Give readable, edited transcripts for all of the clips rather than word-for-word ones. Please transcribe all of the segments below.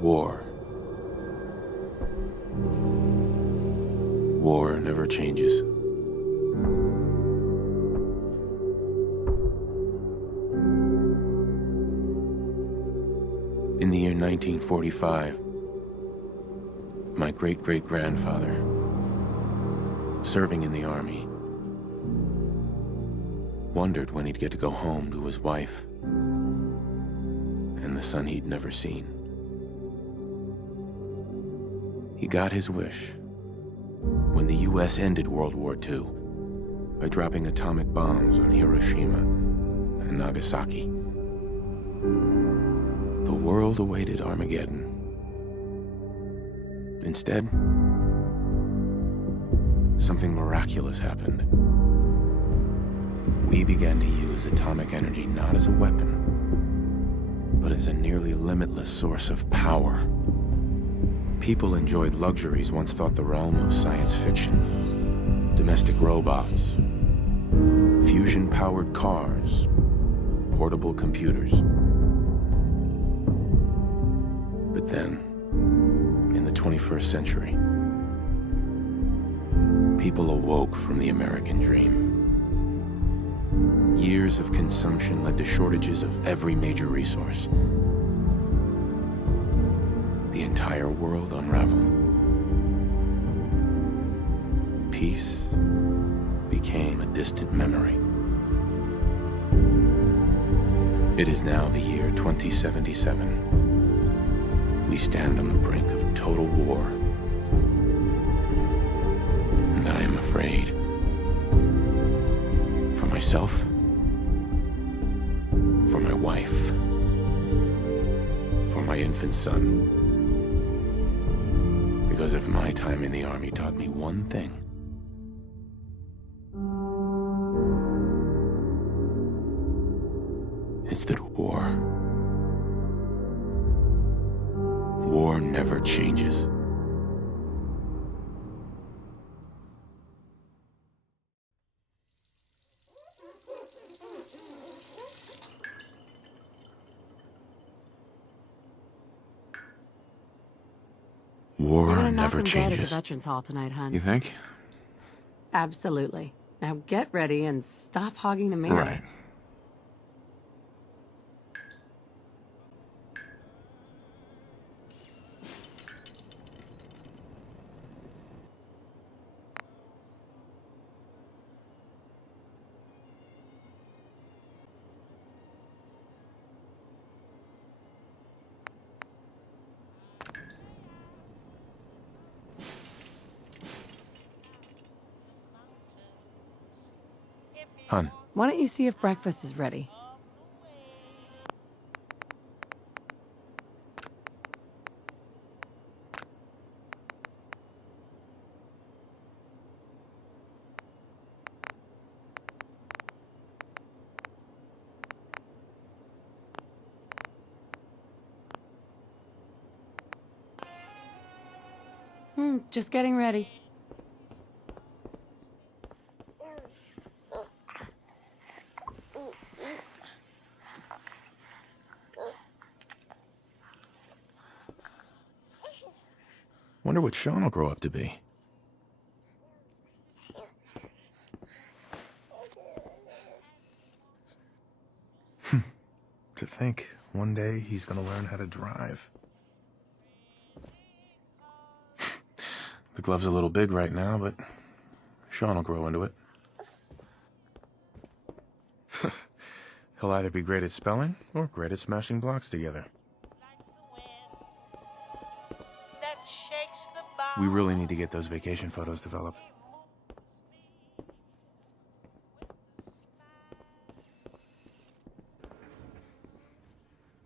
War. War never changes. In the year 1945, my great-great-grandfather, serving in the army, wondered when he'd get to go home to his wife and the son he'd never seen. He got his wish when the US ended World War II by dropping atomic bombs on Hiroshima and Nagasaki. The world awaited Armageddon. Instead, something miraculous happened. We began to use atomic energy not as a weapon, but as a nearly limitless source of power. People enjoyed luxuries once thought the realm of science fiction. Domestic robots, fusion-powered cars, portable computers. But then, in the 21st century, people awoke from the American dream. Years of consumption led to shortages of every major resource. The entire world unraveled. Peace became a distant memory. It is now the year 2077. We stand on the brink of total war. And I am afraid. For myself, for my wife, for my infant son. Because if my time in the army taught me one thing, it's that war never changes. War never changes. At the Veterans Hall tonight, hon. You think? Absolutely. Now get ready and stop hogging the mirror. Right. Hun. Why don't you see if breakfast is ready? Just getting ready. Wonder what Sean will grow up to be. To think, one day he's gonna learn how to drive. The glove's a little big right now, but Sean will grow into it. He'll either be great at spelling or great at smashing blocks together. We really need to get those vacation photos developed.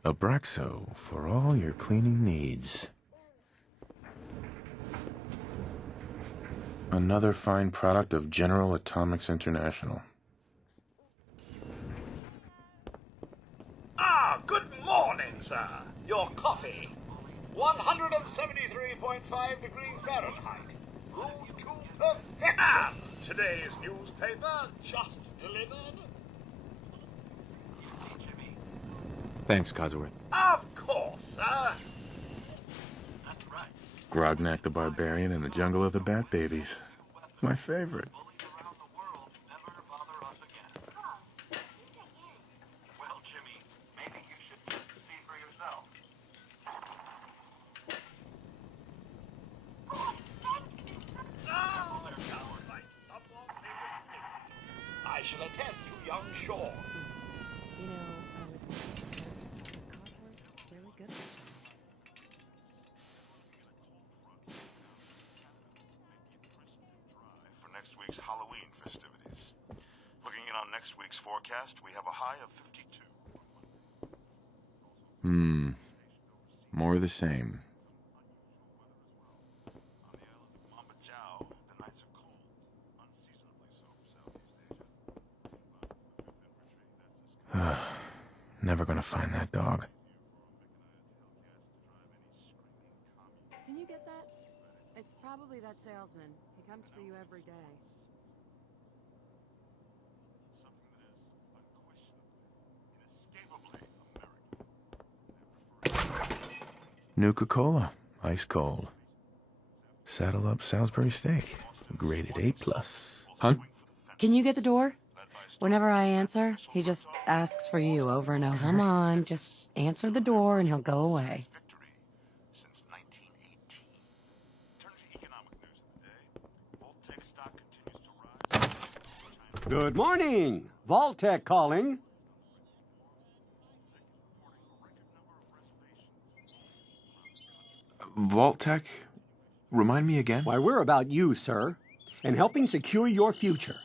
Abraxo for all your cleaning needs. Another fine product of General Atomics International. Ah, good morning, sir. Your coffee. 173.5 degrees Fahrenheit. Brewed to perfection. And today's newspaper just delivered. Thanks, Codsworth. Of course, sir. Grognak the Barbarian in the Jungle of the Bat Babies. My favorite. Sounds like someone made a mistake. I shall attend to young Sean. You know, I was going first. Codsworth's really good. For next week's Halloween festivities. Looking in on next week's forecast, we have a high of 52. More of the same. On the island of Mamba Jao, the nights are cold, unseasonably so for Southeast Asia. Never gonna find that dog. Can you get that? It's probably that salesman. He comes for you every day. Nuka-Cola, ice cold. Saddle up Salisbury steak, graded A+. Huh? Can you get the door? Whenever I answer, he just asks for you over and over. Come on, just answer the door and he'll go away. Victory since 1918. Turn to economic news of the day. Vault-Tec stock continues to rise. Good morning! Vault-Tec calling. Vault-Tec? Remind me again? Why, we're about you, sir, and helping secure your future.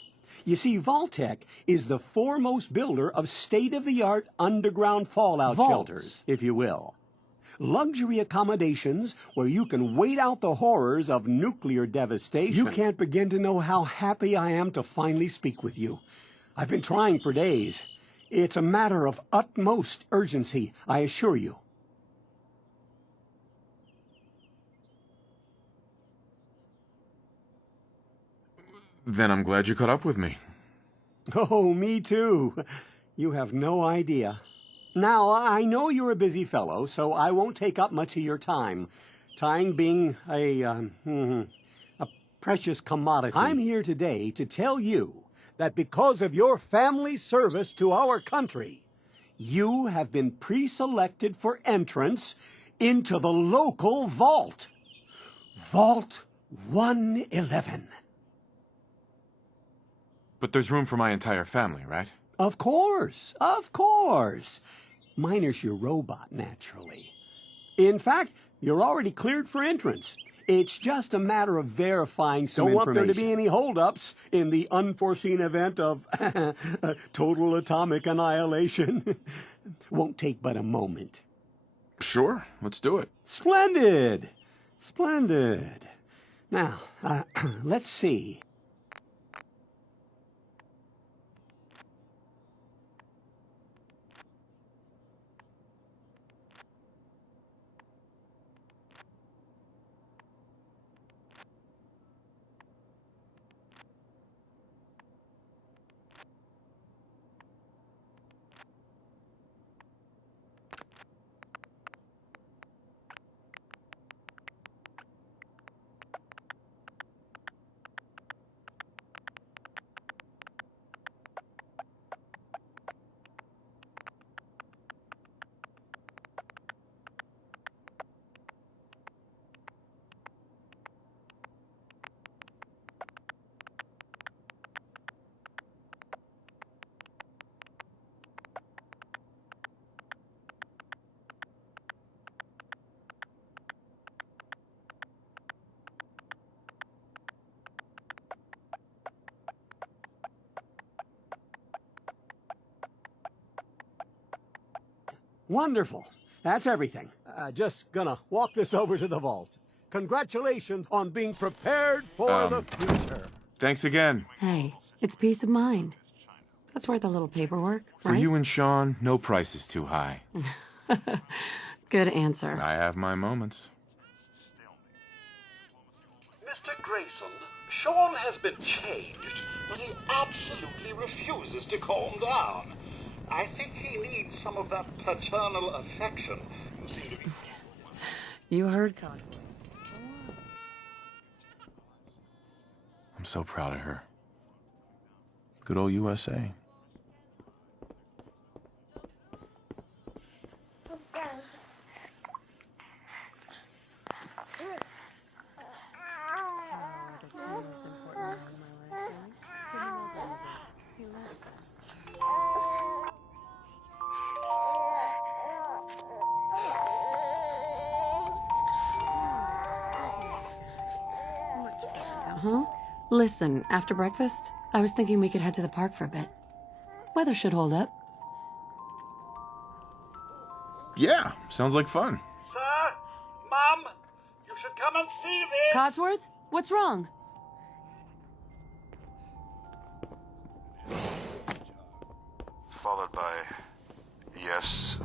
You see, Vault-Tec is the foremost builder of state-of-the-art underground fallout shelters, if you will. Luxury accommodations where you can wait out the horrors of nuclear devastation. You can't begin to know how happy I am to finally speak with you. I've been trying for days. It's a matter of utmost urgency, I assure you. Then I'm glad you caught up with me. Oh, me too. You have no idea. Now, I know you're a busy fellow, so I won't take up much of your time. Time being a precious commodity. I'm here today to tell you that because of your family's service to our country, you have been pre-selected for entrance into the local vault. Vault 111. But there's room for my entire family, right? Of course, of course. Minus your robot, naturally. In fact, you're already cleared for entrance. It's just a matter of verifying some information. Don't want there to be any holdups in the unforeseen event of total atomic annihilation. Won't take but a moment. Sure, let's do it. Splendid! Splendid. Now, let's see. Wonderful. That's everything. Just gonna walk this over to the vault. Congratulations on being prepared for the future. Thanks again. Hey, it's peace of mind. That's worth a little paperwork, For right? you and Sean, no price is too high. Good answer. I have my moments. Mr. Grayson, Sean has been changed, but he absolutely refuses to calm down. I think he needs some of that paternal affection. You seem to be... You heard Codsworth. I'm so proud of her. Good old USA. Huh? Listen, after breakfast, I was thinking we could head to the park for a bit. Weather should hold up. Yeah, sounds like fun. Sir, Mum, you should come and see this. Codsworth? What's wrong?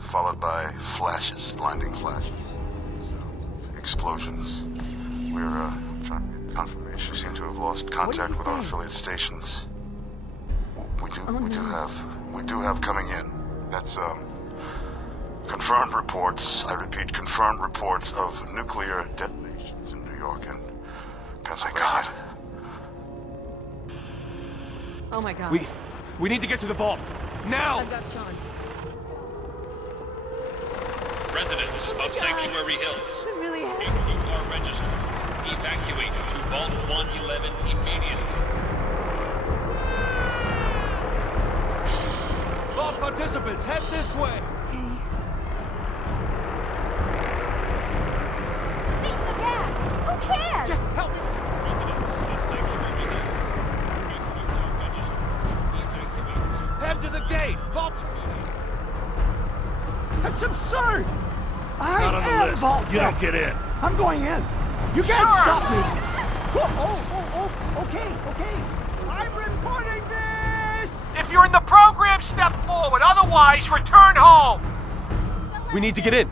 Followed by flashes, blinding flashes. Sounds of explosions. We're trying to get confirmation. We seem to have lost contact with our affiliate stations. We do have coming in. That's confirmed reports. I repeat, confirmed reports of nuclear detonations in New York and Pennsylvania. Oh my god. We need to get to the vault. Now! I've got Sean. Residents of Sanctuary Hills, Really if you are registered, evacuate to Vault 111 immediately. Vault participants, head this way! Who cares? Just help me! Residents of Sanctuary Hills, if you are registered, evacuate. Head to the gate! Vault... That's absurd! I am Vault You Tech. don't get in. I'm going in. You can't stop me. Okay. I'm reporting this. If you're in the program, step forward. Otherwise, return home. We need to get in.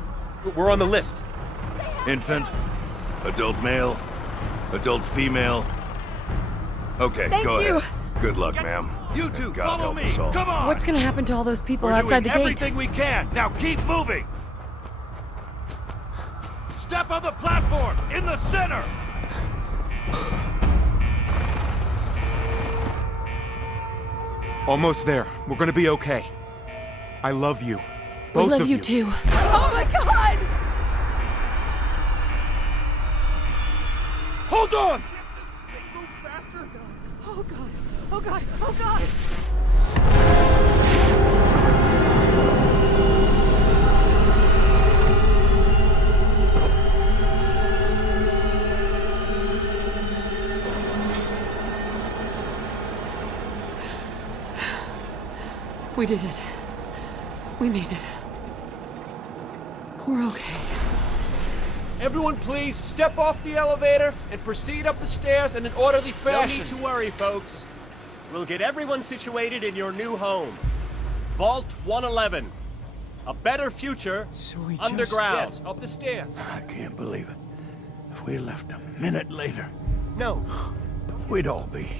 We're on the list. Infant, adult male, adult female. Okay, Thank go you. ahead. Good luck, ma'am. You two, God follow help me. us all. Come on. What's gonna happen to all those people We're outside doing the gate? everything we can. Now keep moving. Step on the platform in the center. Almost there. We're gonna be okay. I love you. We Both love of you too. Oh my god! Hold on! Move faster. Oh god! Oh god! Oh god! We did it. We made it. We're okay. Everyone, please step off the elevator and proceed up the stairs in an orderly No fashion. need to worry, folks. We'll get everyone situated in your new home. Vault 111. A better future underground. Yes, up the stairs. I can't believe it. If we left a minute later, No, we'd all be.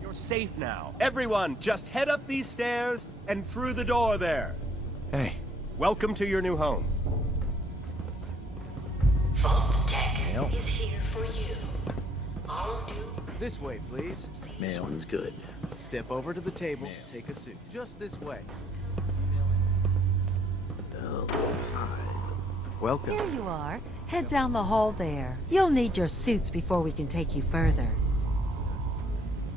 you're safe now. Everyone, just head up these stairs and through the door there. Hey, Welcome to your new home. Vault Tech is here for you. All new. This way, please. This one's good. Step over to the table, take a seat. Just this way. Welcome. Here you are. Head down the hall there. You'll need your suits before we can take you further.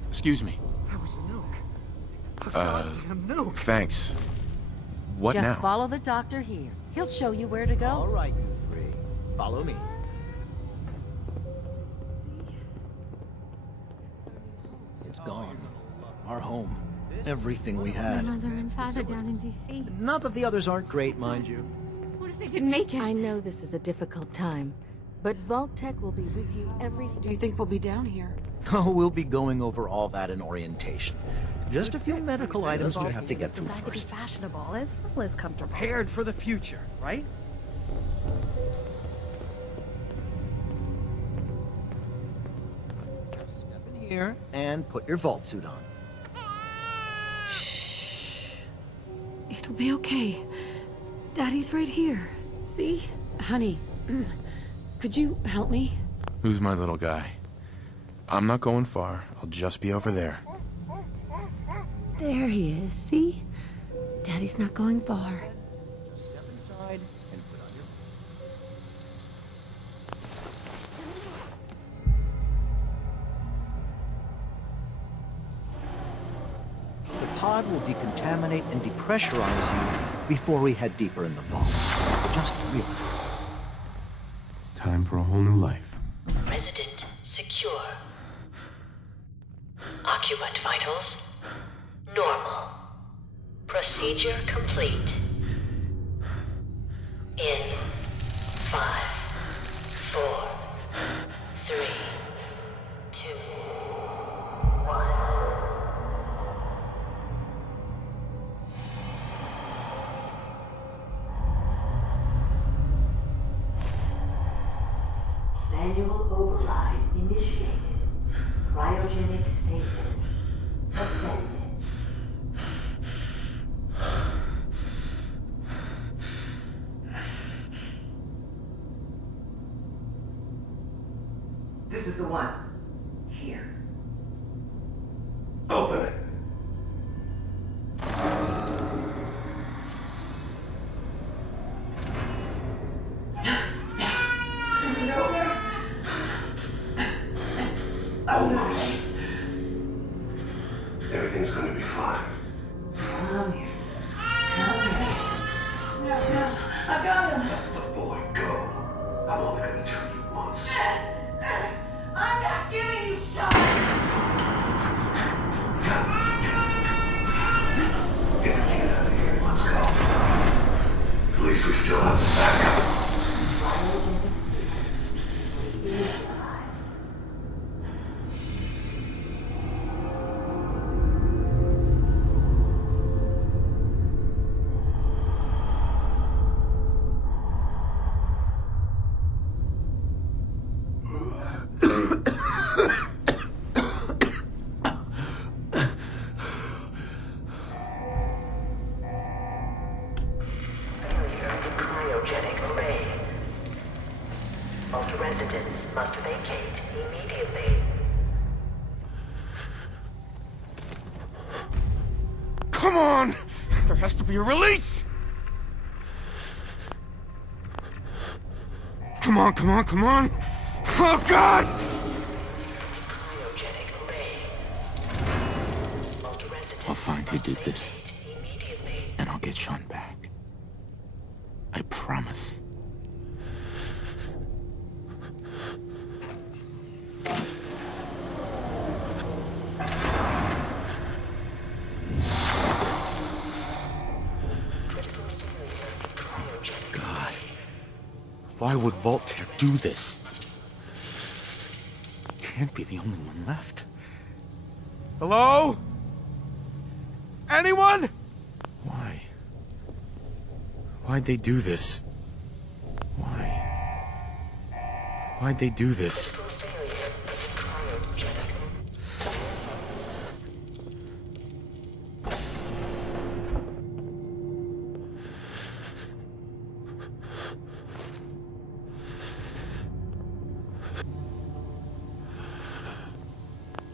excuse me. That was a nuke. A goddamn nuke. Thanks. What Just now? follow the doctor here. He'll show you where to go. All right, you three. Follow me. It's gone. Our home. Everything we had. Mother and father down in D.C. Not that the others aren't great, mind you. What if they didn't make it? I know this is a difficult time, but Vault Tech will be with you every step. Do you think we'll be down here? Oh, we'll be going over all that in orientation. Just a few medical items we have to get through Designed to be first. fashionable as well as comfortable. Prepared for the future, right? Step in here and put your vault suit on. It'll be okay. Daddy's right here. See? Honey, could you help me? Who's my little guy? I'm not going far. I'll just be over there. There he is, see? Daddy's not going far. Just step inside and put on your... The pod will decontaminate and depressurize you before we head deeper in the vault. Just relax. Time for a whole new life. Resident secure. Occupant vitals normal. Procedure complete. In 5, 4, 3, 2, 1. Manual override initiated. Cryogenic stasis suspended. This is the one. Here. Open it. Is it over? Almost. Everything's gonna be fine. Come here. Come here. No, I got him. Let the boy go. I'm only gonna tell you once. I'm not giving you shots. Get the kid out of here. Let's go. At least we still have the backup. Failure of the cryogenic array. Vault residents must vacate immediately. Come on! There has to be a release! Come on, come on, come on! Oh, God! Cryogenic array. Vault residents I'll find who must did this, vacate immediately. and I'll get Sean back. I promise. God. Why would Vault-Tec do this? Can't be the only one left. Hello? Anyone? Why? Why'd they do this? Why? Why'd they do this?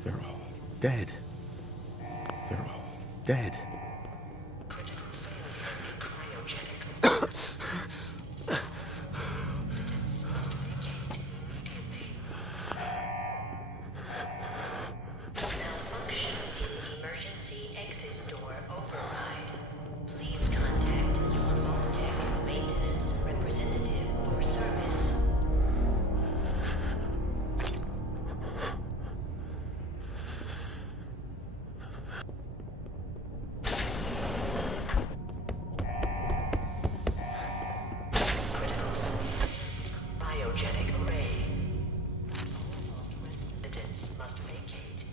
They're all dead. They're all dead. Malfunction in emergency exit door override. Please contact your Vault-Tec maintenance representative for service. Biogenic array. Residents must vacate.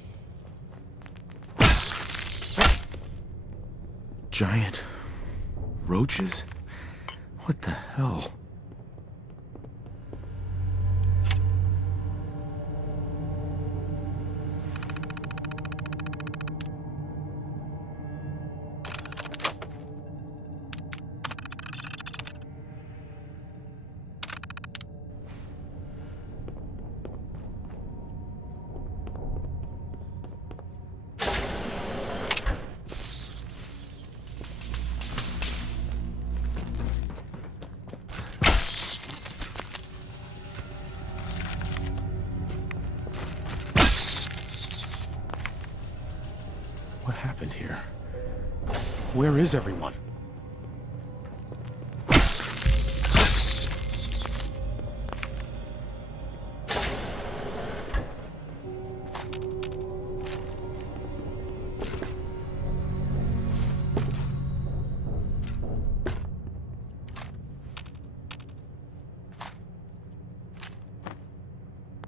Giant roaches? What the hell? What happened here? Where is everyone?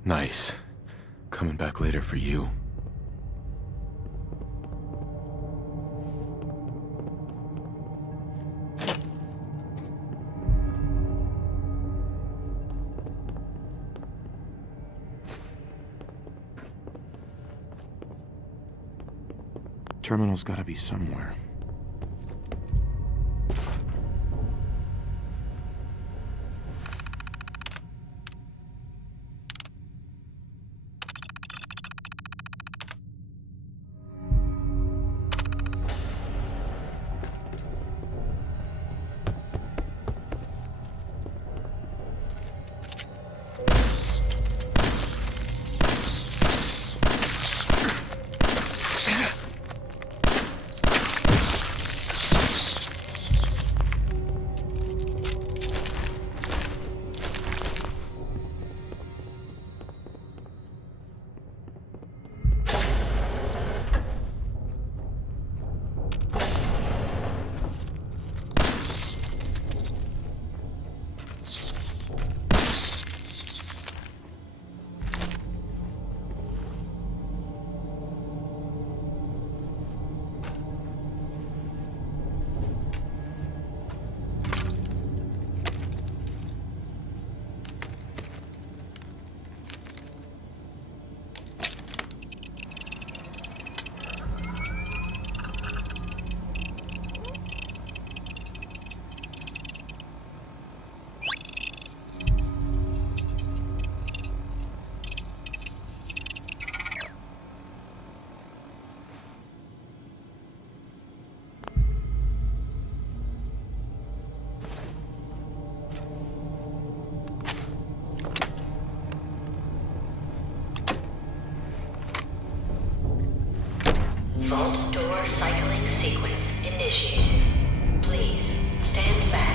Nice. Coming back later for you. Terminal's gotta be somewhere. Vault door cycling sequence initiated. Please stand back.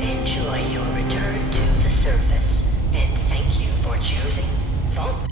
Enjoy your return to the surface, and thank you for choosing Vault.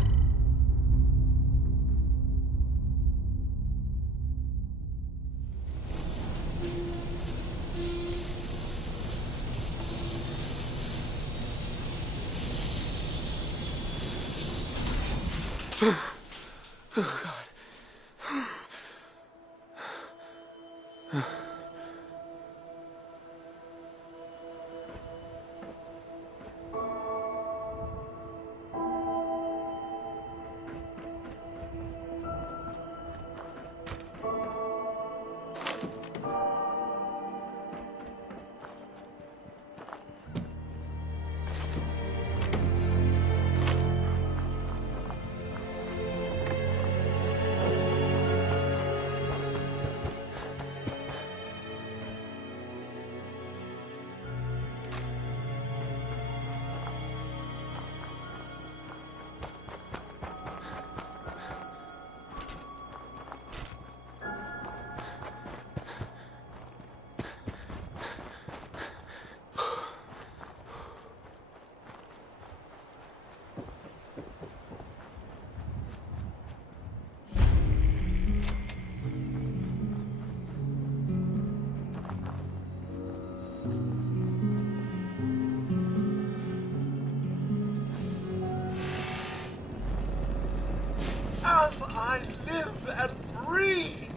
place I live and breathe.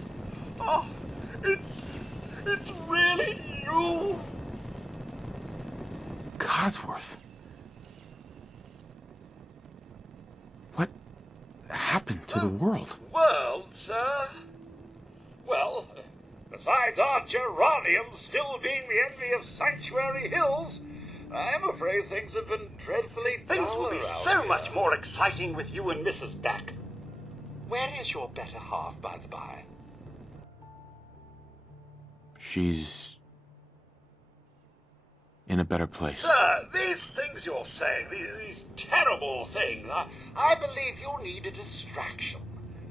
Oh, it's really you. Codsworth. What happened to the world? World, sir? Well, besides our geraniums still being the envy of Sanctuary Hills, I'm afraid things have been dreadfully dull. Things will be so much more exciting with you and Mrs. back. Where is your better half, by the by? She's in a better place. Sir, these things you're saying, these terrible things, I believe you need a distraction.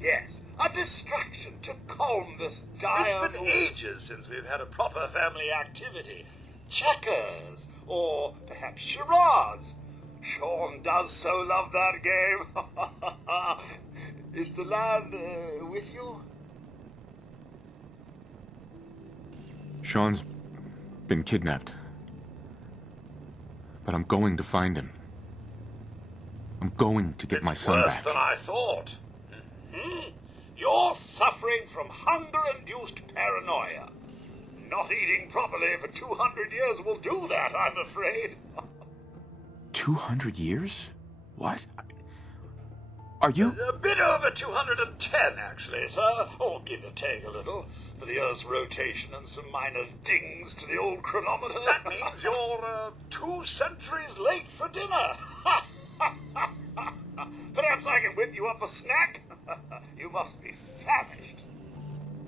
Yes, a distraction to calm this dire... It's been ages since we've had a proper family activity. Checkers, or perhaps charades. Sean does so love that game. Is the lad with you? Sean's been kidnapped. But I'm going to find him. I'm going to get my son Worse back. than I thought. You're suffering from hunger-induced paranoia. Not eating properly for 200 years will do that, I'm afraid. 200 years? What? Are you... A bit over 210, actually, sir. Or give or take a little, for the Earth's rotation and some minor dings to the old chronometer. That means you're 2 centuries late for dinner. Perhaps I can whip you up a snack? You must be famished.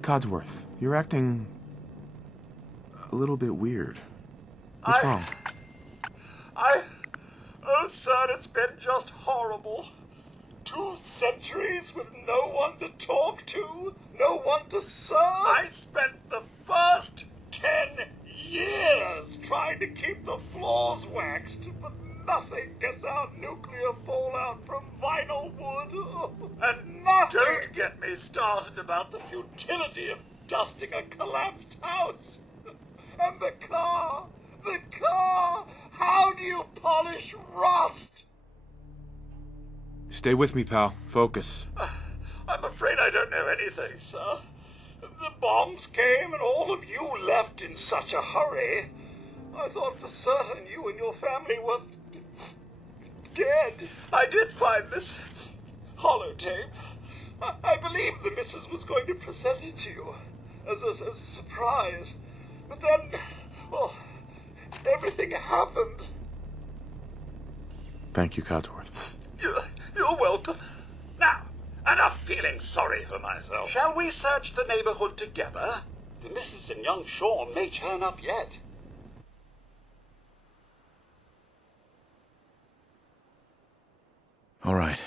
Codsworth, you're acting a little bit weird. What's wrong? Oh, sir, it's been just horrible. 2 centuries with no one to talk to, no one to serve. I spent the first 10 years trying to keep the floors waxed, but nothing gets out nuclear fallout from vinyl wood. And nothing... Don't get me started about the futility of dusting a collapsed house. And the car! How do you polish rust? Stay with me, pal. Focus. I'm afraid I don't know anything, sir. The bombs came and all of you left in such a hurry. I thought for certain you and your family were dead. I did find this holotape. I believe the missus was going to present it to you as a surprise. But then, well, everything happened. Thank you, Codsworth. You're welcome. Now, enough feeling sorry for myself. Shall we search the neighborhood together? The missus and young Sean may turn up yet. All right.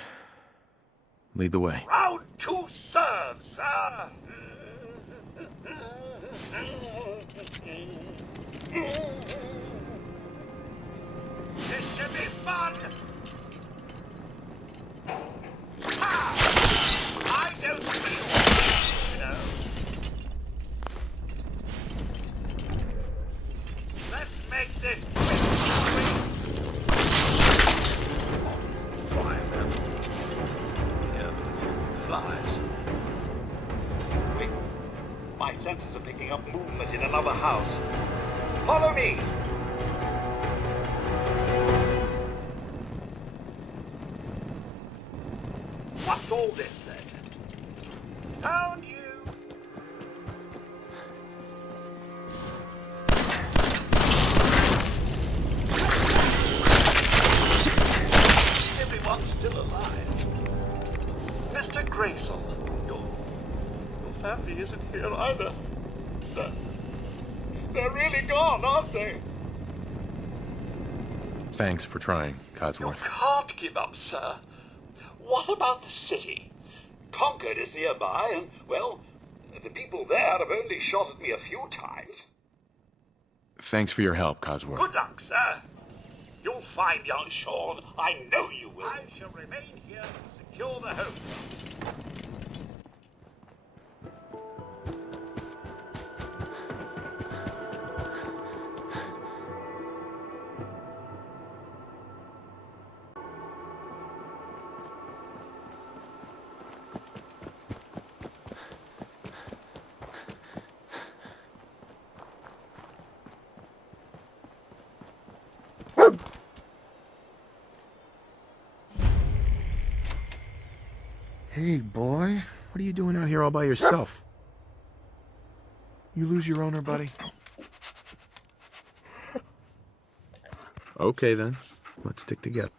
Lead the way. Round 2 serves, sir. This should be fun. I don't feel, you know. Let's make this quick, shall we? Fine, then. Yeah, but flies. Wait. My senses are picking up movement in another house. Follow me. What's all this, then? Found you! Everyone's still alive. Mr. Grayson, your family isn't here either. They're really gone, aren't they? Thanks for trying, Codsworth. You can't give up, sir. What about the city? Concord is nearby, and, well, the people there have only shot at me a few times. Thanks for your help, Codsworth. Good luck, sir. You'll find young Sean. I know you will. I shall remain here to secure the home. Hey, boy. What are you doing out here all by yourself? You lose your owner, buddy? Okay, then. Let's stick together.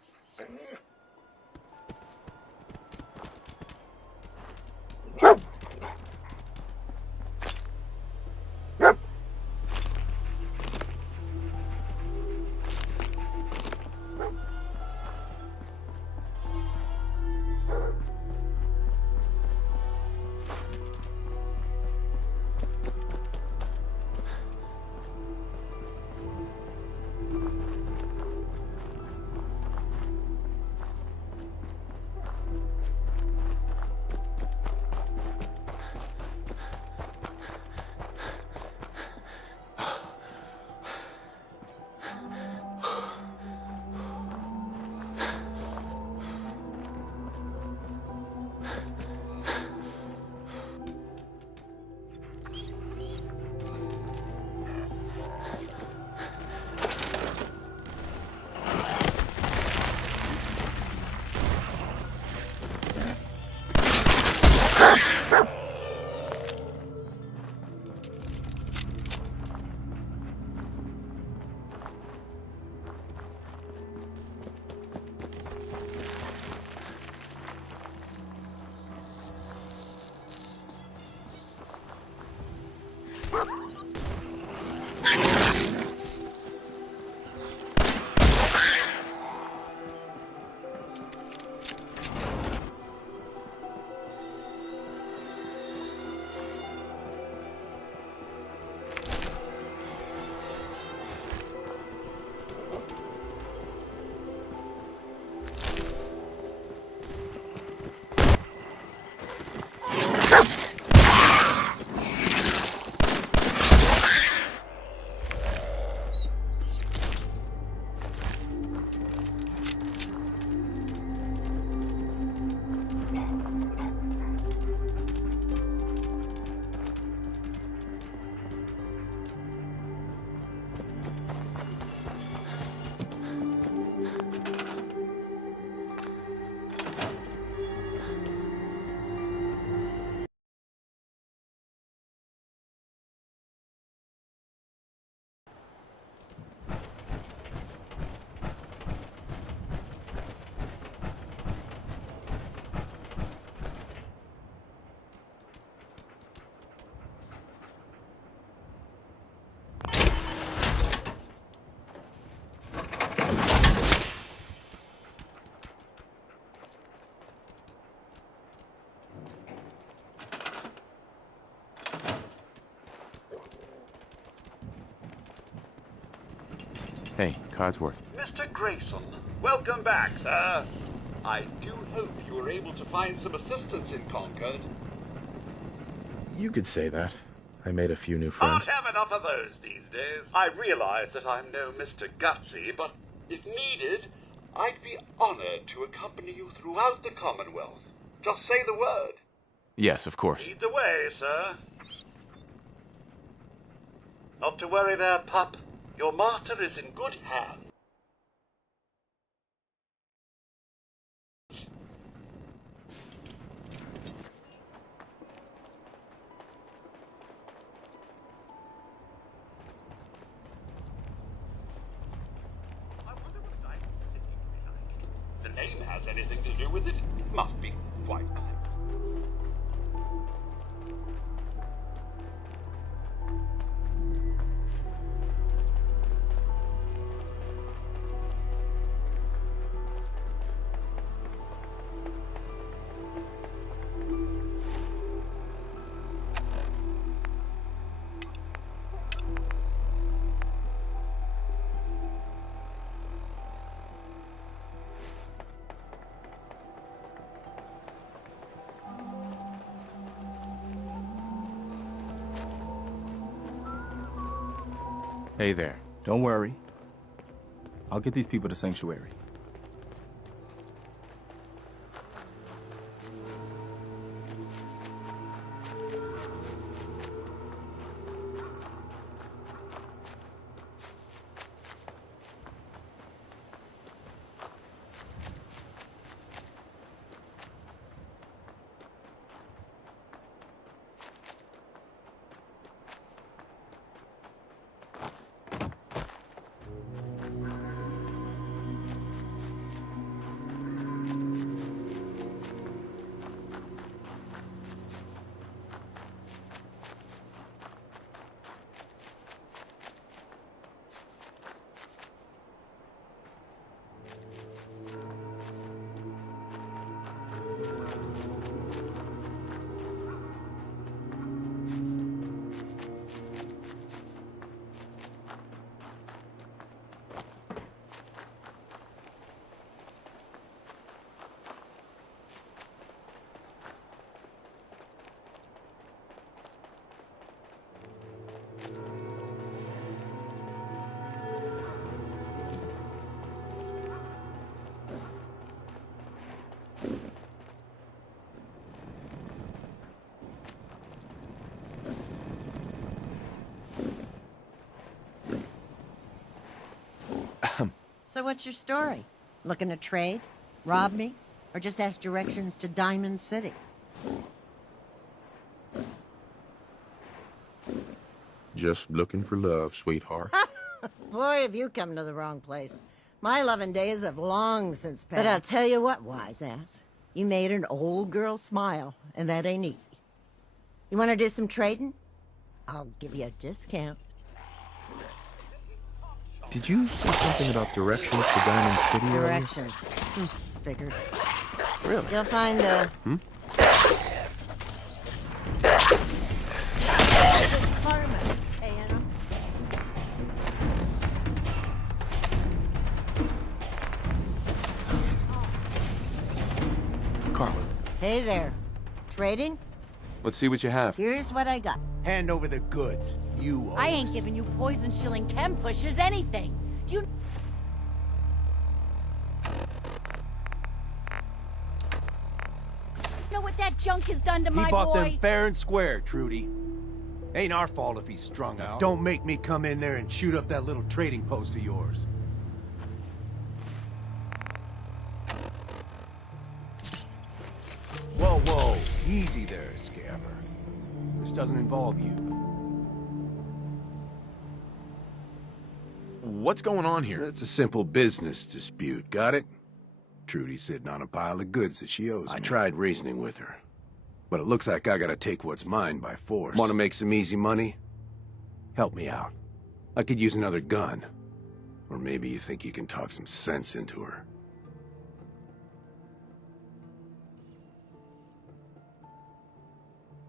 Hey, Codsworth. Mr. Grayson, welcome back, sir. I do hope you were able to find some assistance in Concord. You could say that. I made a few new friends. Can't have enough of those these days. I realize that I'm no Mr. Gutsy, but if needed, I'd be honored to accompany you throughout the Commonwealth. Just say the word. Yes, of course. Lead the way, sir. Not to worry there, pup. Your master is in good hands. I wonder what Diamond City would be like. If the name has anything to do with it, it must be quite nice. Hey there. Don't worry. I'll get these people to Sanctuary. So what's your story? Looking to trade? Rob me? Or just ask directions to Diamond City? Just looking for love, sweetheart. Boy, have you come to the wrong place. My loving days have long since passed. But I'll tell you what, wise ass. You made an old girl smile, and that ain't easy. You want to do some trading? I'll give you a discount. Did you say something about directions to Diamond City? Directions. Figured. Really? You'll find the... Apartment. Hey, you know? Carla, Hey there. Trading? let's see what you have. Here's what I got. Hand over the goods. You I ain't giving you poison-shilling chem pushers anything. Do you know what that junk has done to my boy? He bought them fair and square, Trudy. Ain't our fault if he's strung out. Don't make me come in there and shoot up that little trading post of yours. Whoa, whoa. Easy there, Scabber. This doesn't involve you. What's going on here? It's a simple business dispute, got it? Trudy's sitting on a pile of goods that she owes me. I tried reasoning with her, but it looks like I gotta take what's mine by force. Want to make some easy money? Help me out. I could use another gun. Or maybe you think you can talk some sense into her.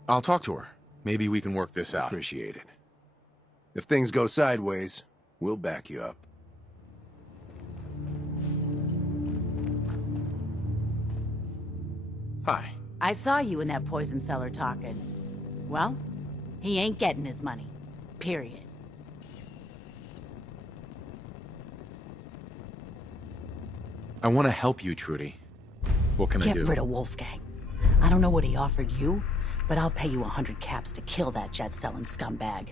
I'll talk to her. Maybe we can work this out. Appreciate it. If things go sideways, we'll back you up. Hi. I saw you in that poison cellar talking. Well, he ain't getting his money. Period. I want to help you, Trudy. What can I do? Get rid of Wolfgang. I don't know what he offered you, but I'll pay you 100 caps to kill that jet-selling scumbag.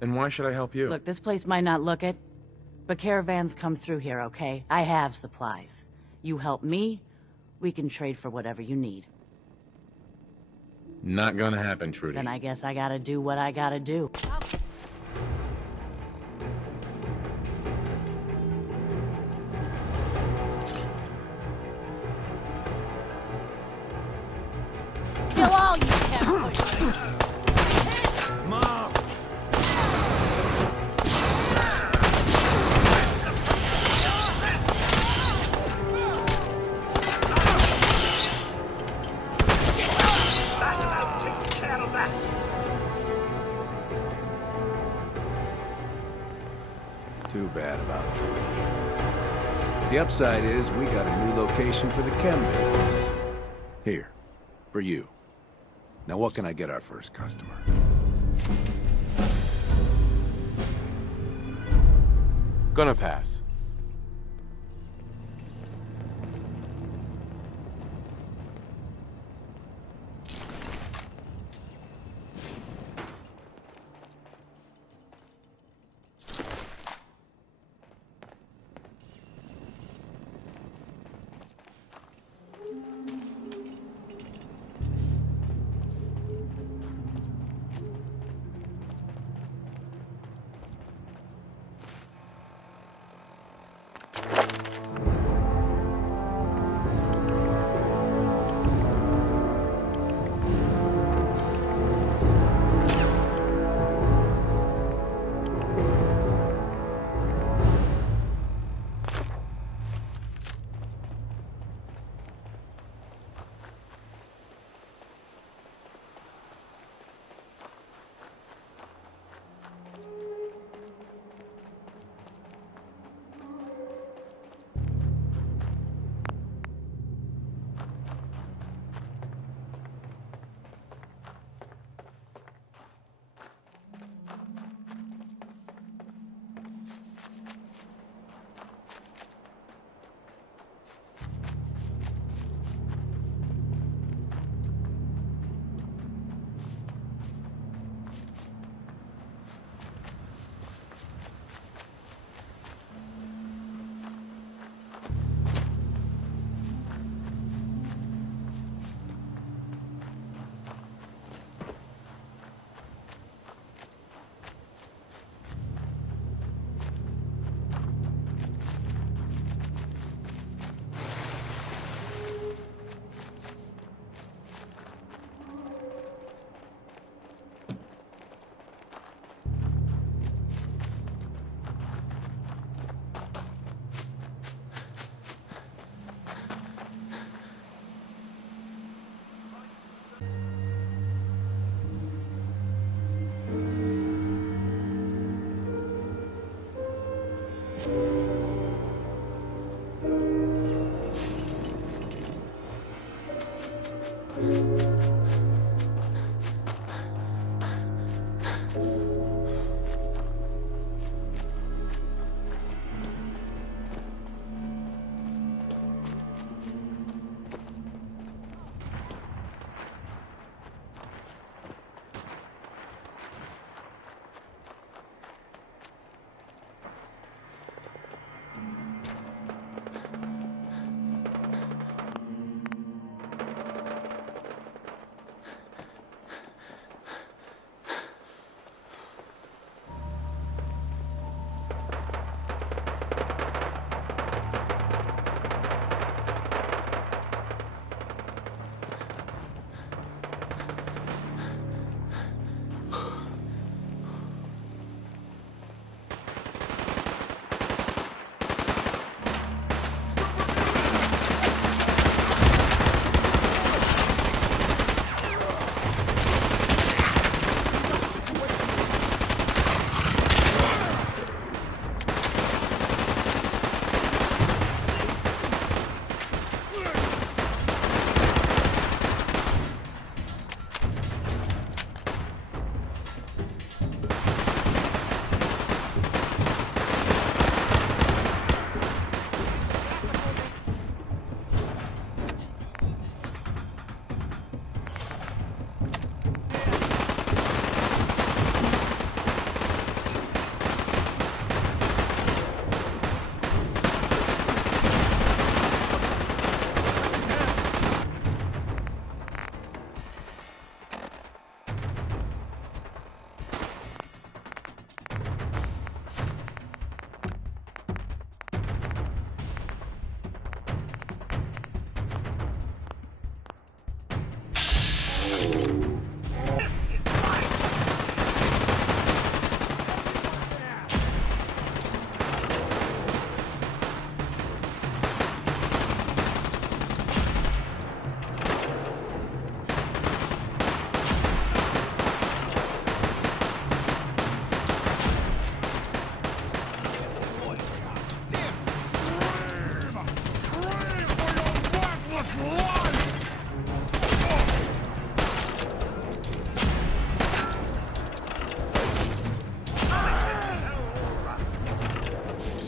And why should I help you? Look, this place might not look it, but caravans come through here, okay? I have supplies. You help me, we can trade for whatever you need. Not gonna happen, Trudy. Then I guess I gotta do what I gotta do. Kill all you chem pushers! Mom! That about takes care of that. Too bad about Trudy. The upside is we got a new location for the chem business. Here, for you. Now what can I get our first customer? Gonna pass.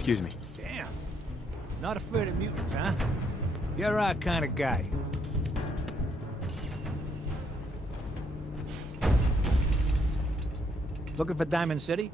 Excuse me. Damn. Not afraid of mutants, huh? You're our kind of guy. Looking for Diamond City?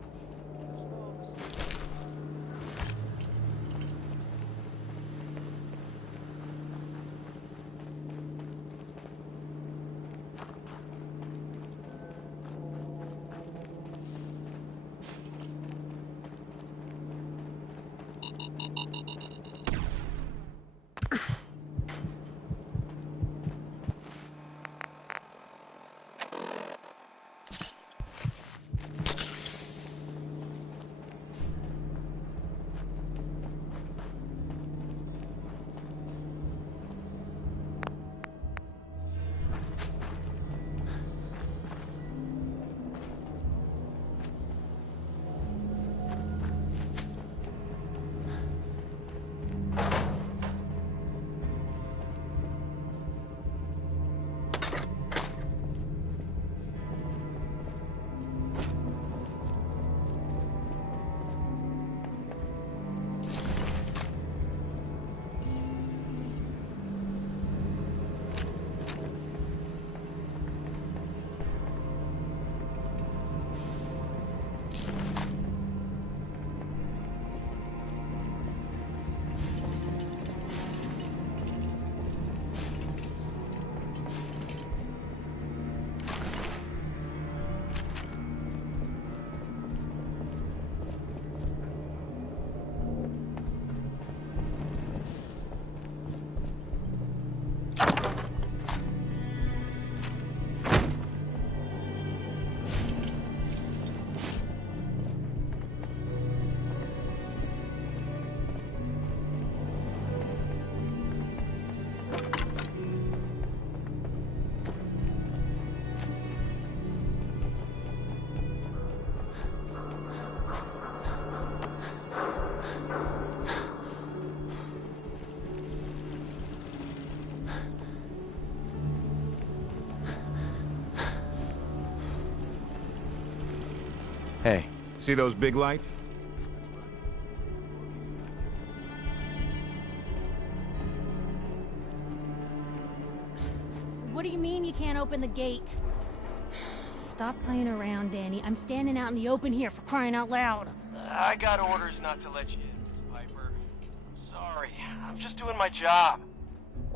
Hey. See those big lights? What do you mean you can't open the gate? Stop playing around, Danny. I'm standing out in the open here, for crying out loud. I got orders not to let you in, Miss Piper. Sorry, I'm just doing my job.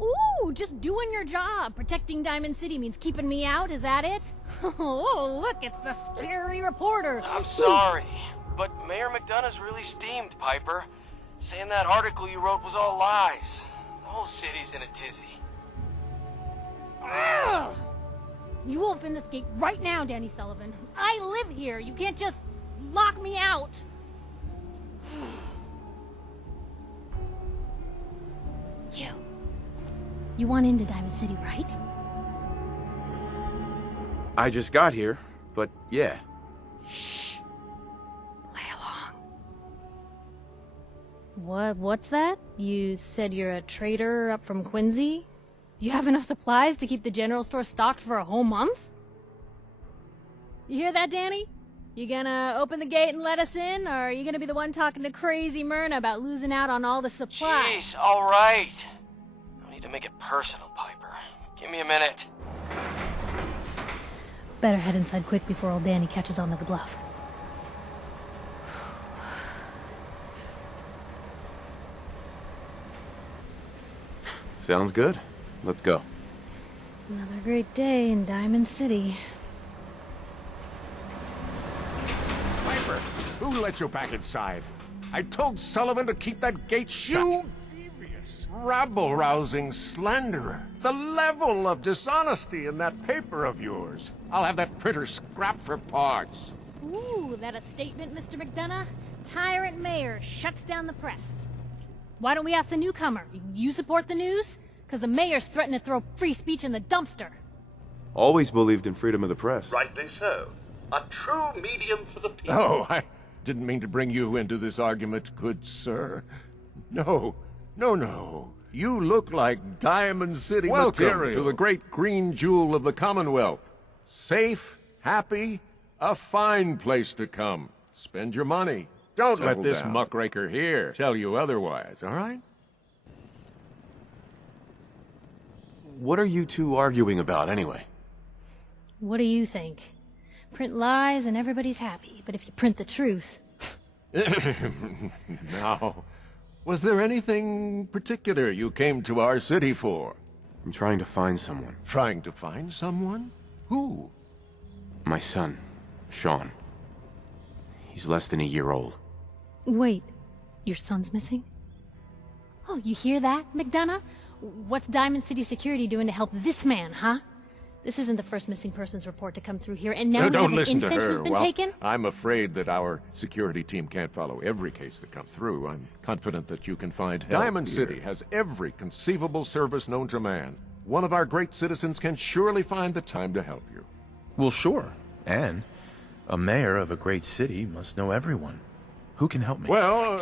Ooh, just doing your job. Protecting Diamond City means keeping me out, is that it? Oh, look, it's the scary reporter. I'm sorry, but Mayor McDonough's really steamed, Piper. Saying that article you wrote was all lies. The whole city's in a tizzy. Ugh. You open this gate right now, Danny Sullivan. I live here. You can't just lock me out. You want into Diamond City, right? I just got here, but yeah. Shh. Play along. What's that? You said you're a trader up from Quincy? You have enough supplies to keep the general store stocked for a whole month? You hear that, Danny? You gonna open the gate and let us in, or are you gonna be the one talking to crazy Myrna about losing out on all the supplies? Jeez, all right. No need to make it personal, Piper. Give me a minute. Better head inside quick before old Danny catches on to the bluff. Sounds good. Let's go. Another great day in Diamond City. Piper, who let you back inside? I told Sullivan to keep that gate shut. You devious, rabble-rousing slanderer. The level of dishonesty in that paper of yours. I'll have that printer scrapped for parts. Ooh, that a statement, Mr. McDonough? Tyrant mayor shuts down the press. Why don't we ask the newcomer? You support the news? Because the mayor's threatened to throw free speech in the dumpster. Always believed in freedom of the press. Rightly so. A true medium for the people. Oh, I didn't mean to bring you into this argument, good sir. No. You look like Diamond City material to the great green jewel of the Commonwealth. Safe, happy, a fine place to come. Spend your money, Don't let Settle this down. muckraker here tell you otherwise, all right? What are you two arguing about, anyway? What do you think? Print lies and everybody's happy, but if you print the truth... Now, was there anything particular you came to our city for? I'm trying to find someone. Trying to find someone? Who? My son, Sean. He's less than a year old. Wait, your son's missing? Oh, you hear that, McDonough? What's Diamond City Security doing to help this man, huh? This isn't the first missing persons report to come through here, and now we Don't have an listen to infant her. who's been Well, taken? I'm afraid that our security team can't follow every case that comes through. I'm confident that you can find help. Diamond City has every conceivable service known to man. One of our great citizens can surely find the time to help you. Well, sure. And a mayor of a great city must know everyone. Who can help me? Well,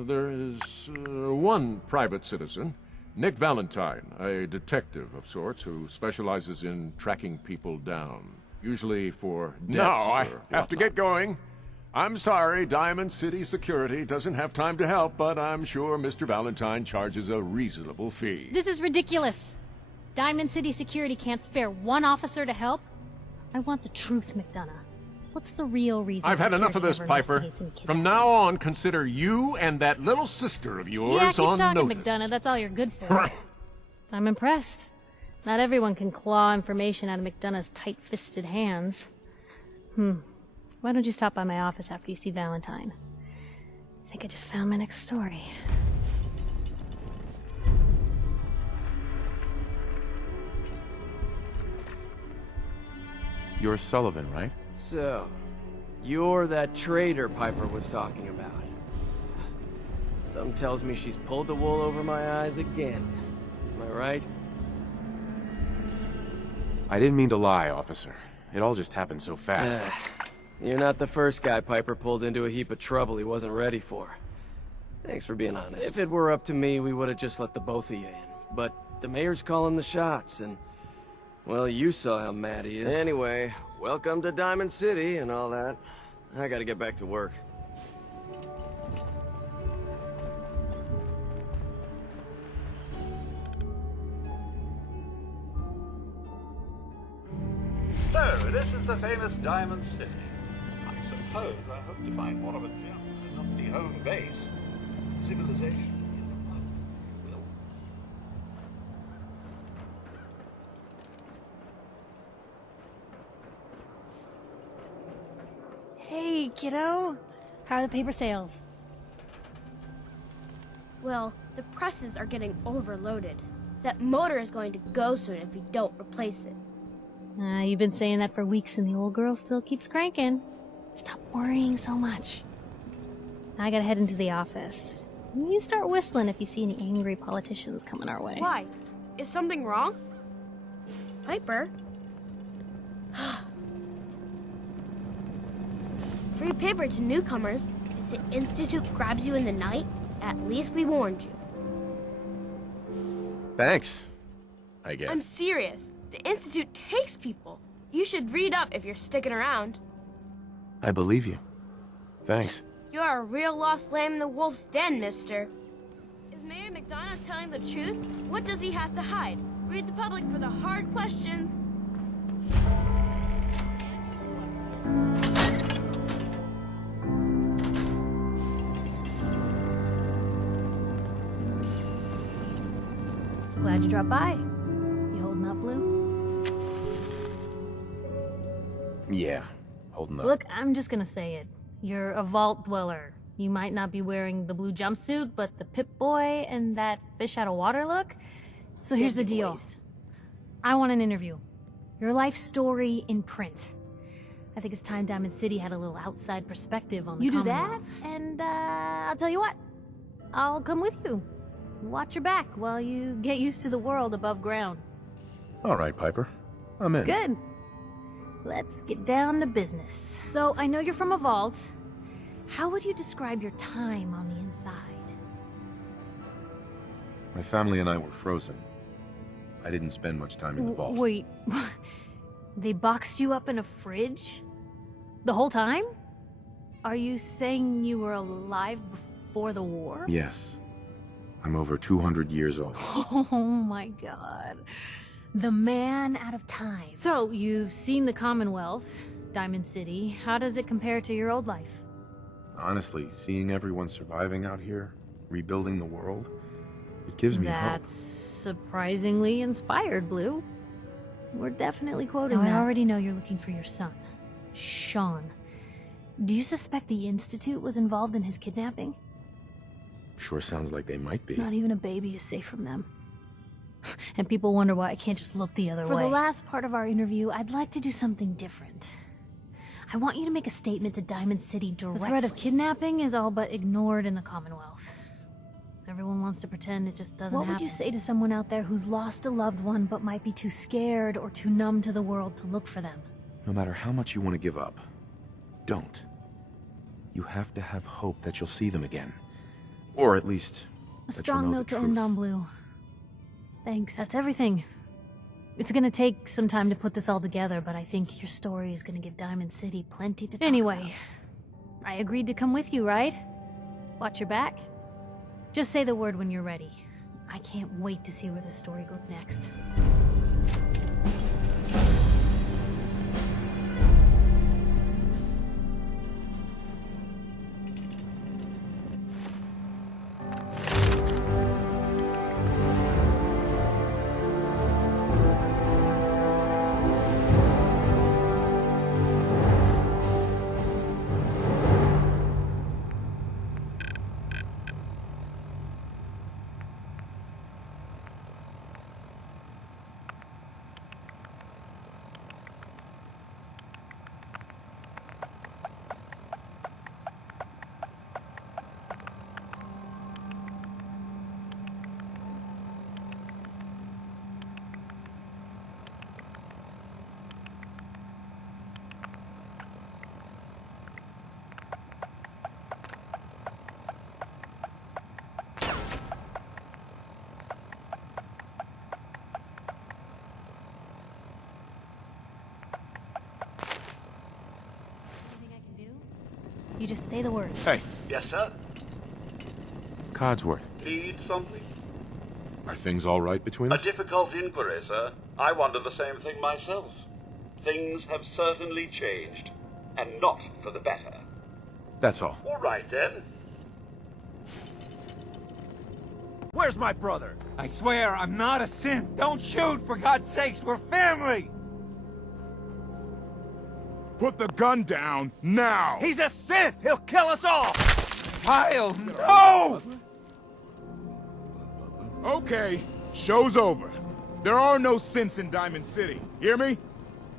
there is one private citizen, Nick Valentine, a detective of sorts who specializes in tracking people down, usually for deaths. No, I have to get going. I'm sorry, Diamond City Security doesn't have time to help, but I'm sure Mr. Valentine charges a reasonable fee. This is ridiculous. Diamond City Security can't spare one officer to help? I want the truth, McDonough. What's the real reason? I've had enough of this, Piper. From now on, consider you and that little sister of yours yeah, keep on talking, notice. McDonough. That's all you're good for. I'm impressed. Not everyone can claw information out of McDonough's tight-fisted hands. Why don't you stop by my office after you see Valentine? I think I just found my next story. You're Sullivan, right? So, you're that traitor Piper was talking about. Something tells me she's pulled the wool over my eyes again. Am I right? I didn't mean to lie, officer. It all just happened so fast. You're not the first guy Piper pulled into a heap of trouble he wasn't ready for. Thanks for being honest. If it were up to me, we would have just let the both of you in. But the mayor's calling the shots, and... well, you saw how mad he is. Anyway, welcome to Diamond City and all that. I gotta get back to work. So, this is the famous Diamond City. I suppose I hope to find more of a gem than a lofty home base. Civilization. Hey, kiddo. How are the paper sales? Well, the presses are getting overloaded. That motor is going to go soon if we don't replace it. You've been saying that for weeks and the old girl still keeps cranking. Stop worrying so much. I gotta head into the office. You start whistling if you see any angry politicians coming our way. Why? Is something wrong? Piper? Free paper to newcomers. If the Institute grabs you in the night, at least we warned you. Thanks, I guess. I'm serious. The Institute takes people. You should read up if you're sticking around. I believe you. Thanks. You are a real lost lamb in the wolf's den, mister. Is Mayor McDonough telling the truth? What does he have to hide? Read the public for the hard questions. Glad you dropped by. You holding up, Blue? Yeah, holding up. Look, I'm just gonna say it. You're a vault dweller. You might not be wearing the blue jumpsuit, but the Pip-Boy and that fish out of water look. So here's the deal. I want an interview. Your life story in print. I think it's time Diamond City had a little outside perspective on the You do Commonwealth. And I'll tell you what. I'll come with you. Watch your back while you get used to the world above ground. All right, Piper. I'm in. Good. Let's get down to business. So, I know you're from a vault. How would you describe your time on the inside? My family and I were frozen. I didn't spend much time in the vault. Wait, they boxed you up in a fridge? The whole time? Are you saying you were alive before the war? Yes. I'm over 200 years old. Oh my god. The man out of time. So, you've seen the Commonwealth, Diamond City. How does it compare to your old life? Honestly, seeing everyone surviving out here, rebuilding the world, it gives me hope. That's surprisingly inspired, Blue. We're definitely quoting that. I already know you're looking for your son, Sean. Do you suspect the Institute was involved in his kidnapping? Sure sounds like they might be. Not even a baby is safe from them. And people wonder why I can't just look the other way. For the last part of our interview, I'd like to do something different. I want you to make a statement to Diamond City directly. The threat of kidnapping is all but ignored in the Commonwealth. Everyone wants to pretend it just doesn't happen. What would you say to someone out there who's lost a loved one but might be too scared or too numb to the world to look for them? No matter how much you want to give up, don't. You have to have hope that you'll see them again. Or at least, A that you'll strong know note the to end truth. on, Blue. Thanks. That's everything. It's gonna take some time to put this all together, but I think your story is gonna give Diamond City plenty to talk about. I agreed to come with you, right? Watch your back. Just say the word when you're ready. I can't wait to see where the story goes next. You just say the word. Hey, Yes, sir? Codsworth, Need something? are things all right between A us? difficult inquiry, sir. I wonder the same thing myself. Things have certainly changed, and not for the better. That's all. All right, then. Where's my brother? I swear I'm not a synth. Don't shoot, for God's sakes, we're family! Put the gun down, now! He's a synth! He'll kill us all! Kyle, no! Okay, show's over. There are no synths in Diamond City. Hear me?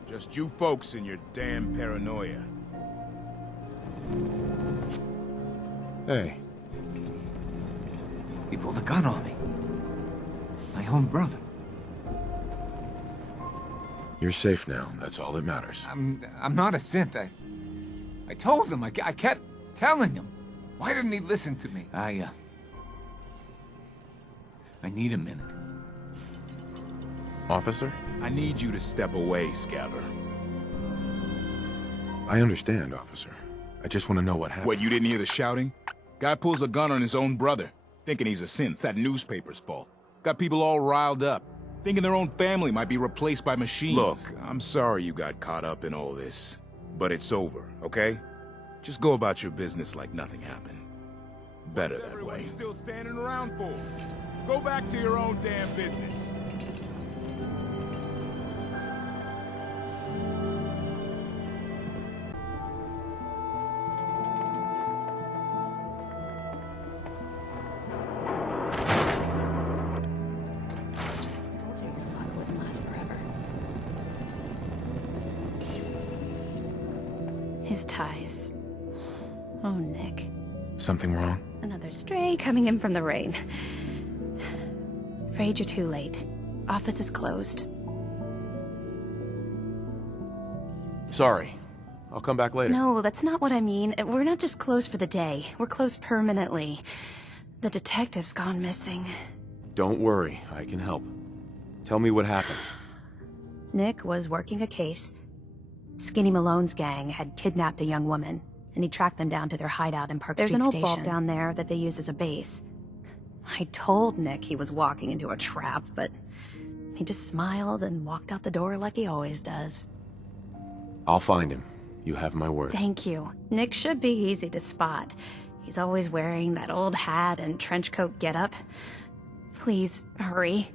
Just you folks and your damn paranoia. Hey. He pulled a gun on me. My own brother. You're safe now. That's all that matters. I'm not a synth. I told him. I kept telling him. Why didn't he listen to me? I need a minute. Officer? I need you to step away, Scabber. I understand, officer. I just want to know what happened. What, you didn't hear the shouting? Guy pulls a gun on his own brother, thinking he's a synth. It's that newspaper's fault. Got people all riled up, thinking their own family might be replaced by machines. Look, I'm sorry you got caught up in all this, but it's over, okay? Just go about your business like nothing happened. Better that way. Still standing around for? Go back to your own damn business. His ties. Oh, Nick. Something wrong? Another stray coming in from the rain. Afraid you're too late. Office is closed. Sorry. I'll come back later. No, that's not what I mean. We're not just closed for the day. We're closed permanently. The detective's gone missing. Don't worry. I can help. Tell me what happened. Nick was working a case. Skinny Malone's gang had kidnapped a young woman and he tracked them down to their hideout in Park Street Station. There's an old vault down there that they use as a base. I told Nick he was walking into a trap, but he just smiled and walked out the door like he always does. I'll find him. You have my word. Thank you. Nick should be easy to spot. He's always wearing that old hat and trench coat getup. Please, hurry.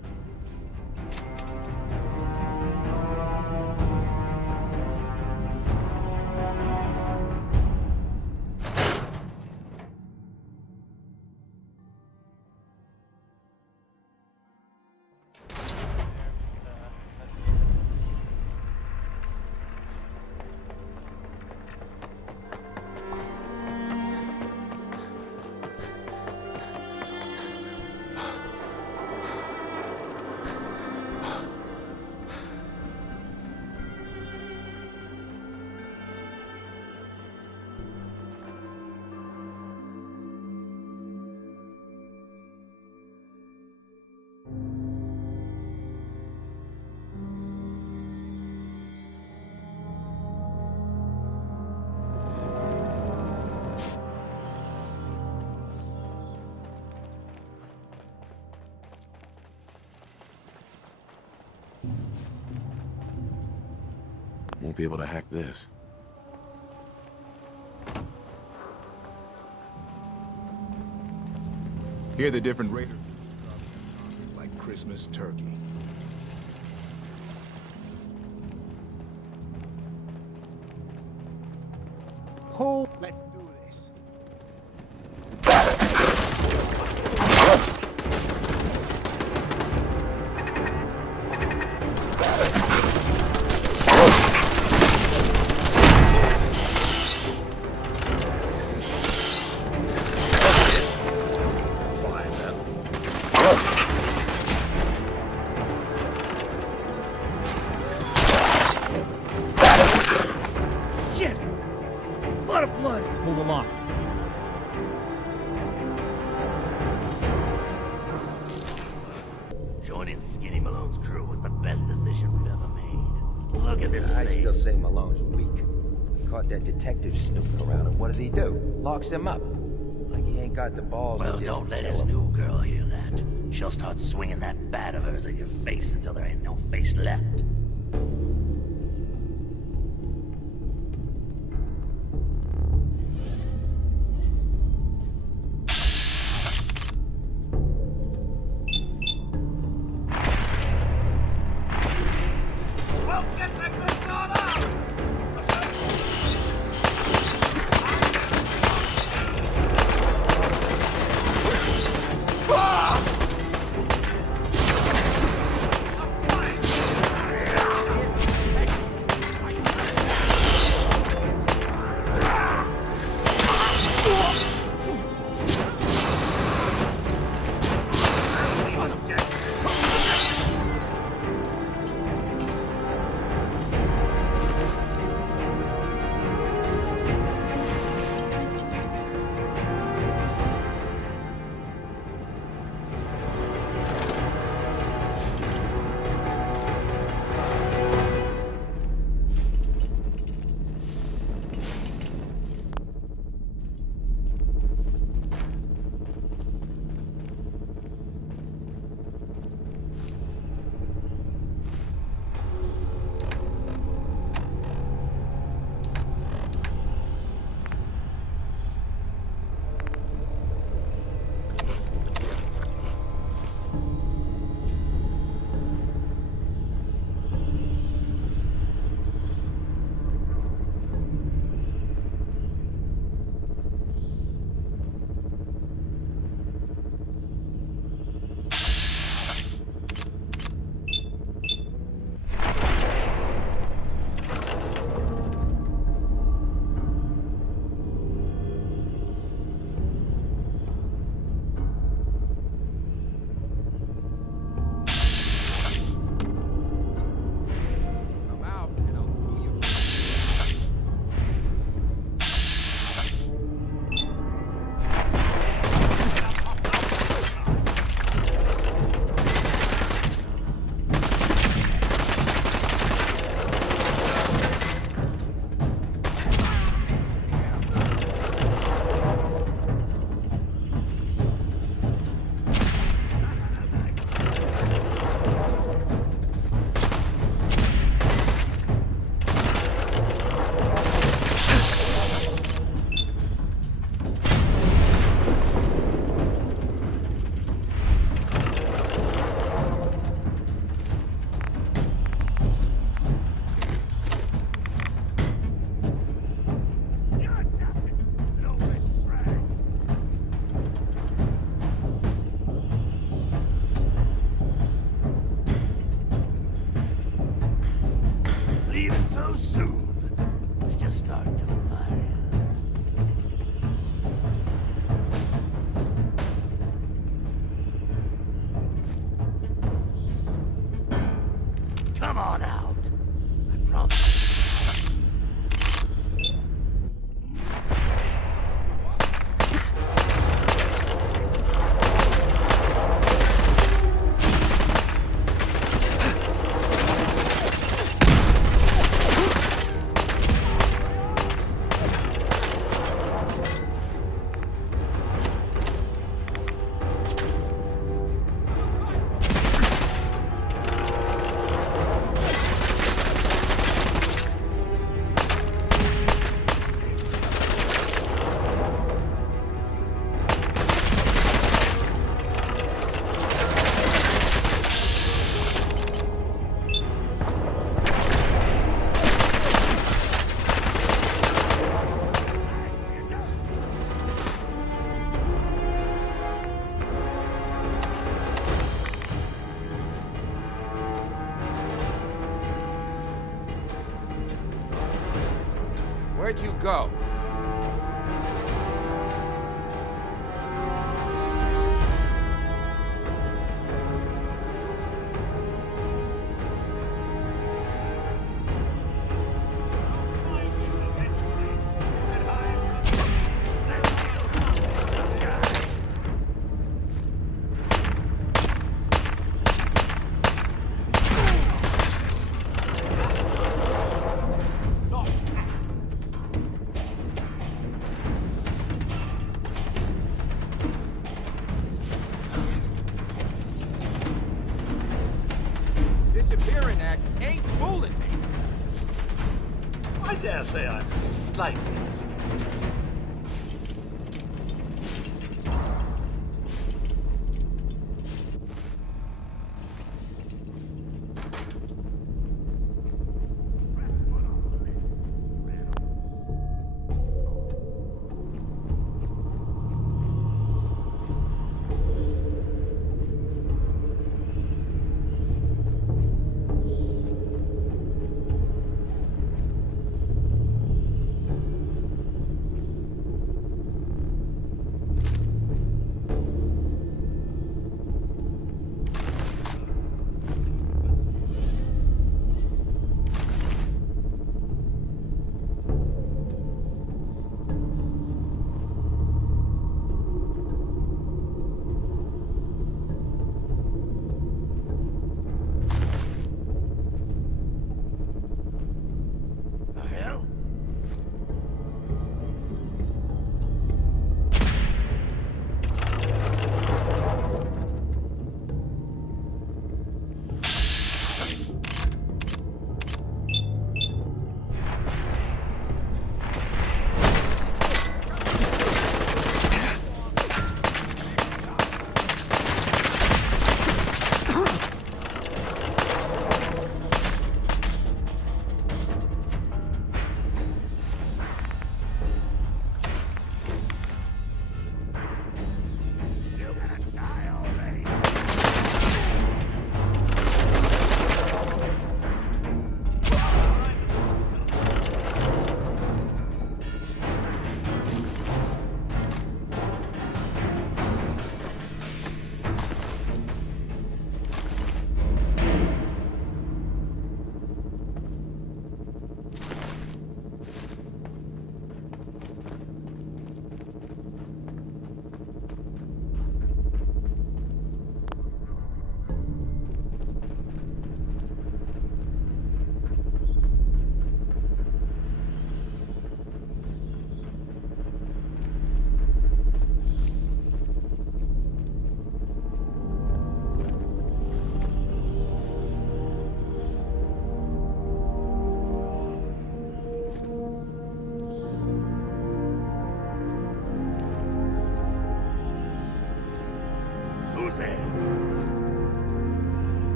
Won't be able to hack this. Here the different raiders like Christmas turkey. Oh, let's do this. Shit! A lot of blood! Move along. Joining Skinny Malone's crew was the best decision we've ever made. Look at this I place. still say Malone's weak. Caught that detective snooping around, and what does he do? Locks him up. Like he ain't got the balls Well, to just don't let kill his him. new girl hear that. She'll start swinging that bat of hers at your face until there ain't no face left. Well, get that good gun out! Ah! go. Disappearing act ain't fooling me. I dare say I'm slightly innocent.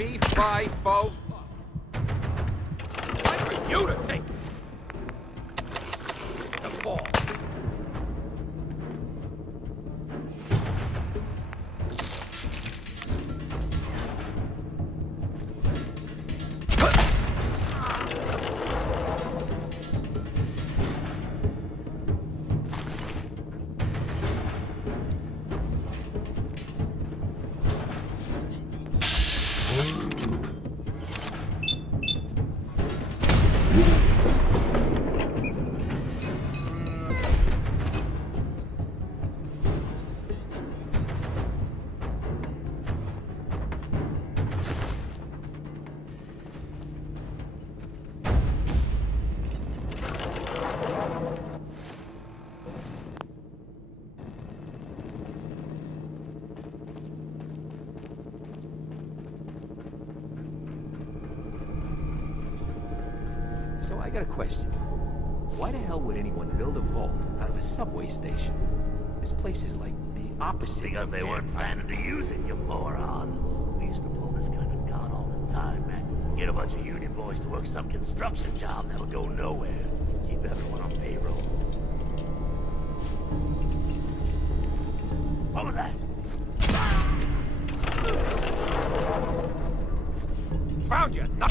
fee, fi, fo. Why for you to take the fall? So I got a question. Why the hell would anyone build a vault out of a subway station? This place is like the opposite. Because they weren't planning to use it, you moron. We used to pull this kind of gun all the time, man. Get a bunch of union boys to work some construction job that would go nowhere. Keep everyone on payroll. What was that? Found you! Not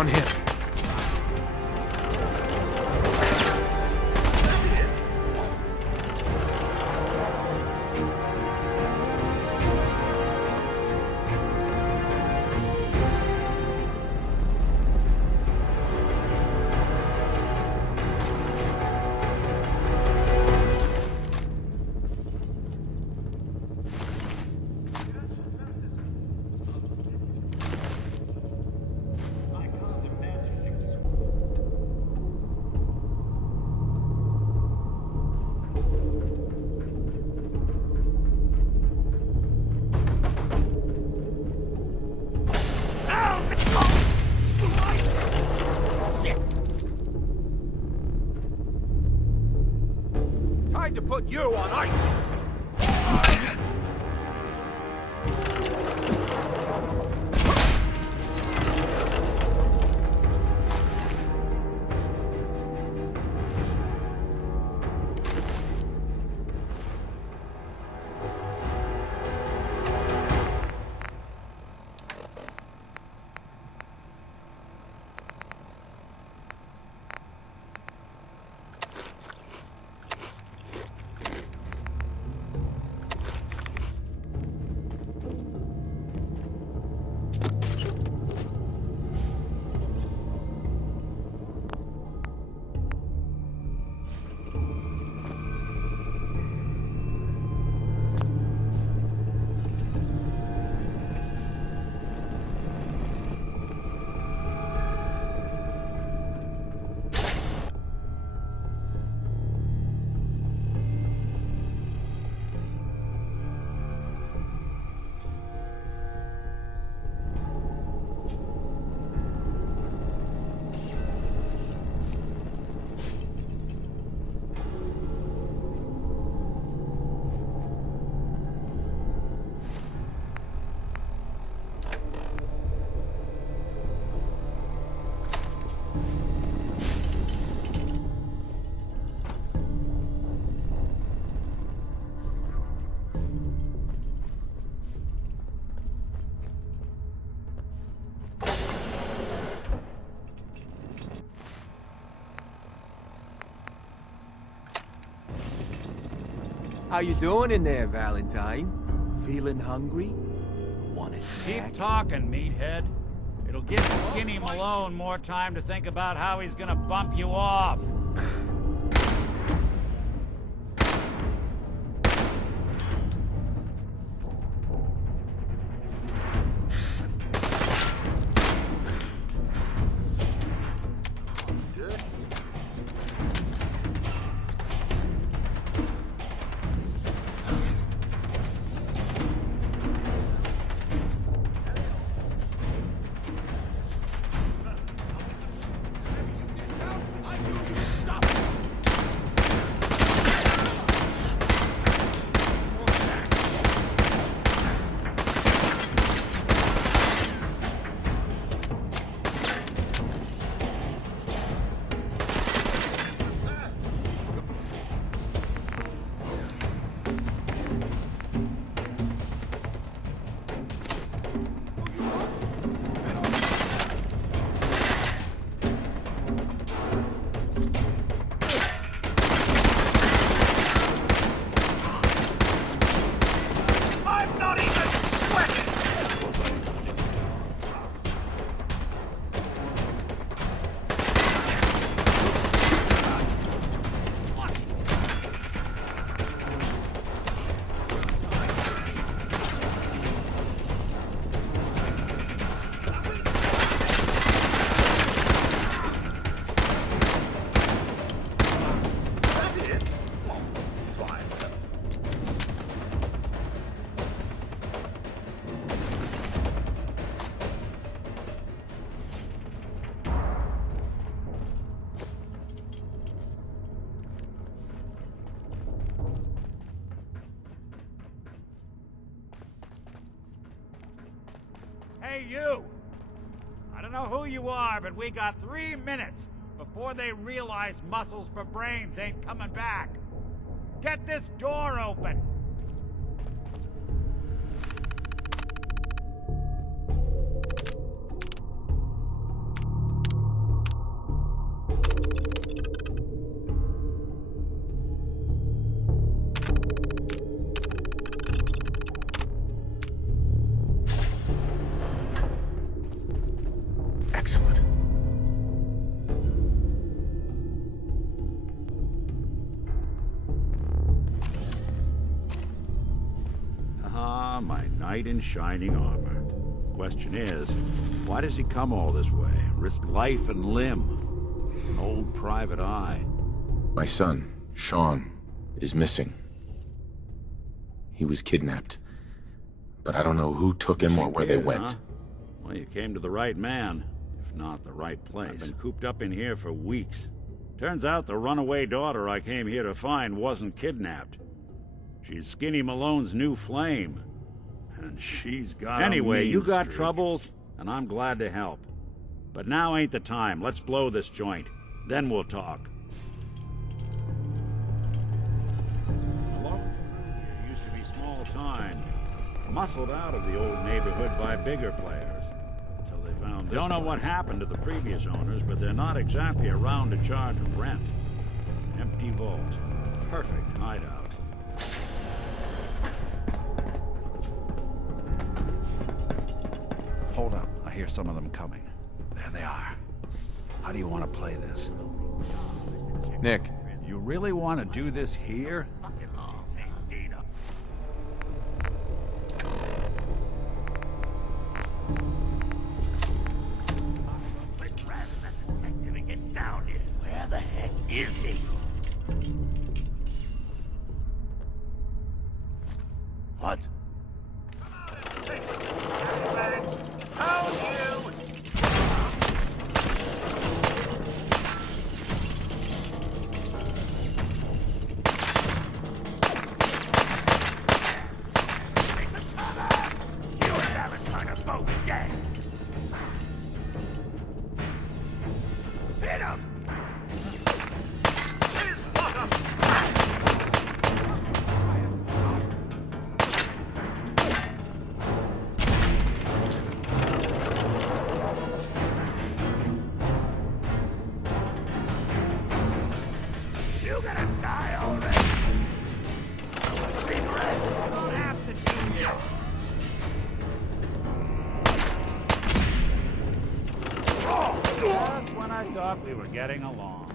on him. Tried to put you on ice. How you doing in there, Valentine? Feeling hungry? Want a snack? Keep talking, meathead. It'll give Skinny Malone more time to think about how he's gonna bump you off. Hey, you! I don't know who you are, but we got 3 minutes before they realize muscles for brains ain't coming back. Get this door open! Excellent. Ah, my knight in shining armor. Question is, why does he come all this way? Risk life and limb? An old private eye. My son, Sean, is missing. He was kidnapped. But I don't know who took him or where they went. Huh? Well, you came to the right man, if not the right place. I've been cooped up in here for weeks. Turns out the runaway daughter I came here to find wasn't kidnapped. She's Skinny Malone's new flame. And she's got Anyway, you got streak. Troubles, and I'm glad to help. But now ain't the time. Let's blow this joint. Then we'll talk. The local here used to be small time. Muscled out of the old neighborhood by bigger players. Till they found this Don't know what happened to the previous owners, but they're not exactly around to charge rent. Empty vault. Perfect hideout. Hold up. I hear some of them coming. There they are. How do you want to play this? Nick. You really want to do this here? Where the heck is he? What? thought we were getting along.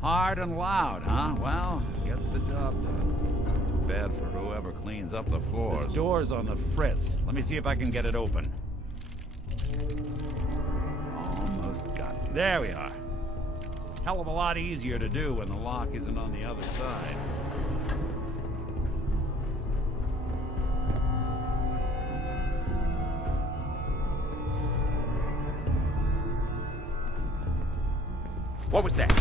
Hard and loud, huh? Well, gets the job done. Bad for whoever cleans up the floors. This door's on the fritz. Let me see if I can get it open. Almost got it. There we are. Hell of a lot easier to do when the lock isn't on the other side. What was that?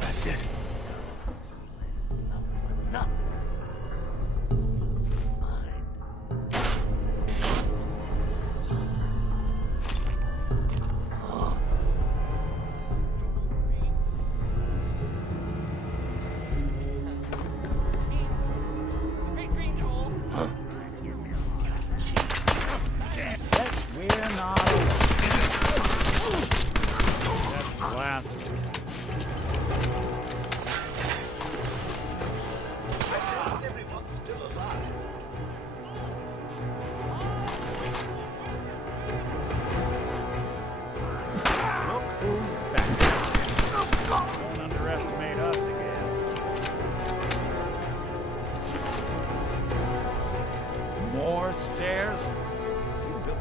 That's it. No. We're not alone. That's the last of it. Everyone's still alive. Look who's back. Don't underestimate us again. More stairs? You built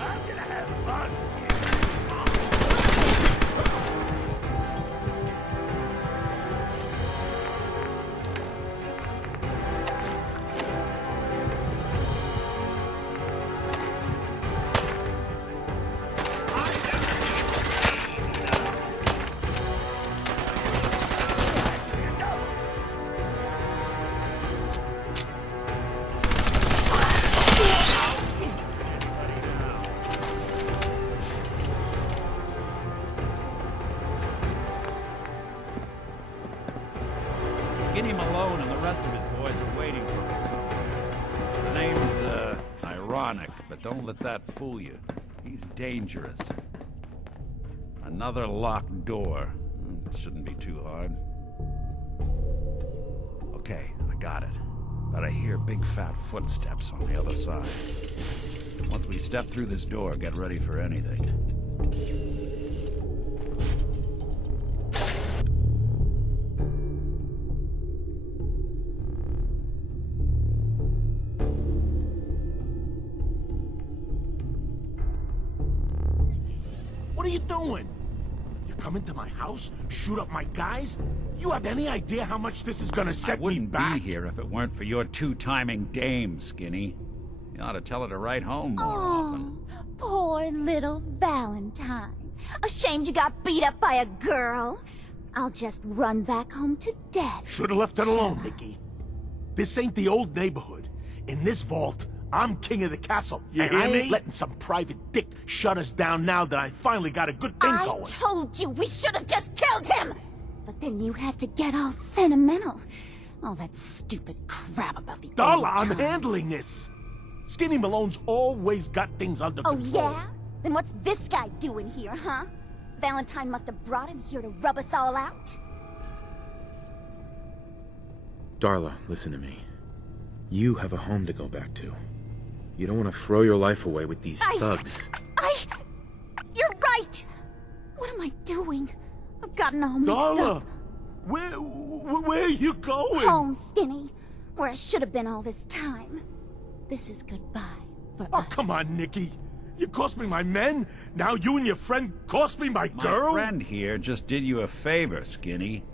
I'm gonna have fun. Skinny Malone and the rest of his boys are waiting for us somewhere. The name's, ironic, but don't let that fool you. He's dangerous. Another locked door. Shouldn't be too hard. Okay, I got it. But I hear big fat footsteps on the other side. Once we step through this door, get ready for anything. What are you doing? You come into my house, shoot up my guys? You have any idea how much this is gonna set me back? I wouldn't be here if it weren't for your two-timing dame, Skinny. You ought to tell her to write home more often. Poor little Valentine. Ashamed you got beat up by a girl? I'll just run back home to Daddy. Should've left it alone, Nikki. This ain't the old neighborhood. In this vault, I'm king of the castle. And I ain't letting some private dick shut us down now that I finally got a good thing going. I told you we should have just killed him! But then you had to get all sentimental. All that stupid crap about the Darla, old I'm times. handling this. Skinny Malone's always got things under Oh, control. yeah? Then what's this guy doing here, huh? Valentine must have brought him here to rub us all out. Darla, listen to me. You have a home to go back to. You don't want to throw your life away with these thugs. You're right! What am I doing? I've gotten all mixed Darla, up. where are you going? Home, Skinny. Where I should have been all this time. This is goodbye for Oh, us. come on, Nikki. You cost me my men, now you and your friend cost me my girl? My friend here just did you a favor, Skinny.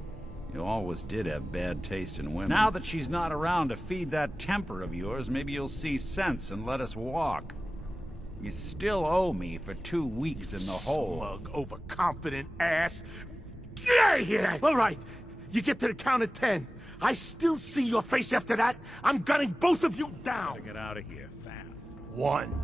You always did have bad taste in women. Now that she's not around to feed that temper of yours, maybe you'll see sense and let us walk. You still owe me for 2 weeks in the hole. Smug, overconfident ass. Get out of here! All right, you get to the count of 10. I still see your face after that. I'm gunning both of you down. Gotta get out of here, fast. 1.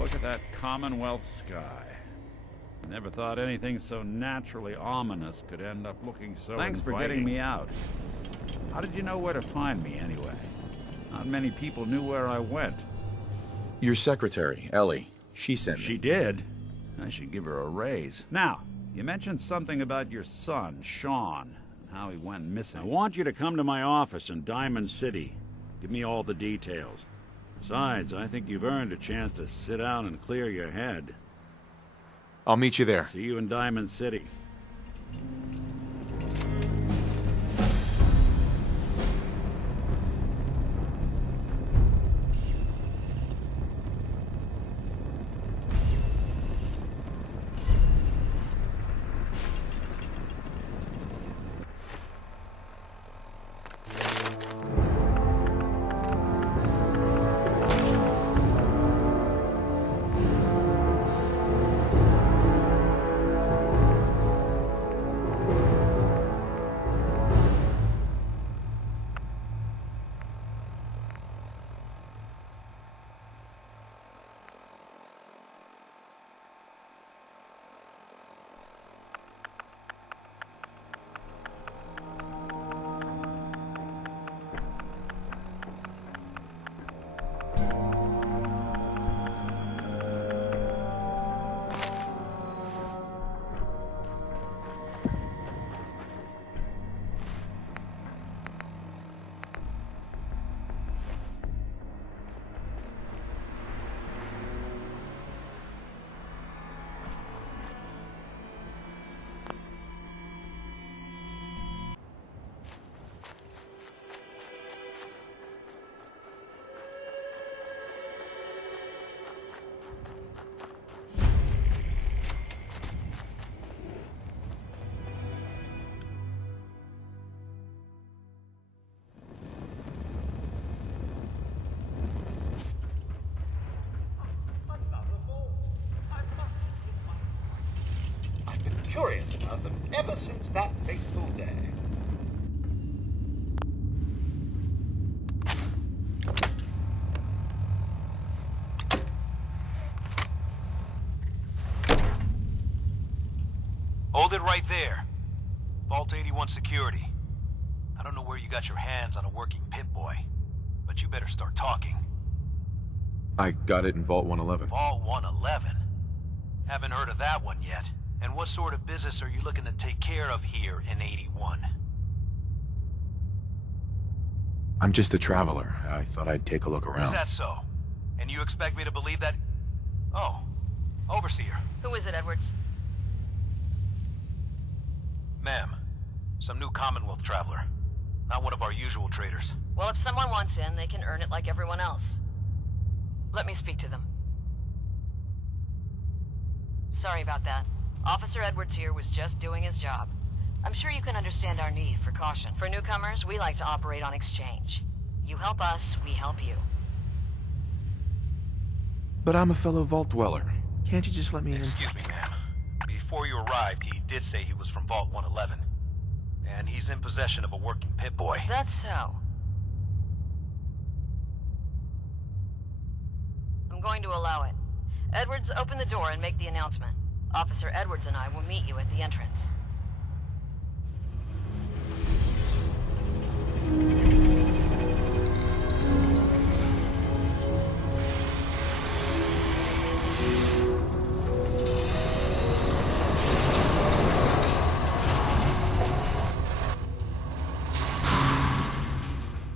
Look at that Commonwealth sky. Never thought anything so naturally ominous could end up looking so Thanks inviting. For getting me out. How did you know where to find me, anyway? Not many people knew where I went. Your secretary, Ellie. She sent me. She did? I should give her a raise. Now, you mentioned something about your son, Sean, and how he went missing. I want you to come to my office in Diamond City. Give me all the details. Besides, I think you've earned a chance to sit down and clear your head. I'll meet you there. See you in Diamond City. Curious about them ever since that fateful day. Hold it right there. Vault 81 security. I don't know where you got your hands on a working Pip-Boy, but you better start talking. I got it in Vault 111. Vault 111? Haven't heard of that one yet. And what sort of business are you looking to take care of here in 81? I'm just a traveler. I thought I'd take a look around. Is that so? And you expect me to believe that? Oh, Overseer. Who is it, Edwards? Ma'am, some new Commonwealth traveler. Not one of our usual traders. Well, if someone wants in, they can earn it like everyone else. Let me speak to them. Sorry about that. Officer Edwards here was just doing his job. I'm sure you can understand our need for caution. For newcomers, we like to operate on exchange. You help us, we help you. But I'm a fellow Vault dweller. Can't you just let me in? Excuse me, ma'am. Before you arrived, he did say he was from Vault 111. And he's in possession of a working Pip-Boy. Is that so? I'm going to allow it. Edwards, open the door and make the announcement. Officer Edwards and I will meet you at the entrance.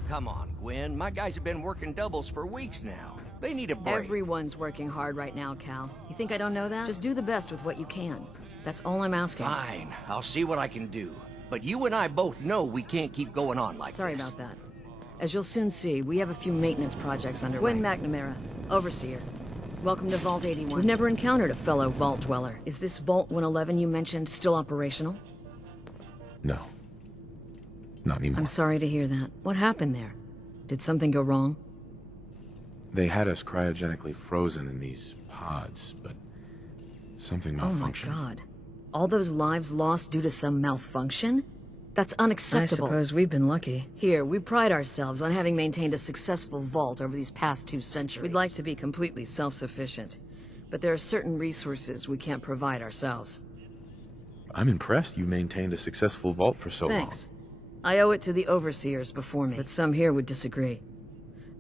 Come on, Gwen. My guys have been working doubles for weeks now. They need a break. Everyone's working hard right now, Cal. You think I don't know that? Just do the best with what you can. That's all I'm asking. Fine. I'll see what I can do. But you and I both know we can't keep going on like Sorry this. about that. As you'll soon see, we have a few maintenance projects underway. Gwen McNamara, Overseer. Welcome to Vault 81. We've never encountered a fellow Vault Dweller. Is this Vault 111 you mentioned still operational? No. Not anymore. I'm sorry to hear that. What happened there? Did something go wrong? They had us cryogenically frozen in these pods, but something malfunctioned. Oh my god. All those lives lost due to some malfunction? That's unacceptable. I suppose we've been lucky. Here, we pride ourselves on having maintained a successful vault over these past 2 centuries. We'd like to be completely self-sufficient, but there are certain resources we can't provide ourselves. I'm impressed you maintained a successful vault for so long. Thanks. I owe it to the overseers before me, but some here would disagree.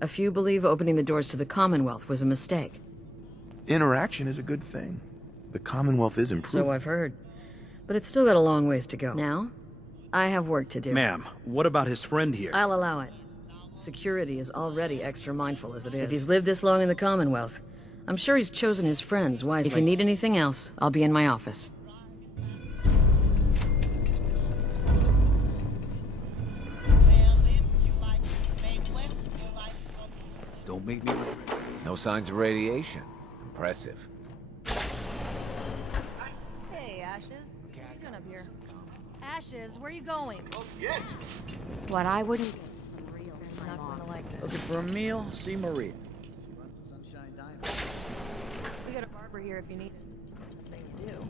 A few believe opening the doors to the Commonwealth was a mistake. Interaction is a good thing. The Commonwealth is improving. So I've heard. But it's still got a long ways to go. Now, I have work to do. Ma'am, what about his friend here? I'll allow it. Security is already extra mindful as it is. If he's lived this long in the Commonwealth, I'm sure he's chosen his friends wisely. If you need anything else, I'll be in my office. Don't make me... No signs of radiation. Impressive. Hey, Ashes. What are you doing up here? Ashes, where are you going? What I wouldn't... Not gonna like this. Looking for a meal? See Maria. We got a barber here if you need it. I'd say you do.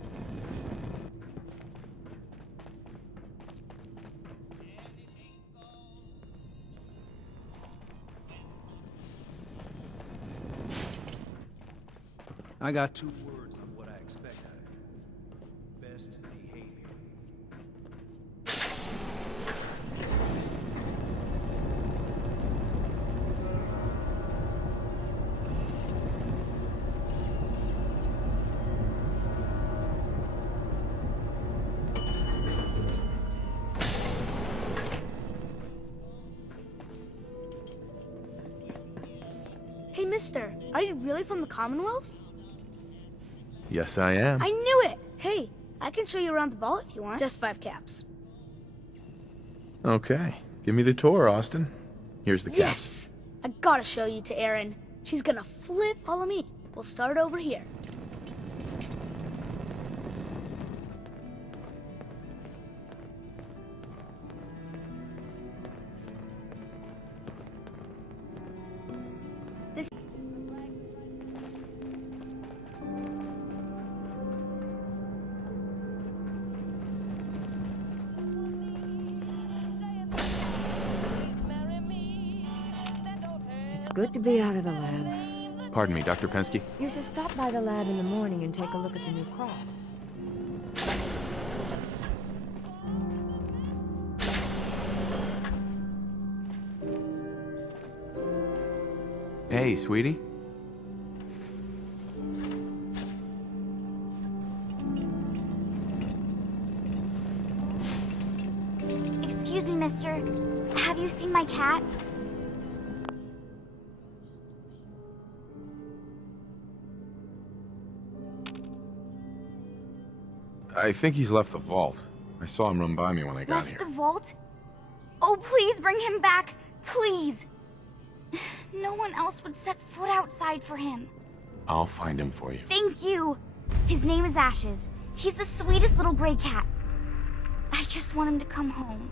I got 2 words on what I expect out of you. Best behavior. Hey, mister, are you really from the Commonwealth? Yes, I am. I knew it! Hey, I can show you around the vault if you want. Just 5 caps. Okay. Give me the tour, Austin. Here's the cap. Yes! I gotta show you to Erin. She's gonna flip. Follow me. We'll start over here. This... It's good to be out of the lab. Pardon me, Dr. Pensky? You should stop by the lab in the morning and take a look at the new cross. Hey, sweetie. Excuse me, mister. Have you seen my cat? I think he's left the vault. I saw him run by me when I got Left here. the vault? Oh, please bring him back. Please. No one else would set foot outside for him. I'll find him for you. Thank you. His name is Ashes. He's the sweetest little gray cat. I just want him to come home.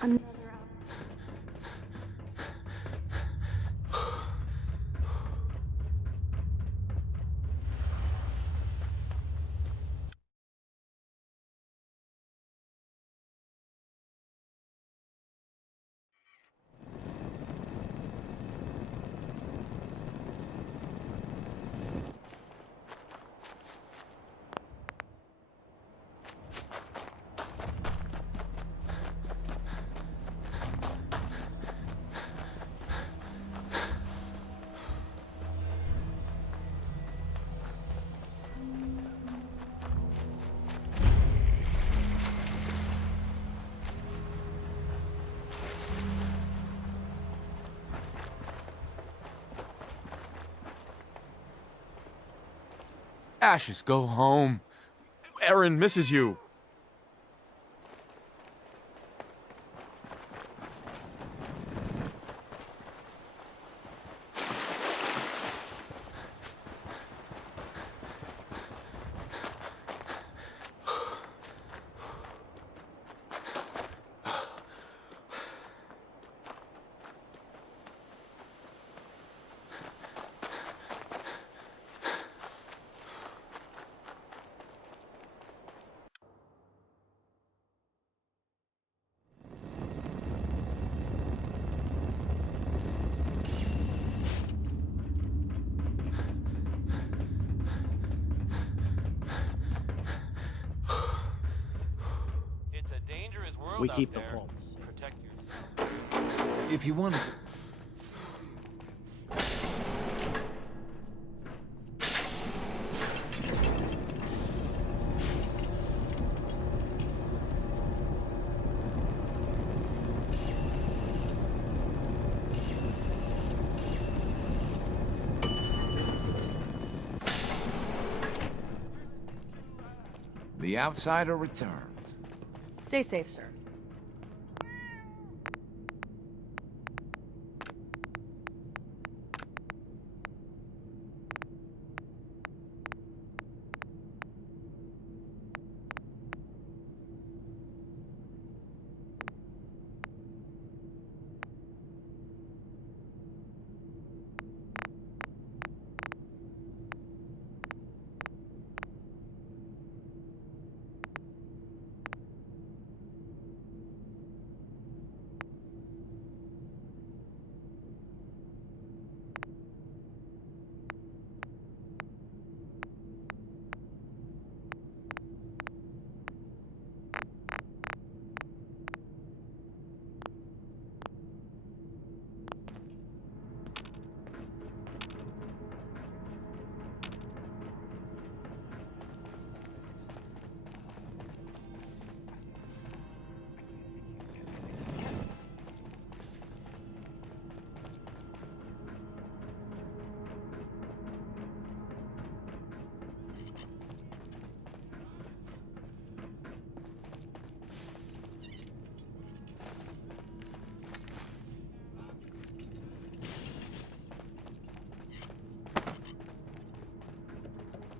Another Ashes, go home. Aaron misses you. We keep the vaults. Protect yourself. If you want to... The outsider returns. Stay safe, sir.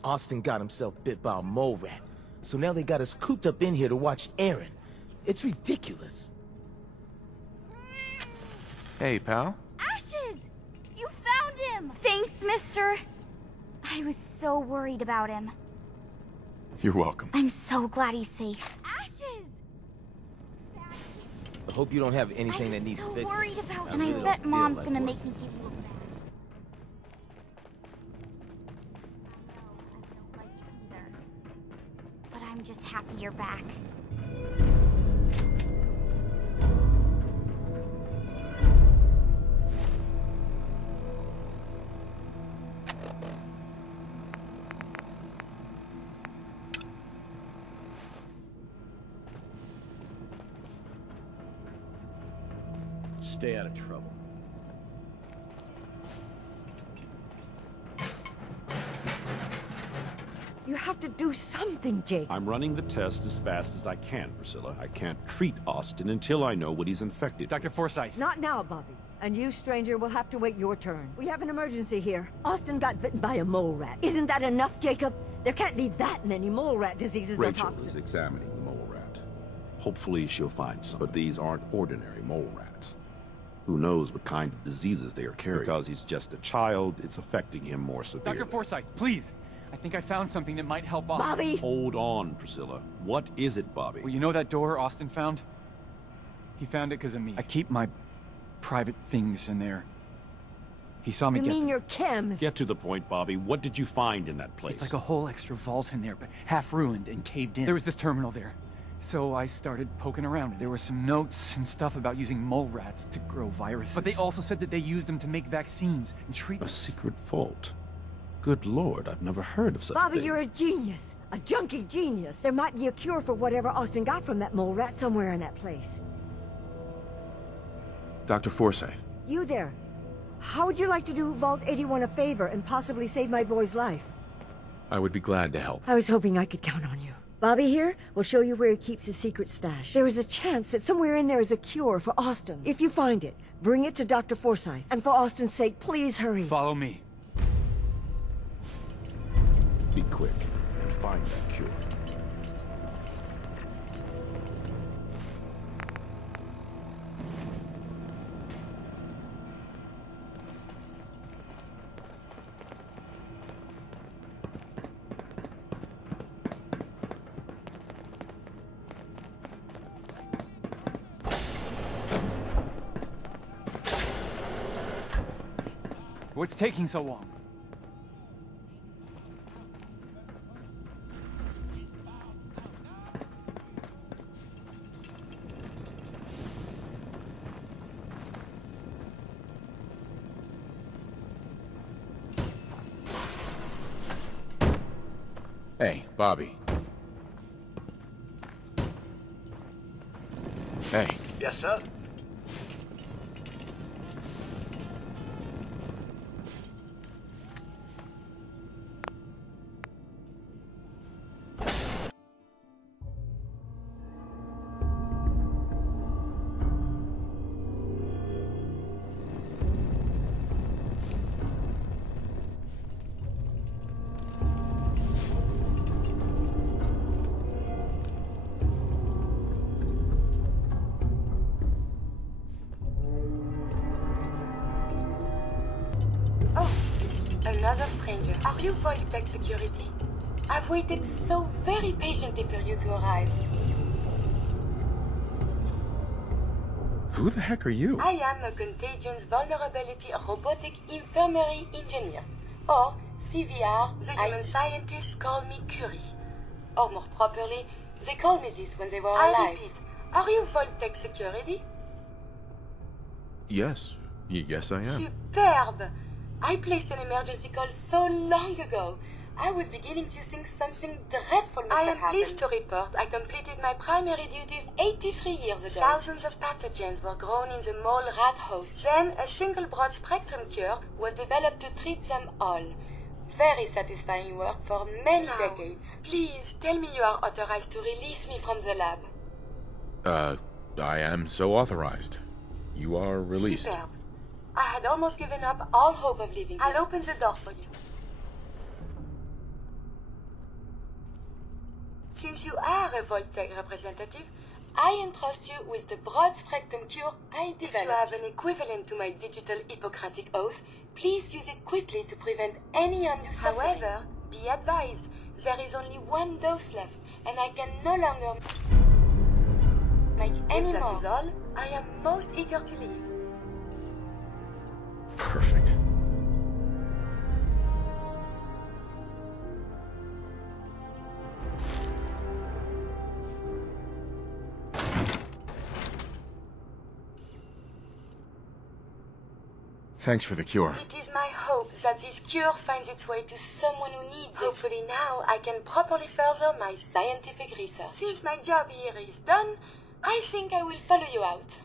Austin got himself bit by a mole rat, so now they got us cooped up in here to watch Aaron. It's ridiculous. Hey, pal. Ashes! You found him! Thanks, mister. I was so worried about him. You're welcome. I'm so glad he's safe. Ashes! I hope you don't have anything that needs so fixing. worried about, I and really I don't bet feel Mom's like gonna working. make me give you a bath. I know, I don't like it either. But I'm just happy you're back. Stay out of trouble. You have to do something, Jake. I'm running the test as fast as I can, Priscilla. I can't treat Austin until I know what he's infected. Dr. Forsyth. Not now, Bobby. And you, stranger, will have to wait your turn. We have an emergency here. Austin got bitten by a mole rat. Isn't that enough, Jacob? There can't be that many mole rat diseases or Rachel toxins. is examining the mole rat. Hopefully she'll find some. But these aren't ordinary mole rats. Who knows what kind of diseases they are carrying. Because he's just a child, it's affecting him more severely. Dr. Forsyth, please! I think I found something that might help Austin. Bobby! Hold on, Priscilla. What is it, Bobby? Well, you know that door Austin found? He found it because of me. I keep my private things in there. He saw me You get mean them. your chems? Get to the point, Bobby. What did you find in that place? It's like a whole extra vault in there, but half ruined and caved in. There was this terminal there. So I started poking around. There were some notes and stuff about using mole rats to grow viruses. But they also said that they used them to make vaccines and treatments. A secret vault? Good Lord, I've never heard of such a Bobby, thing. you're a genius. A junkie genius. There might be a cure for whatever Austin got from that mole rat somewhere in that place. Dr. Forsyth. You there. How would you like to do Vault 81 a favor and possibly save my boy's life? I would be glad to help. I was hoping I could count on you. Bobby here will show you where he keeps his secret stash. There is a chance that somewhere in there is a cure for Austin. If you find it, bring it to Dr. Forsyth. And for Austin's sake, please hurry. Follow me. Be quick and find that cure. What's taking so long? Hey, Bobby. Hey. Yes, sir? Another stranger. Are you Voltec Security? I've waited so very patiently for you to arrive. Who the heck are you? I am a Contagions Vulnerability Robotic Infirmary Engineer, or CVR. The human scientists call me Curie. Or more properly, they called me this when they were alive. I repeat, are you Voltec Security? Yes. Yes, I am. Superb! I placed an emergency call so long ago. I was beginning to think something dreadful must have happened. I am pleased to report I completed my primary duties 83 years ago. Thousands of pathogens were grown in the mole rat hosts. Then a single broad-spectrum cure was developed to treat them all. Very satisfying work for many decades. Please, tell me you are authorized to release me from the lab. I am so authorized. You are released. Superb. I had almost given up all hope of leaving. I'll open the door for you. Since you are a Voltec representative, I entrust you with the broad-spectrum cure I developed. If you have an equivalent to my digital Hippocratic oath, please use it quickly to prevent any undue suffering. However, be advised, there is only one dose left, and I can no longer make any more. If that is all, I am most eager to leave. Perfect. Thanks for the cure. It is my hope that this cure finds its way to someone who needs it. Hopefully now I can properly further my scientific research. Since my job here is done, I think I will follow you out.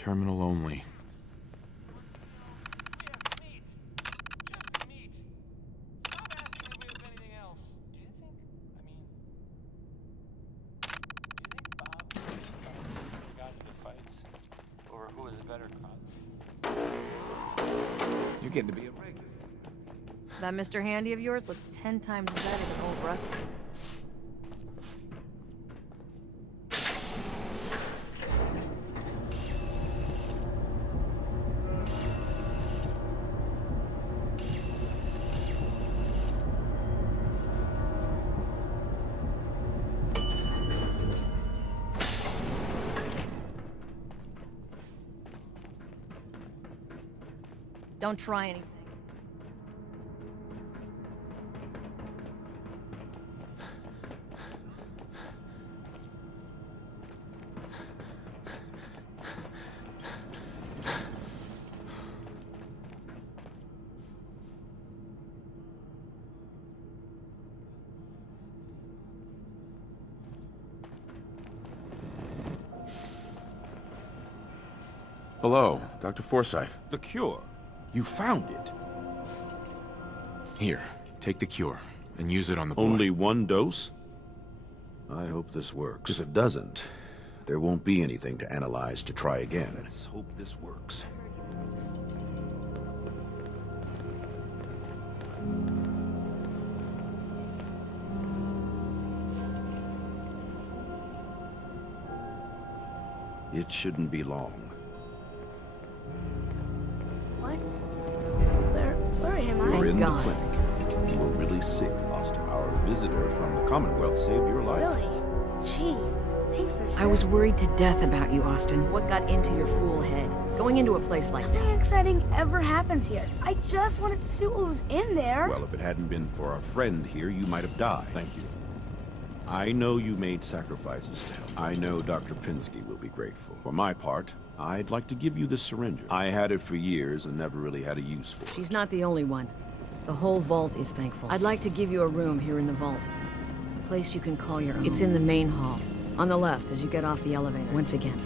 Terminal only. You're getting to be a regular. That Mr. Handy of yours looks 10 times better than old Rusty. Don't try anything. Hello, Dr. Forsyth. The cure. You found it. Here, take the cure, and use it on the boy. Only one dose? I hope this works. If it doesn't, there won't be anything to analyze to try again. Let's hope this works. It shouldn't be long. What? Where am I? You're in the clinic. You were really sick, Austin. Our visitor from the Commonwealth saved your life. Really? Gee, thanks, mister. I was worried to death about you, Austin. What got into your fool head? Going into a place like Nothing exciting ever happens here. I just wanted to see what was in there. Well, if it hadn't been for our friend here, you might have died. Thank you. I know you made sacrifices to help. I know Dr. Pinsky will be grateful. For my part, I'd like to give you this syringe. I had it for years and never really had a use for it. She's not the only one. The whole vault is thankful. I'd like to give you a room here in the vault. A place you can call your own. It's in the main hall. On the left as you get off the elevator. Once again,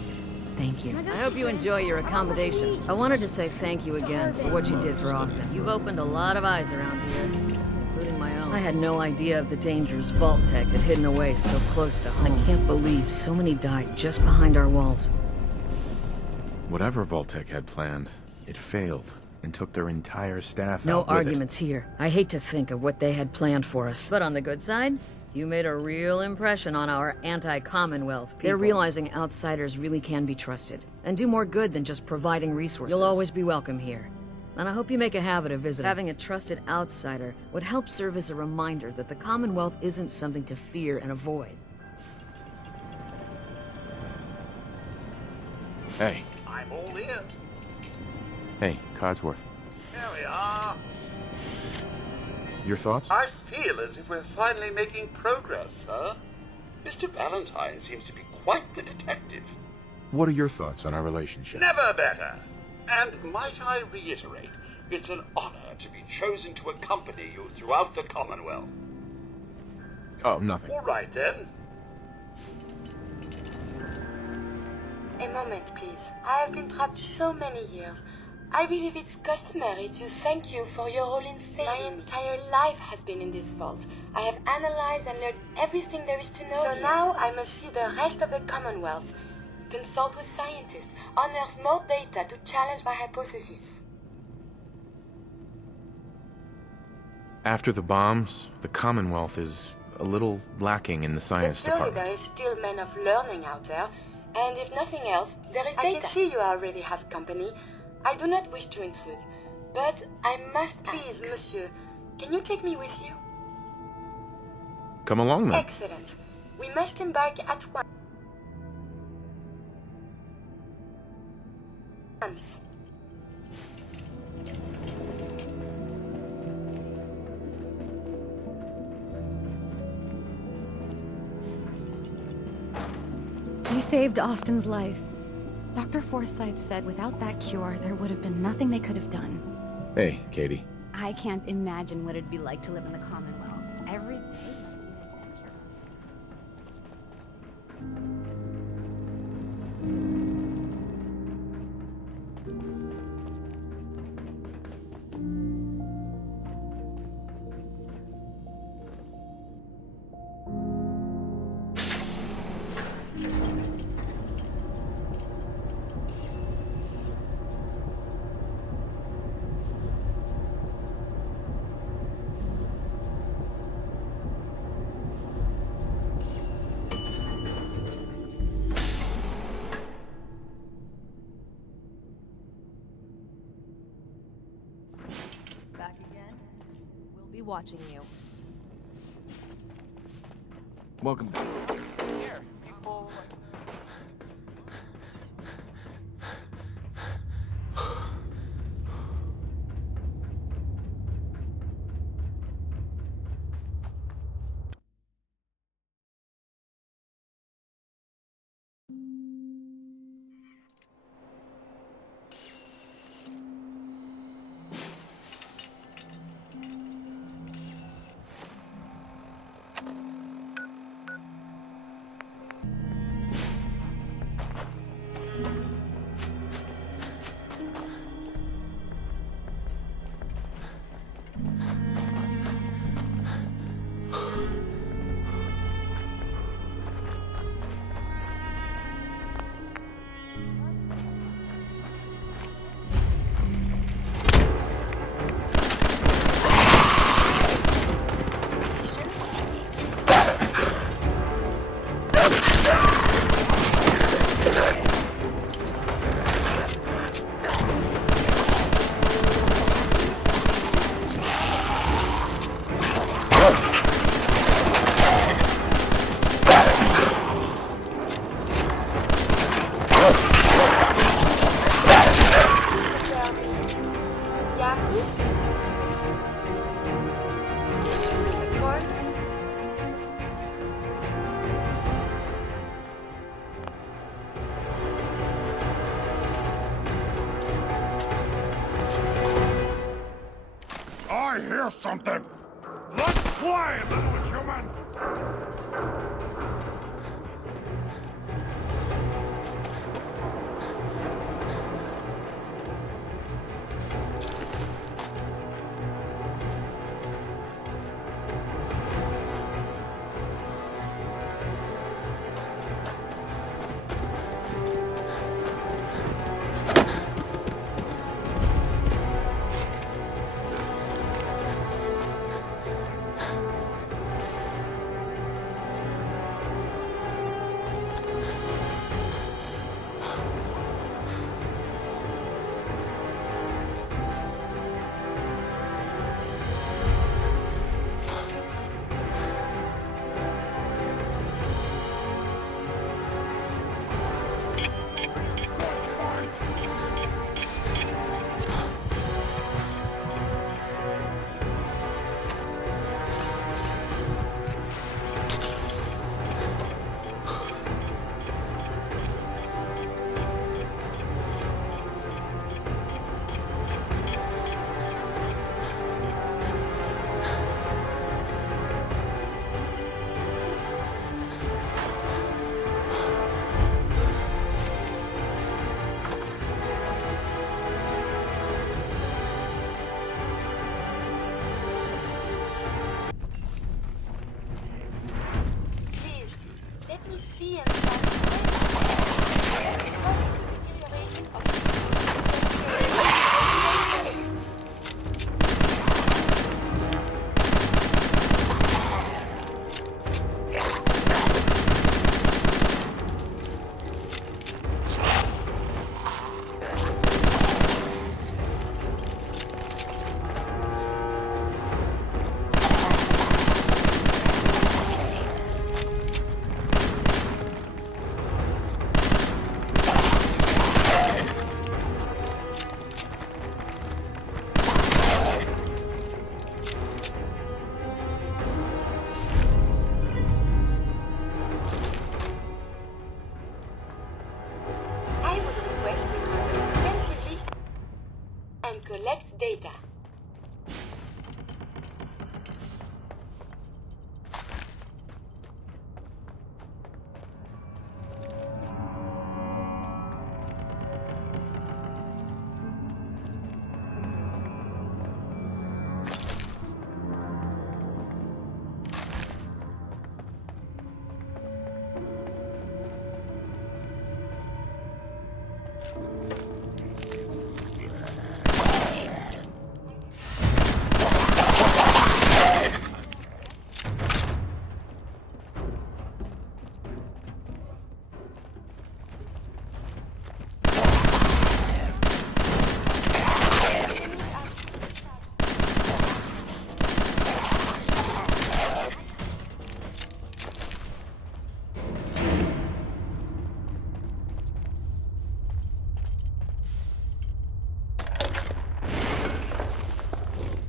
thank you. I hope you enjoy your accommodations. I wanted to say thank you again for what you did for Austin. You've opened a lot of eyes around here, including my own. I had no idea of the dangers Vault Tech had hidden away so close to home. I can't believe so many died just behind our walls. Whatever Vault-Tec had planned, it failed and took their entire staff No out with arguments here. I hate to think of what they had planned for us. But on the good side, you made a real impression on our anti-Commonwealth people. They're realizing outsiders really can be trusted, and do more good than just providing resources. You'll always be welcome here. And I hope you make a habit of visiting. Having a trusted outsider would help serve as a reminder that the Commonwealth isn't something to fear and avoid. Hey. I'm all ears. Hey, Codsworth. Here we are. Your thoughts? I feel as if we're finally making progress, sir. Mr. Valentine seems to be quite the detective. What are your thoughts on our relationship? Never better. And might I reiterate, it's an honor to be chosen to accompany you throughout the Commonwealth. Oh, nothing. All right, then. A moment, please. I have been trapped so many years. I believe it's customary to thank you for your role in saving me. My entire life has been in this vault. I have analyzed and learned everything there is to know. So now I must see the rest of the Commonwealth, consult with scientists, unearth more data to challenge my hypothesis. After the bombs, the Commonwealth is a little lacking in the science But surely department. there is still men of learning out there, and if nothing else, there is data. I can see you already have company. I do not wish to intrude, but I must please, monsieur, can you take me with you? Come along then. Excellent. We must embark at once. You saved Austin's life. Dr. Forsyth said without that cure, there would have been nothing they could have done. Hey, Katie. I can't imagine what it'd be like to live in the Commonwealth. Every day must be an adventure. be watching you. Welcome back. Here, people. I hear something! Let's play, little human! see and collect data.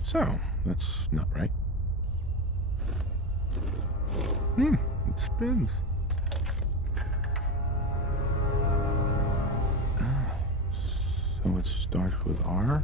So, that's not right. It spins. So it starts with R?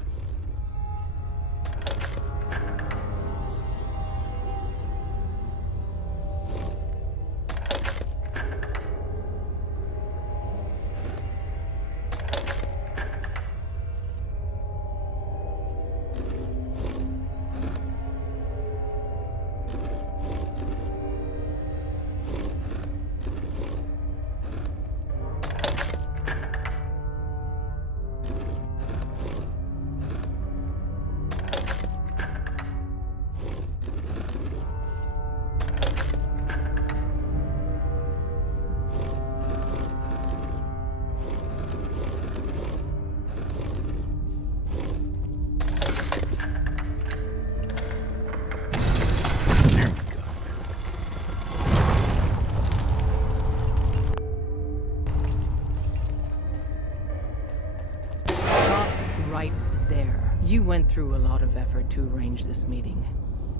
Right there. You went through a lot of effort to arrange this meeting.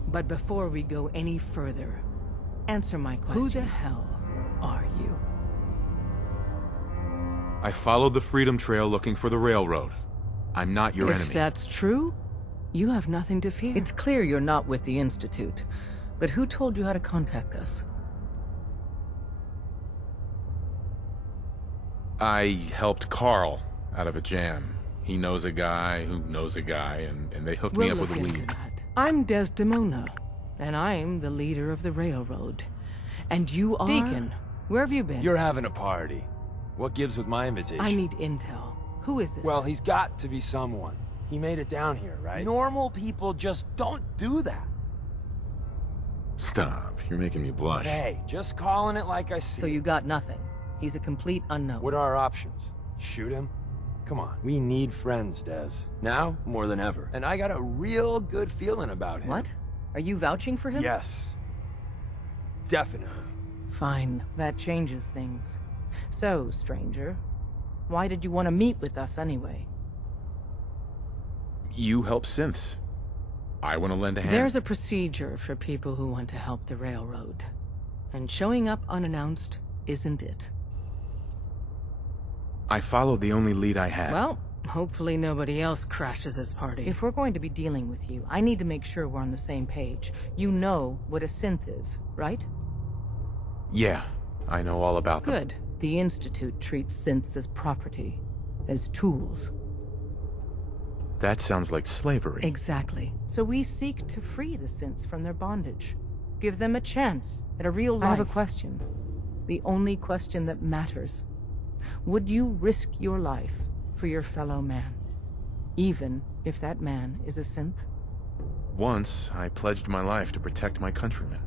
But before we go any further, answer my questions. Who the hell are you? I followed the Freedom Trail looking for the railroad. I'm not your enemy. If that's true, you have nothing to fear. It's clear you're not with the Institute. But who told you how to contact us? I helped Carl out of a jam. He knows a guy who knows a guy, and they hooked me up with a lead. I'm Desdemona, and I'm the leader of the railroad. And you are... Deacon, where have you been? You're having a party. What gives with my invitation? I need intel. Who is this? Well, he's got to be someone. He made it down here, right? Normal people just don't do that. Stop. You're making me blush. Hey, just calling it like I see. So you got nothing. He's a complete unknown. What are our options? Shoot him? Come on. We need friends, Des. Now, more than ever. And I got a real good feeling about him. What? Are you vouching for him? Yes. Definitely. Fine. That changes things. So, stranger, why did you want to meet with us anyway? You help synths. I want to lend a hand. There's a procedure for people who want to help the railroad. And showing up unannounced isn't it. I followed the only lead I had. Well, hopefully nobody else crashes this party. If we're going to be dealing with you, I need to make sure we're on the same page. You know what a synth is, right? Yeah, I know all about them. Good. The Institute treats synths as property, as tools. That sounds like slavery. Exactly. So we seek to free the synths from their bondage. Give them a chance at a real life. I have a question. The only question that matters. Would you risk your life for your fellow man? Even if that man is a synth? Once, I pledged my life to protect my countrymen.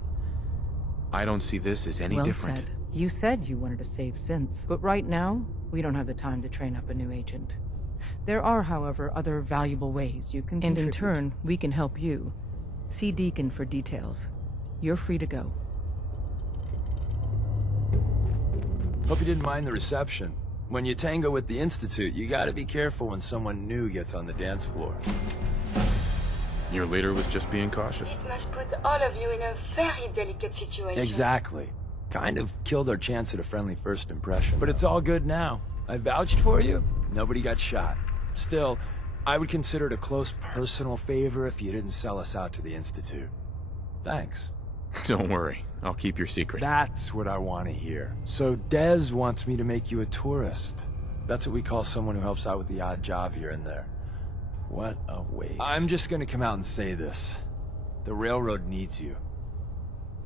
I don't see this as any different. Well said. You said you wanted to save synths, but right now, we don't have the time to train up a new agent. There are, however, other valuable ways you can contribute. And in turn, we can help you. See Deacon for details. You're free to go. Hope you didn't mind the reception. When you tango with the Institute, you gotta be careful when someone new gets on the dance floor. Your leader was just being cautious. It must put all of you in a very delicate situation. Exactly. Kind of killed our chance at a friendly first impression. But it's all good now. I vouched for you. Nobody got shot. Still, I would consider it a close personal favor if you didn't sell us out to the Institute. Thanks. Don't worry. I'll keep your secret. That's what I want to hear. So Dez wants me to make you a tourist. That's what we call someone who helps out with the odd job here and there. What a waste. I'm just gonna come out and say this. The railroad needs you.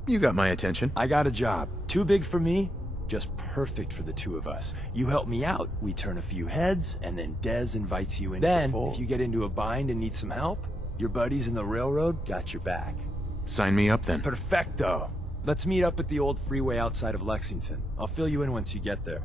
You got my attention. I got a job. Too big for me, just perfect for the two of us. You help me out, we turn a few heads, and then Dez invites you into the fold. If you get into a bind and need some help, your buddies in the railroad got your back. Sign me up then. Perfecto. Let's meet up at the old freeway outside of Lexington. I'll fill you in once you get there.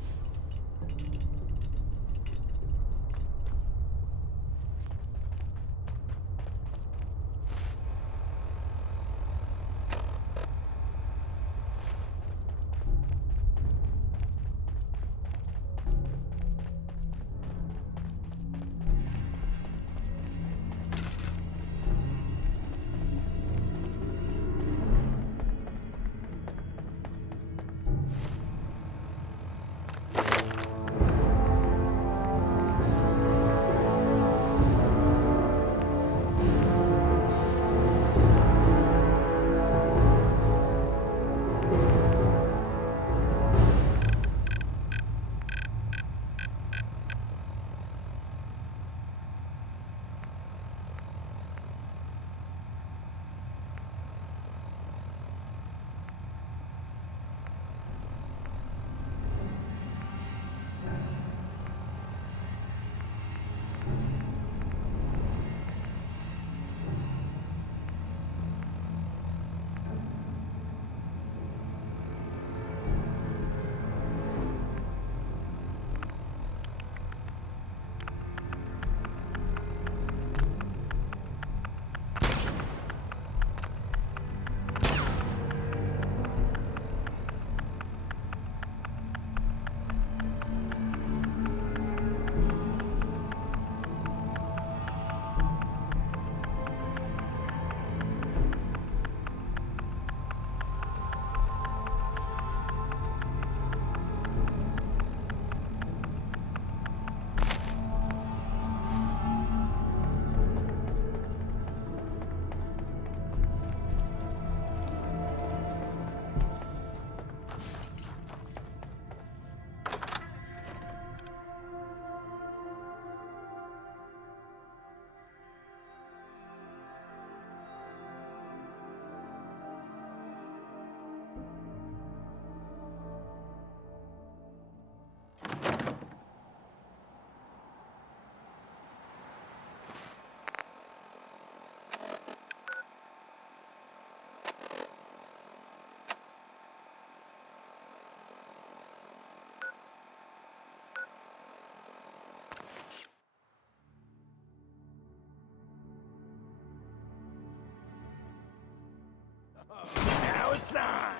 Now it's on!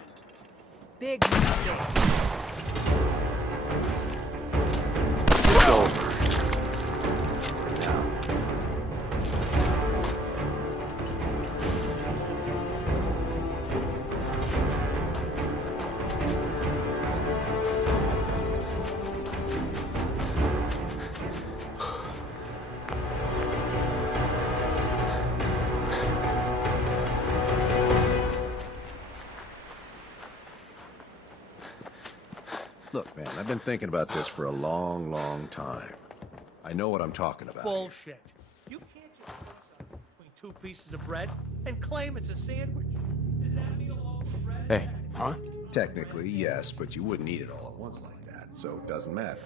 Big mistake. It's over. Look, man, I've been thinking about this for a long, long time. I know what I'm talking about. Bullshit. You can't just put something between two pieces of bread and claim it's a sandwich. Does that mean a loaf of bread? Hey. Huh? Technically, yes, but you wouldn't eat it all at once like that, so it doesn't matter.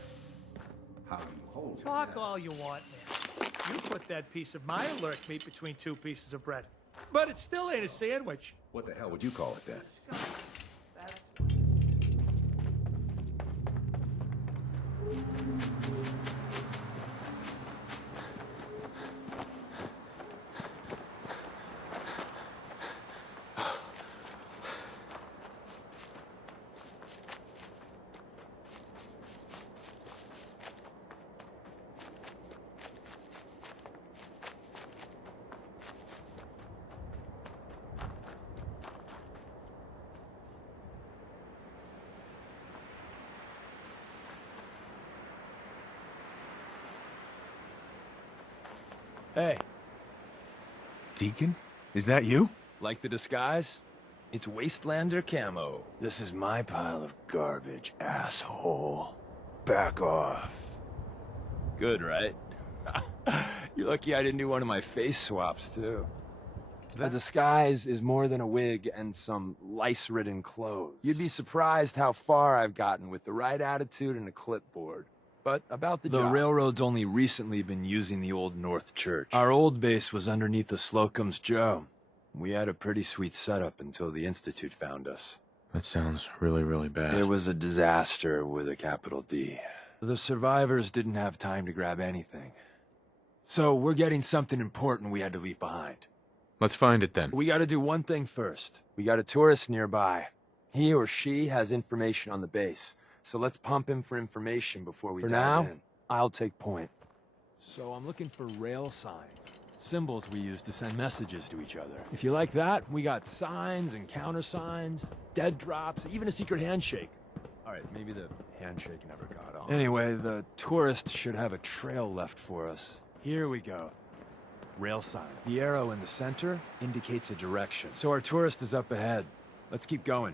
How you hold it. Talk all you want, man. You put that piece of my alert meat between two pieces of bread. But it still ain't a sandwich. What the hell would you call it then? Hey. Deacon? Is that you? Like the disguise? It's Wastelander camo. This is my pile of garbage, asshole. Back off. Good, right? You're lucky I didn't do one of my face swaps, too. The disguise is more than a wig and some lice-ridden clothes. You'd be surprised how far I've gotten with the right attitude and a clipboard. But about the job. Railroad's only recently been using the Old North Church. Our old base was underneath the Slocum's Joe. We had a pretty sweet setup until the Institute found us. That sounds really, really bad. It was a disaster with a capital D. The survivors didn't have time to grab anything. So we're getting something important we had to leave behind. Let's find it then. We gotta do one thing first. We got a tourist nearby. He or she has information on the base. So let's pump him for information before we dive in. I'll take point. So I'm looking for rail signs. Symbols we use to send messages to each other. If you like that, we got signs and countersigns, dead drops, even a secret handshake. All right, maybe the handshake never got on. Anyway, the tourist should have a trail left for us. Here we go. Rail sign. The arrow in the center indicates a direction. So our tourist is up ahead. Let's keep going.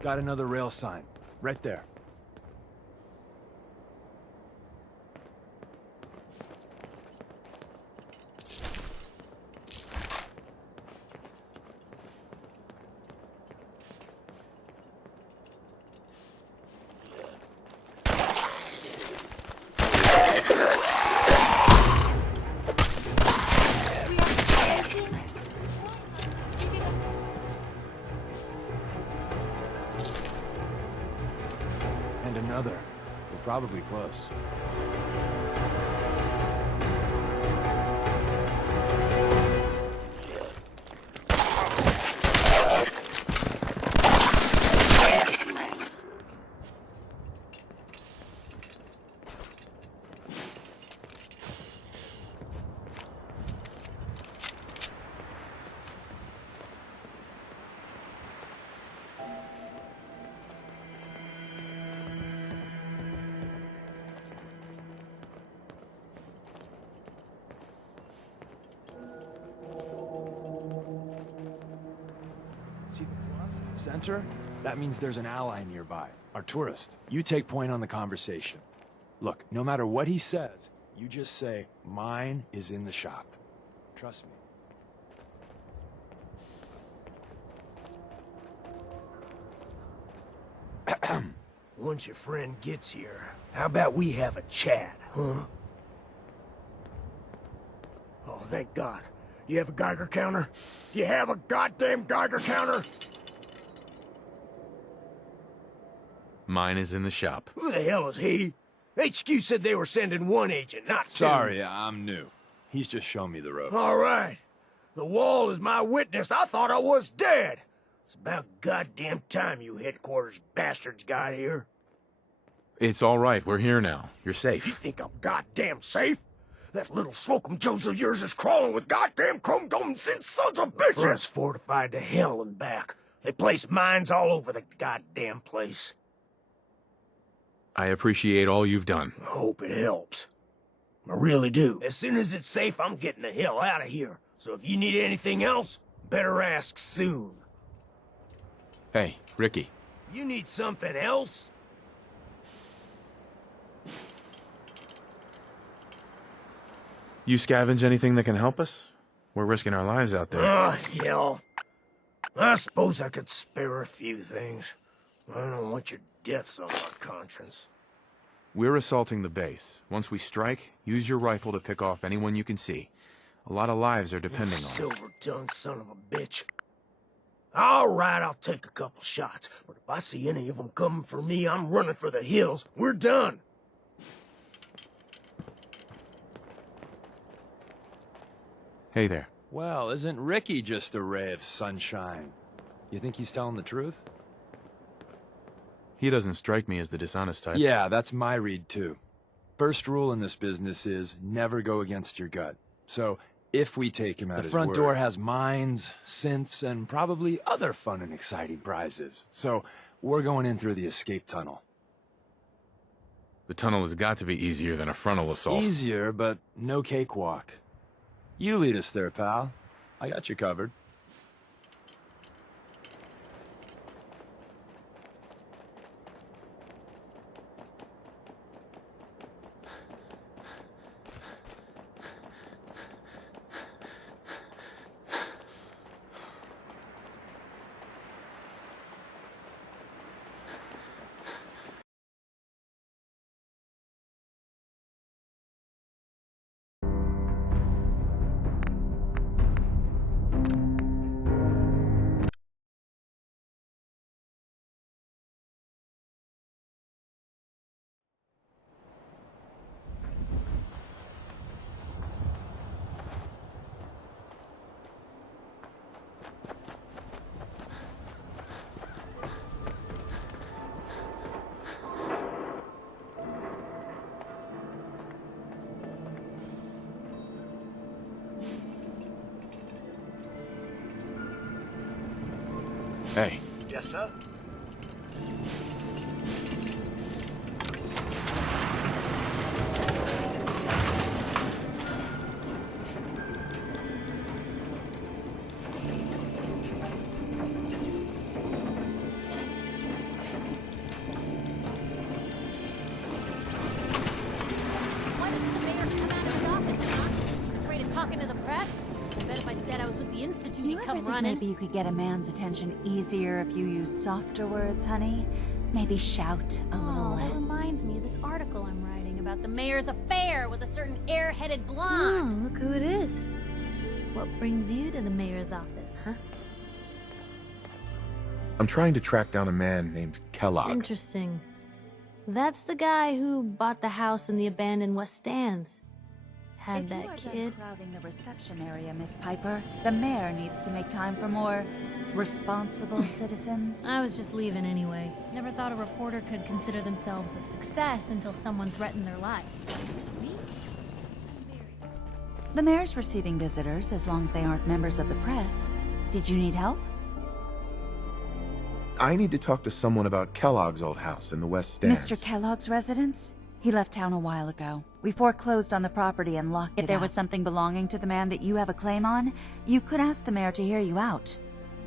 Got another rail sign. Right there. And another. We're probably close. See the plus in the center? That means there's an ally nearby, our tourist. You take point on the conversation. Look, no matter what he says, you just say, mine is in the shop. Trust me. Once your friend gets here, how about we have a chat, huh? Oh, thank God. You have a Geiger counter? You have a goddamn Geiger counter? Mine is in the shop. Who the hell is he? HQ said they were sending one agent, not two. Sorry, I'm new. He's just showing me the ropes. All right. The wall is my witness. I thought I was dead. It's about goddamn time you headquarters bastards got here. It's all right. We're here now. You're You safe. think I'm goddamn safe? That little slocum Joes of yours is crawling with goddamn chrome-domed sons of bitches! The front's fortified to hell and back. They place mines all over the goddamn place. I appreciate all you've done. I hope it helps. I really do. As soon as it's safe, I'm getting the hell out of here. So if you need anything else, better ask soon. Hey, Ricky. You need something else? You scavenge anything that can help us? We're risking our lives out there. Oh, hell. I suppose I could spare a few things. I don't want your deaths on my conscience. We're assaulting the base. Once we strike, use your rifle to pick off anyone you can see. A lot of lives are depending on us. Silver-tongued son of a bitch. All right, I'll take a couple shots. But if I see any of them coming for me, I'm running for the hills. We're done. Hey there. Well, isn't Ricky just a ray of sunshine? You think he's telling the truth? He doesn't strike me as the dishonest type. Yeah, that's my read too. First rule in this business is never go against your gut. So, if we take him at his word... The front door has mines, synths, and probably other fun and exciting prizes. So, we're going in through the escape tunnel. The tunnel has got to be easier than a frontal assault. Easier, but no cakewalk. You lead us there, pal. I got you covered. Hey. Yes, sir? Why doesn't the mayor come out of his office, huh? He's afraid of talking to the press? I bet if I said I was with the Institute, he'd come running. Maybe you could get a man's attention easier if you use softer words, honey? Maybe shout a little That less. reminds me of this article I'm writing about the mayor's affair with a certain air-headed blonde. Look who it is. What brings you to the mayor's office, huh? I'm trying to track down a man named Kellogg. Interesting. That's the guy who bought the house in the abandoned West Stands. Had that If you are kid. done crowding the reception area, Miss Piper, the mayor needs to make time for more responsible citizens. I was just leaving anyway. Never thought a reporter could consider themselves a success until someone threatened their life. Me? The mayor's receiving visitors as long as they aren't members of the press. Did you need help? I need to talk to someone about Kellogg's old house in the West Stands. Mr. Kellogg's residence? He left town a while ago. We foreclosed on the property and locked it up. If there was something belonging to the man that you have a claim on, you could ask the mayor to hear you out.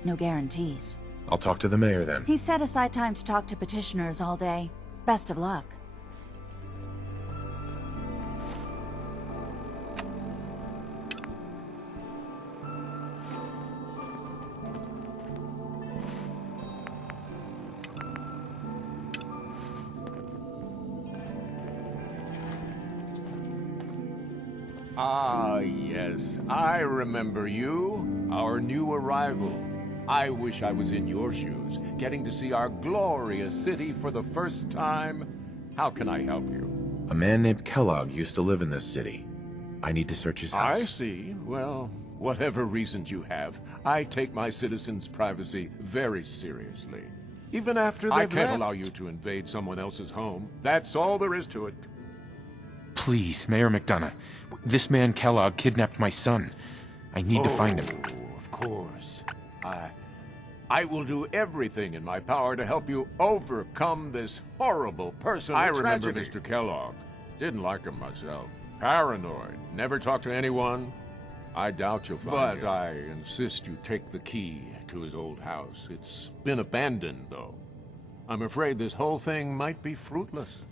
No guarantees. I'll talk to the mayor then. He set aside time to talk to petitioners all day. Best of luck. Ah, yes. I remember you. Our new arrival. I wish I was in your shoes, getting to see our glorious city for the first time. How can I help you? A man named Kellogg used to live in this city. I need to search his house. I see. Well, whatever reasons you have, I take my citizens' privacy very seriously. Even after they've left. I can't allow you to invade someone else's home. That's all there is to it. Please, Mayor McDonough. This man Kellogg kidnapped my son. I need to find him. Of course. I will do everything in my power to help you overcome this horrible personal tragedy. I remember Mr. Kellogg. Didn't like him myself. Paranoid. Never talked to anyone. I doubt you'll find him. But I insist you take the key to his old house. It's been abandoned, though. I'm afraid this whole thing might be fruitless.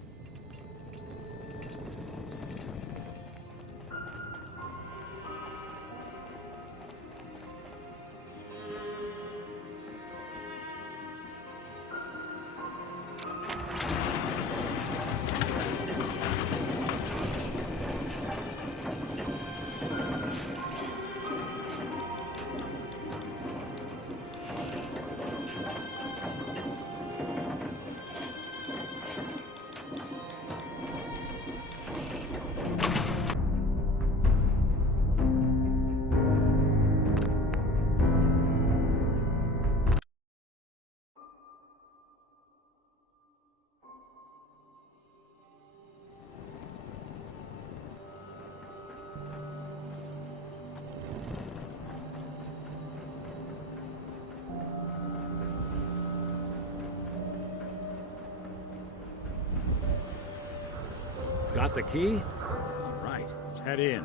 Got the key? All right, let's head in.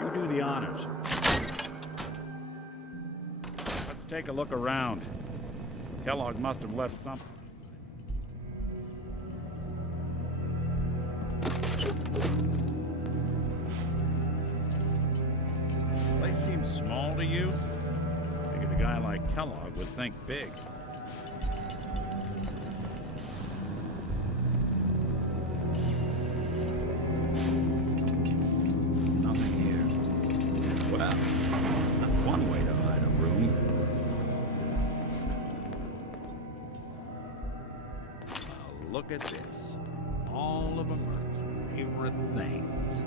You do the honors. Let's take a look around. Kellogg must have left something. Place seems small to you? Figured a guy like Kellogg would think big. Look at this. All of them are favorite things.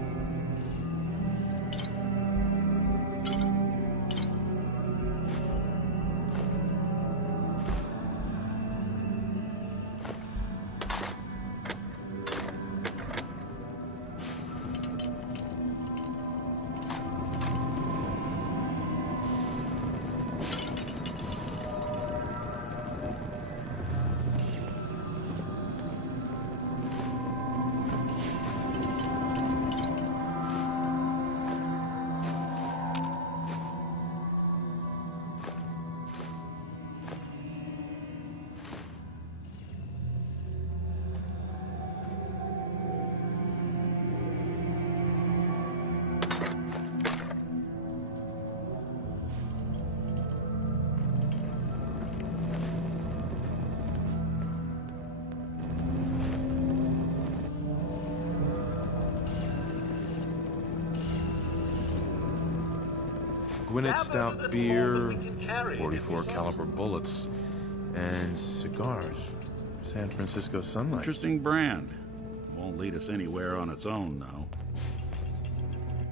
Gwinnett Stout beer, 44 caliber bullets, and cigars. San Francisco Sunlight. Interesting brand. Won't lead us anywhere on its own, though.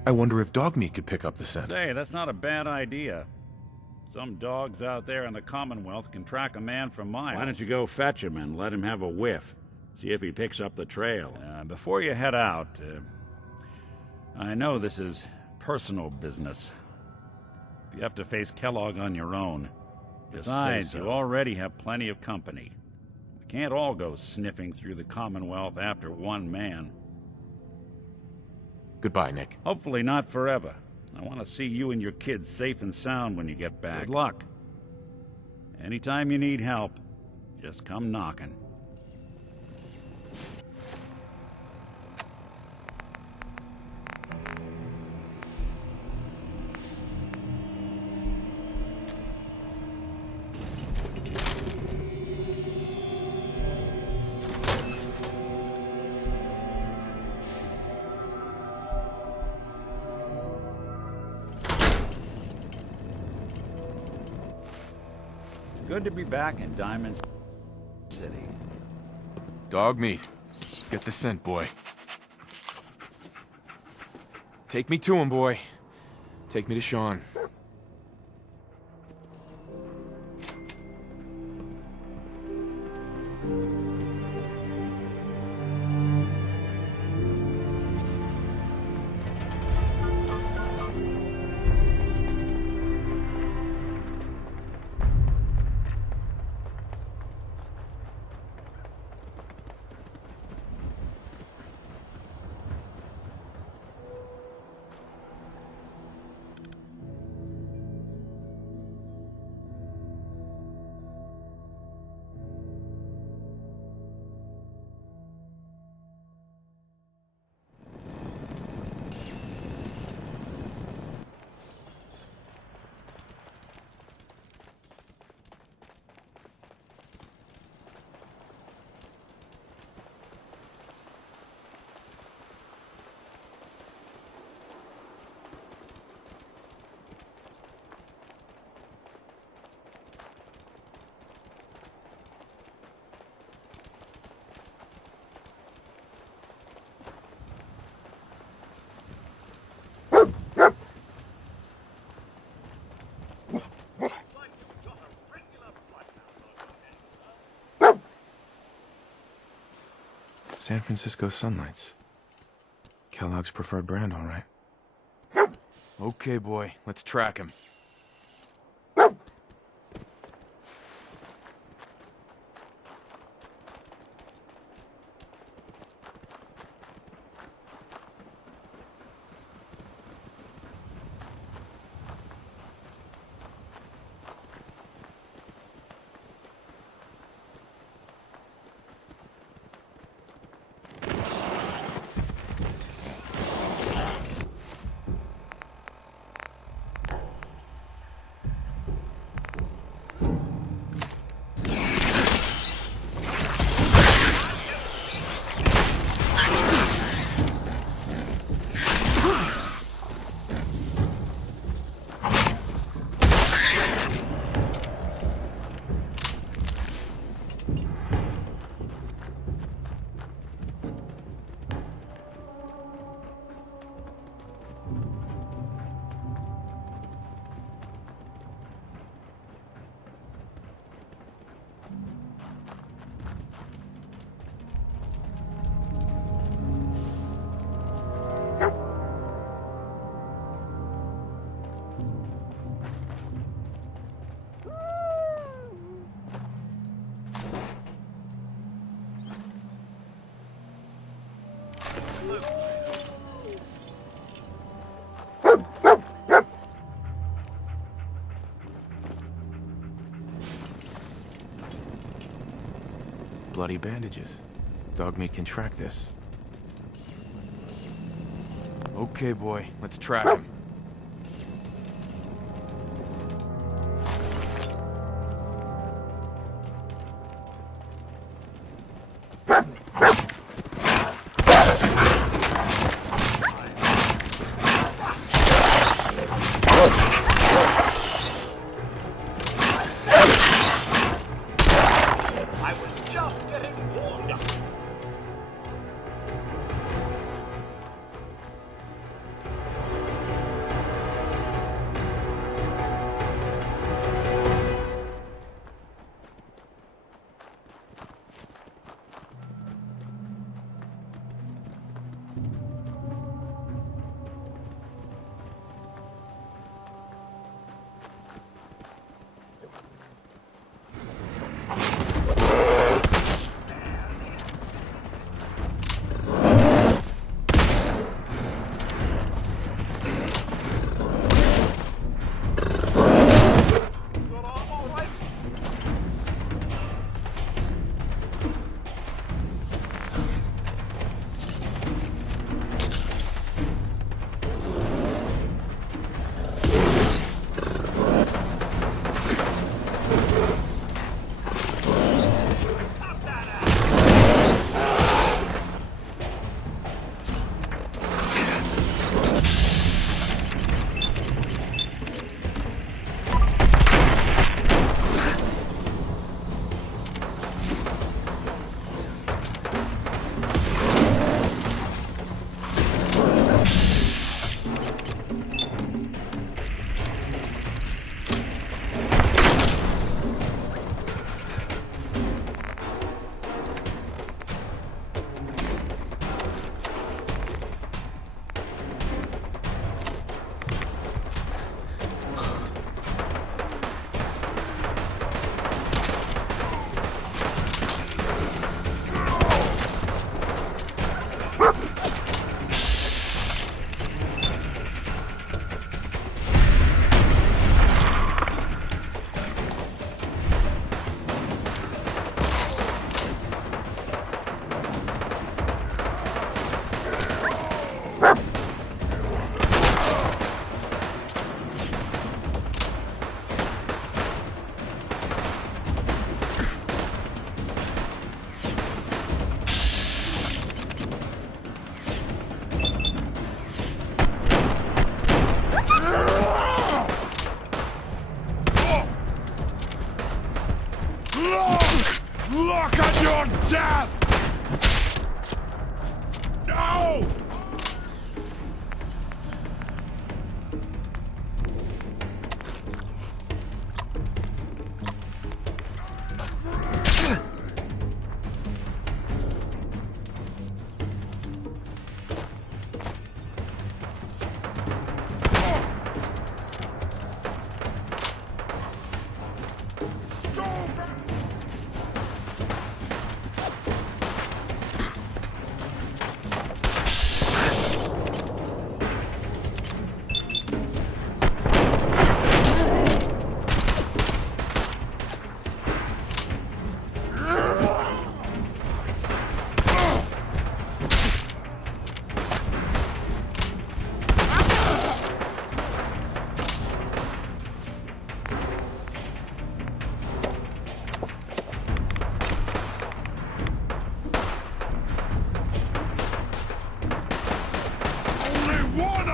I wonder if dog meat could pick up the scent. Hey, that's not a bad idea. Some dogs out there in the Commonwealth can track a man for miles. Why don't you go fetch him and let him have a whiff? See if he picks up the trail. Before you head out, I know this is personal business. You have to face Kellogg on your own. Besides, you already have plenty of company. We can't all go sniffing through the Commonwealth after one man. Goodbye, Nick. Hopefully not forever. I want to see you and your kids safe and sound when you get back. Good luck. Anytime you need help, just come knocking. Good to be back in Diamond City. Dog meat. Get the scent, boy. Take me to him, boy. Take me to Sean. San Francisco Sunlights. Kellogg's preferred brand, all right. Okay, boy, let's track him. Bloody bandages. Dogmeat can track this. Okay, boy, let's track him.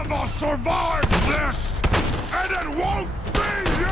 of us survive this! And it won't be you!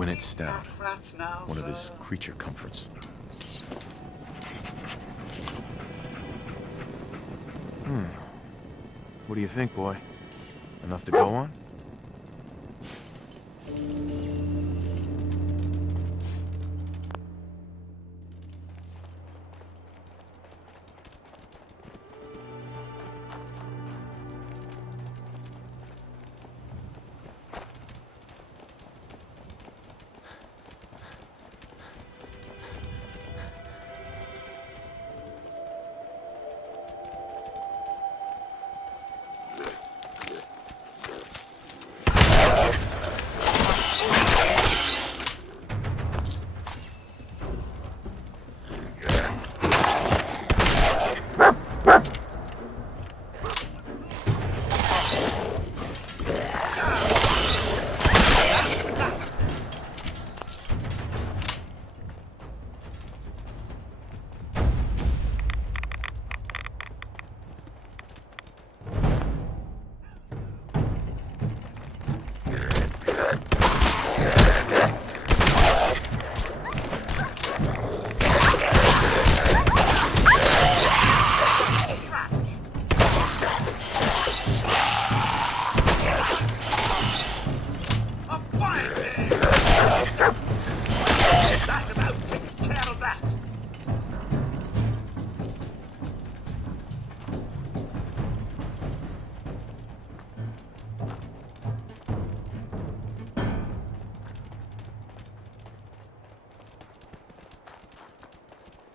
Gwyneth Stout, one of his creature comforts. What do you think, boy? Enough to go on?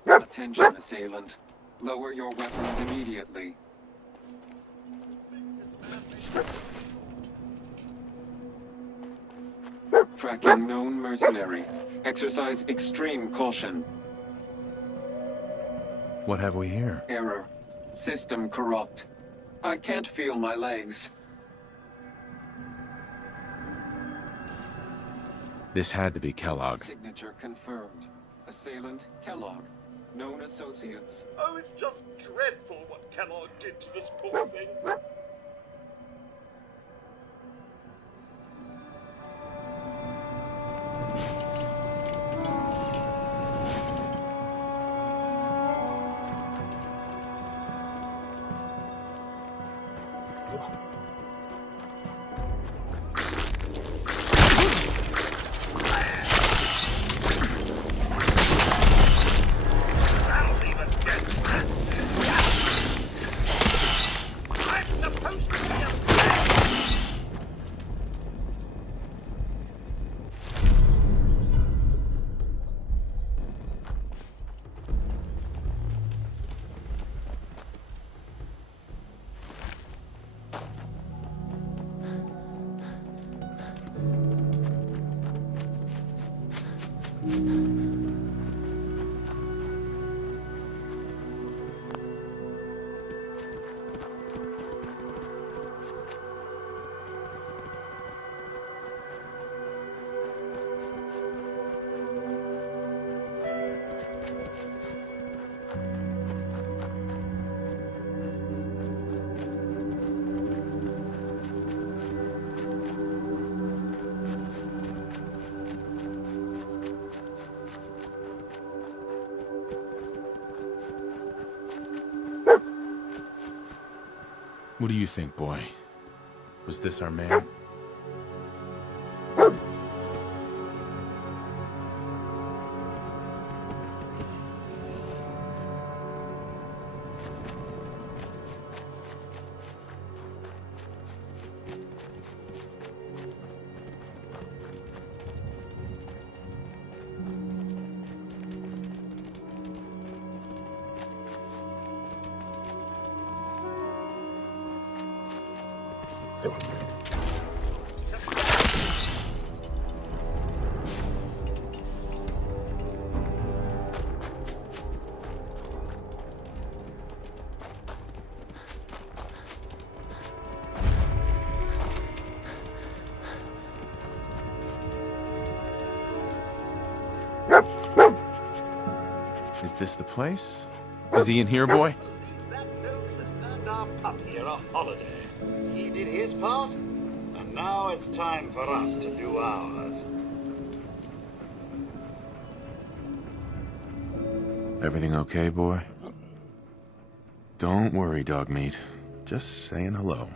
Attention, assailant. Lower your weapons immediately. Tracking known mercenary. Exercise extreme caution. What have we here? Error. System corrupt. I can't feel my legs. This had to be Kellogg. Signature confirmed. Assailant, Kellogg. Known associates. Oh, it's just dreadful what Kellogg did to this poor thing. What do you think, boy? Was this our man? Is this the place? Is he in here, boy? That nose has earned our puppy a holiday. He did his part, and now it's time for us to do ours. Everything okay, boy? Don't worry, dog meat. Just saying hello.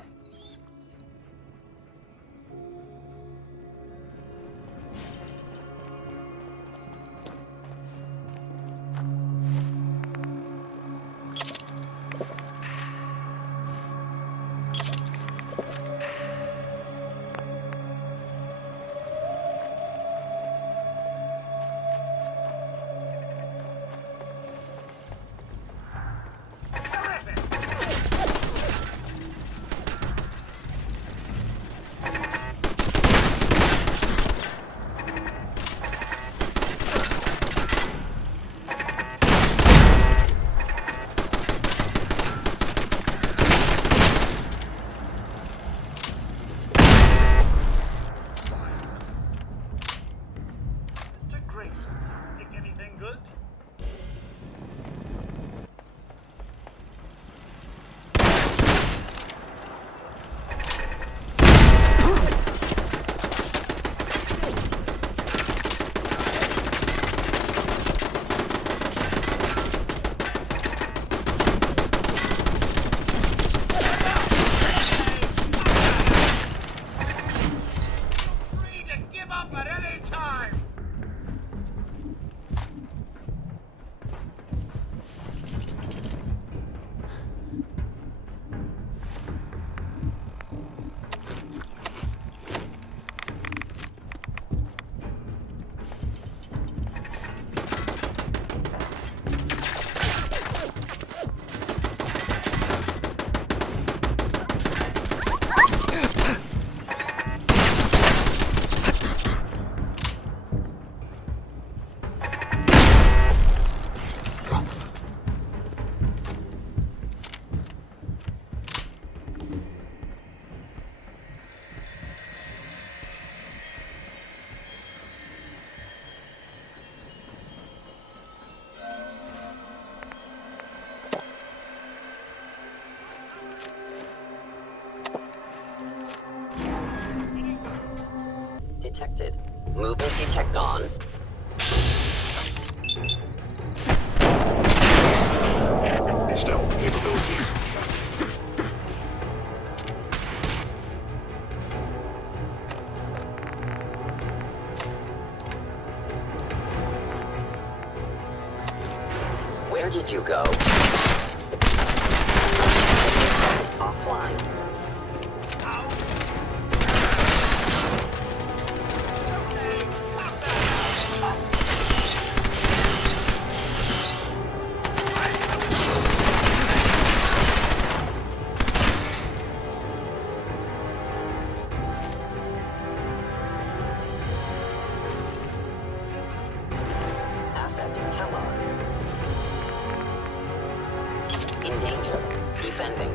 Movement detect on. Stealth capabilities. Where did you go? Offline. Asset Kellogg. In danger. Defending.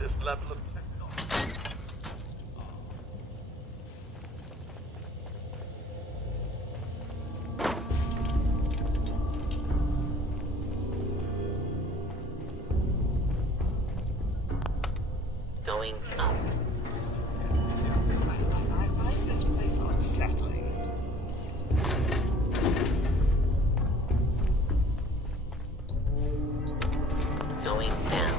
This level of technology. Going up. I find this place unsettling. Going down.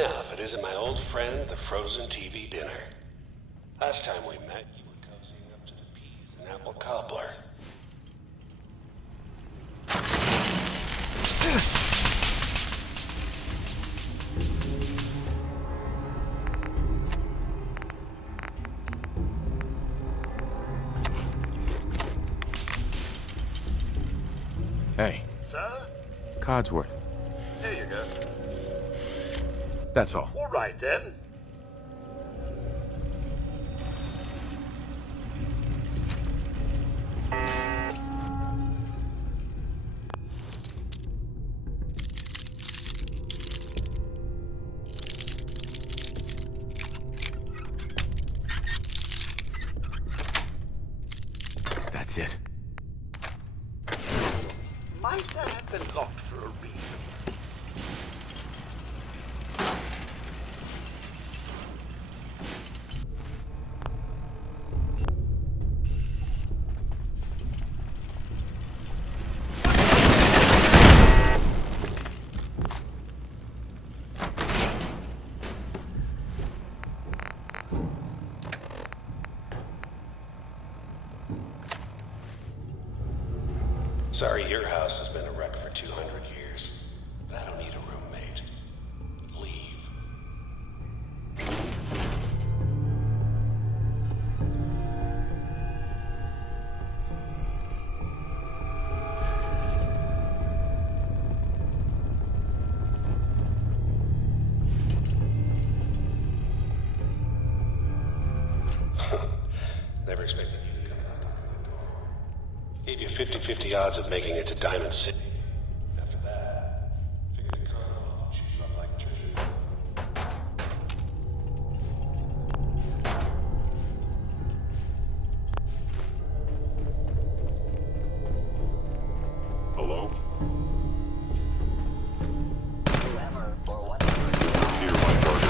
enough. It isn't my old friend, the frozen TV dinner. Last time we met, you were cozying up to the peas and apple cobbler. Hey. Sir? Codsworth. Here you go. That's all. All right, then. That's it. Might that have been locked for a reason? Sorry, your house has been a wreck for 200 years. But I don't need a roommate. Leave. Never expected you to come out. Gave you 50-50 odds of making it to Diamond City. After that, figured the Commonwealth would shoot you up like treasure. Hello? Whoever or whatever. Hear my target.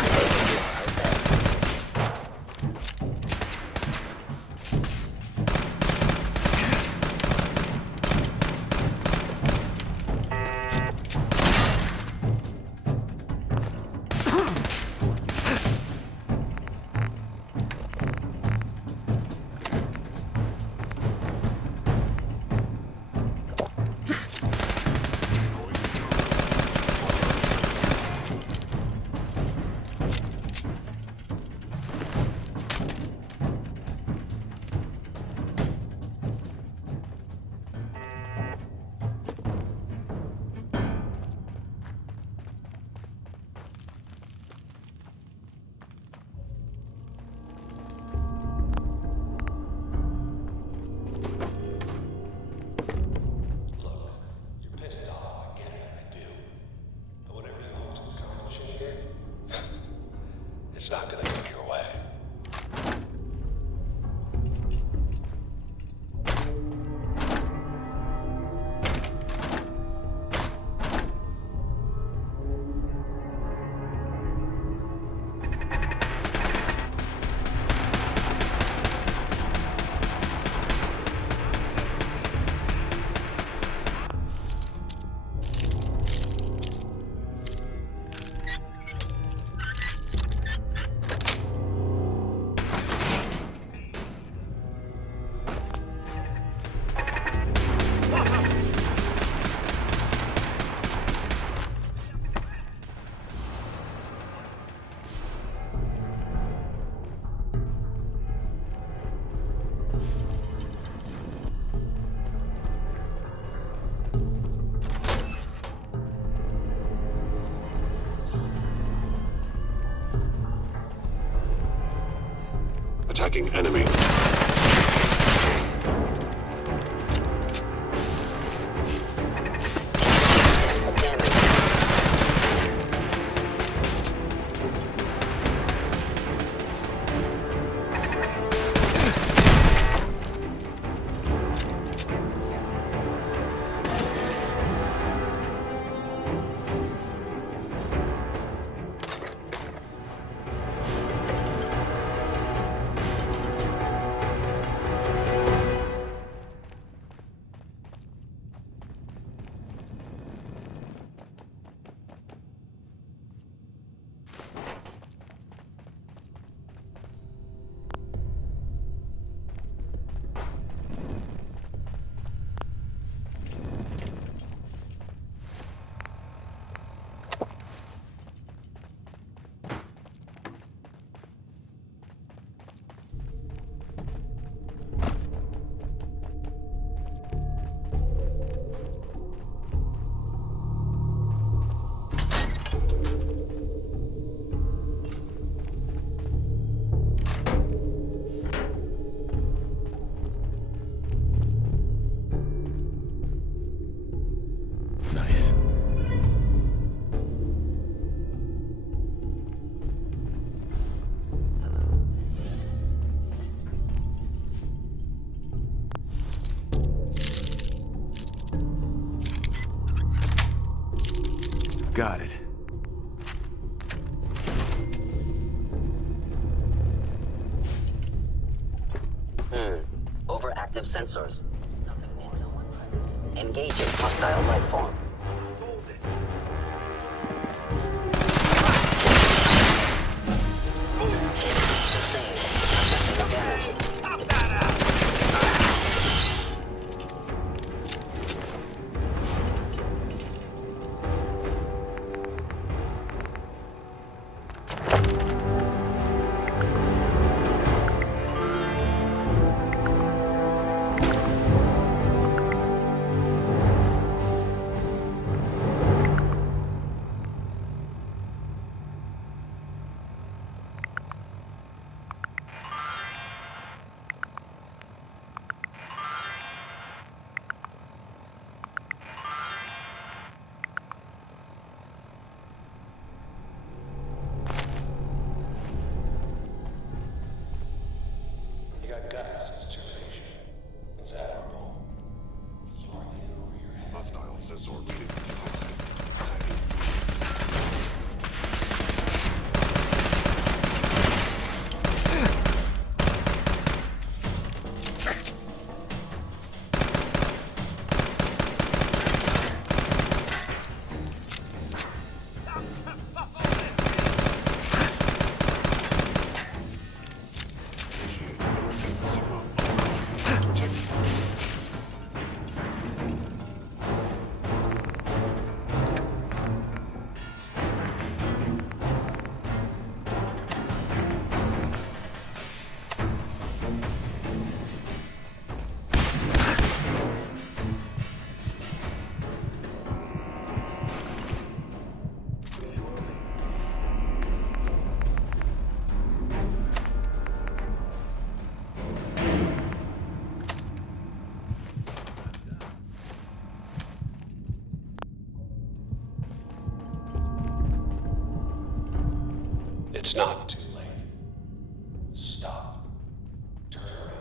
It's not gonna go your way. Attacking enemy. Got it. Overactive sensors. Nothing needs someone present. Engaging hostile life form. Sustained. Assessing damage. You got guts and determination. It's admirable. You're in over your head. Hostile sensor reading. It's not too late. Stop. Turn around.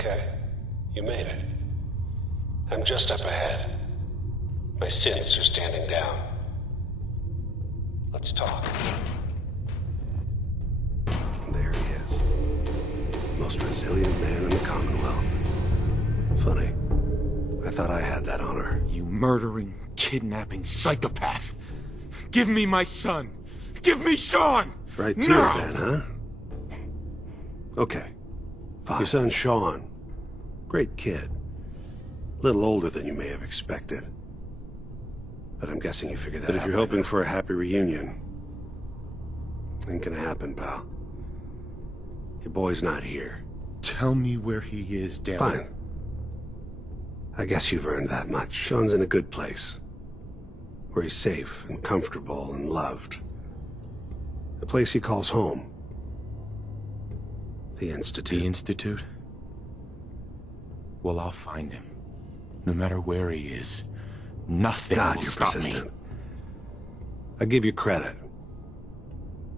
Okay, you made it. I'm just up ahead. My synths are standing down. Let's talk. There he is. Most resilient man in the Commonwealth. Funny. I thought I had that honor. You murdering, kidnapping psychopath! Give me my son! Give me Sean! Right to now! it then, huh? Okay. Fine. Your son Sean. Great kid. Little older than you may have expected. But I'm guessing you figured that out. But if you're hoping for a happy reunion, ain't gonna happen, pal. Your boy's not here. Tell me where he is, Dad. Fine. I guess you've earned that much. Sean's in a good place. Where he's safe and comfortable and loved. A place he calls home. The Institute. The Institute? Well, I'll find him. No matter where he is. Nothing God, will you're stop persistent. me. I give you credit.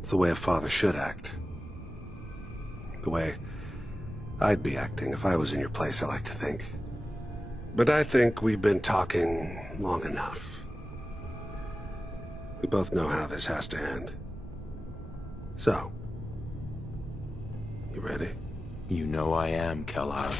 It's the way a father should act. The way I'd be acting if I was in your place, I like to think. But I think we've been talking long enough. We both know how this has to end. So, you ready? You know I am, Kellogg.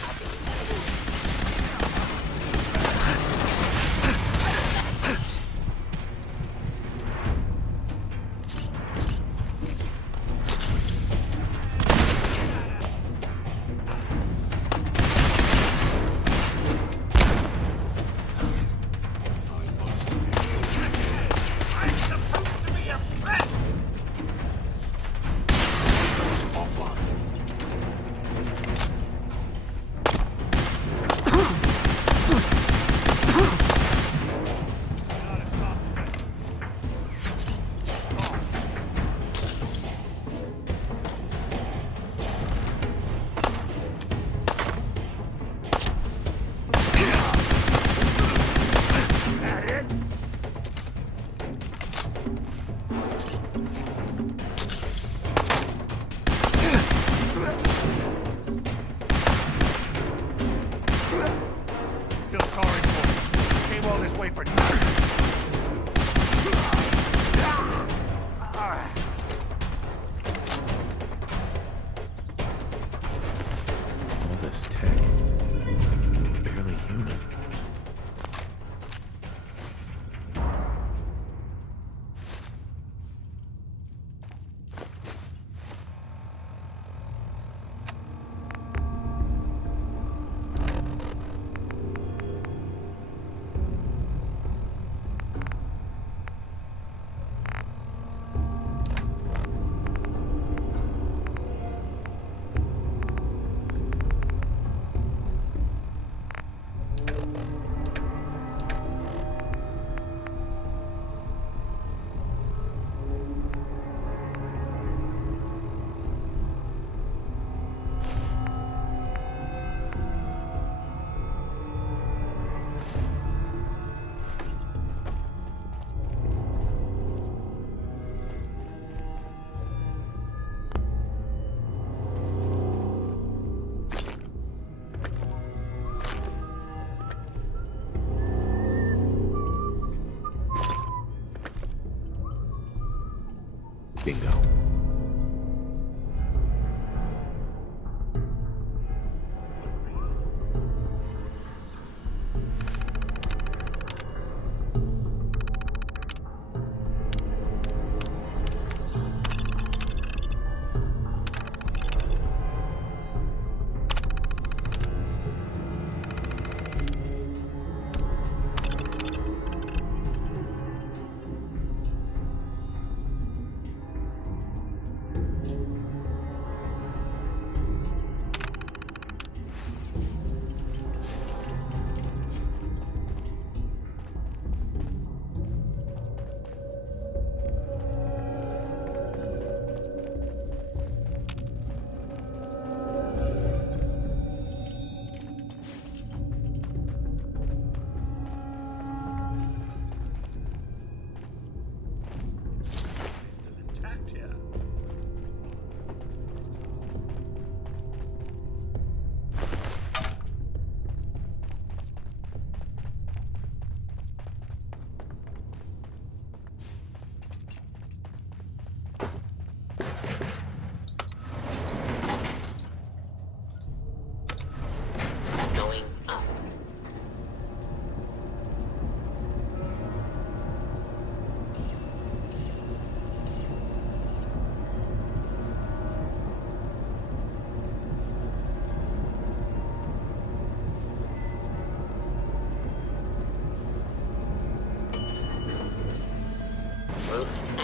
Feel sorry for you. Came all this way for nothing. All this tech. You were barely human. Bingo.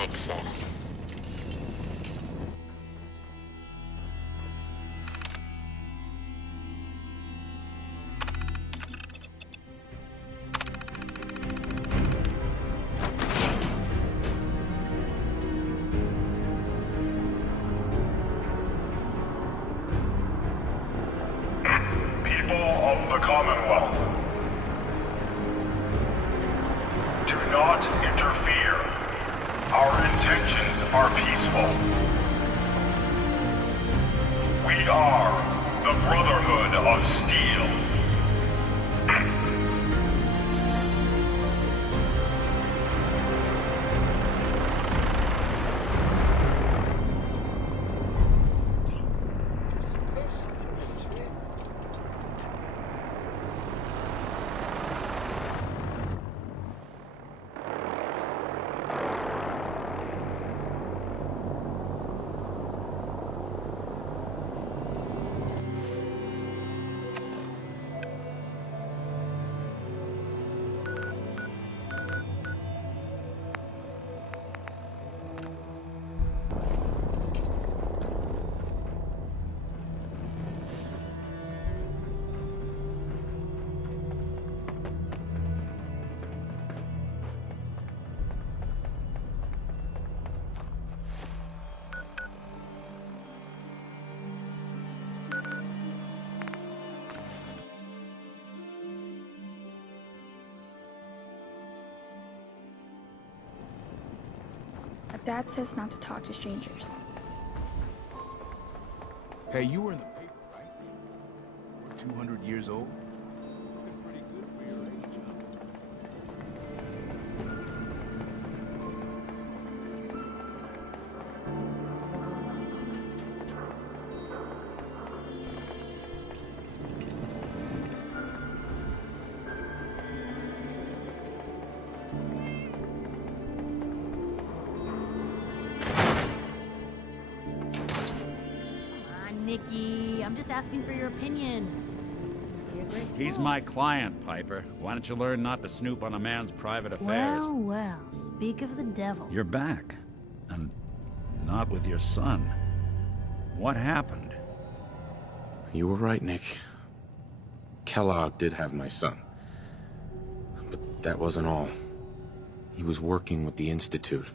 access. People of the Commonwealth, do not interfere. Our intentions are peaceful. We are the Brotherhood of Steel. Dad says not to talk to strangers. Hey, you were in the paper, right? We're 200 years old. Looking pretty good for your age, Nikki, I'm just asking for your opinion. He's my client, Piper. Why don't you learn not to snoop on a man's private affairs? Well, well, speak of the devil. You're back. And not with your son. What happened? You were right, Nick. Kellogg did have my son. But that wasn't all. He was working with the Institute.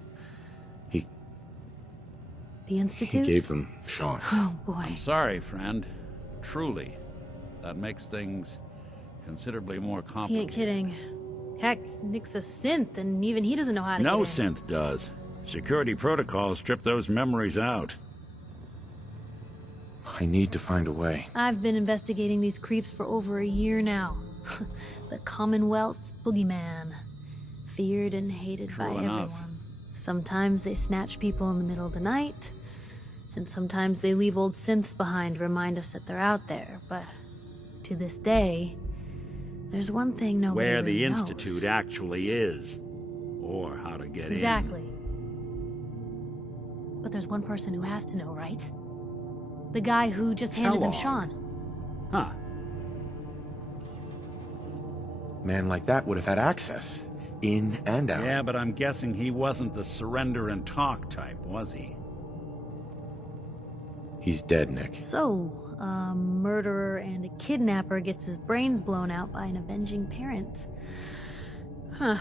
The Institute? He gave them Sean. Oh, boy. I'm sorry, friend. Truly. That makes things considerably more He complicated. ain't kidding. Heck, Nick's a synth, and even he doesn't know how to No get in. synth does. Security protocols strip those memories out. I need to find a way. I've been investigating these creeps for over a year now. The Commonwealth's boogeyman. Feared and hated True by enough. everyone. Sometimes they snatch people in the middle of the night, and sometimes they leave old synths behind to remind us that they're out there. But to this day, there's one thing nobody Where really the knows. Institute actually is. Or how to get Exactly. But there's one person who has to know, right? The guy who just handed them Kellogg. Sean. Huh. Man like that would have had access. In and out. Yeah, but I'm guessing he wasn't the surrender and talk type, was he? He's dead, Nick. So, a murderer and a kidnapper gets his brains blown out by an avenging parent. Huh.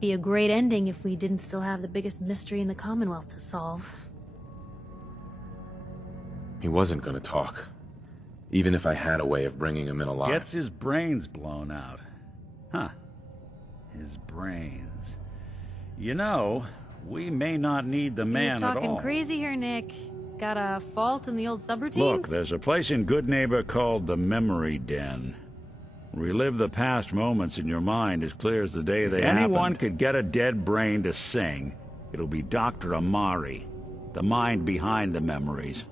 Be a great ending if we didn't still have the biggest mystery in the Commonwealth to solve. He wasn't gonna talk. Even if I had a way of bringing him in alive. Gets his brains blown out. Huh. His brains. You know, we may not need the man You're at all. talking crazy here, Nick. Got a fault in the old subroutines? Look, there's a place in Good Neighbor called the Memory Den. Relive the past moments in your mind as clear as the day they happened. If anyone could get a dead brain to sing, it'll be Dr. Amari, the mind behind the memories.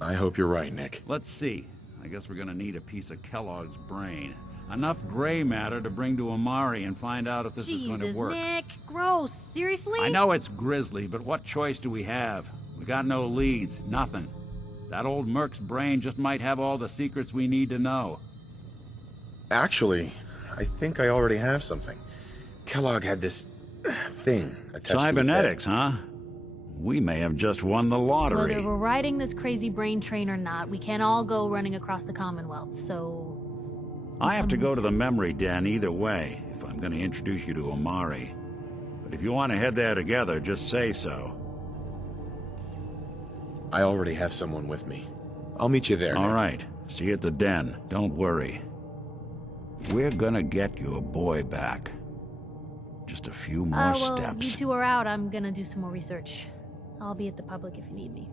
I hope you're right, Nick. Let's see. I guess we're gonna need a piece of Kellogg's brain. Enough gray matter to bring to Amari and find out if this is going to work. Nick, gross. Seriously? I know it's grisly, but what choice do we have? We got no leads, nothing. That old Merc's brain just might have all the secrets we need to know. Actually, I think I already have something. Kellogg had this thing attached to his Cybernetics, head. huh? We may have just won the lottery. Whether we're riding this crazy brain train or not, we can't all go running across the Commonwealth, so... I have to go to the memory den either way, if I'm going to introduce you to Omari. But if you want to head there together, just say so. I already have someone with me. I'll meet you there. All Nick. right. See you at the den. Don't worry. We're gonna get your boy back. Just a few more well, steps. you two are out. I'm gonna do some more research. I'll be at the public if you need me.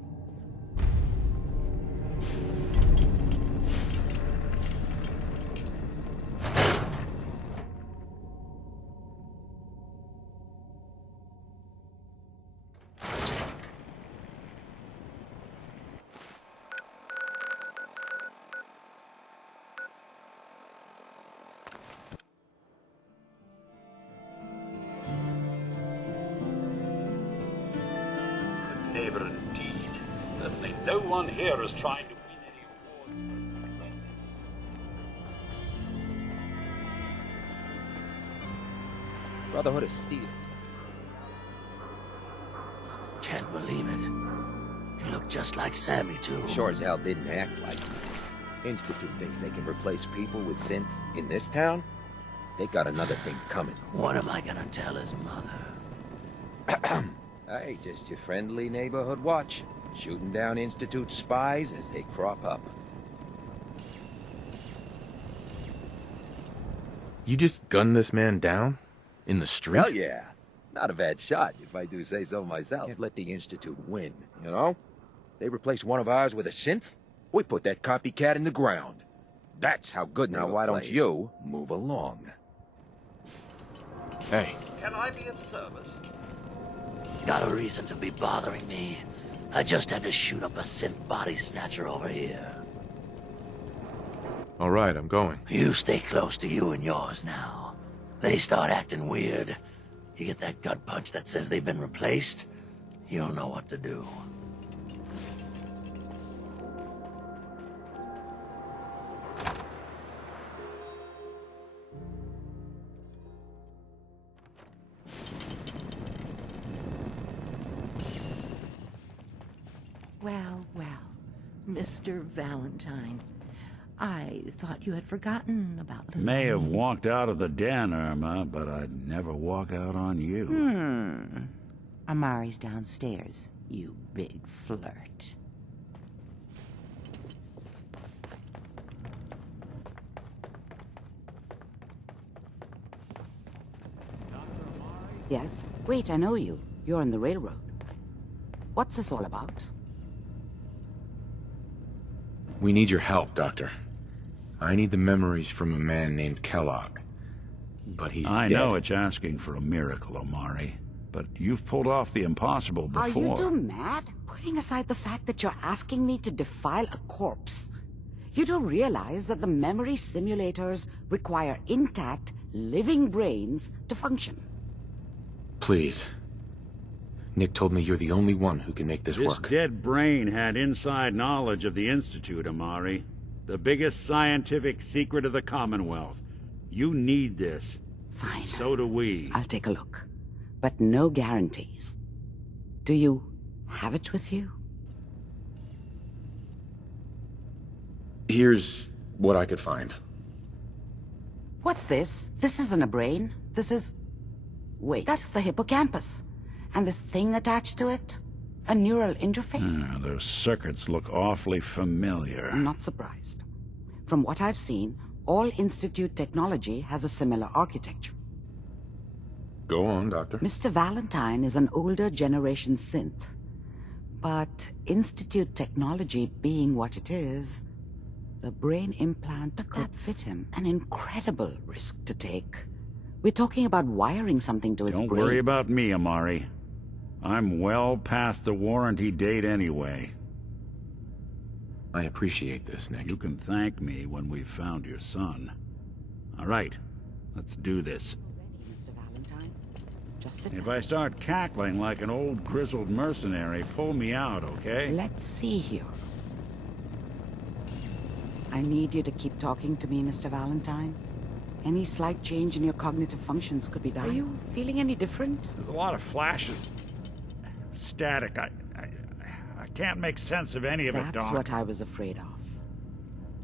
Neighbor indeed. Certainly no one here is trying to win any awards. Brotherhood of Steel. Can't believe it. You look just like Sammy, too. Sure as hell didn't act like it. Institute thinks they can replace people with synths in this town? They got another thing coming. What am I gonna tell his mother? Hey, just your friendly neighborhood watch. Shooting down Institute spies as they crop up. You just gunned this man down? In the street? Hell yeah. Not a bad shot, if I do say so myself. Can't let the Institute win, you know? They replace one of ours with a synth, we put that copycat in the ground. That's how good now why don't you move along? Hey. Can I be of service? Got a reason to be bothering me? I just had to shoot up a synth body snatcher over here. All right, I'm going. You stay close to you and yours now. They start acting weird. You get that gut punch that says they've been replaced, you'll know what to do. Well, well, Mr. Valentine. I thought you had forgotten about little May have me. walked out of the den, Irma, but I'd never walk out on you. Amari's downstairs, you big flirt. Yes? Wait, I know you. You're on the railroad. What's this all about? We need your help, Doctor. I need the memories from a man named Kellogg. But he's I dead. know it's asking for a miracle, Omari, but you've pulled off the impossible before. Are you too mad? Putting aside the fact that you're asking me to defile a corpse, you do realize that the memory simulators require intact, living brains to function. Please. Nick told me you're the only one who can make this This work. dead brain had inside knowledge of the Institute, Omari. The biggest scientific secret of the Commonwealth. You need this. Fine. So do we. I'll take a look. But no guarantees. Do you have it with you? Here's what I could find. What's this? This isn't a brain. This is... Wait, that's the hippocampus. And this thing attached to it? A neural interface? Those circuits look awfully familiar. I'm not surprised. From what I've seen, all Institute technology has a similar architecture. Go on, Doctor. Mr. Valentine is an older generation synth. But Institute technology being what it is, the brain implant could fit him. An incredible risk to take. We're talking about wiring something to his brain. Don't worry about me, Omari. I'm well past the warranty date anyway. I appreciate this, Nick. You can thank me when we've found your son. All right, let's do this. Mr. Valentine, just sit If I start cackling like an old grizzled mercenary, pull me out, okay? Let's see here. I need you to keep talking to me, Mr. Valentine. Any slight change in your cognitive functions could be dire. Are you feeling any different? There's a lot of flashes. Static. I can't make sense of any of it, Doc. That's what I was afraid of.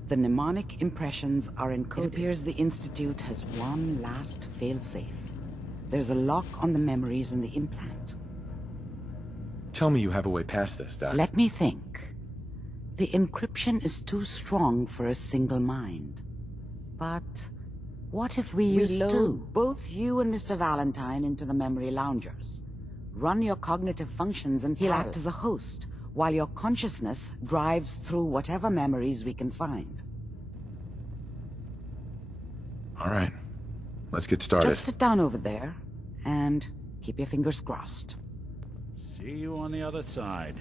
The mnemonic impressions are encoded. It appears the Institute has one last failsafe. There's a lock on the memories in the implant. Tell me you have a way past this, Doc. Let me think. The encryption is too strong for a single mind. But what if we load both you and Mr. Valentine into the memory loungers? Run your cognitive functions and he'll act as a host, while your consciousness drives through whatever memories we can find. All right. Let's get started. Just sit down over there and keep your fingers crossed. See you on the other side.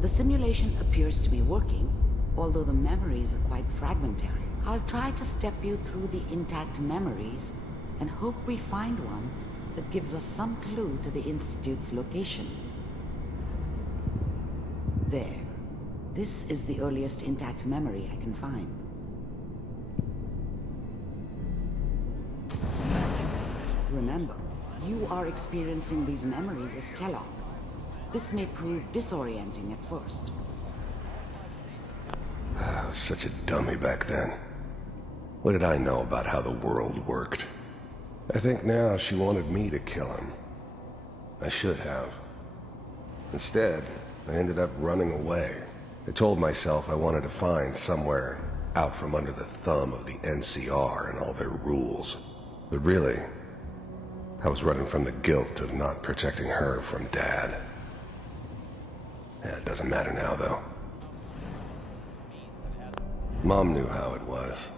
The simulation appears to be working, although the memories are quite fragmentary. I'll try to step you through the intact memories and hope we find one that gives us some clue to the Institute's location. There. This is the earliest intact memory I can find. Remember, you are experiencing these memories as Kellogg. This may prove disorienting at first. I was such a dummy back then. What did I know about how the world worked? I think now she wanted me to kill him. I should have. Instead, I ended up running away. I told myself I wanted to find somewhere out from under the thumb of the NCR and all their rules. But really, I was running from the guilt of not protecting her from Dad. Yeah, it doesn't matter now, though. Mom knew how it was.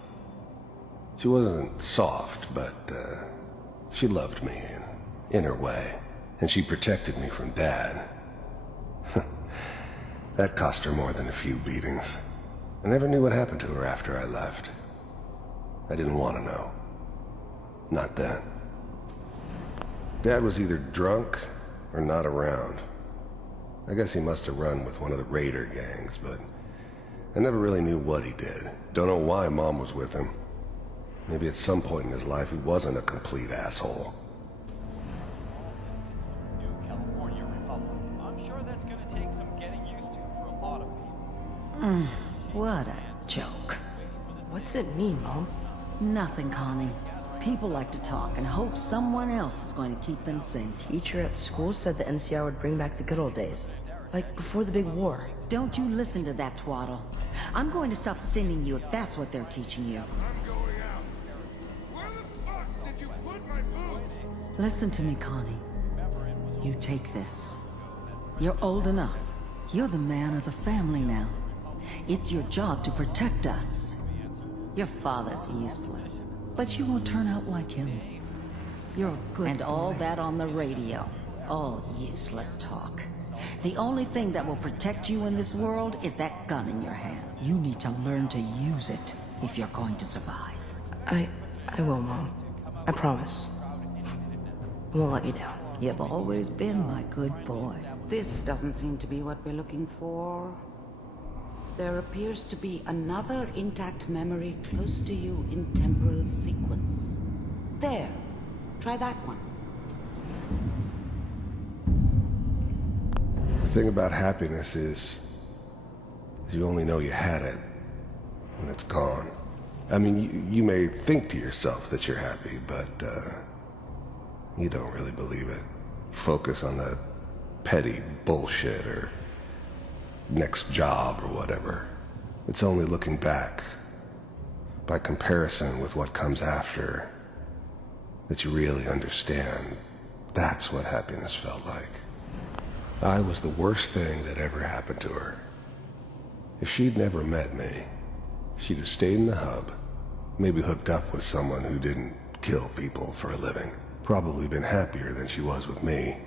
She wasn't soft, but she loved me in her way. And she protected me from Dad. That cost her more than a few beatings. I never knew what happened to her after I left. I didn't want to know. Not then. Dad was either drunk or not around. I guess he must have run with one of the raider gangs, but I never really knew what he did. Don't know why Mom was with him. Maybe at some point in his life he wasn't a complete asshole. New California Republic. I'm sure that's gonna take some getting used to for a lot of people. What a joke. What's it mean, Mom? Nothing, Connie. People like to talk and hope someone else is going to keep them safe. Teacher at school said the NCR would bring back the good old days. Like before the big war. Don't you listen to that twaddle. I'm going to stop sending you if that's what they're teaching you. Listen to me, Connie. You take this. You're old enough. You're the man of the family now. It's your job to protect us. Your father's useless, but you won't turn out like him. You're a good boy. And all that on the radio. All useless talk. The only thing that will protect you in this world is that gun in your hand. You need to learn to use it if you're going to survive. I will, Mom. I promise. I won't let you down. You've always been my good boy. This doesn't seem to be what we're looking for. There appears to be another intact memory close to you in temporal sequence. There. Try that one. The thing about happiness is you only know you had it when it's gone. I mean, you may think to yourself that you're happy, but you don't really believe it. Focus on the petty bullshit or next job or whatever. It's only looking back, by comparison with what comes after, that you really understand That's what happiness felt like. I was the worst thing that ever happened to her. If she'd never met me, she'd have stayed in the hub, maybe hooked up with someone who didn't kill people for a living. Probably been happier than she was with me.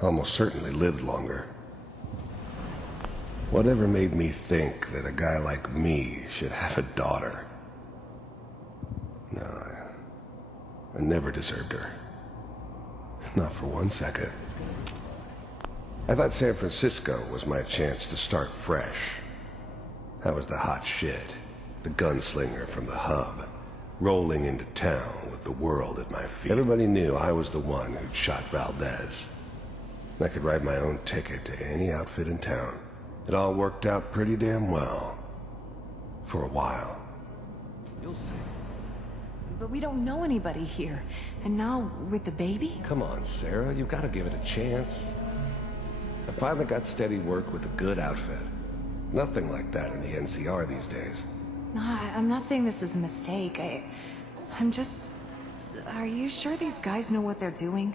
Almost certainly lived longer. Whatever made me think that a guy like me should have a daughter? No, I never deserved her. Not for 1 second. I thought San Francisco was my chance to start fresh. I was the hot shit, the gunslinger from the hub, rolling into town with the world at my feet. Everybody knew I was the one who'd shot Valdez. I could write my own ticket to any outfit in town. It all worked out pretty damn well. For a while. You'll see. But we don't know anybody here. And now, with the baby? Come on, Sarah, you've got to give it a chance. I finally got steady work with a good outfit. Nothing like that in the NCR these days. No, I'm not saying this was a mistake. I'm just... Are you sure these guys know what they're doing?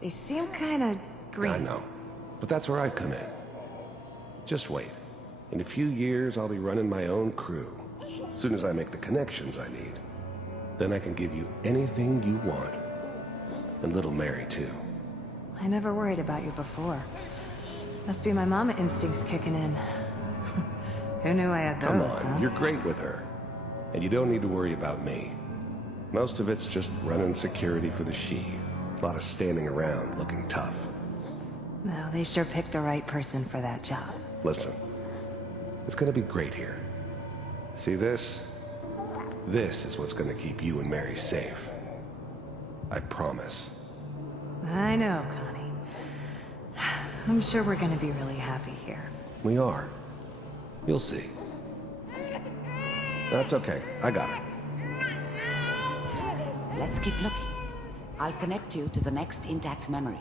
They seem kinda green. I know. But that's where I come in. Just wait. In a few years, I'll be running my own crew. As soon as I make the connections I need. Then I can give you anything you want. And little Mary, too. I never worried about you before. Must be my mama instincts kicking in. Who knew I had those, Come on, huh? you're great with her. And you don't need to worry about me. Most of it's just running security for the she. A lot of standing around looking tough. No, they sure picked the right person for that job. Listen, it's gonna be great here. See this? This is what's gonna keep you and Mary safe. I promise. I know, Connie. I'm sure we're gonna be really happy here. We are. You'll see. That's okay. I got it. Let's keep looking. I'll connect you to the next intact memory.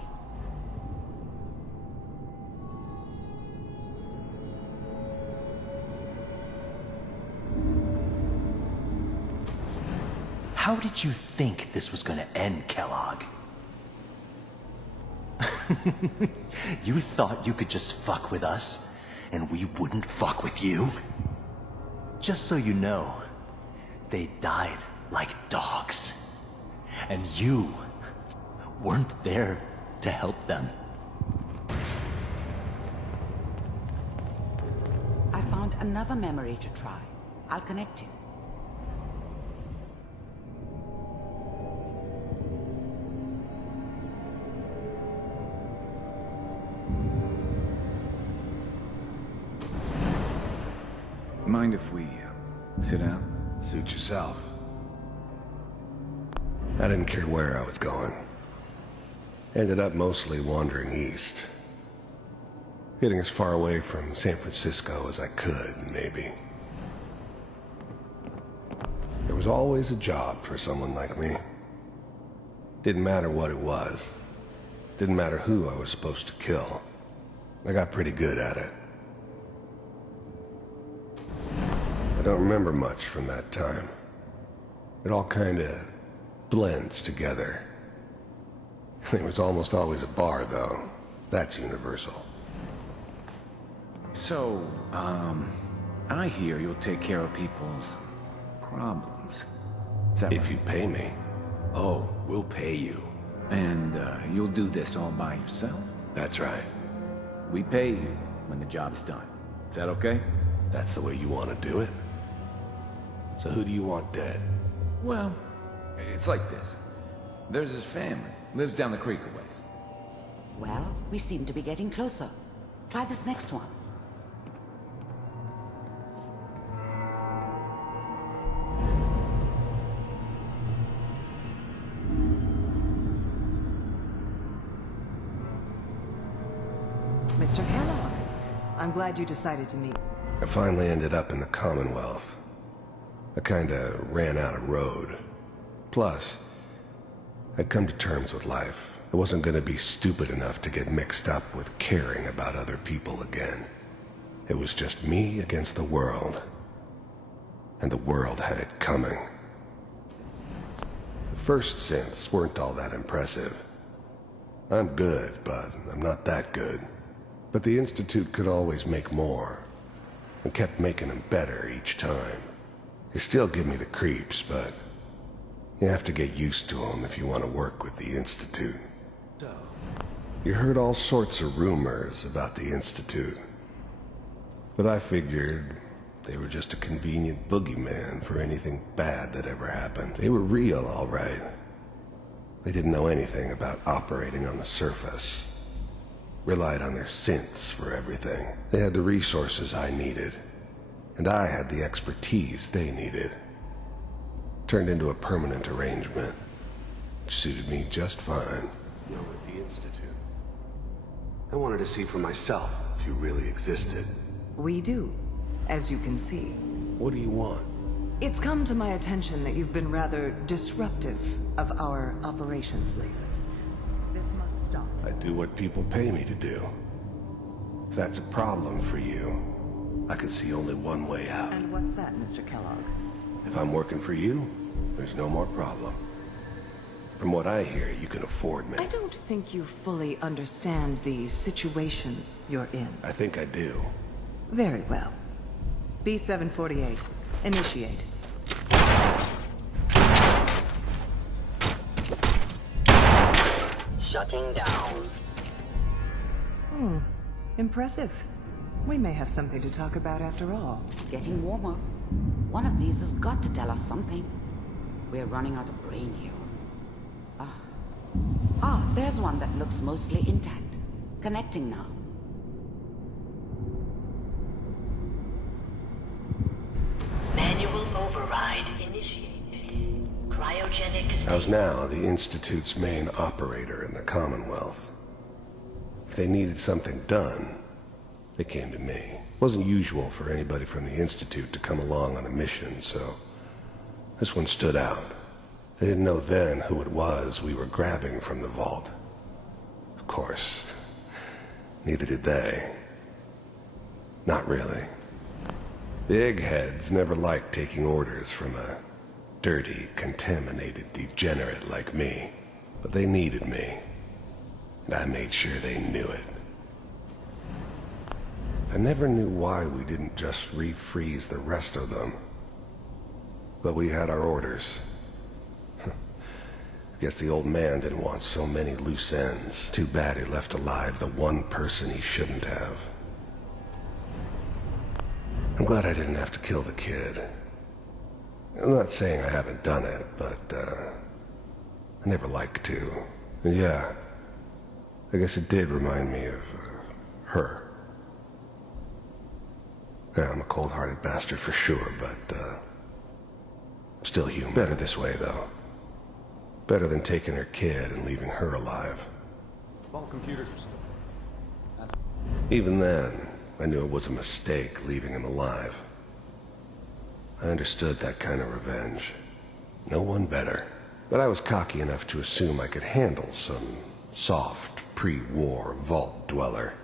How did you think this was gonna end, Kellogg? You thought you could just fuck with us, and we wouldn't fuck with you? Just so you know, they died like dogs. And you weren't there to help them. I found another memory to try. I'll connect you. Mind if we sit down? Suit yourself. I didn't care where I was going. Ended up mostly wandering east. Getting as far away from San Francisco as I could, maybe. There was always a job for someone like me. Didn't matter what it was. Didn't matter who I was supposed to kill. I got pretty good at it. I don't remember much from that time. It all kinda blends together. There was almost always a bar, though. That's universal. So, I hear you'll take care of people's problems. Is that if you pay me. Oh, we'll pay you. And, you'll do this all by yourself? That's right. We pay you when the job's done. Is that okay? That's the way you want to do it? So who do you want dead? Well, it's like this. There's his family. Lives down the creek a ways. Well, we seem to be getting closer. Try this next one. Mr. Kellogg, I'm glad you decided to meet. I finally ended up in the Commonwealth. I kinda ran out of road. Plus, I'd come to terms with life. I wasn't gonna be stupid enough to get mixed up with caring about other people again. It was just me against the world. And the world had it coming. The first synths weren't all that impressive. I'm good, but I'm not that good. But the Institute could always make more, and kept making them better each time. They still give me the creeps, but you have to get used to them if you want to work with the Institute. You heard all sorts of rumors about the Institute, but I figured they were just a convenient boogeyman for anything bad that ever happened. They were real, all right. They didn't know anything about operating on the surface. Relied on their synths for everything. They had the resources I needed, and I had the expertise they needed. Turned into a permanent arrangement, which suited me just fine. You're with the Institute. I wanted to see for myself if you really existed. We do, as you can see. What do you want? It's come to my attention that you've been rather disruptive of our operations lately. This must stop. I do what people pay me to do. If that's a problem for you, I could see only one way out. And what's that, Mr. Kellogg? If I'm working for you, there's no more problem. From what I hear, you can afford me. I don't think you fully understand the situation you're in. I think I do. Very well. B-748, initiate. Shutting down. Impressive. We may have something to talk about after all. Getting warmer. One of these has got to tell us something. We're running out of brain here. There's one that looks mostly intact. Connecting now. Manual override initiated. Cryogenic state. I was now the Institute's main operator in the Commonwealth. If they needed something done, they came to me. It wasn't usual for anybody from the Institute to come along on a mission, so this one stood out. They didn't know then who it was we were grabbing from the vault. Of course, neither did they. Not really. The eggheads never liked taking orders from a dirty, contaminated degenerate like me. But they needed me, and I made sure they knew it. I never knew why we didn't just refreeze the rest of them. But we had our orders. Guess the old man didn't want so many loose ends. Too bad he left alive the one person he shouldn't have. I'm glad I didn't have to kill the kid. I'm not saying I haven't done it, but, I never liked to. And yeah, I guess it did remind me of, her. Yeah, I'm a cold-hearted bastard for sure, but, I'm still human. Better this way, though. Better than taking her kid and leaving her alive. All computers are still. That's... Even then, I knew it was a mistake leaving him alive. I understood that kind of revenge. No one better. But I was cocky enough to assume I could handle some soft, pre-war vault dweller.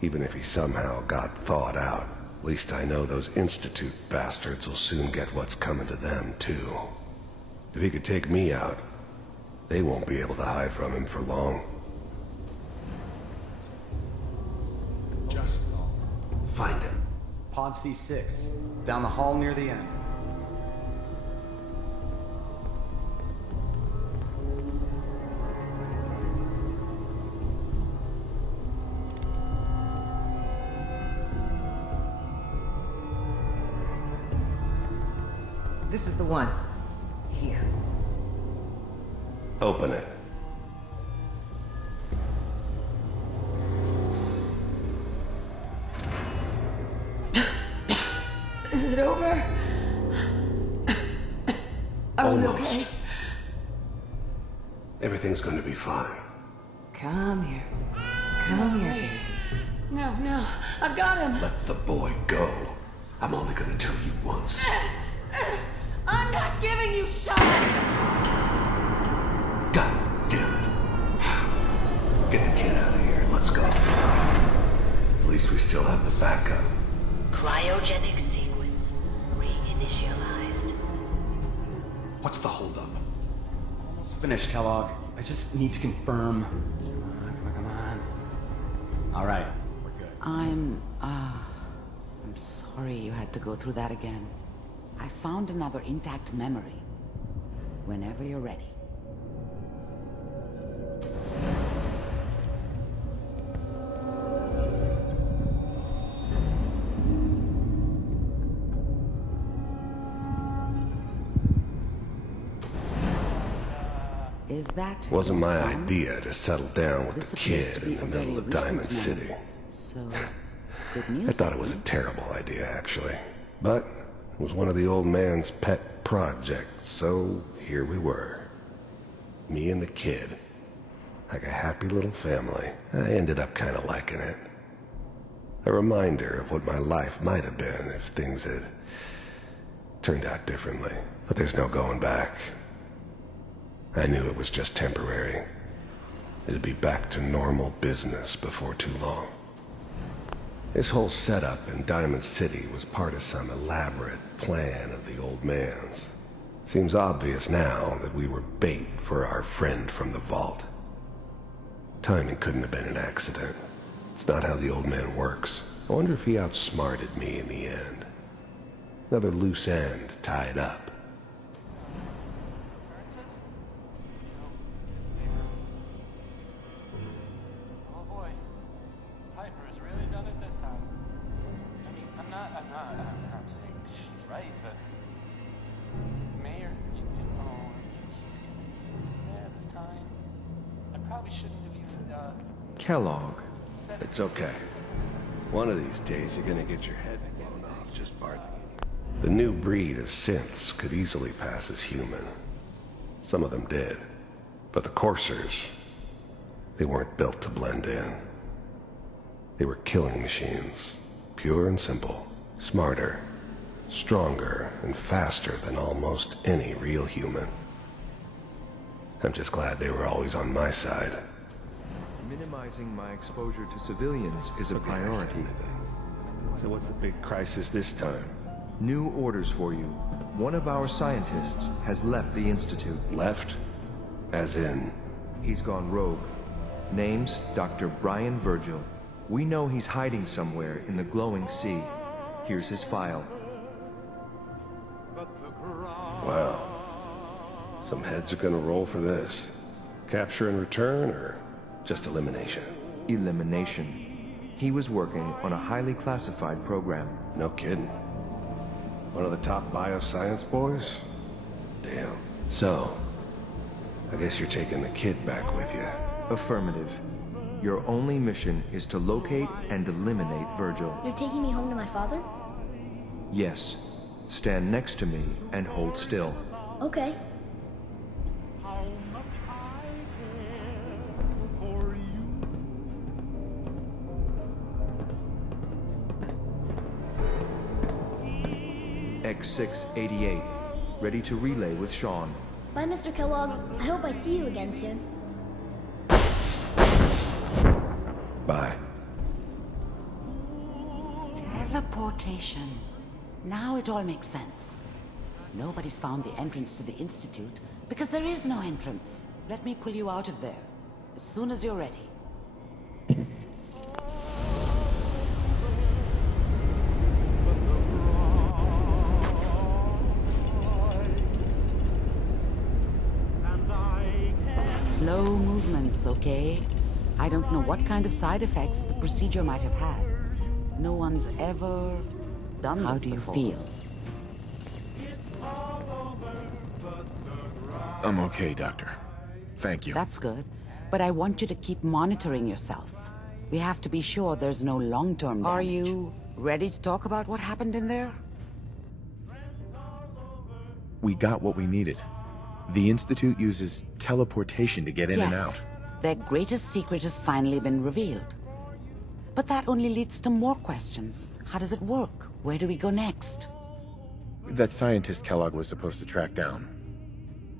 Even if he somehow got thawed out. At least I know those Institute bastards will soon get what's coming to them, too. If he could take me out, they won't be able to hide from him for long. Just find him. Pod C6, down the hall near the end. This is the one. Here. Open it. Is it over? Are we okay? Everything's going to be fine. Come here. Come here, baby. No, I've got him. Let the boy go. I'm only going to tell you once. I'm not giving you shot! God damn it. Get the kid out of here and let's go. At least we still have the backup. Cryogenic sequence reinitialized. What's the holdup? Almost finished, Kellogg. I just need to confirm. Come on. All right, we're good. I'm sorry you had to go through that again. I found another intact memory. Whenever you're ready. Is that Wasn't your my son? idea to settle down with This the appears kid to be in the a very middle of recent Diamond memory. City. So, good news. I thought it was a terrible idea, actually. But it was one of the old man's pet projects, so here we were. Me and the kid. Like a happy little family. I ended up kind of liking it. A reminder of what my life might have been if things had turned out differently. But there's no going back. I knew it was just temporary. It'd be back to normal business before too long. This whole setup in Diamond City was part of some elaborate plan of the old man's. Seems obvious now that we were bait for our friend from the vault. Timing couldn't have been an accident. It's not how the old man works. I wonder if he outsmarted me in the end. Another loose end tied up. Oh boy, Piper has really done it this time. I mean, I'm not saying she's right, but Mayor, you know, he's gonna be there this time. I probably shouldn't have even, Kellogg. It's okay. One of these days you're gonna get your head blown off just barging in. The new breed of synths could easily pass as human. Some of them did. But the coursers, they weren't built to blend in. They were killing machines. Pure and simple. Smarter, stronger, and faster than almost any real human. I'm just glad they were always on my side. Minimizing my exposure to civilians is a priority. So what's the big crisis this time? New orders for you. One of our scientists has left the Institute. Left? As in? He's gone rogue. Name's Dr. Brian Virgil. We know he's hiding somewhere in the glowing sea. Here's his file. Wow. Some heads are gonna roll for this. Capture and return, or just elimination? Elimination. He was working on a highly classified program. No kidding. One of the top bioscience boys? Damn. So, I guess you're taking the kid back with you. Affirmative. Your only mission is to locate and eliminate Virgil. You're taking me home to my father? Yes. Stand next to me and hold still. Okay. X688. Ready to relay with Sean. Bye, Mr. Kellogg. I hope I see you again soon. Bye. Teleportation. Now it all makes sense. Nobody's found the entrance to the Institute because there is no entrance. Let me pull you out of there as soon as you're ready. Slow movements, okay? I don't know what kind of side effects the procedure might have had. No one's ever done this. How do you feel? I'm okay, Doctor. Thank you. That's good. But I want you to keep monitoring yourself. We have to be sure there's no long-term damage. Are you ready to talk about what happened in there? We got what we needed. The Institute uses teleportation to get in and out. Their greatest secret has finally been revealed. But that only leads to more questions. How does it work? Where do we go next? That scientist Kellogg was supposed to track down.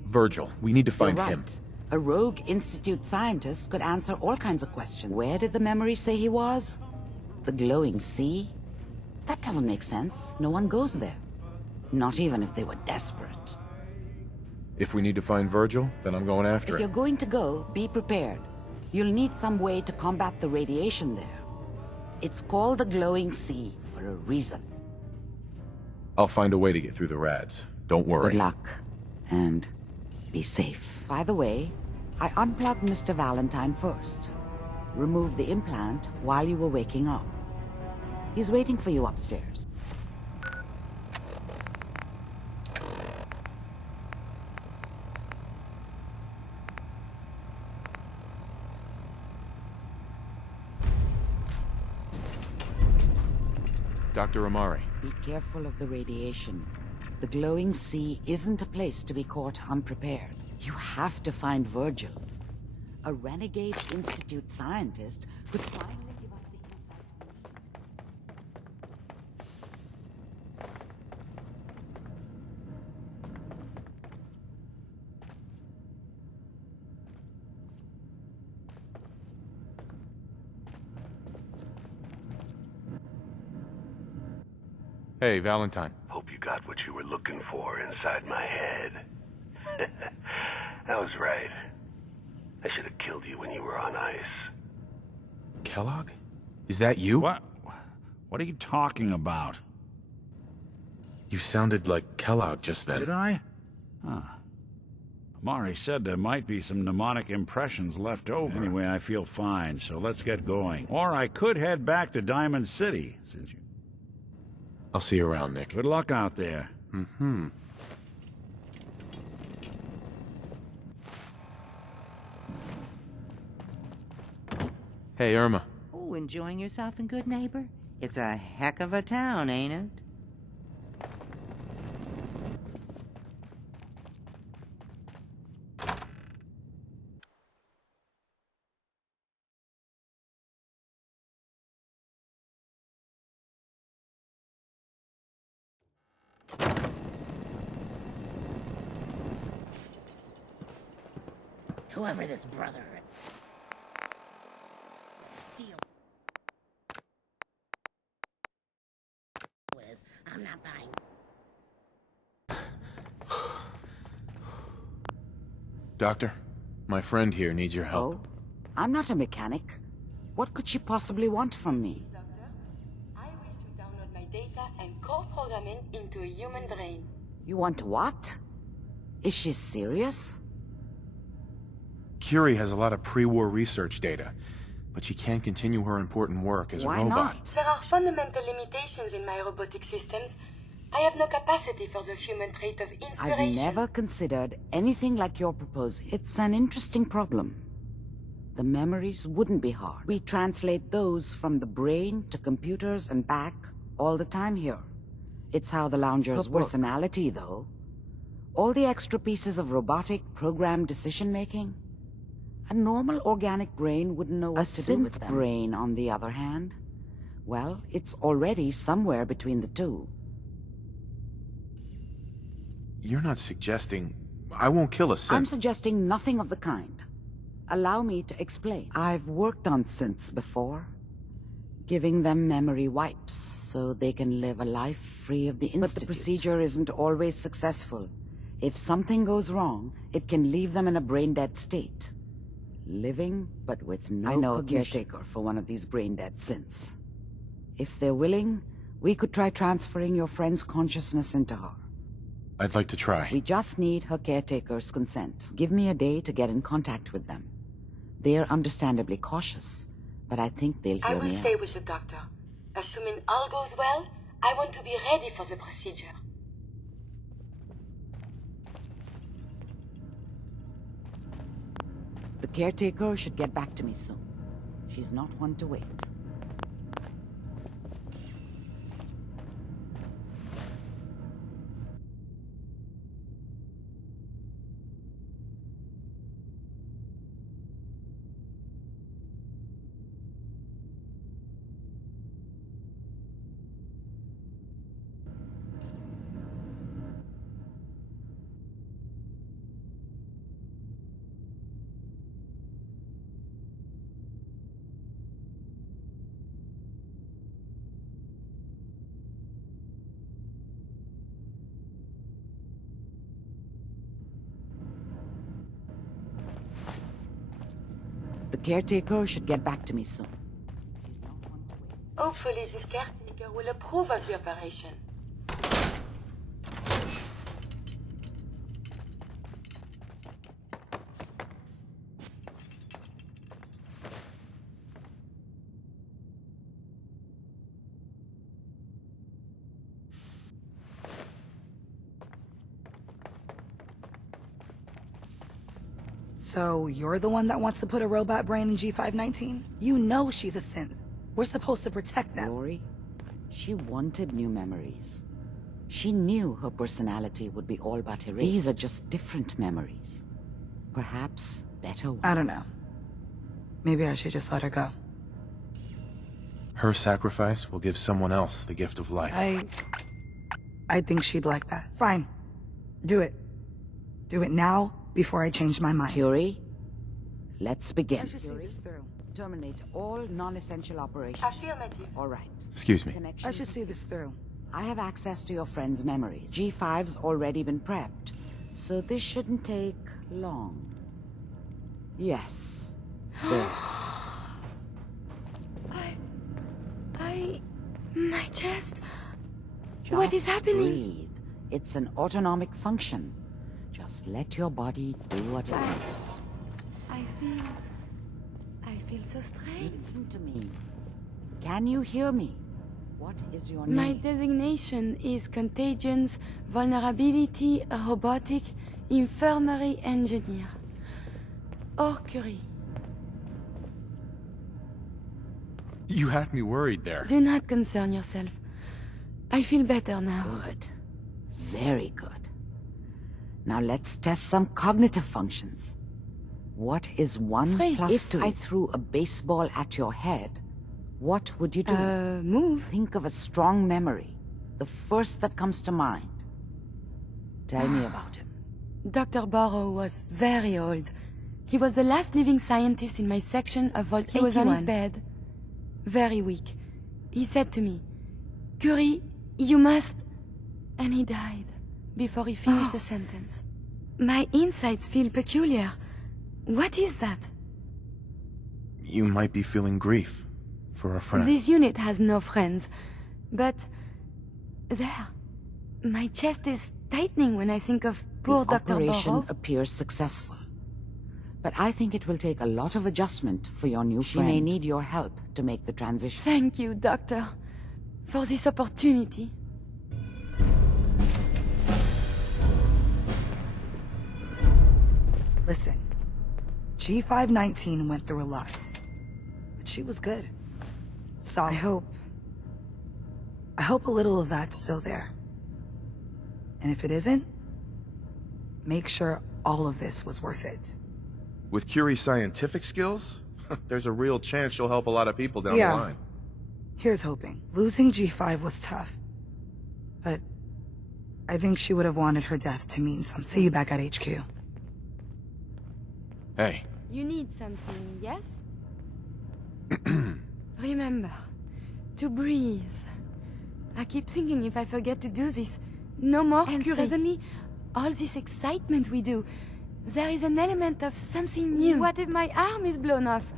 Virgil. We need to find You're right. him. A rogue Institute scientist could answer all kinds of questions. Where did the memory say he was? The glowing sea? That doesn't make sense. No one goes there. Not even if they were desperate. If we need to find Virgil, then I'm going after If him. you're going to go, be prepared. You'll need some way to combat the radiation there. It's called the glowing sea for a reason. I'll find a way to get through the rads. Don't worry. Good luck. And be safe. By the way, I unplugged Mr. Valentine first. Removed the implant while you were waking up. He's waiting for you upstairs. Dr. Amari. Be careful of the radiation. The glowing sea isn't a place to be caught unprepared. You have to find Virgil. A renegade Institute scientist could finally give us the insight we need. Hey, Valentine. Hope you got what you were looking for inside my head. I was right. I should have killed you when you were on ice. Kellogg? Is that you? What? What are you talking about? You sounded like Kellogg just then. Did I? Huh. Amari said there might be some mnemonic impressions left over. Anyway, I feel fine, so let's get going. Or I could head back to Diamond City, since you... I'll see you around, Nick. Good luck out there. Mm-hmm. Hey, Irma. Oh, enjoying yourself in Good Neighbor? It's a heck of a town, ain't it? Whoever this brother Steel is, I'm not buying. Doctor, my friend here needs your help. Oh? I'm not a mechanic. What could she possibly want from me? Doctor, I wish to download my data and core programming into a human brain. You want what? Is she serious? Curie has a lot of pre-war research data, but she can't continue her important work as a robot. Why not? There are fundamental limitations in my robotic systems. I have no capacity for the human trait of inspiration. I've never considered anything like you're proposing. It's an interesting problem. The memories wouldn't be hard. We translate those from the brain to computers and back all the time here. It's how the loungers work. Personality, though. All the extra pieces of robotic programmed decision-making. A normal organic brain wouldn't know what to do with them. A synth brain, on the other hand, well, it's already somewhere between the two. You're not suggesting... I won't kill a synth. I'm suggesting nothing of the kind. Allow me to explain. I've worked on synths before, giving them memory wipes so they can live a life free of the Institute. But the procedure isn't always successful. If something goes wrong, it can leave them in a brain-dead state. Living, but with no I know cognition. A caretaker for one of these brain-dead synths. If they're willing, we could try transferring your friend's consciousness into her. I'd like to try. We just need her caretaker's consent. Give me a day to get in contact with them. They're understandably cautious, but I think they'll hear me out. I will stay with the doctor. Assuming all goes well, I want to be ready for the procedure. The caretaker should get back to me soon. She's not one to wait. Caretaker should get back to me soon. Hopefully this caretaker will approve of the operation. So, you're the one that wants to put a robot brain in G519? You know she's a synth. We're supposed to protect them. Lori, she wanted new memories. She knew her personality would be all but erased. These are just different memories. Perhaps better ones. I don't know. Maybe I should just let her go. Her sacrifice will give someone else the gift of life. I think she'd like that. Fine. Do it. Do it now, before I change my mind. Curie, let's begin. I should see this through. Terminate all non-essential operations. Affirmative. All right. Excuse me. I should see this through. I have access to your friend's memories. G5's already been prepped, so this shouldn't take long. Yes. There. My chest. Just What is happening? Breathe. It's an autonomic function. Just let your body do what it does. I feel so strange. Listen to me. Can you hear me? What is your name? My designation is Contagions, Vulnerability, Robotic, Infirmary Engineer. Or Curie. You had me worried there. Do not concern yourself. I feel better now. Good. Very good. Now let's test some cognitive functions. What is 1 3 plus if 2? If I threw a baseball at your head, what would you do? Move. Think of a strong memory. The first that comes to mind. Tell me about him. Dr. Burrow was very old. He was the last living scientist in my section of Vault 81. He was on his bed. Very weak. He said to me, "Curie, you must..." And he died before he finished the sentence. My insights feel peculiar. What is that? You might be feeling grief for a friend. This unit has no friends. But... there. My chest is tightening when I think of poor Dr. The operation Burrow. appears successful. But I think it will take a lot of adjustment for your new friend. She may need your help to make the transition. Thank you, Doctor, for this opportunity. Listen, G519 went through a lot, but she was good. So I hope a little of that's still there. And if it isn't, make sure all of this was worth it. With Curie's scientific skills, there's a real chance she'll help a lot of people down the line. Here's hoping. Losing G5 was tough, but I think she would have wanted her death to mean something. See you back at HQ. Hey. You need something, yes? Remember, to breathe. I keep thinking if I forget to do this, no more and Curie. Suddenly, all this excitement we do, there is an element of something new. What if my arm is blown off?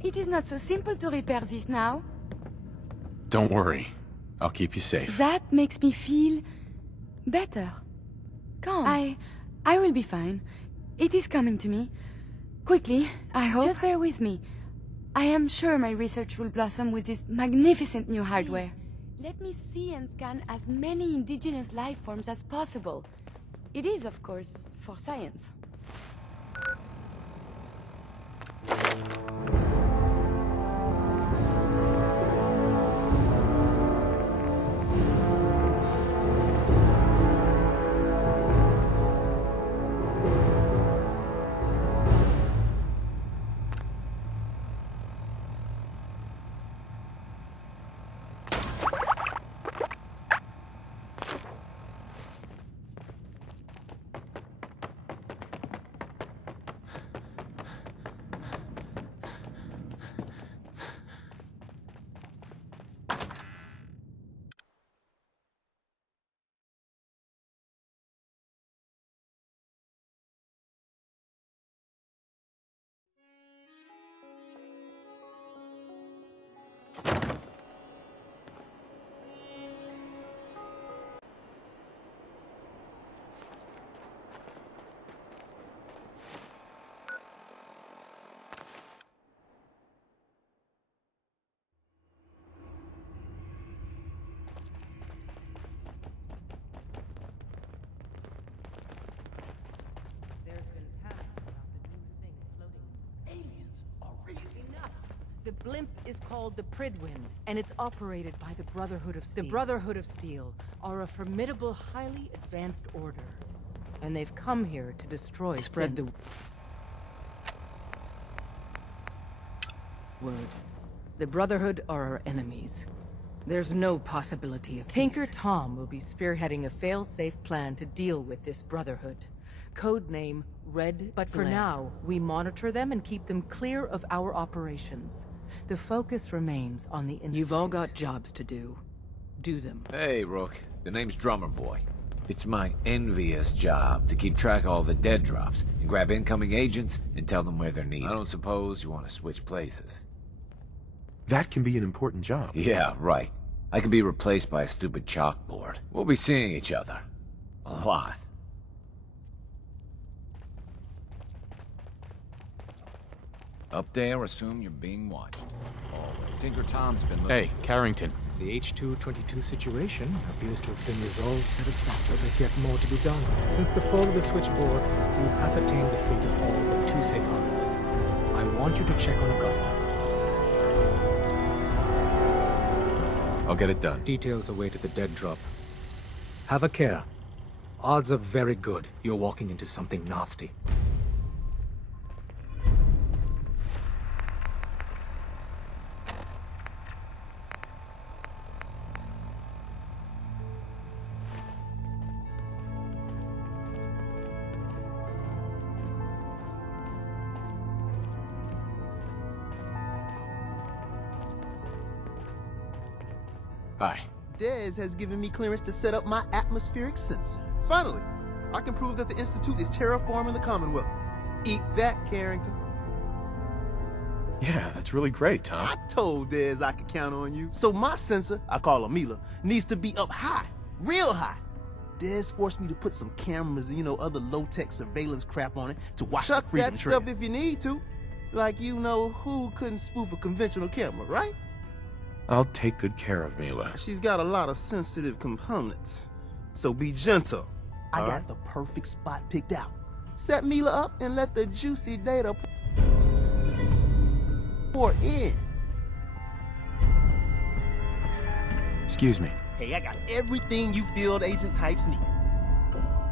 It is not so simple to repair this now. Don't worry. I'll keep you safe. That makes me feel... better. Calm. I will be fine. It is coming to me. Quickly, I hope. Just bear with me. I am sure my research will blossom with this magnificent new hardware. Let me see and scan as many indigenous life forms as possible. It is, of course, for science. blimp is called the Pridwin, and it's operated by the Brotherhood of Steel. The Brotherhood of Steel are a formidable, highly advanced order. And they've come here to destroy Spread the word. The Brotherhood are our enemies. There's no possibility of Tinker peace. Tom will be spearheading a fail-safe plan to deal with this Brotherhood. Codename Red, but for now, we monitor them and keep them clear of our operations. The focus remains on the Institute. You've all got jobs to do. Do them. Hey, Rook. The name's Drummer Boy. It's my envious job to keep track of all the dead drops and grab incoming agents and tell them where they're needed. I don't suppose you want to switch places. That can be an important job. Yeah, right. I could be replaced by a stupid chalkboard. We'll be seeing each other. A lot. Up there, assume you're being watched. Always. Tinker Tom's been looking. Hey, Carrington. The H-222 situation appears to have been resolved satisfactorily. There's yet more to be done. Since the fall of the switchboard, we've ascertained the fate of all but 2 safe houses. I want you to check on Augusta. I'll get it done. Details await at the dead drop. Have a care. Odds are very good you're walking into something nasty. Hi. Dez has given me clearance to set up my atmospheric sensors. Finally, I can prove that the Institute is terraforming the Commonwealth. Eat that, Carrington. Yeah, that's really great, Tom. I told Dez I could count on you. So my sensor, I call her Mila, needs to be up high, real high. Dez forced me to put some cameras and, other low-tech surveillance crap on it to watch the Freedom Trail. Chuck that stuff if you need to. Like who couldn't spoof a conventional camera, right? I'll take good care of Mila. She's got a lot of sensitive components, so be gentle. I got the perfect spot picked out. Set Mila up and let the juicy data pour in. Excuse me. Hey, I got everything you field agent types need.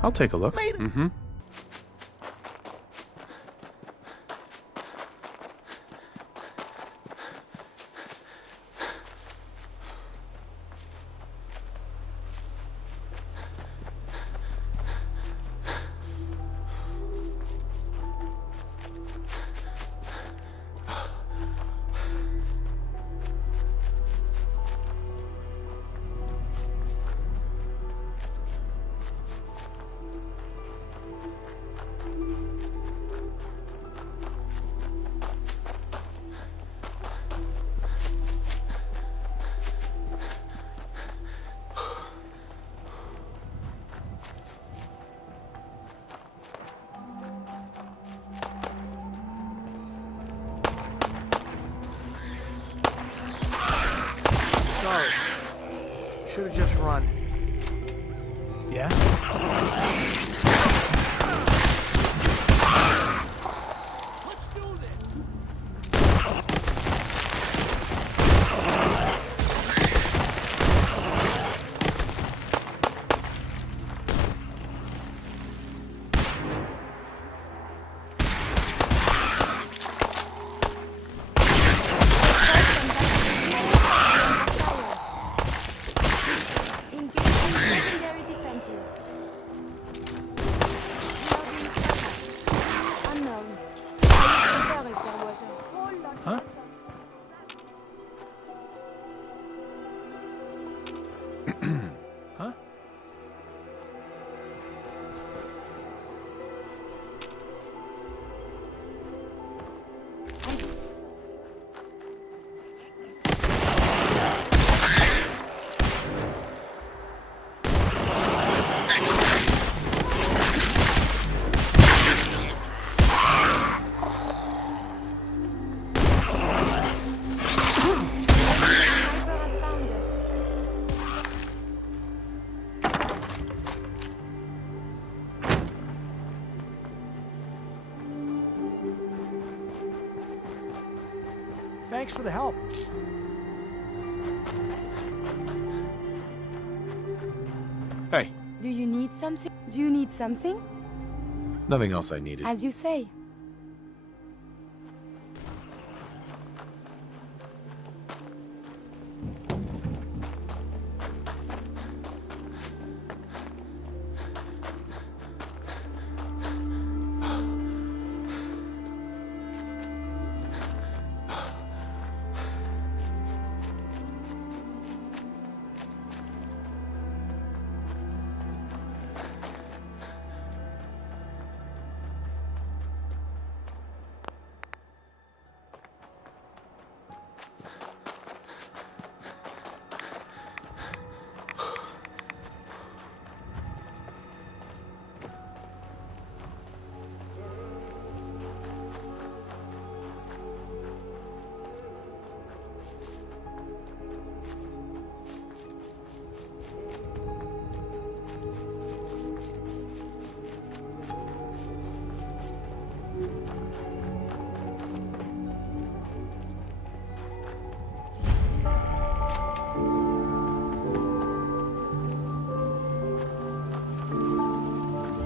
I'll take a look. Later. Mm-hmm. Sorry. Should've just run. Yeah? Huh? Huh? Thanks for the help. Hey. Do you need something? Do you need something? Nothing else I needed. As you say.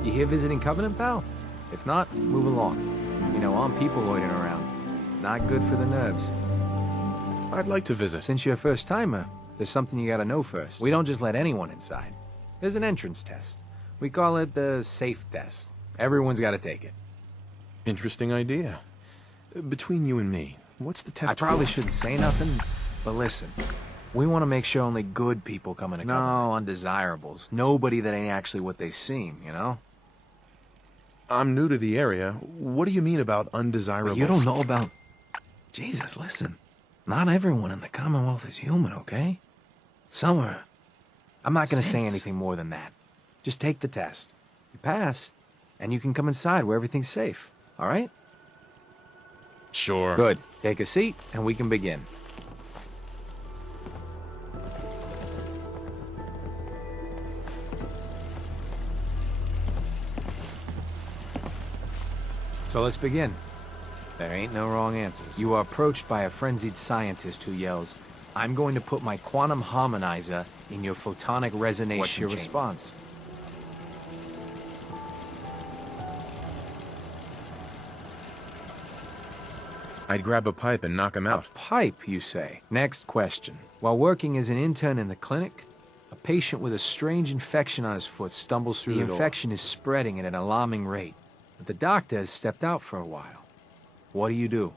You here visiting Covenant, pal? If not, move along. You know, armed people loitering around. Not good for the nerves. I'd like to visit. Since you're a first-timer, there's something you gotta know first. We don't just let anyone inside. There's an entrance test. We call it the safe test. Everyone's gotta take it. Interesting idea. Between you and me, what's the test I probably for? shouldn't say nothing, but listen. We want to make sure only good people come into Covenant. No undesirables. Nobody that ain't actually what they seem, you know? I'm new to the area. What do you mean about undesirables? You don't know about... Jesus, listen. Not everyone in the Commonwealth is human, okay? Some are... I'm not gonna say anything more than that. Just take the test. You pass, and you can come inside where everything's safe, all right? Sure. Good. Take a seat, and we can begin. So let's begin. There ain't no wrong answers. You are approached by a frenzied scientist who yells, "I'm going to put my quantum harmonizer in your photonic resonation." What's your response? I'd grab a pipe and knock him out. A pipe, you say? Next question. While working as an intern in the clinic, a patient with a strange infection on his foot stumbles through the door. The infection is spreading at an alarming rate, but the doctor has stepped out for a while. What do?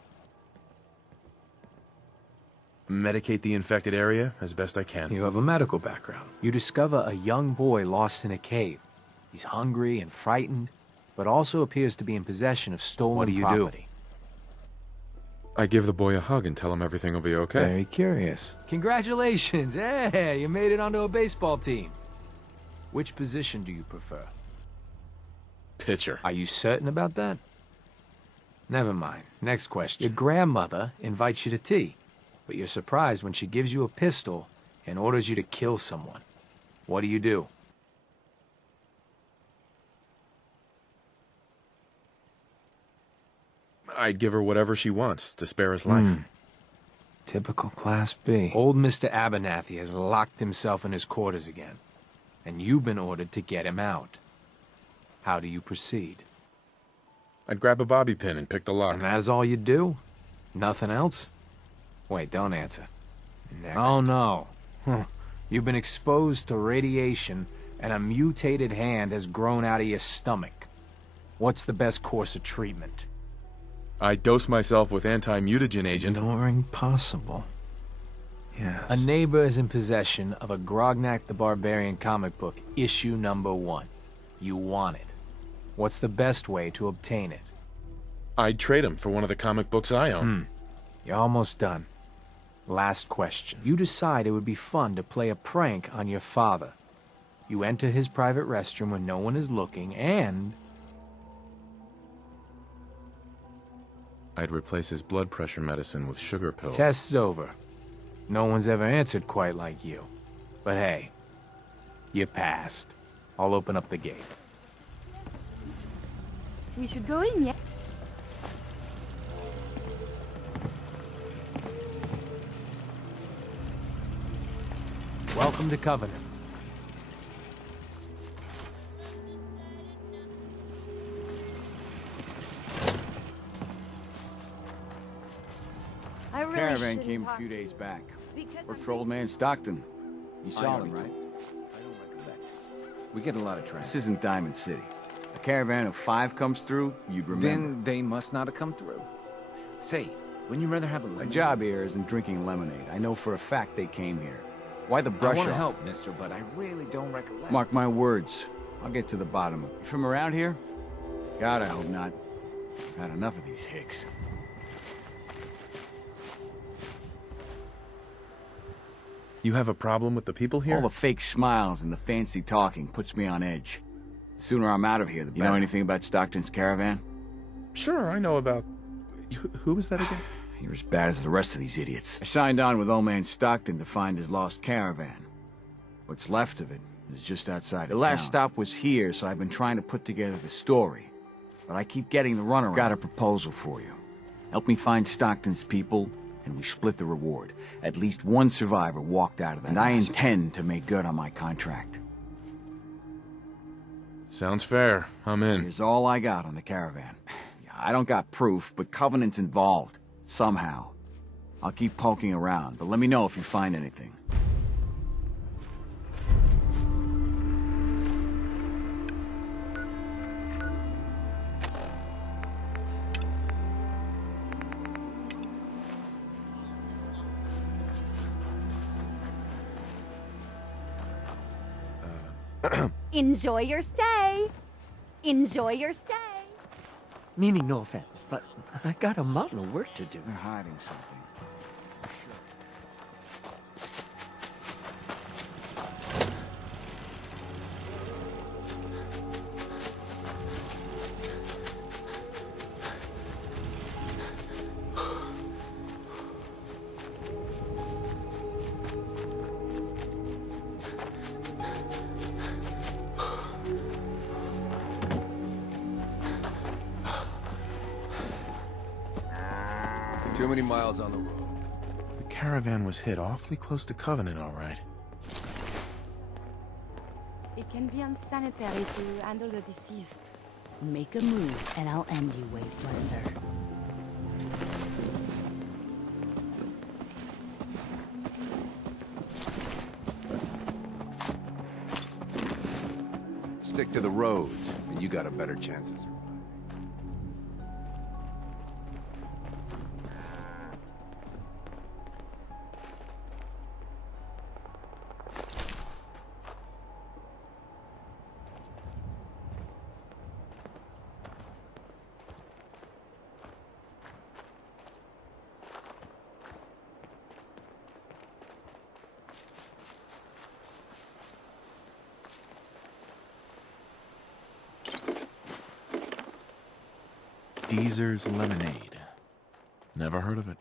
Medicate the infected area as best I can. You have a medical background. You discover a young boy lost in a cave. He's hungry and frightened, but also appears to be in possession of stolen property. I give the boy a hug and tell him everything will be okay. Very curious. Congratulations! Hey, you made it onto a baseball team. Which position do you prefer? Pitcher. Are you certain about that? Never mind. Next question. Your grandmother invites you to tea, but you're surprised when she gives you a pistol and orders you to kill someone. What do? I'd give her whatever she wants to spare his life. Typical Class B. Old Mr. Abernathy has locked himself in his quarters again, and you've been ordered to get him out. How do you proceed? I'd grab a bobby pin and pick the lock. And that is all you do? Nothing else? Wait, don't answer. Next. Oh, no. You've been exposed to radiation, and a mutated hand has grown out of your stomach. What's the best course of treatment? I dose myself with anti-mutagen agent. Ignoring possible. Yes. A neighbor is in possession of a Grognak the Barbarian comic book, issue #1. You want it. What's the best way to obtain it? I'd trade him for one of the comic books I own. You're almost done. Last question. You decide it would be fun to play a prank on your father. You enter his private restroom when no one is looking, and... I'd replace his blood pressure medicine with sugar pills. Test's over. No one's ever answered quite like you. But hey, you passed. I'll open up the gate. We should go in, yeah? Welcome to Covenant. I really Caravan shouldn't came a talk few to days you. back. Because Worked I'm for old man Stockton. You saw him, right? I don't recollect. We get a lot of traffic. This isn't Diamond City. A caravan of 5 comes through, you'd remember. Then they must not have come through. Say, wouldn't you rather have a My lemonade? job here isn't drinking lemonade. I know for a fact they came here. Why the brush I want to off? help, mister, but I really don't recollect. Mark my words. I'll get to the bottom of it. You from around here? God, I hope not. I've had enough of these hicks. You have a problem with the people here? All the fake smiles and the fancy talking puts me on edge. The sooner I'm out of here, the better. You know anything about Stockton's caravan? Sure, I know about... Who was that again? You're as bad as the rest of these idiots. I signed on with old man Stockton to find his lost caravan. What's left of it is just outside The last stop was here, so I've been trying to put together the story. But I keep getting the runaround. Got a proposal for you. Help me find Stockton's people, and we split the reward. At least one survivor walked out of that. And I intend to make good on my contract. Sounds fair. I'm in. Here's all I got on the caravan. I don't got proof, but Covenant's involved. Somehow. I'll keep poking around, but let me know if you find anything. Enjoy your stay. Enjoy your stay. Meaning no offense, but I got a mountain of work to do. They're hiding something. Too many miles on the road. The caravan was hit awfully close to Covenant, all right. It can be unsanitary to handle the deceased. Make a move, and I'll end you, Wastelander. Stick to the roads, and you got a better chance of surviving. Deezer's Lemonade. Never heard of it.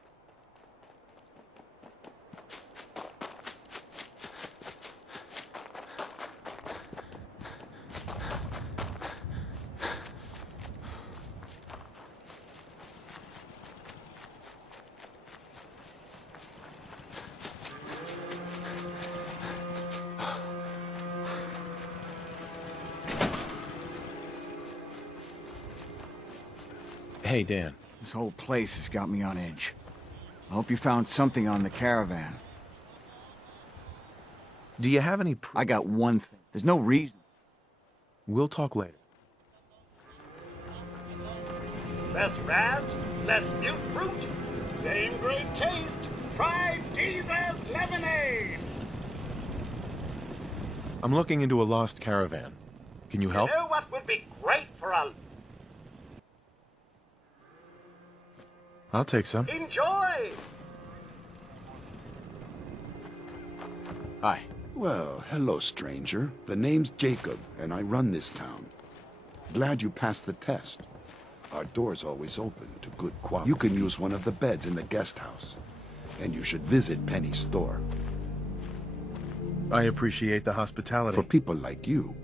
Hey, Dan. This whole place has got me on edge. I hope you found something on the caravan. Do you have any I got one thing. There's no reason. We'll talk later. Less rats, less mute fruit, same great taste. Try Deezer's Lemonade! I'm looking into a lost caravan. Can you help? You know what would be great for a... I'll take some. Enjoy! Hi. Well, hello, stranger. The name's Jacob, and I run this town. Glad you passed the test. Our door's always open to good quality. You can use one of the beds in the guest house, and you should visit Penny's store. I appreciate the hospitality. For people like you,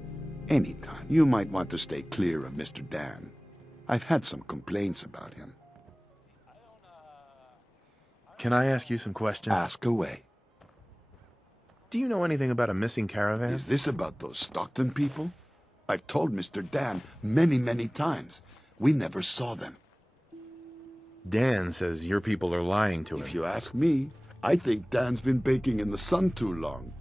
anytime. You might want to stay clear of Mr. Dan. I've had some complaints about him. Can I ask you some questions? Ask away. Do you know anything about a missing caravan? Is this about those Stockton people? I've told Mr. Dan many, many times. We never saw them. Dan says your people are lying to him. If you ask me, I think Dan's been baking in the sun too long.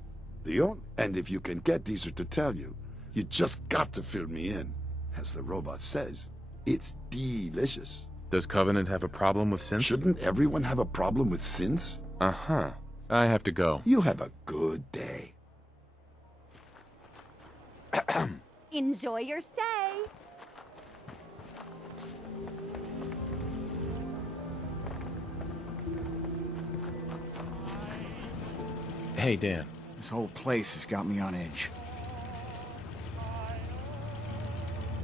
And if you can get Deezer to tell you, you just got to fill me in. As the robot says, it's delicious. Does Covenant have a problem with synths? Shouldn't everyone have a problem with synths? Uh-huh. I have to go. You have a good day. Enjoy your stay. Hey, Dan. This whole place has got me on edge.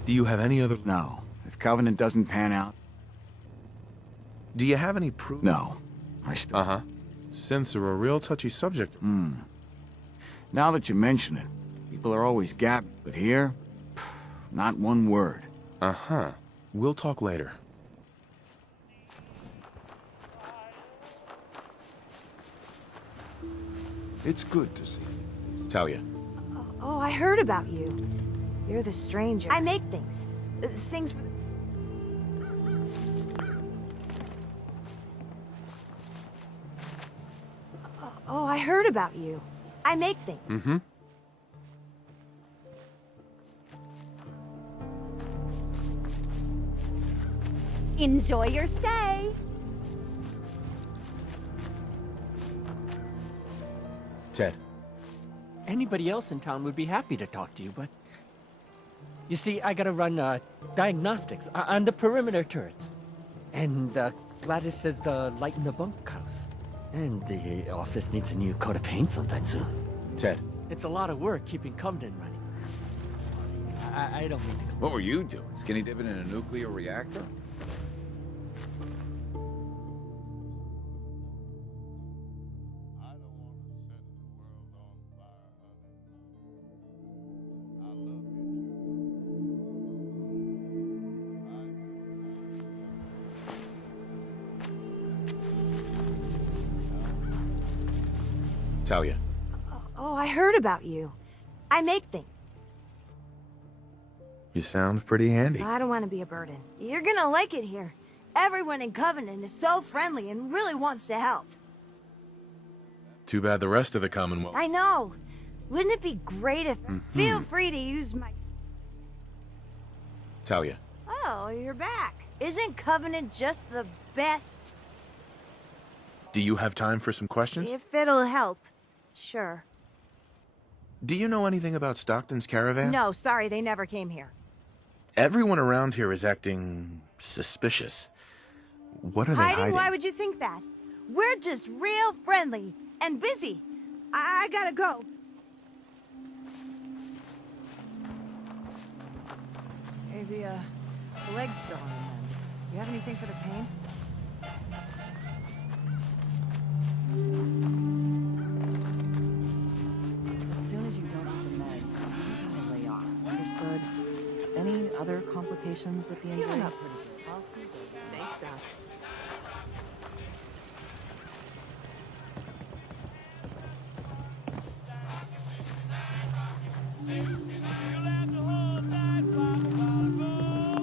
Do you have any other... No. If Covenant doesn't pan out... Do you have any proof? No. I still... Uh-huh. Synths are a real touchy subject. Now that you mention it, people are always gabbing, but here, not one word. Uh-huh. We'll talk later. It's good to see you. Talia. Oh, I heard about you. You're the stranger. I make things. Things... Oh, I heard about you. I make things. Mm-hmm. Enjoy your stay. Ted. Anybody else in town would be happy to talk to you, but... You see, I gotta run diagnostics on the perimeter turrets. And Gladys says the light in the bunkhouse. And the office needs a new coat of paint sometime soon. Ted. It's a lot of work keeping Covenant running. I don't mean to... What were you doing? Skinny dipping in a nuclear reactor? Talia. Oh, I heard about you. I make things. You sound pretty handy. I don't want to be a burden. You're gonna like it here. Everyone in Covenant is so friendly and really wants to help. Too bad the rest of the Commonwealth... I know. Wouldn't it be great if... Feel free to use my... Talia. Oh, you're back. Isn't Covenant just the best? Do you have time for some questions? If it'll help. Sure. Do you know anything about Stockton's caravan? No, sorry, they never came here. Everyone around here is acting... suspicious. What are they hiding? Why would you think that? We're just real friendly and busy. I gotta go. Hey, the leg's still on your hand. You have anything for the pain? As soon as you don't have the meds, you can lay off. Understood? Any other complications with the injury? Healing up pretty good. Thanks, Doc.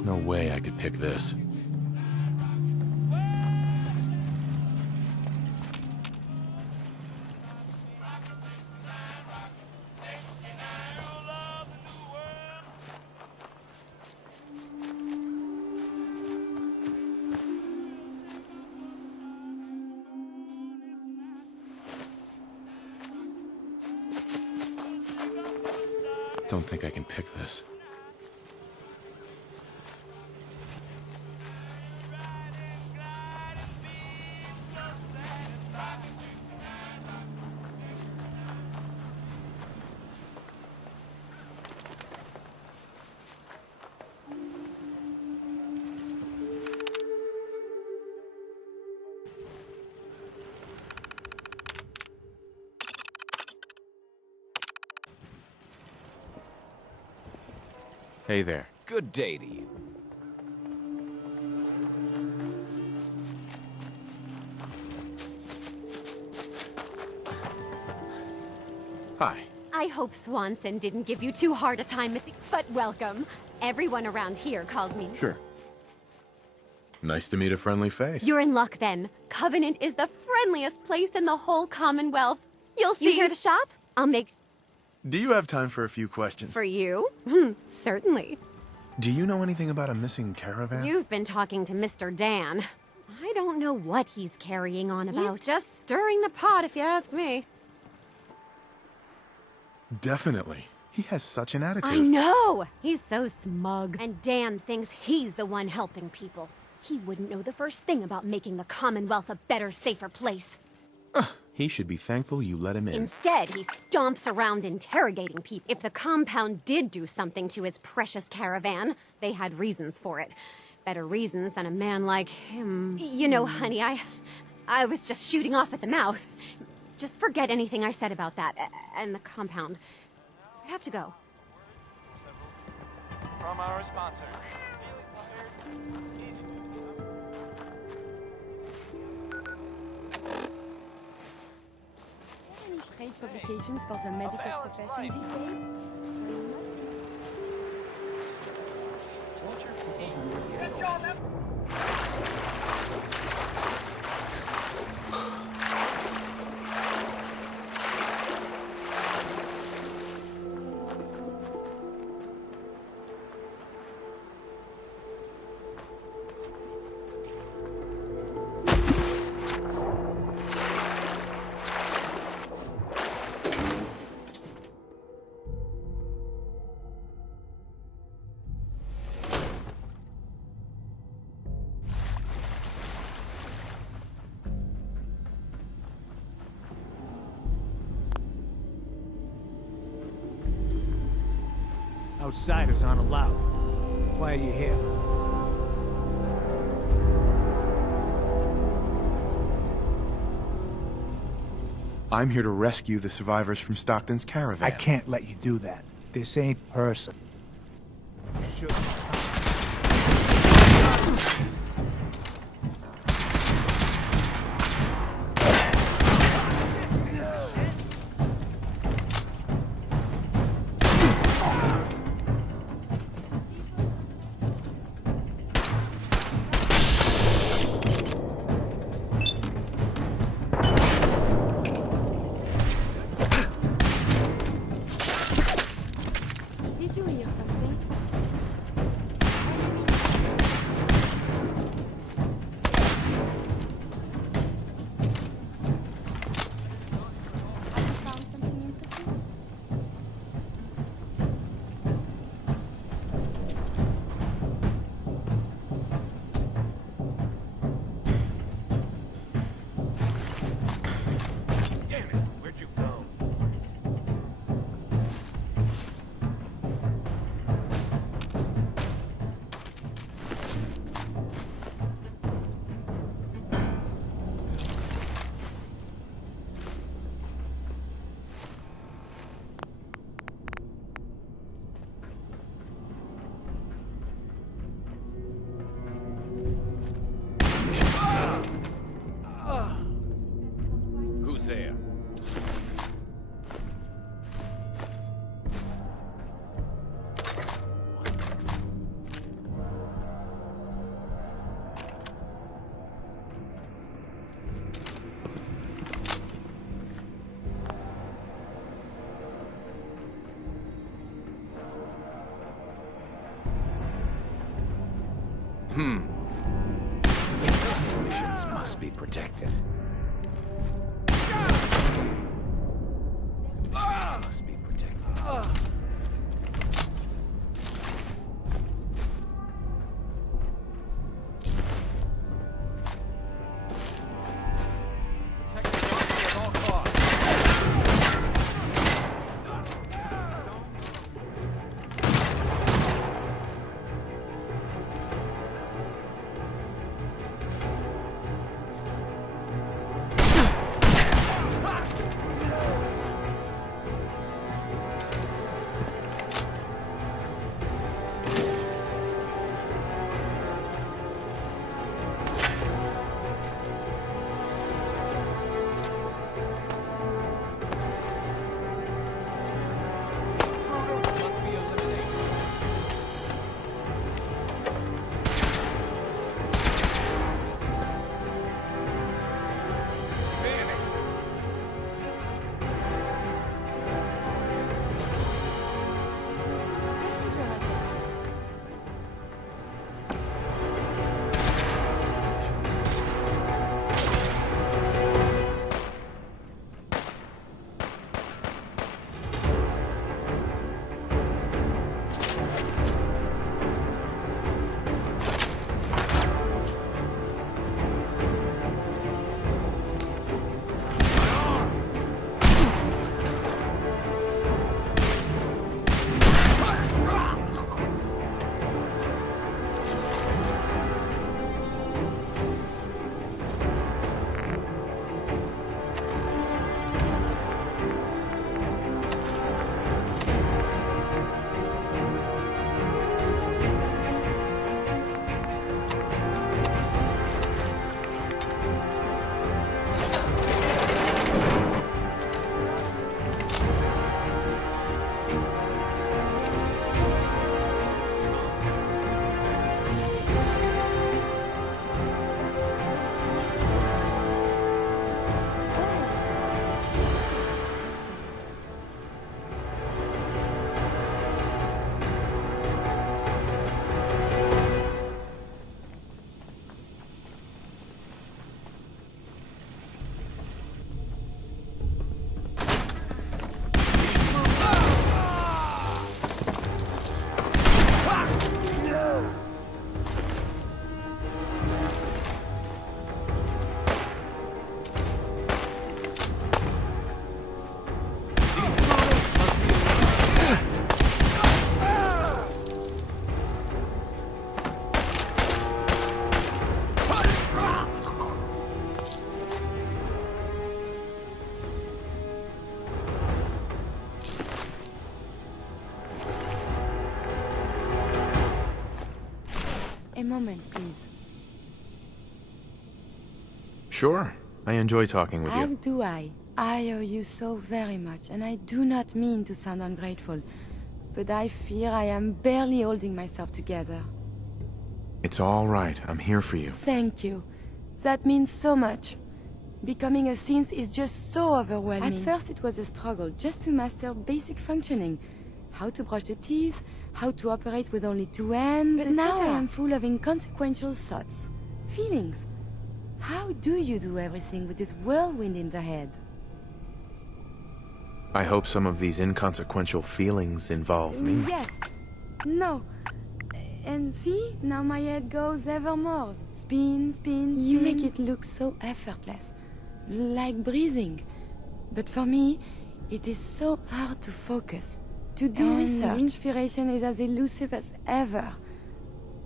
No way I could pick this. Don't think I can pick this. Hey there. Good day to you. Hi. I hope Swanson didn't give you too hard a time, but welcome. Everyone around here calls me... Sure. Nice to meet a friendly face. You're in luck, then. Covenant is the friendliest place in the whole Commonwealth. You'll see. You here to shop? I'll make... Do you have time for a few questions? For you? Certainly. Do you know anything about a missing caravan? You've been talking to Mr. Dan. I don't know what he's carrying on about. He's just stirring the pot, if you ask me. Definitely. He has such an attitude. I know! He's so smug. And Dan thinks he's the one helping people. He wouldn't know the first thing about making the Commonwealth a better, safer place. He should be thankful you let him in. Instead, he stomps around interrogating people. If the compound did do something to his precious caravan, they had reasons for it. Better reasons than a man like him. You know, honey, I was just shooting off at the mouth. Just forget anything I said about that and the compound. I have to go. From our sponsor. Any trade publications for the medical profession these days? Outsiders aren't allowed. Why are you here? I'm here to rescue the survivors from Stockton's caravan. I can't let you do that. This ain't person. Should... Did you hear something? Damn it! Where'd you go? Who's there? Missions must be protected. Missions must be protected. moment, please. Sure. I enjoy talking with As you. do I. I owe you so very much, and I do not mean to sound ungrateful, but I fear I am barely holding myself together. It's all right. I'm here for you. Thank you. That means so much. Becoming a synth is just so overwhelming. At first it was a struggle just to master basic functioning. How to brush the teeth, how to operate with only 2 hands, but now I am full of inconsequential thoughts, feelings. How do you do everything with this whirlwind in the head? I hope some of these inconsequential feelings involve me. Yes. No. And see, now my head goes ever more. Spin, spin, spin. You make it look so effortless. Like breathing. But for me, it is so hard to focus. To do research. Inspiration is as elusive as ever.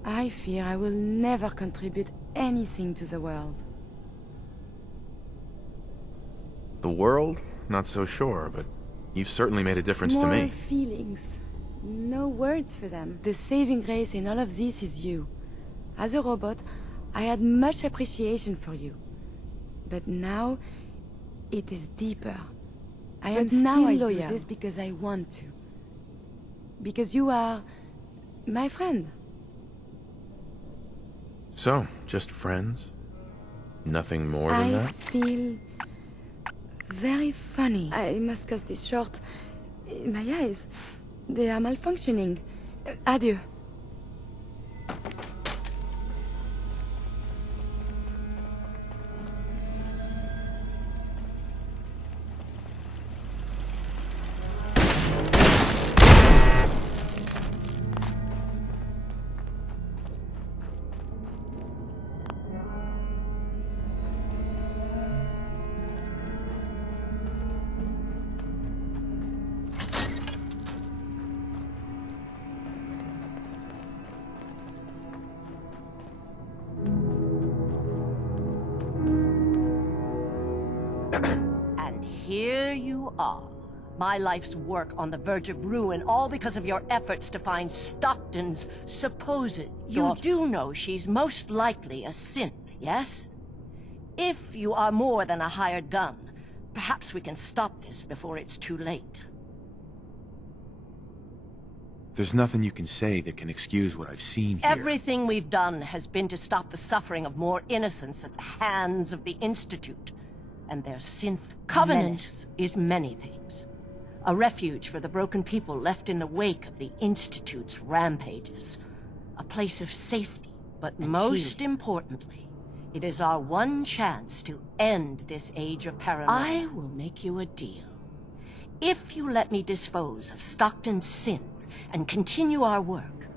I fear I will never contribute anything to the world. The world? Not so sure, but you've certainly made a difference to me. More feelings. No words for them. The saving grace in all of this is you. As a robot, I had much appreciation for you. But now, it is deeper. I am still loyal. Do this because I want to. Because you are my friend. So, just friends? Nothing more than that? I feel very funny. I must cut this short. My eyes, they are malfunctioning. Adieu. Here you are. My life's work on the verge of ruin, all because of your efforts to find Stockton's supposed daughter. You do know she's most likely a synth, yes? If you are more than a hired gun, perhaps we can stop this before it's too late. There's nothing you can say that can excuse what I've seen here. Everything we've done has been to stop the suffering of more innocents at the hands of the Institute. And their synth covenant is many things. A refuge for the broken people left in the wake of the Institute's rampages. A place of safety, but most importantly, it is our one chance to end this age of paranoia. I will make you a deal. If you let me dispose of Stockton's synth and continue our work,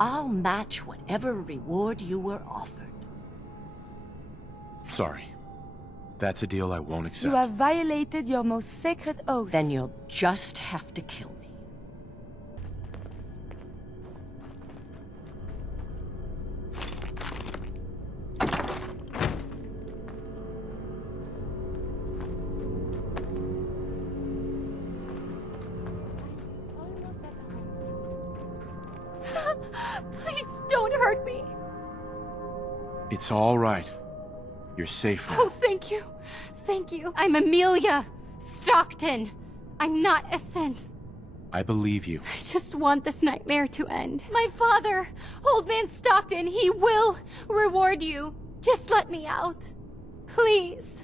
I'll match whatever reward you were offered. Sorry. That's a deal I won't accept. You have violated your most sacred oath. Then you'll just have to kill me. Please don't hurt me. It's all right. You're safe now. Oh, thank you. Thank you. I'm Amelia Stockton. I'm not a synth. I believe you. I just want this nightmare to end. My father, Old Man Stockton, he will reward you. Just let me out. Please.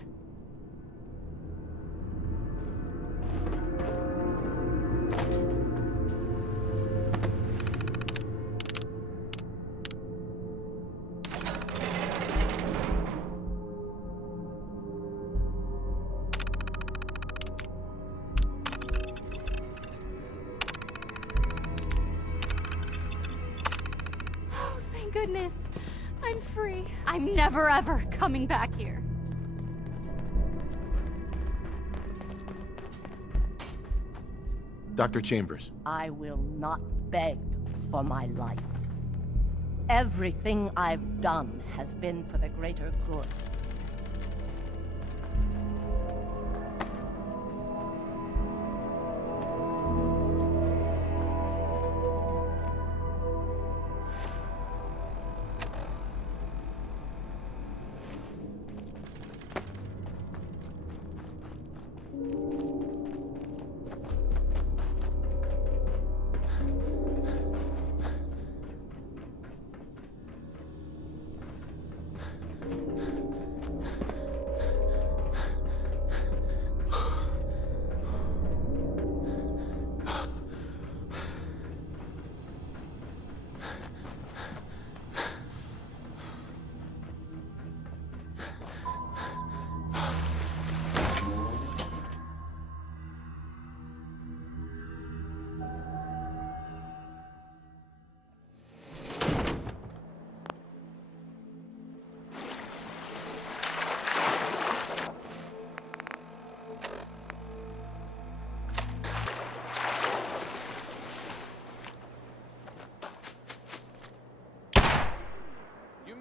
Goodness, I'm free. I'm never ever coming back here. Dr. Chambers. I will not beg for my life. Everything I've done has been for the greater good.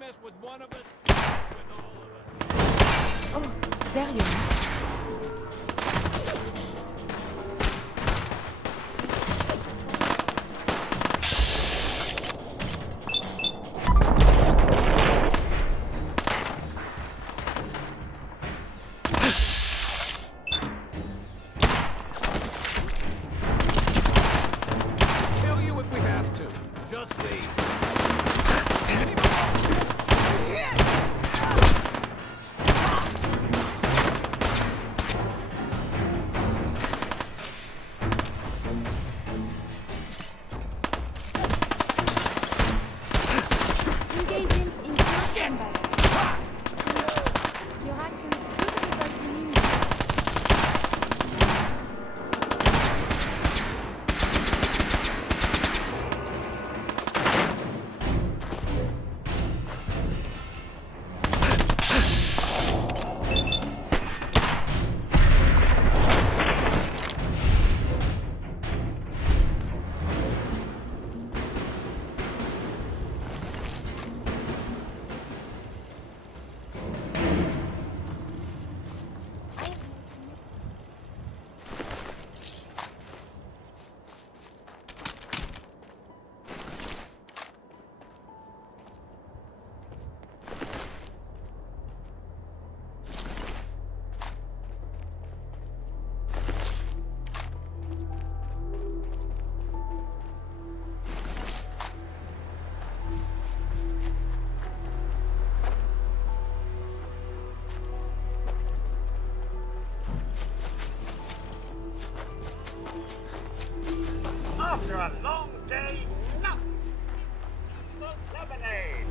mess with one of us, mess with all of us. Oh, sérieux? Kill you if we have to. Just leave. Engaging in close combat. Your actions could result in injury. After a long day, nothing. Jesus lemonade.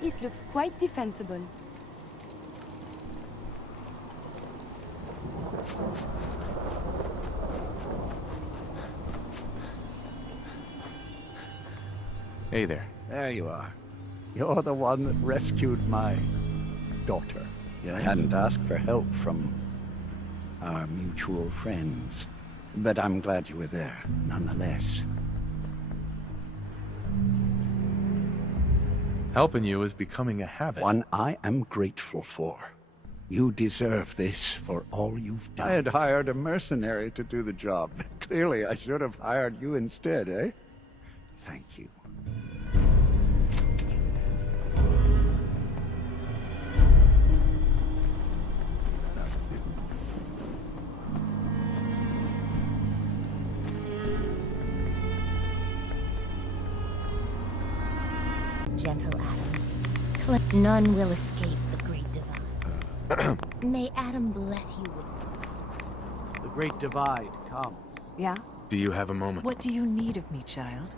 It looks quite defensible. Hey there. There you are. You're the one that rescued my daughter. You hadn't asked for help from our mutual friends. But I'm glad you were there, nonetheless. Helping you is becoming a habit. One I am grateful for. You deserve this for all you've done. I had hired a mercenary to do the job. Clearly, I should have hired you instead, eh? Thank you. Gentle Adam. None will escape the Great Divide. May Adam bless you with... The Great Divide comes. Yeah? Do you have a moment? What do you need of me, child?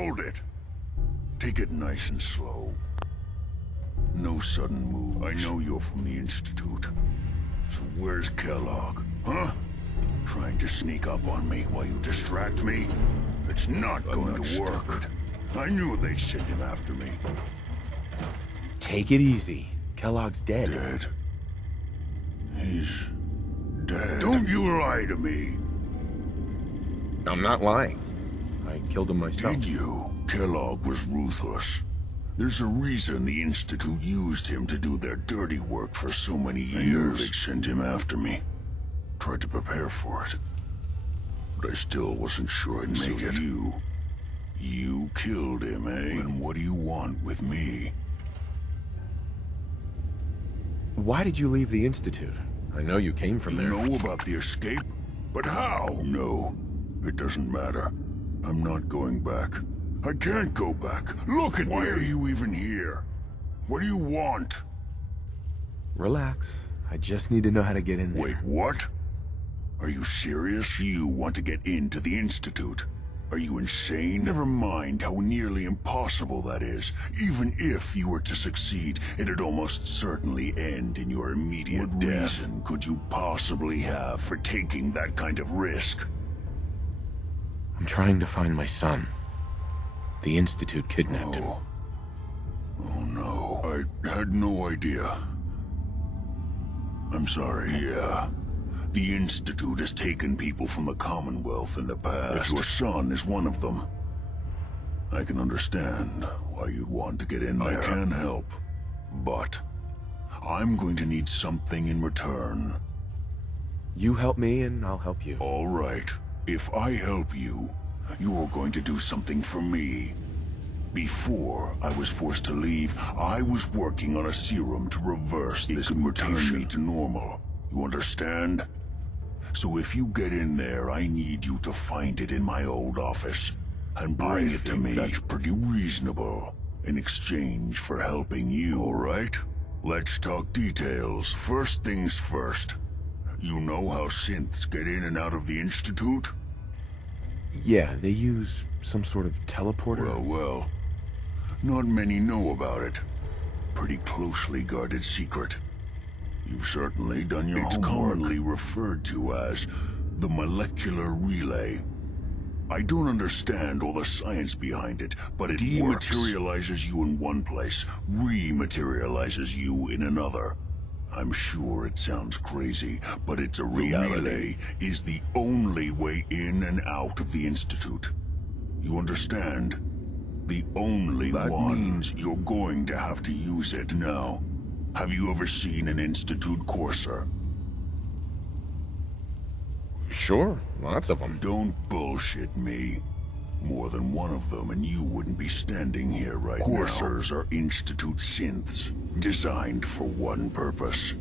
hold it. Take it nice and slow. No sudden moves. I know you're from the Institute. So where's Kellogg? Huh? Trying to sneak up on me while you distract me? It's not going to work. I knew they'd send him after me. Take it easy. Kellogg's dead. Dead? He's dead. Don't you lie to me. I'm not lying. I killed him myself. Did you? Kellogg was ruthless. There's a reason the Institute used him to do their dirty work for so many years. I knew they'd send him after me. Tried to prepare for it. But I still wasn't sure I'd make it. You killed him, eh? And what do you want with me? Why did you leave the Institute? I know you came from there. You know about the escape? But how? No, it doesn't matter. I'm not going back. I can't go back. Look at me! Why are you even here? What do you want? Relax. I just need to know how to get in there. Wait, what? Are you serious? You want to get into the Institute? Are you insane? Never mind how nearly impossible that is. Even if you were to succeed, it'd almost certainly end in your immediate death. What reason could you possibly have for taking that kind of risk? I'm trying to find my son. The Institute kidnapped him. Oh no, I had no idea. I'm sorry, yeah. The Institute has taken people from the Commonwealth in the past. If your son is one of them, I can understand why you'd want to get in there. I can help, but I'm going to need something in return. You help me and I'll help you. All right. If I help you, you're going to do something for me. Before I was forced to leave, I was working on a serum to reverse this mutation. It could return me to normal. You understand? So if you get in there, I need you to find it in my old office and bring it to me. That's pretty reasonable in exchange for helping you, all right? Let's talk details. First things first. You know how synths get in and out of the Institute? Yeah, they use some sort of teleporter. Well. Not many know about it. Pretty closely guarded secret. You've certainly done your homework. It's commonly referred to as the molecular relay. I don't understand all the science behind it, but it dematerializes you in one place, rematerializes you in another. I'm sure it sounds crazy, but it's a reality. The relay is the only way in and out of the Institute. You understand? The only one. That means you're going to have to use it now. Have you ever seen an Institute courser? Sure, lots of them. Don't bullshit me. More than one of them and you wouldn't be standing here right now. Coursers are Institute synths, designed for one purpose.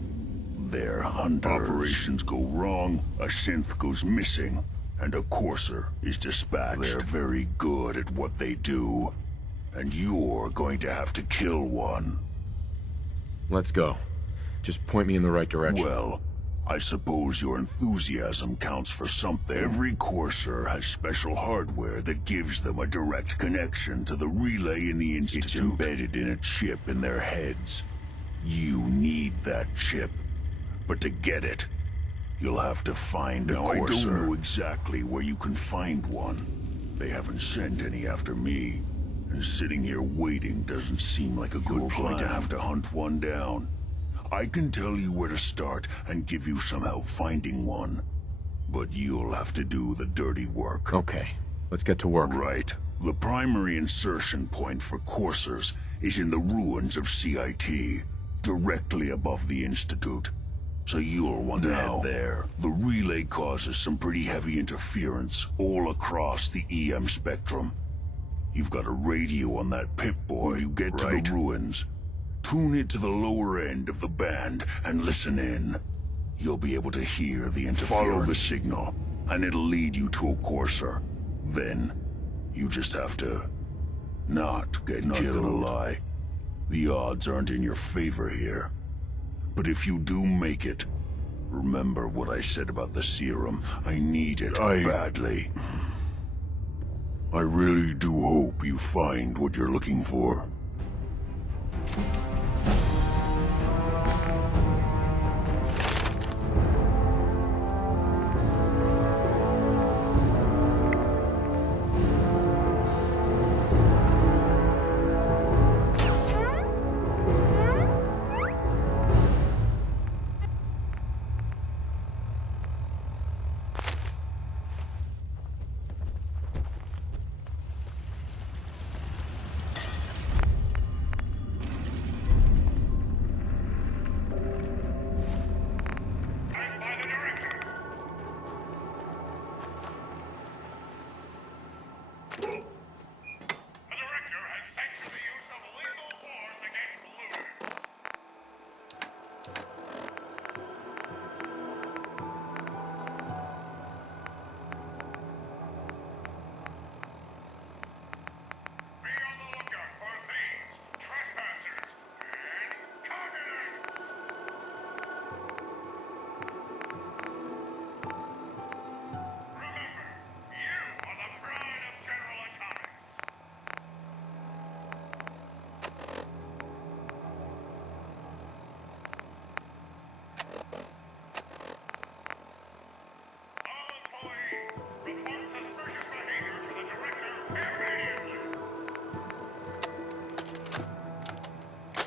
They're hunters. Operations go wrong, a synth goes missing, and a courser is dispatched. They're very good at what they do, and you're going to have to kill one. Let's go. Just point me in the right direction. Well, I suppose your enthusiasm counts for something. Every courser has special hardware that gives them a direct connection to the relay in the Institute. It's embedded in a chip in their heads. You need that chip. But to get it, you'll have to find a courser. I don't know exactly where you can find one. They haven't sent any after me. And sitting here waiting doesn't seem like a good plan. To have to hunt one down. I can tell you where to start and give you some help finding one. But you'll have to do the dirty work. Okay, let's get to work. Right. The primary insertion point for coursers is in the ruins of CIT, directly above the Institute. So you'll want to head there. The relay causes some pretty heavy interference all across the EM spectrum. You've got a radio on that Pip-Boy. You get to the ruins. Tune it to the lower end of the band and listen in. You'll be able to hear the interference. Follow the signal, and it'll lead you to a courser. Then, you just have to not get killed. Not gonna lie, the odds aren't in your favor here. But if you do make it, remember what I said about the serum. I need it badly. I really do hope you find what you're looking for.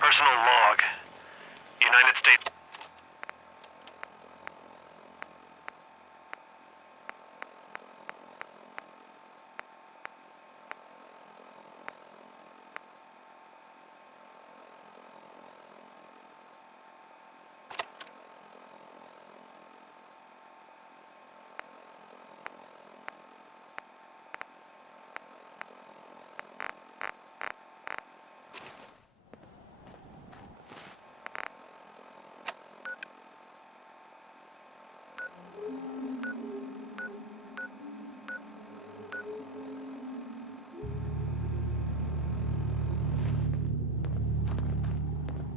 Personal log. United States.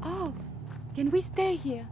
Oh, can we stay here?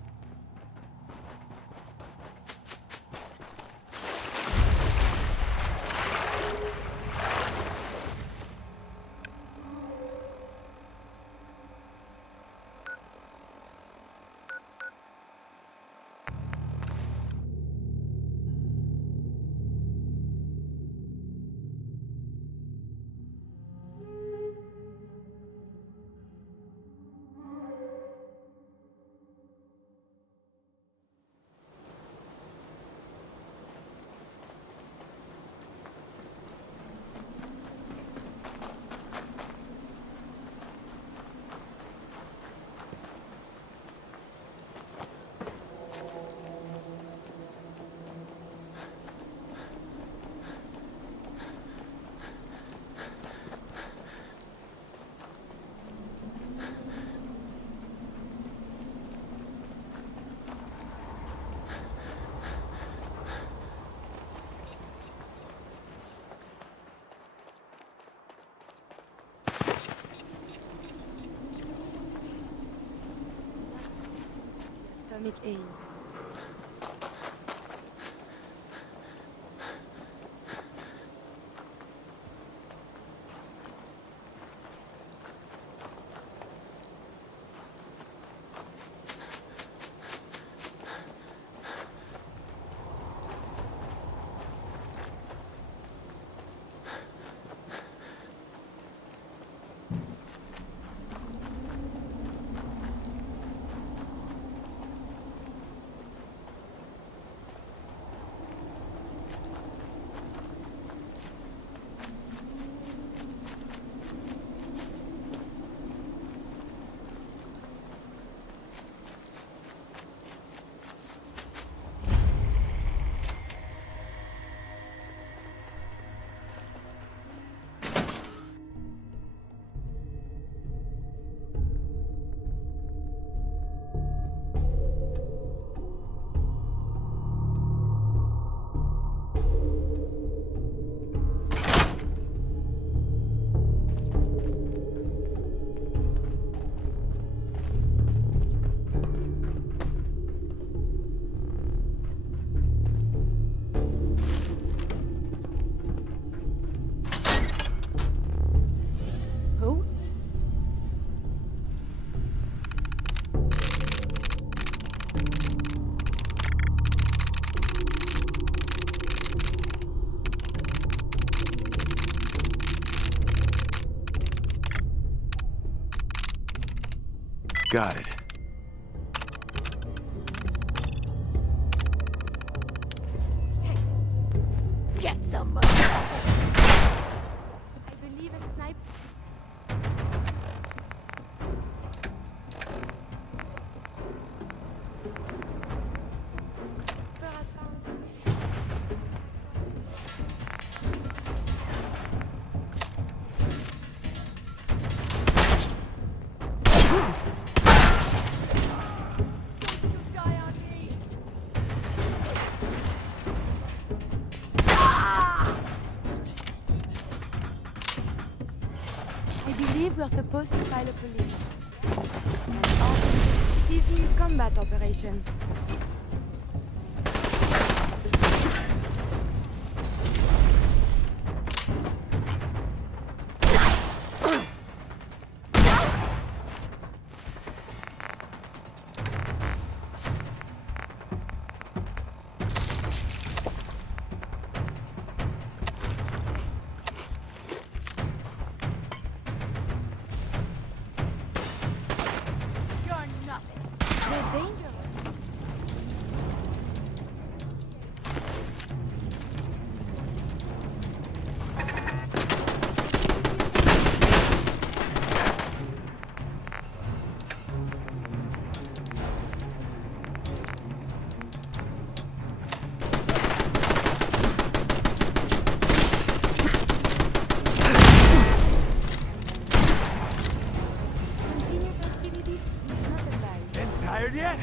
Atomic aid. Got it. Get some. I believe a sniper. I believe we're supposed to file a police. And also season combat operations. Tired yet?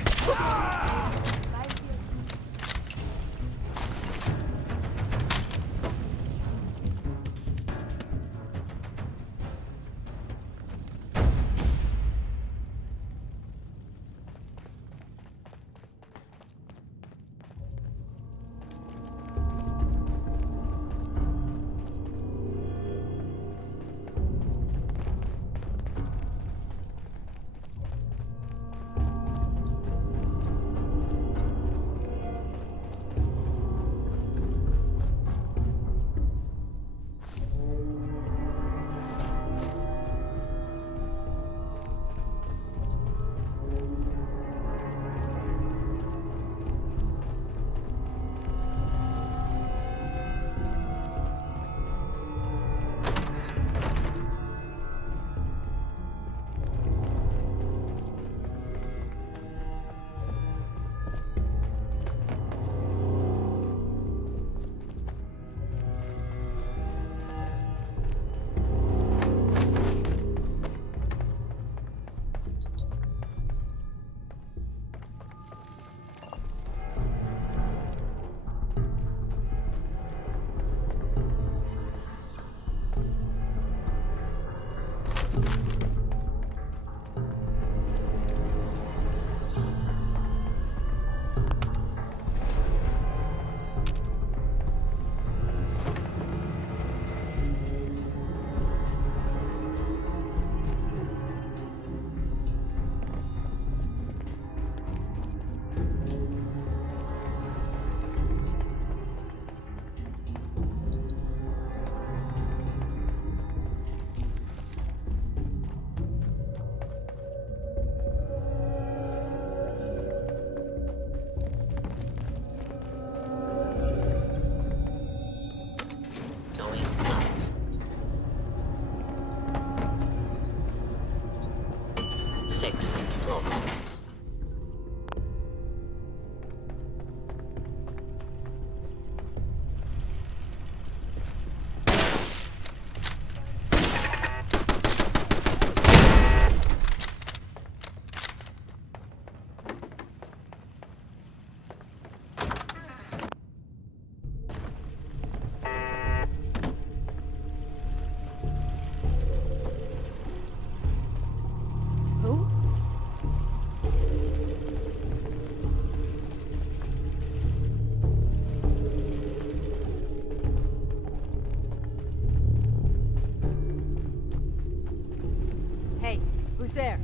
Who's there?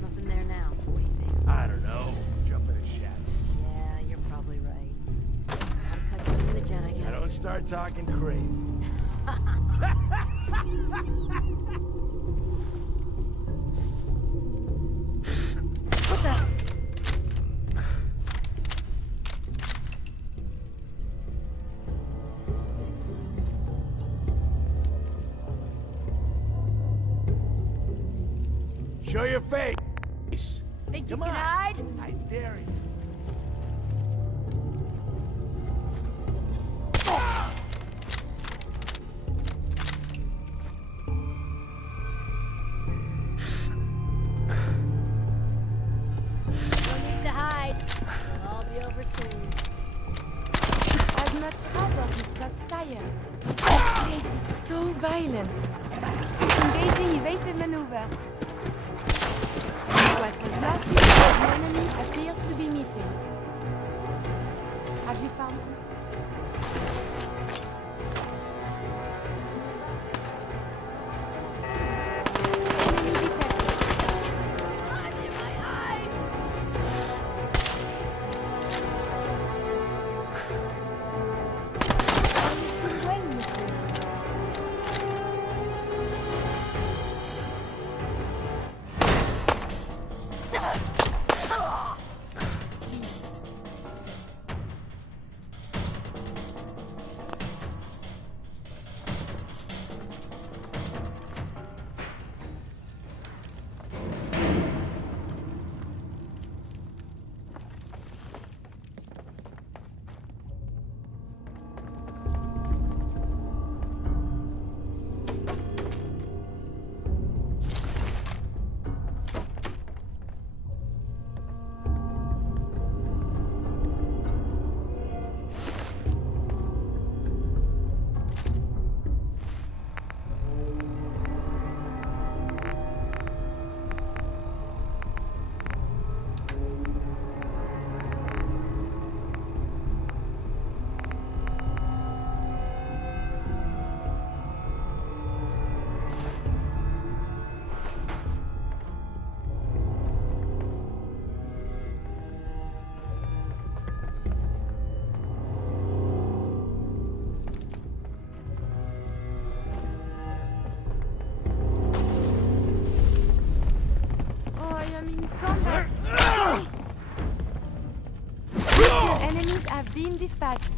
Nothing there now. What do you think? I don't know. Jump in a shadow. Yeah, you're probably right. Gotta cut you in the jet, I guess. Now don't start talking crazy. What the? Show your face! Think Come you can on. hide? I dare you. No need to hide. It'll all be over soon. As much hazard discuss science. This place is so violent. Engaging evasive maneuvers. What was last week, the enemy appears to be missing. Have you found something? Enemy detected. Are you still well, monsieur? Oh, I am in combat. Your enemies have been dispatched.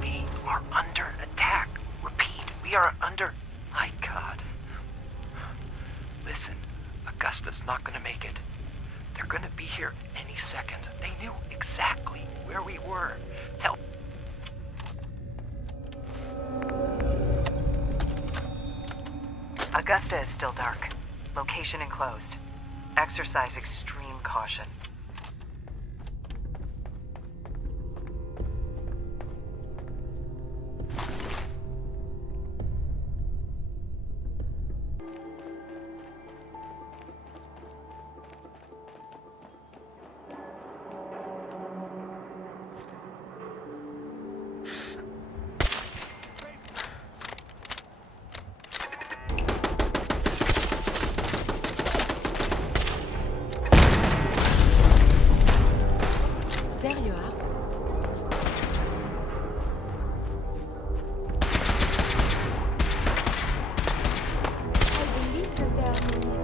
We are under attack. Repeat, we are under... My God. Listen, Augusta's not gonna make it. They're gonna be here any second. They knew exactly where we were. Tell... Augusta is still dark. Location enclosed. Exercise extreme caution. There you are. I believe that they are moving.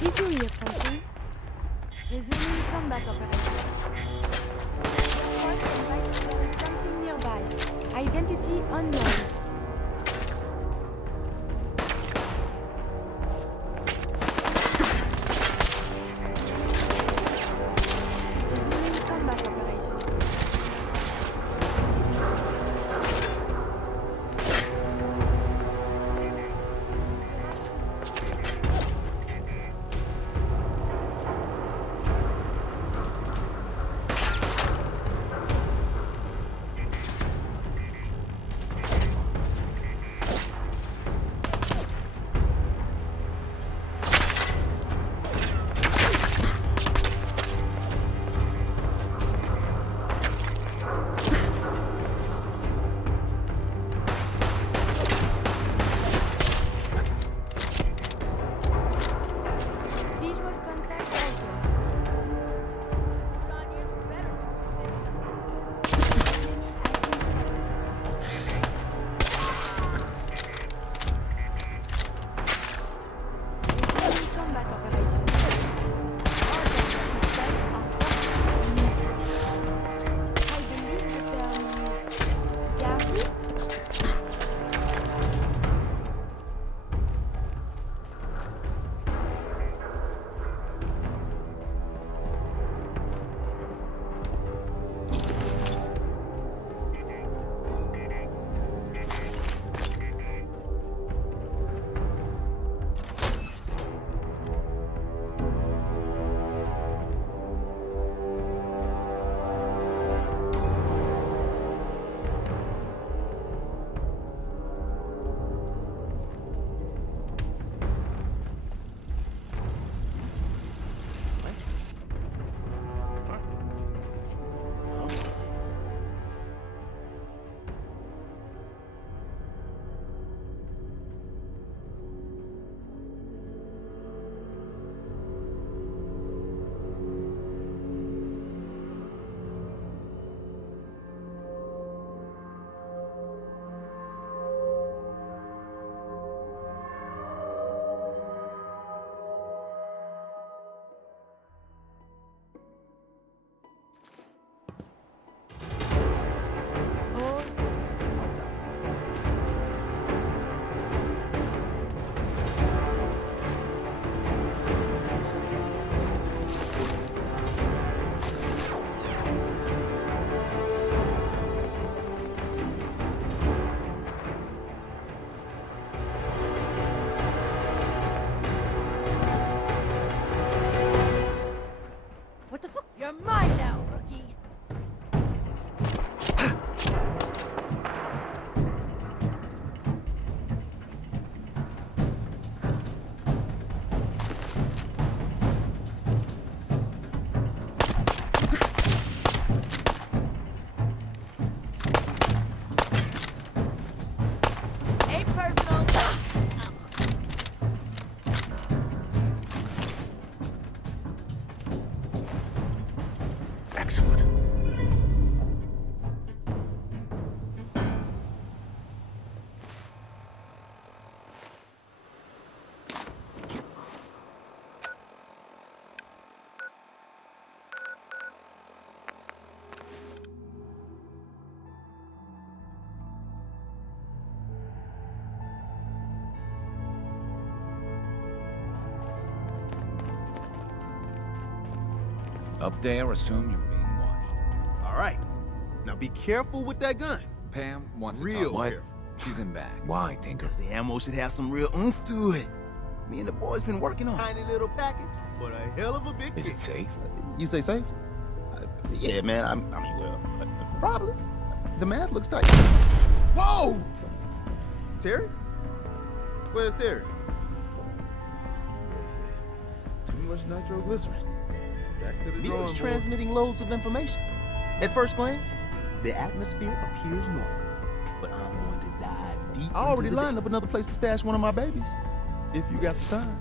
Did you hear something? Resuming combat operations. There is something nearby. Identity unknown. Resuming combat operations. What the fuck? You're mine now, rookie. Ain't personal. Excellent. Up there, assume you're being watched. All right. Now be careful with that gun. Pam wants to Real talk. What? careful. She's in back. Why, Tinker? Because the ammo should have some real oomph to it. Me and the boys been working on a tiny little package, but a hell of a big Is kick. it safe? You say safe? Yeah, man. I mean, well, probably. The math looks tight. Whoa! Terry? Where's Terry? Too much nitroglycerin. Back to the drawing board. Transmitting loads of information. At first glance, the atmosphere appears normal, but I'm going to dive deep. I already lined up another place to stash one of my babies. If you got the time.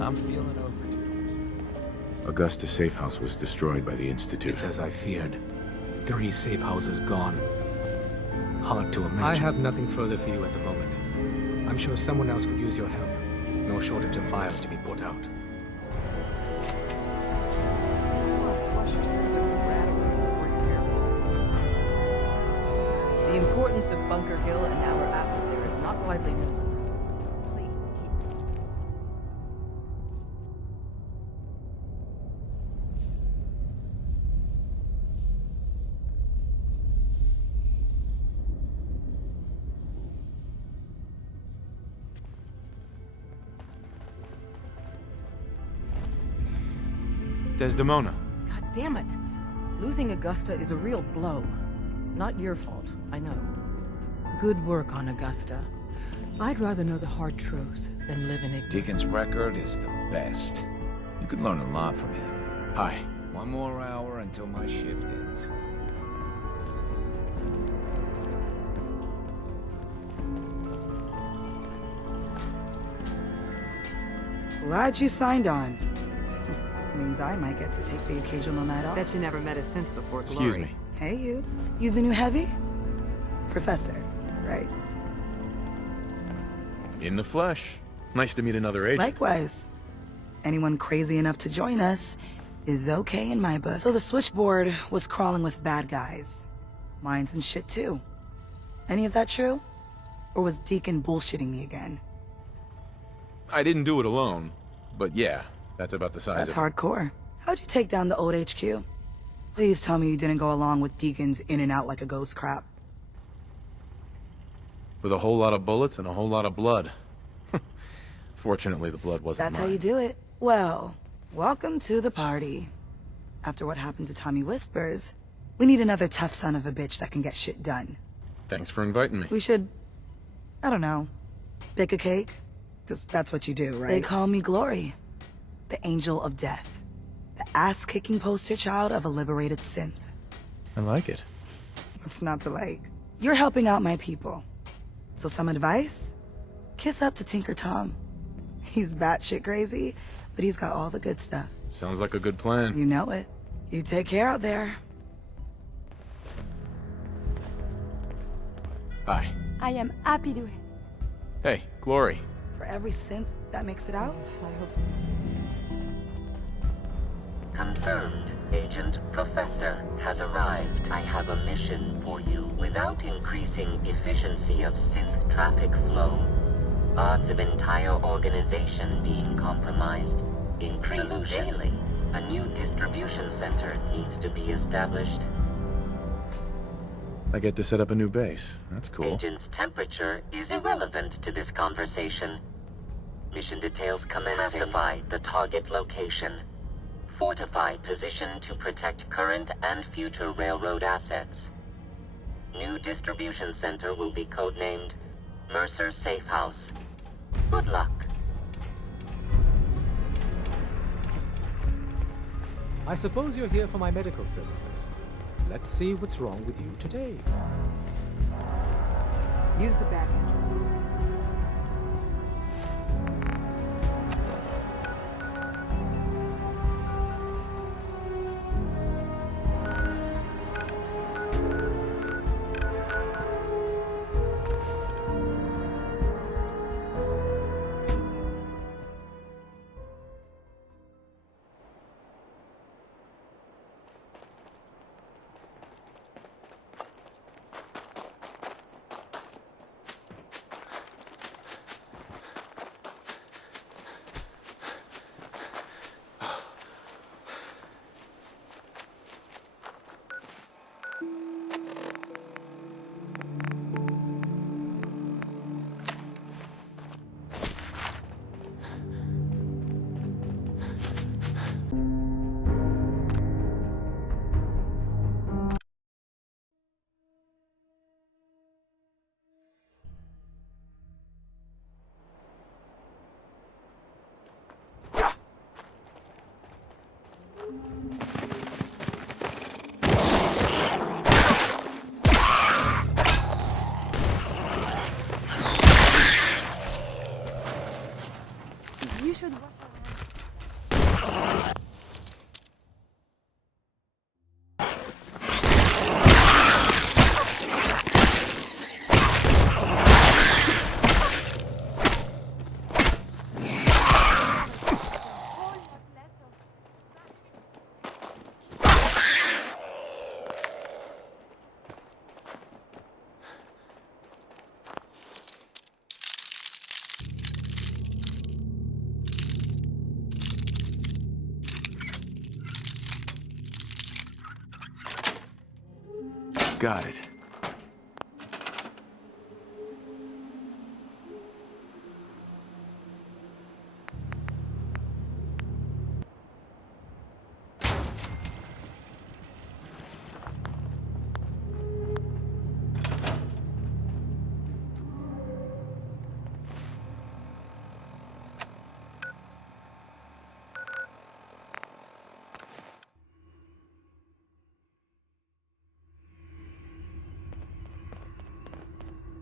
I'm feeling overdue. Augusta's safe house was destroyed by the Institute. It's as I feared. 3 safe houses gone. Hard to imagine. I have nothing further for you at the moment. I'm sure someone else could use your help. No shortage of fires to be put out. Flush your system with Radaway before your hair falls. The importance of Bunker Hill and our asset there is not widely known. Desdemona. God damn it. Losing Augusta is a real blow. Not your fault, I know. Good work on Augusta. I'd rather know the hard truth than live in ignorance. Deacon's record is the best. You could learn a lot from him. Hi. 1 more hour until my shift ends. Glad you signed on. Means I might get to take the occasional night off. Bet you never met a synth before, Glory. Excuse me. Hey, you. You the new heavy? Professor, right? In the flesh. Nice to meet another agent. Likewise. Anyone crazy enough to join us is okay in my book. So the switchboard was crawling with bad guys. Mines and shit too. Any of that true? Or was Deacon bullshitting me again? I didn't do it alone, but yeah, that's about the size That's of it. hardcore. How'd you take down the old HQ? Please tell me you didn't go along with Deacon's in and out like a ghost crap. With a whole lot of bullets and a whole lot of blood. Fortunately, the blood wasn't That's mine. how you do it. Well, welcome to the party. After what happened to Tommy Whispers, We need another tough son of a bitch that can get shit done. Thanks for inviting me. We should, I don't know, bake a cake? 'Cause that's what you do, right? They call me Glory, the angel of death. The ass-kicking poster child of a liberated synth. I like it. What's not to like? You're helping out my people. So some advice? Kiss up to Tinker Tom. He's batshit crazy, but he's got all the good stuff. Sounds like a good plan. You know it. You take care out there. Hi. I am happy to. Hey, Glory. For every synth that makes it out, I hope to. Confirmed. Agent Professor has arrived. I have a mission for you. Without increasing efficiency of synth traffic flow, odds of entire organization being compromised increase daily. A new distribution center needs to be established. I get to set up a new base. That's cool. Agent's temperature is irrelevant to this conversation. Mission details commencing. Classify the target location. Fortify position to protect current and future railroad assets. New distribution center will be codenamed Mercer Safe House. Good luck. I suppose you're here for my medical services. Let's see what's wrong with you today. Use the back end. You should watch Got it.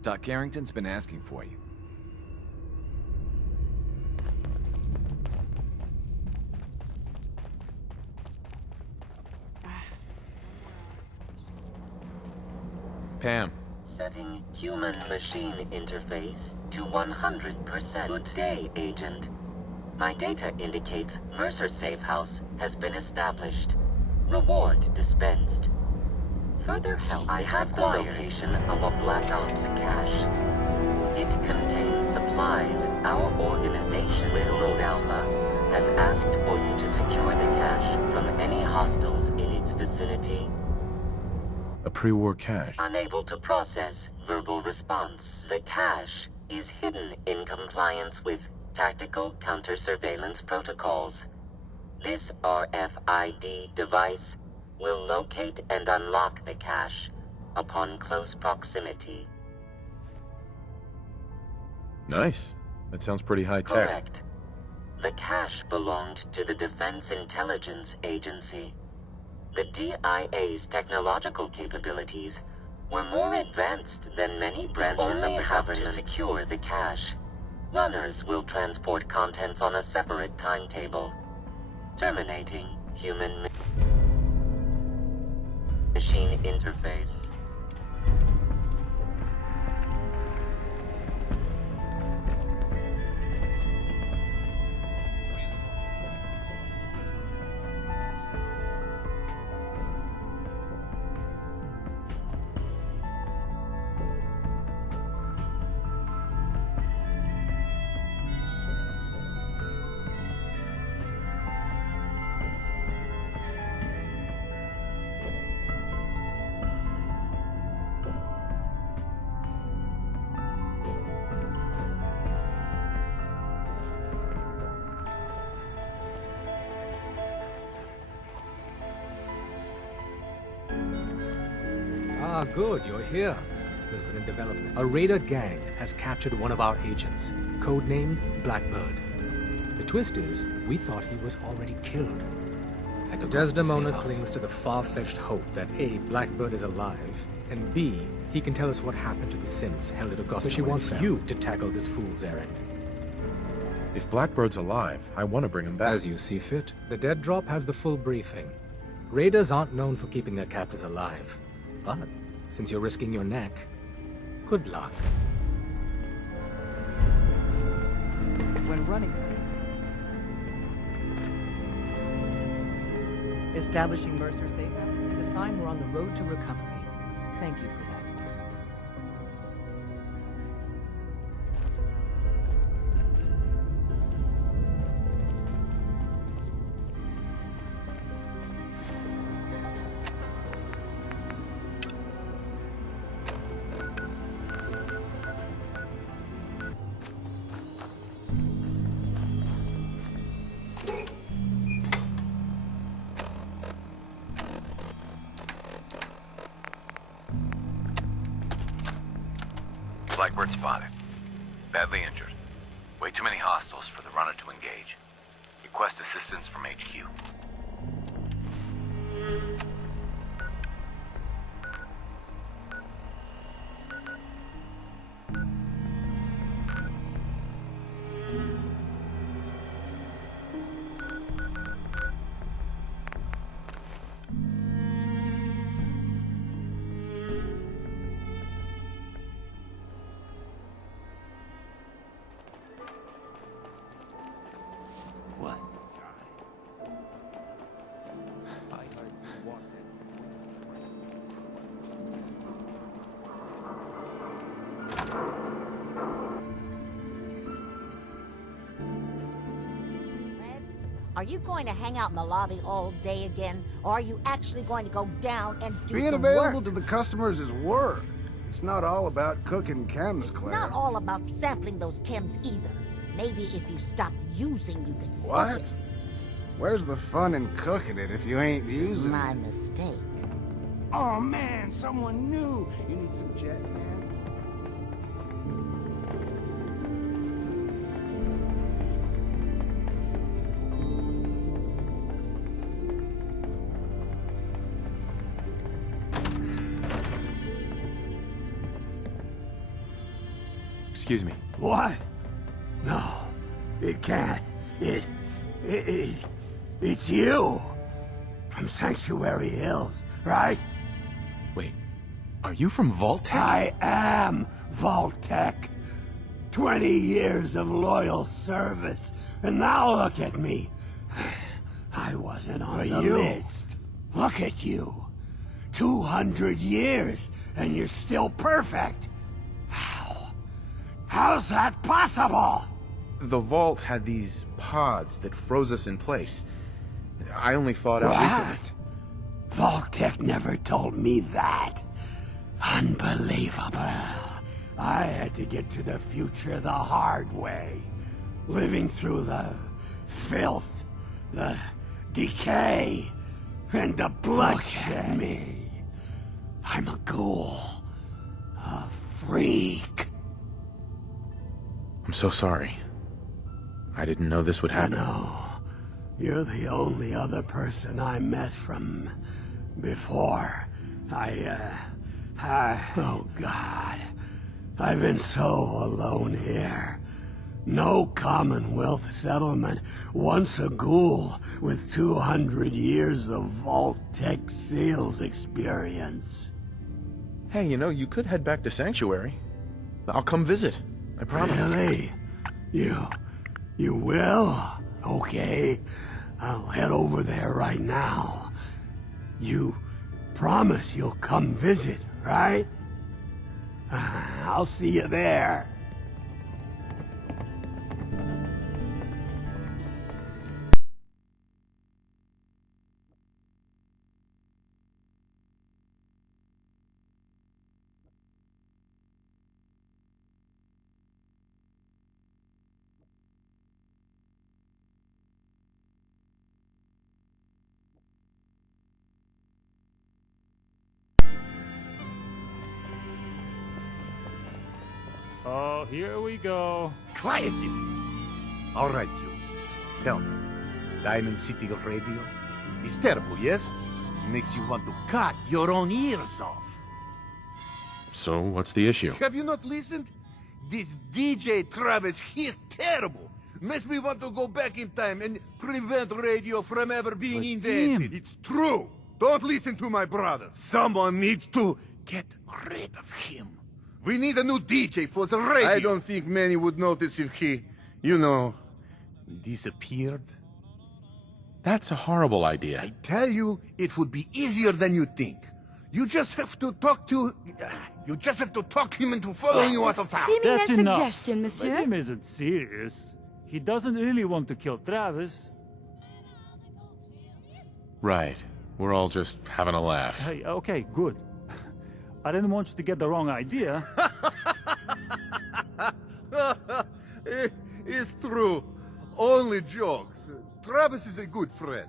Doc Carrington's been asking for you. Pam. Setting human-machine interface to 100%. Good day, Agent. My data indicates Mercer Safe House has been established. Reward dispensed. Further help I have the location of a Black Ops cache. It contains supplies our organization, Railroad Alpha, has asked for you to secure the cache from any hostiles in its vicinity. A pre-war cache. Unable to process verbal response. The cache is hidden in compliance with tactical counter-surveillance protocols. This RFID device will locate and unlock the cache upon close proximity. Nice. That sounds pretty high-tech. Correct. The cache belonged to the Defense Intelligence Agency. The DIA's technological capabilities were more advanced than many branches of the government. To secure the cache, runners will transport contents on a separate timetable, terminating human-machine interface. Ah, good, you're here. There's been a development. A raider gang has captured one of our agents, codenamed Blackbird. The twist is, we thought he was already killed. Desdemona clings to the far-fetched hope that A, Blackbird is alive, and B, he can tell us what happened to the synths held at Augusta. So she wants you to tackle this fool's errand. If Blackbird's alive, I want to bring him back. As you see fit. The dead drop has the full briefing. Raiders aren't known for keeping their captors alive. But, since you're risking your neck, good luck. When running seats. Establishing Mercer Safe House is a sign we're on the road to recovery. Thank you for that. Blackbird spotted. Badly injured. Way too many hostiles for the runner to engage. Request assistance from HQ. Are you going to hang out in the lobby all day again, or are you actually going to go down and do Being some available work? to the customers is work. It's not all about cooking chems, Claire. Not all about sampling those chems either. Maybe if you stopped using, you could What? focus. Where's the fun in cooking it if you ain't using My it? mistake. Oh man, someone new. You need some jet, man? Excuse me. What? No, it can't. It's you. From Sanctuary Hills, right? Wait, are you from Vault-Tec? I am Vault-Tec. 20 years of loyal service, and now look at me. I wasn't on the list. Look at you. 200 years, and you're still perfect. How's that possible? The vault had these pods that froze us in place. I only thought out recently. Vault-Tec never told me that. Unbelievable. I had to get to the future the hard way. Living through the filth, the decay, and the bloodshed. Me. I'm a ghoul. A freak. I'm so sorry. I didn't know this would happen. No. You're the only other person I met from before. Oh God. I've been so alone here. No Commonwealth settlement, once a ghoul with 200 years of Vault-Tec sales experience. Hey, you know, you could head back to Sanctuary. I'll come visit. I promise. Really? You will? Okay. I'll head over there right now. You promise you'll come visit, right? I'll see you there. Oh, here we go. Quiet, if you. All right, you. Tell me, Diamond City Radio is terrible, yes? Makes you want to cut your own ears off. So, what's the issue? Have you not listened? This DJ Travis, he's terrible. Makes me want to go back in time and prevent radio from ever being invented. It's true. Don't listen to my brother. Someone needs to get rid of him. We need a new DJ for the radio. I don't think many would notice if he, you know, disappeared. That's a horrible idea. I tell you, it would be easier than you think. You just have to talk to... You just have to talk him into following you out of town. That's enough. Suggestion, monsieur. But him isn't serious. He doesn't really want to kill Travis. Right. We're all just having a laugh. Hey, okay, good. I didn't want you to get the wrong idea. It's true. Only jokes. Travis is a good friend.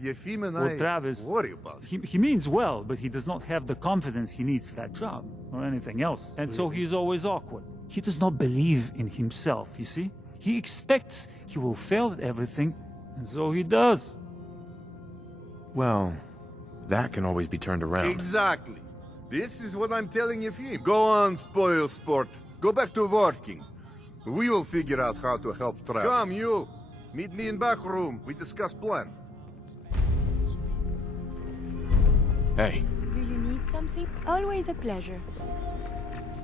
Yefim and I Travis, worry about him. He means well, but he does not have the confidence he needs for that job, or anything else. And so he's always awkward. He does not believe in himself, you see? He expects he will fail at everything, and so he does. Well, that can always be turned around. Exactly. This is what I'm telling Yefim. Go on, spoil sport. Go back to working. We will figure out how to help Travis. Come, you. Meet me in back room. We discuss plan. Hey. Do you need something? Always a pleasure.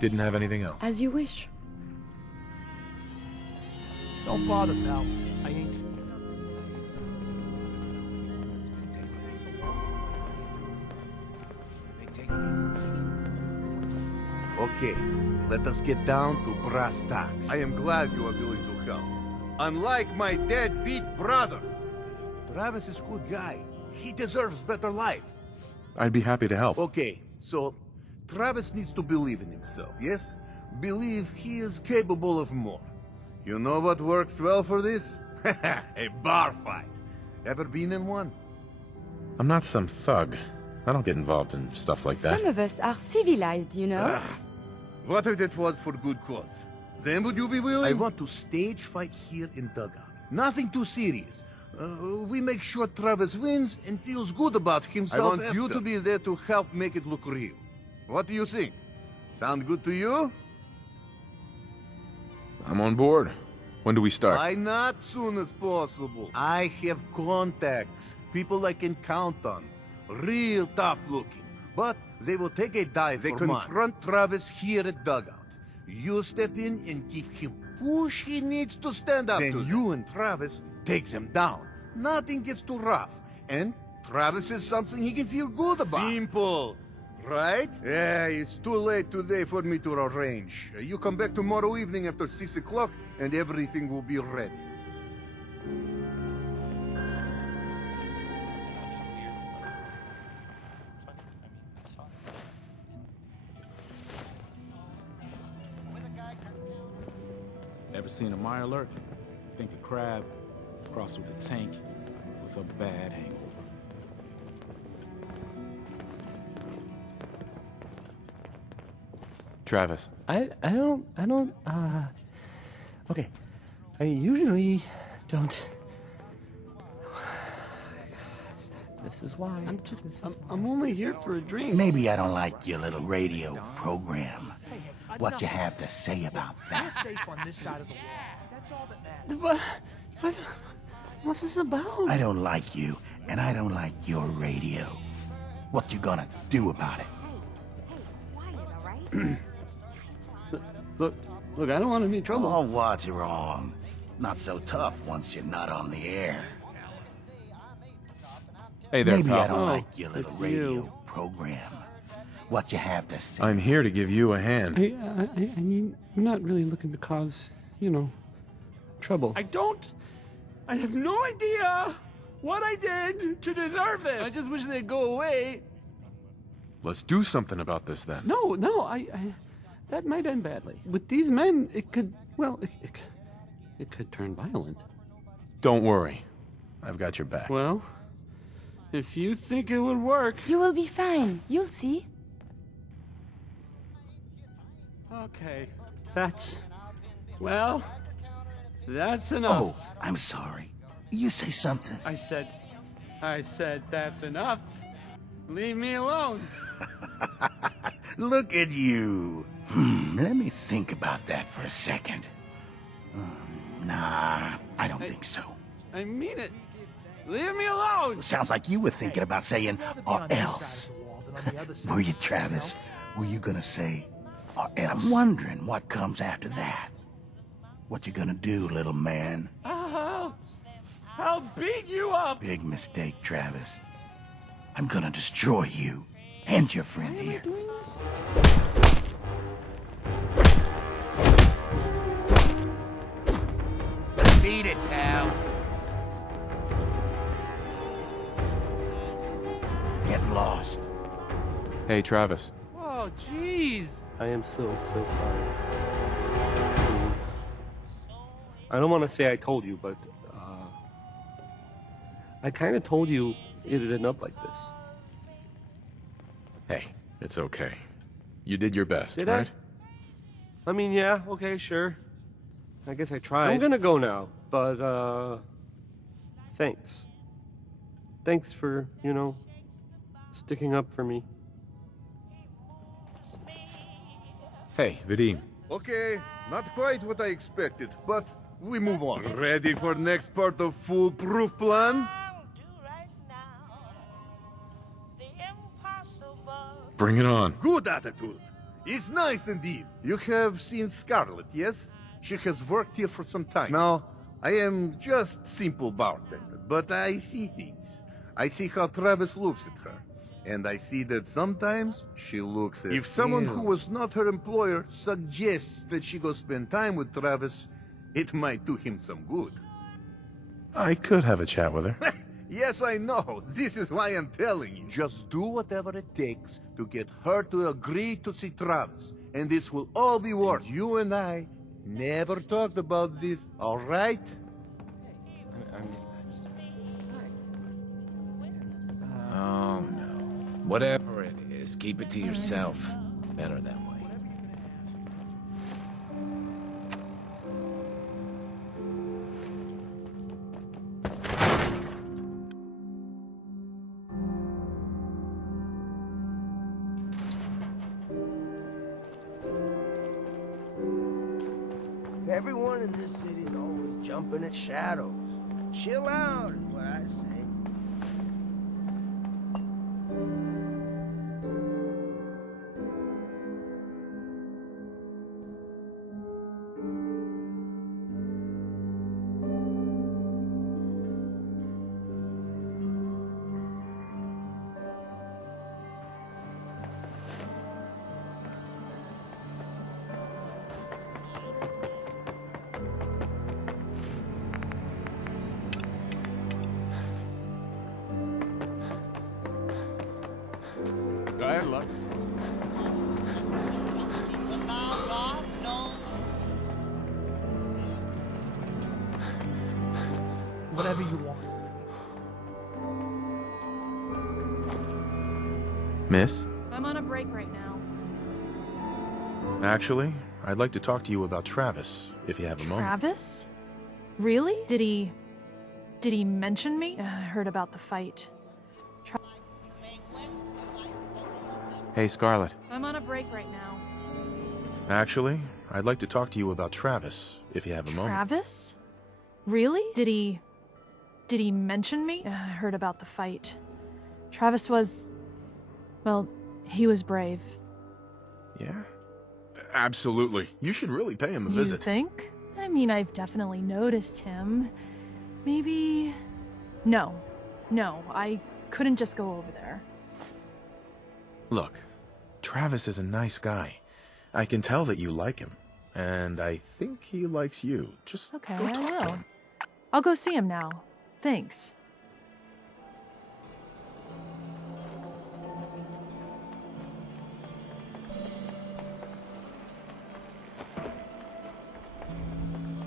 Didn't have anything else. As you wish. Don't bother, pal. I ain't... Okay, let us get down to brass tacks. I am glad you are willing to help. Unlike my deadbeat brother, Travis is a good guy. He deserves better life. I'd be happy to help. Okay, so Travis needs to believe in himself, yes? Believe he is capable of more. You know what works well for this? A bar fight. Ever been in one? I'm not some thug. I don't get involved in stuff like that. Some of us are civilized, you know? What if that was for good cause? Then would you be willing? I want to stage fight here in Dugout. Nothing too serious. We make sure Travis wins and feels good about himself. I want you to be there to help make it look real. What do you think? Sound good to you? I'm on board. When do we start? Why not soon as possible? I have contacts, people I can count on. Real tough looking. But they will take a dive. They confront Travis here at Dugout. You step in and give him push he needs to stand up to. Then you and Travis take them down. Nothing gets too rough. And Travis is something he can feel good about. Simple. Right? Yeah, it's too late today for me to arrange. You come back tomorrow evening after 6 o'clock and everything will be ready. Ever seen a Mirelurk? Think a crab, crossed with a tank, with a bad hangover. Travis. I don't, okay. I usually don't. This is why. I'm only here for a drink. Maybe I don't like your little radio program. What you have to say about that? Safe on this side of the wall. That's all that matters. What's this about? I don't like you, and I don't like your radio. What you gonna do about it? Look, I don't want any trouble. Oh, what's wrong? Not so tough once you're not on the air. Hey there, Maybe pal. I don't like your little it's radio you. program. What you have to say? I'm here to give you a hand. I mean, I'm not really looking to cause, trouble. I have no idea what I did to deserve this. I just wish they'd go away. Let's do something about this then. No, that might end badly. With these men, it could turn violent. Don't worry. I've got your back. Well, if you think it would work... You will be fine. You'll see. Okay, that's enough. Oh, I'm sorry. You say something. I said, that's enough. Leave me alone. Look at you. Let me think about that for a second. Nah, I don't think so. I mean it. Leave me alone. Sounds like you were thinking about saying, or else. Were you, Travis? Were you gonna say, or else? I'm wondering what comes after that. What you gonna do, little man? I'll beat you up. Big mistake, Travis. I'm gonna destroy you and your friend here. Beat it, pal. Get lost. Hey, Travis. Oh, jeez. I am so sorry. I don't want to say I told you, but I kind of told you it'd end up like this. Hey, it's okay. You did your best, Did right? I mean, yeah, okay, sure. I guess I tried. I'm gonna go now, but, thanks. Thanks for, sticking up for me. Hey, Vadim. Okay, not quite what I expected, but we move on. Ready for next part of foolproof plan? Bring it on. Good attitude. It's nice indeed. You have seen Scarlett, yes? She has worked here for some time. Now, I am just simple bartender, but I see things. I see how Travis looks at her. And I see that sometimes she looks at... If someone who was not her employer suggests that she go spend time with Travis, it might do him some good. I could have a chat with her. Yes, I know. This is why I'm telling you. Just do whatever it takes to get her to agree to see Travis. And this will all be worth it. You and I never talked about this, all right? Oh, no. Whatever it is, keep it to yourself. Better that way. Everyone in this city is always jumping at shadows. Chill out is what I say. Good luck. Whatever you want. Miss? I'm on a break right now. Actually, I'd like to talk to you about Travis, if you have a moment. Travis? Really? Did he mention me? I heard about the fight. Hey, Scarlet. I'm on a break right now. Actually, I'd like to talk to you about Travis, if you have a moment. Travis? Really? Did he mention me? I heard about the fight. Travis was... well, he was brave. Yeah? Absolutely. You should really pay him a You visit. think? I mean, I've definitely noticed him. Maybe... No, I couldn't just go over there. Look, Travis is a nice guy. I can tell that you like him. And I think he likes you. Just Okay, go I talk to will. him. I'll go see him now. Thanks.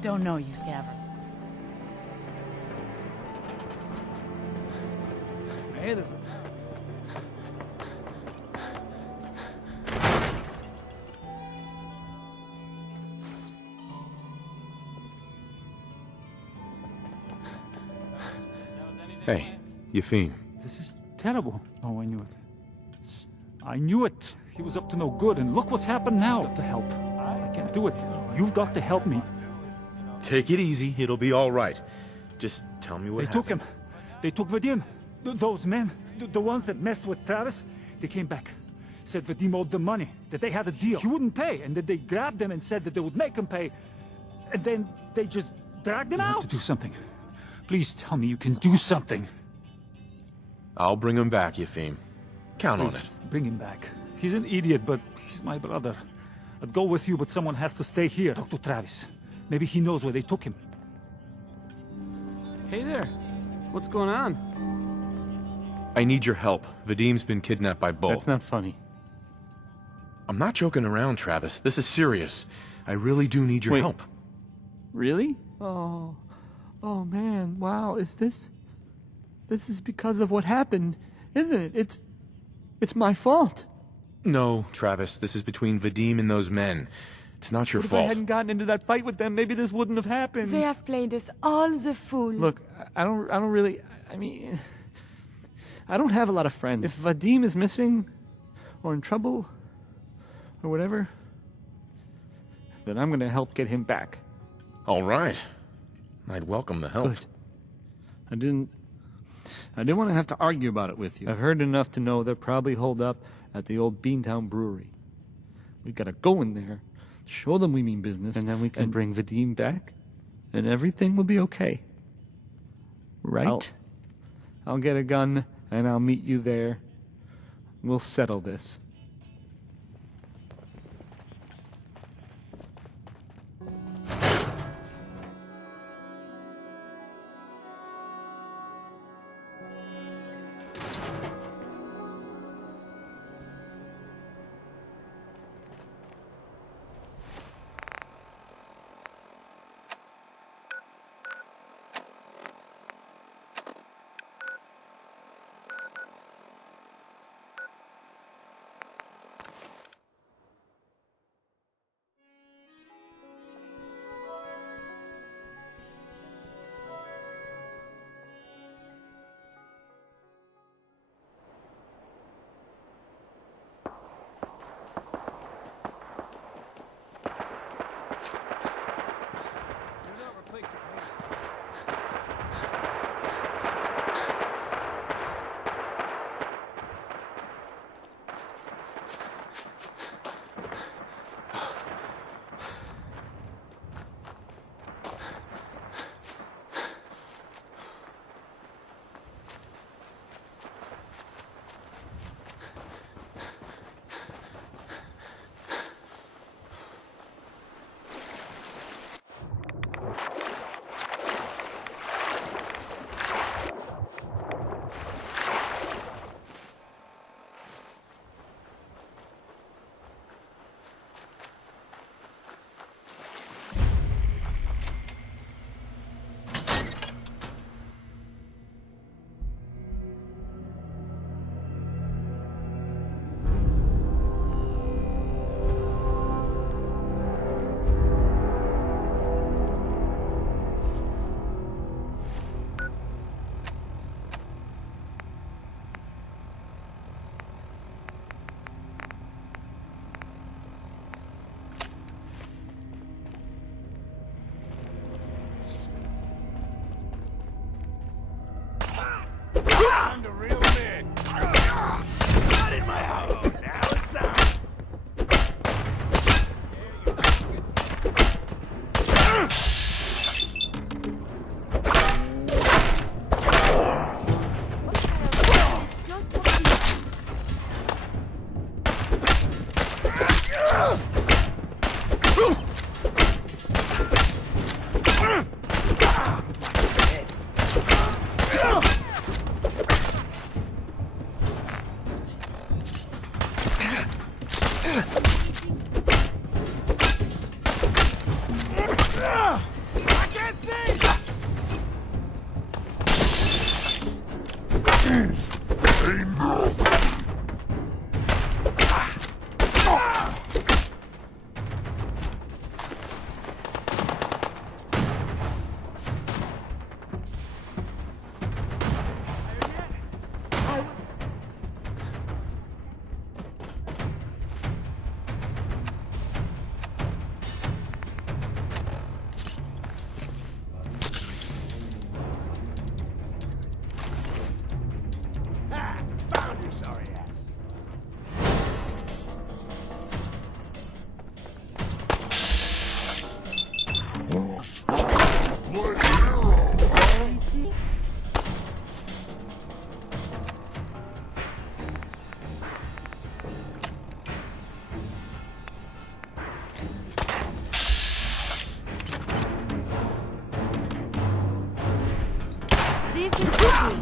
Don't know you, Scabbard. Hey, this... Hey, Yefim. This is terrible. Oh, I knew it. I knew it. He was up to no good, and look what's happened now. Got to help. I can't do it. You've got to help me. Take it easy. It'll be all right. Just tell me what They happened. took him. They took Vadim. Those men, the ones that messed with Travis, they came back. Said Vadim owed them money, that they had a deal. He wouldn't pay, and that they grabbed him and said that they would make him pay. And then they just dragged him out. You have to do something. Please tell me you can do something. I'll bring him back, Yefim. Count on Please it. just bring him back. He's an idiot, but he's my brother. I'd go with you, but someone has to stay here. Talk to Travis. Maybe he knows where they took him. Hey there. What's going on? I need your help. Vadim's been kidnapped by Bull. That's not funny. I'm not joking around, Travis. This is serious. I really do need your help. Really? Oh man, wow, this is because of what happened, isn't it? It's my fault. No, Travis, this is between Vadim and those men. It's not your What if fault. I hadn't gotten into that fight with them, maybe this wouldn't have happened. They have played us all the fool. Look, I don't really, I mean, I don't have a lot of friends. If Vadim is missing, or in trouble, or whatever, then I'm gonna help get him back. All right. I'd welcome the help. Good. I didn't want to have to argue about it with you. I've heard enough to know they're probably holed up at the old Beantown Brewery. We gotta go in there, show them we mean business, and then we can bring Vadim back, and everything will be okay. Right? I'll get a gun, and I'll meet you there. We'll settle this. I can't see! Found your sorry ass. This is Vicky.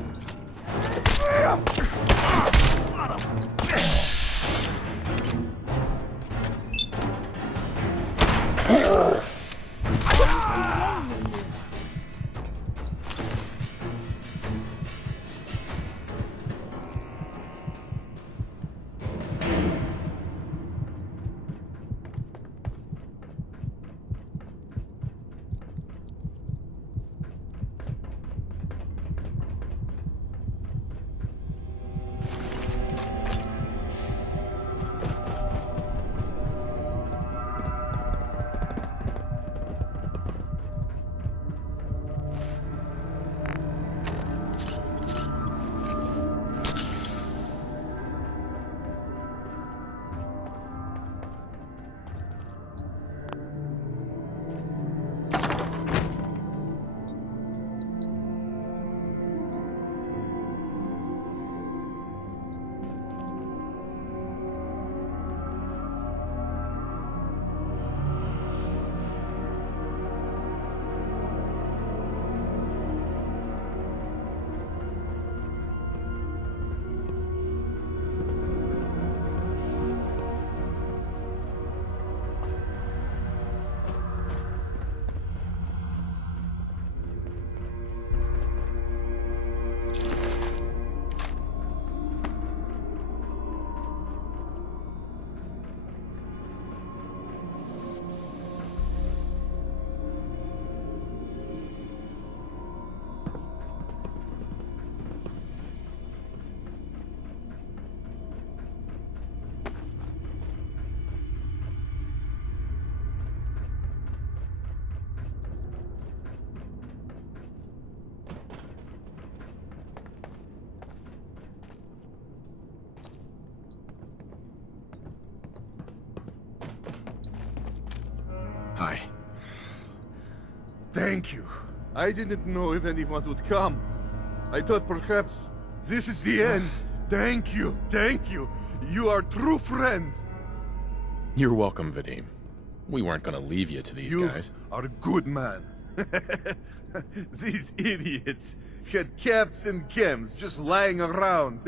Hi. Thank you. I didn't know if anyone would come. I thought perhaps this is the end. Thank you. Thank you. You are a true friend. You're welcome, Vadim. We weren't gonna leave you to these guys. You are a good man. These idiots had caps and chems just lying around.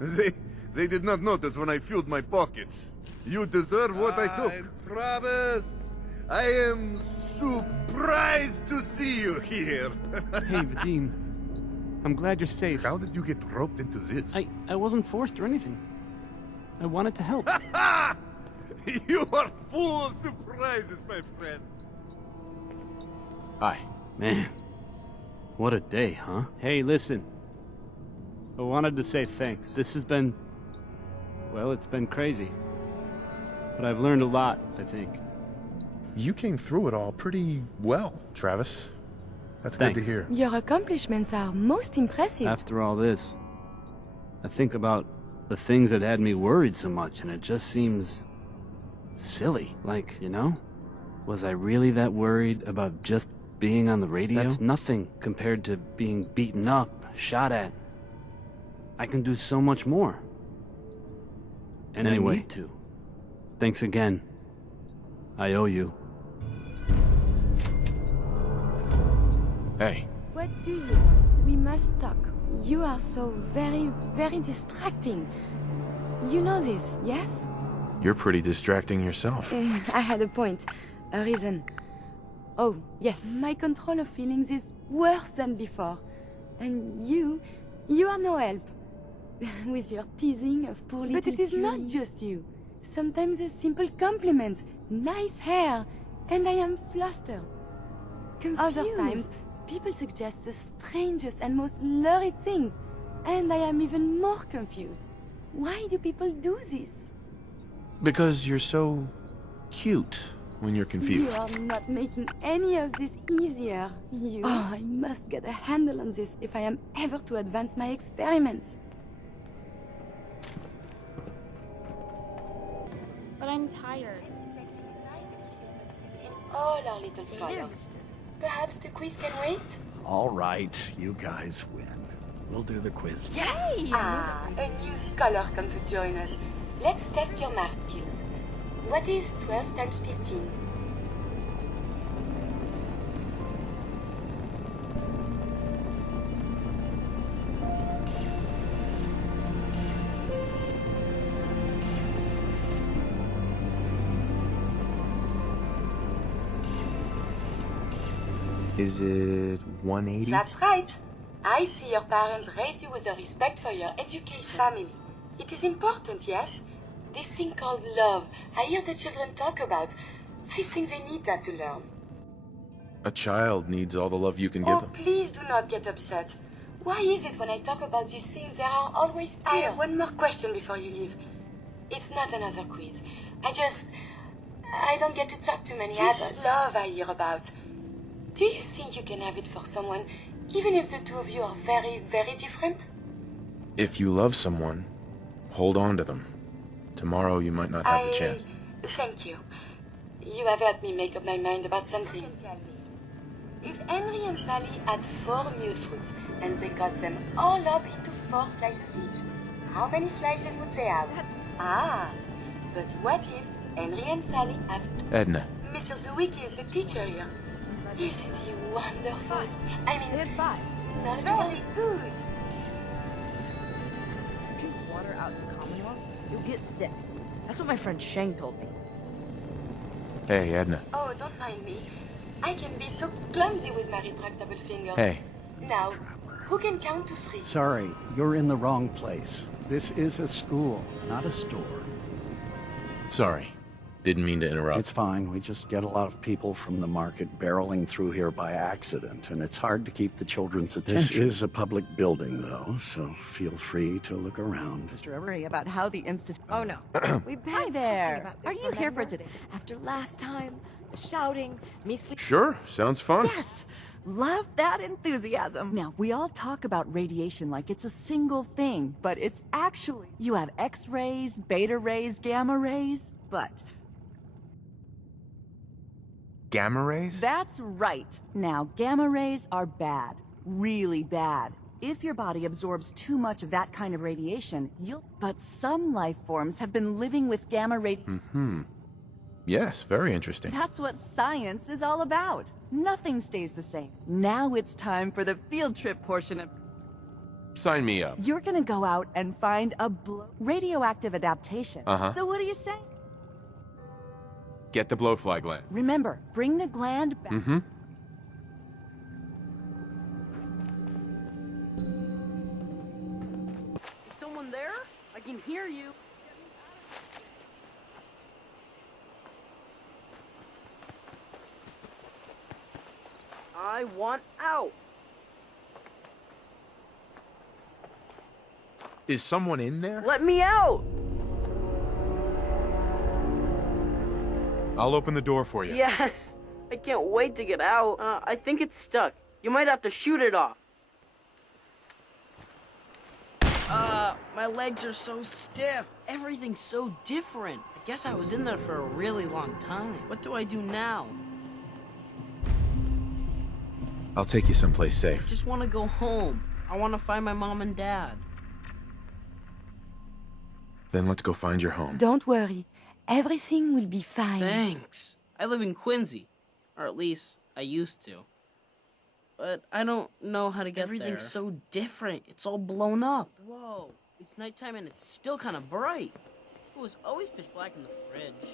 They did not notice when I filled my pockets. You deserve what I took. Travis, I am surprised to see you here. Hey, Vadim. I'm glad you're safe. How did you get roped into this? I wasn't forced or anything. I wanted to help. You are full of surprises, my friend. Hi. Man, what a day, huh? Hey, listen. I wanted to say thanks. This has been... well, it's been crazy. But I've learned a lot, I think. You came through it all pretty well, Travis. That's good to hear. Your accomplishments are most impressive. After all this, I think about the things that had me worried so much, and it just seems... silly. Like, you know? Was I really that worried about just being on the radio? That's nothing compared to being beaten up, shot at. I can do so much more. And anyway, I need to. Thanks again. I owe you. Hey. What do you want? We must talk. You are so very, very distracting. You know this, yes? You're pretty distracting yourself. I had a point. A reason. Oh, yes. My control of feelings is worse than before. And you are no help. With your teasing of poor little But it is not just you. Sometimes a simple compliment, nice hair, and I am flustered. Confused. Other times, people suggest the strangest and most lurid things, and I am even more confused. Why do people do this? Because you're so cute when you're confused. You are not making any of this easier. Oh, I must get a handle on this if I am ever to advance my experiments. But I'm tired. In all our little scholars. Perhaps the quiz can wait? All right, you guys win. We'll do the quiz. Yes! Hey, a new scholar come to join us. Let's test your math skills. What is 12 times 15? Is it 180? That's right. I see your parents raise you with a respect for your education. Family. It is important, yes? This thing called love, I hear the children talk about. I think they need that to learn. A child needs all the love you can give them. Please do not get upset. Why is it when I talk about these things there are always tears? I have one more question before you leave. It's not another quiz. I don't get to talk to many adults. This love I hear about. Do you think you can have it for someone, even if the two of you are very, very different? If you love someone, hold on to them. Tomorrow you might not have the chance. Thank you. You have helped me make up my mind about something. You can tell me. If Henry and Sally had 4 mule fruits, and they cut them all up into 4 slices each, how many slices would they have? But what if Henry and Sally have... Edna. Mr. Zwicky is the teacher here. Isn't he wonderful? I mean, Hit 5. Very good. Drink water out in the Commonwealth, you'll get sick. That's what my friend Sheng told me. Hey, Edna. Oh, don't mind me. I can be so clumsy with my retractable fingers. Hey. Now, who can count to 3? Sorry, you're in the wrong place. This is a school, not a store. Sorry. Didn't mean to interrupt. It's fine. We just get a lot of people from the market barreling through here by accident, and it's hard to keep the children's attention. This is a public building, though, so feel free to look around. Mr. Everett, about how the institute... Oh, no. We've been Hi there. about Are this, you here for remember? today? After last time, the shouting, me sleep... Sure, sounds fun. Yes! Love that enthusiasm. Now, we all talk about radiation like it's a single thing, but it's actually... You have X-rays, beta rays, gamma rays, but... Gamma rays? That's right. Now, gamma rays are bad. Really bad. If your body absorbs too much of that kind of radiation, you'll... But some life forms have been living with gamma radiation. Yes, very interesting. That's what science is all about. Nothing stays the same. Now it's time for the field trip portion of... Sign me up. You're gonna go out and find a radioactive adaptation. So what do you say? Get the blowfly gland. Remember, bring the gland back. Is someone there? I can hear you. I want out. Is someone in there? Let me out. I'll open the door for you. Yes. I can't wait to get out. I think it's stuck. You might have to shoot it off. My legs are so stiff. Everything's so different. I guess I was in there for a really long time. What do I do now? I'll take you someplace safe. I just want to go home. I want to find my mom and dad. Then let's go find your home. Don't worry. Everything will be fine. Thanks. I live in Quincy. Or at least, I used to. But I don't know how to get there. Everything's so different. It's all blown up. Whoa. It's nighttime and it's still kind of bright. It was always pitch black in the fridge.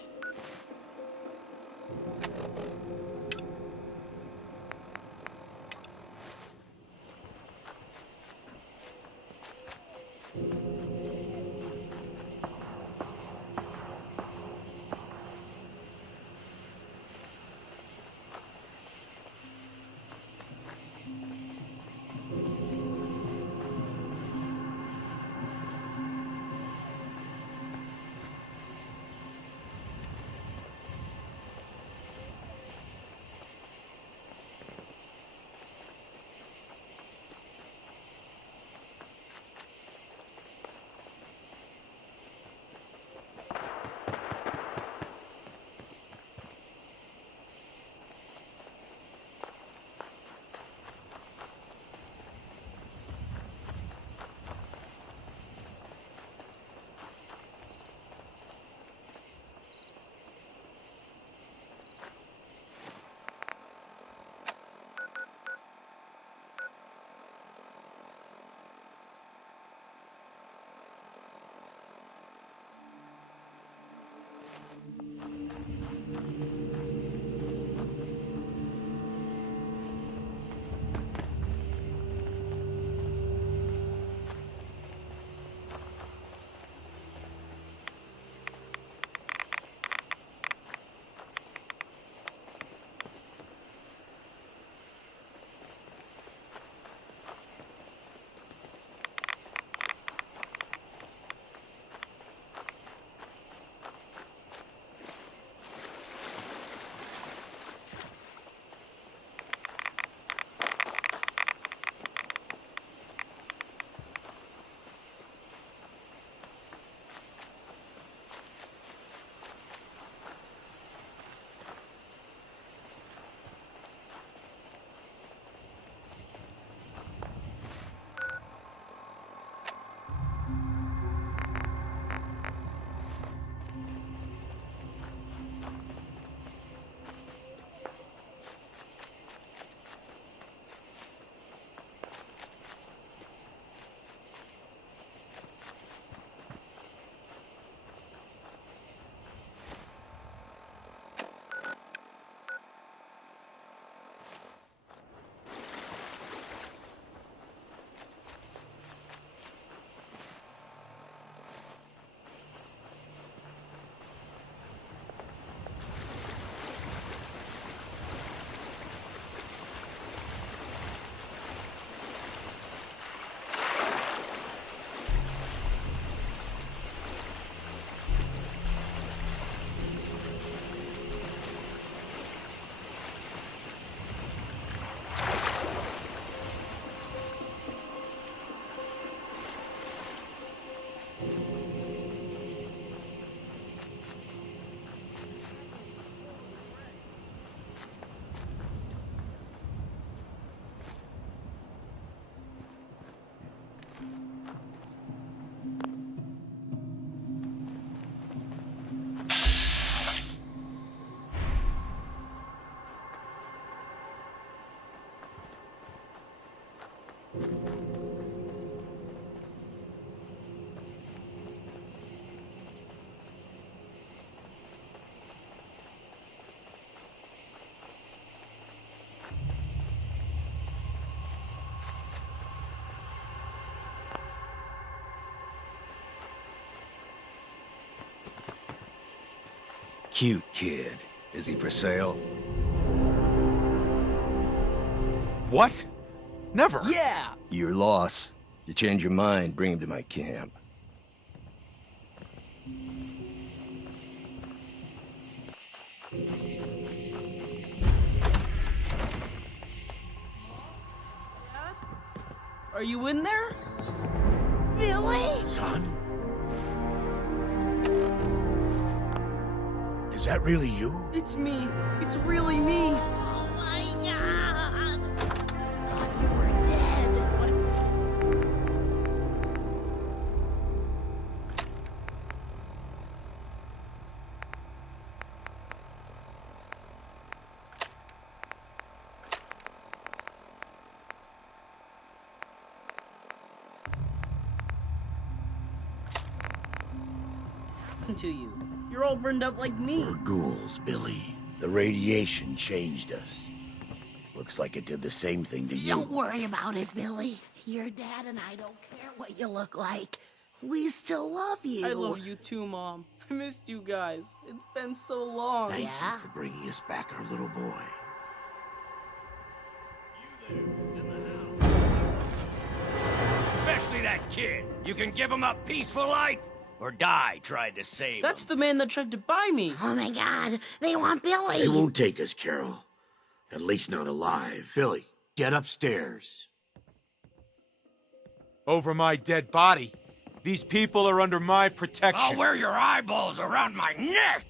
Cute kid. Is he for sale? What? Never. Yeah! Your loss. If you change your mind, bring him to my camp. Are you in there? Really? Son? Is that really you? It's me. It's really me. Oh my god! Thought you were dead. happened to you? You're all burned up like me. We're ghouls, Billy. The radiation changed us. Looks like it did the same thing to you. Don't worry about it, Billy. Your dad and I don't care what you look like. We still love you. I love you too, Mom. I missed you guys. It's been so long. Thank you for bringing us back our little boy. Especially that kid. You can give him up peaceful like, or die trying to save That's him. the man that tried to buy me. Oh my God, they want Billy. They won't take us, Carol. At least not alive. Billy, get upstairs. Over my dead body. These people are under my protection. I'll wear your eyeballs around my neck!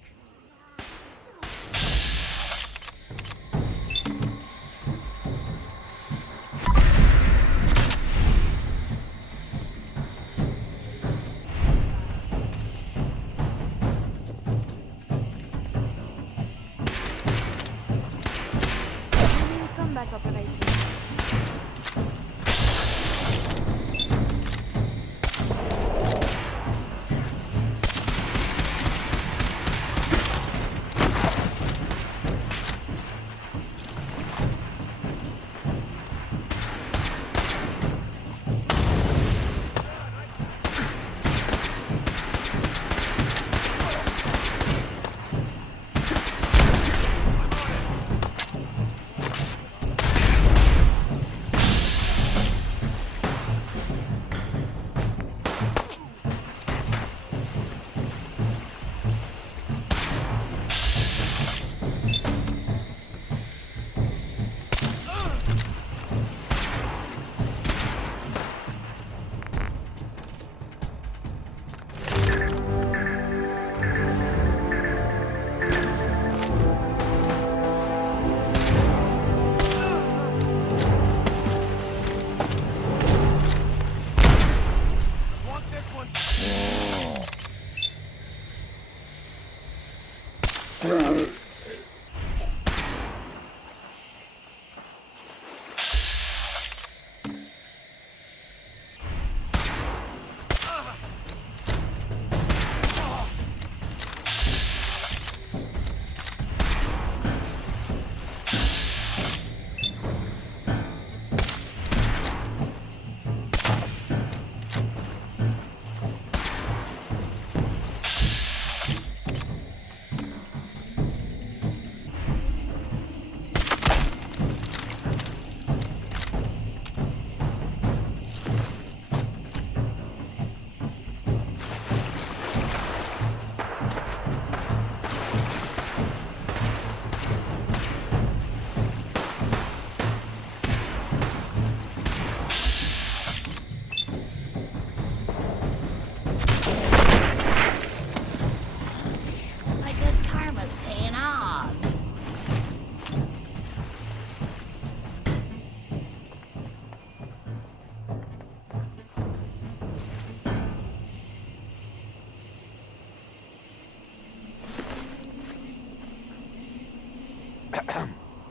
Combat operation.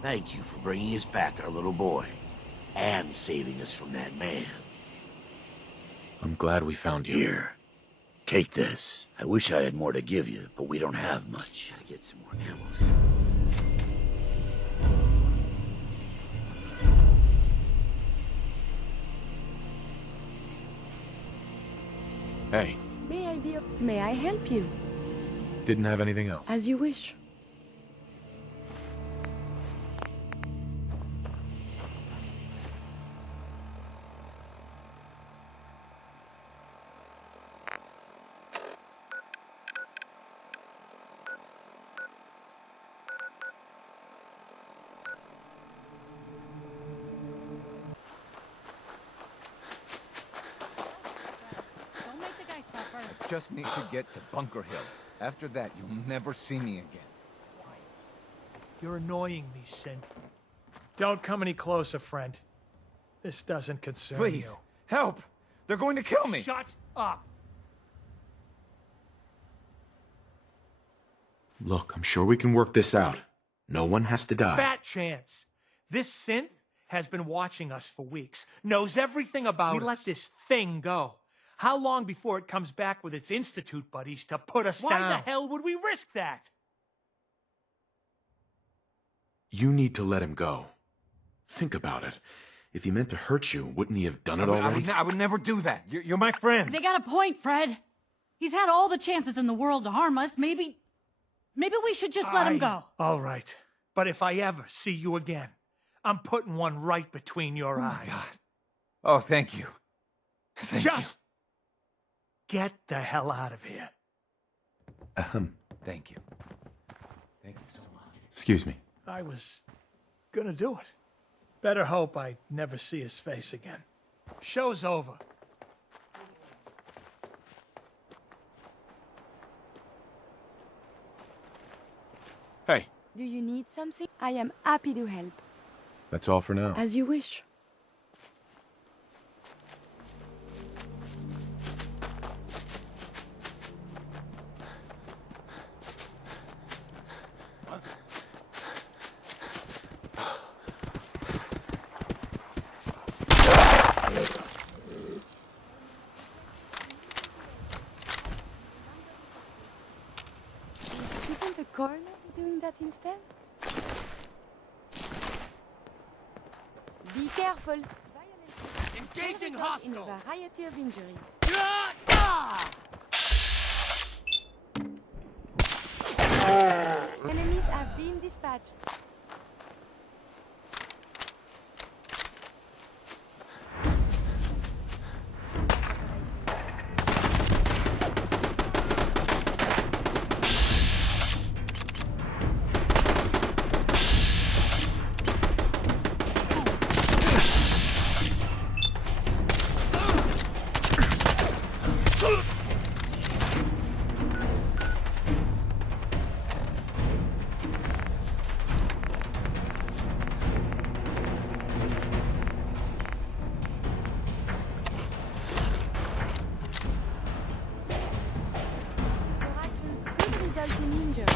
Thank you for bringing us back our little boy. And saving us from that man. I'm glad we found you. Here. Take this. I wish I had more to give you, but we don't have much. Gotta get some more ammo soon. Hey, May I help you? didn't have anything else. As you wish. Just need to get to Bunker Hill. After that, you'll never see me again. You're annoying me, Synth. Don't come any closer, friend. This doesn't concern you. Please, help! They're going to kill me! Shut up! Look, I'm sure we can work this out. No one has to die. Fat chance. This Synth has been watching us for weeks. Knows everything about us. We let this thing go. How long before it comes back with its Institute buddies to put us down? Why the hell would we risk that? You need to let him go. Think about it. If he meant to hurt you, wouldn't he have done it already? I would never do that. You're my friend. They got a point, Fred. He's had all the chances in the world to harm us. Maybe we should just let him go. All right. But if I ever see you again, I'm putting one right between your eyes. God. Oh, thank you. Just get the hell out of here. Thank you. Thank you so much. Excuse me. I was gonna do it. Better hope I never see his face again. Show's over. Hey. Do you need something? I am happy to help. That's all for now. As you wish. Shouldn't the coroner be doing that instead? Be careful. Engaging In hostile. a variety of injuries. Enemies have been dispatched. Your actions could result in injury.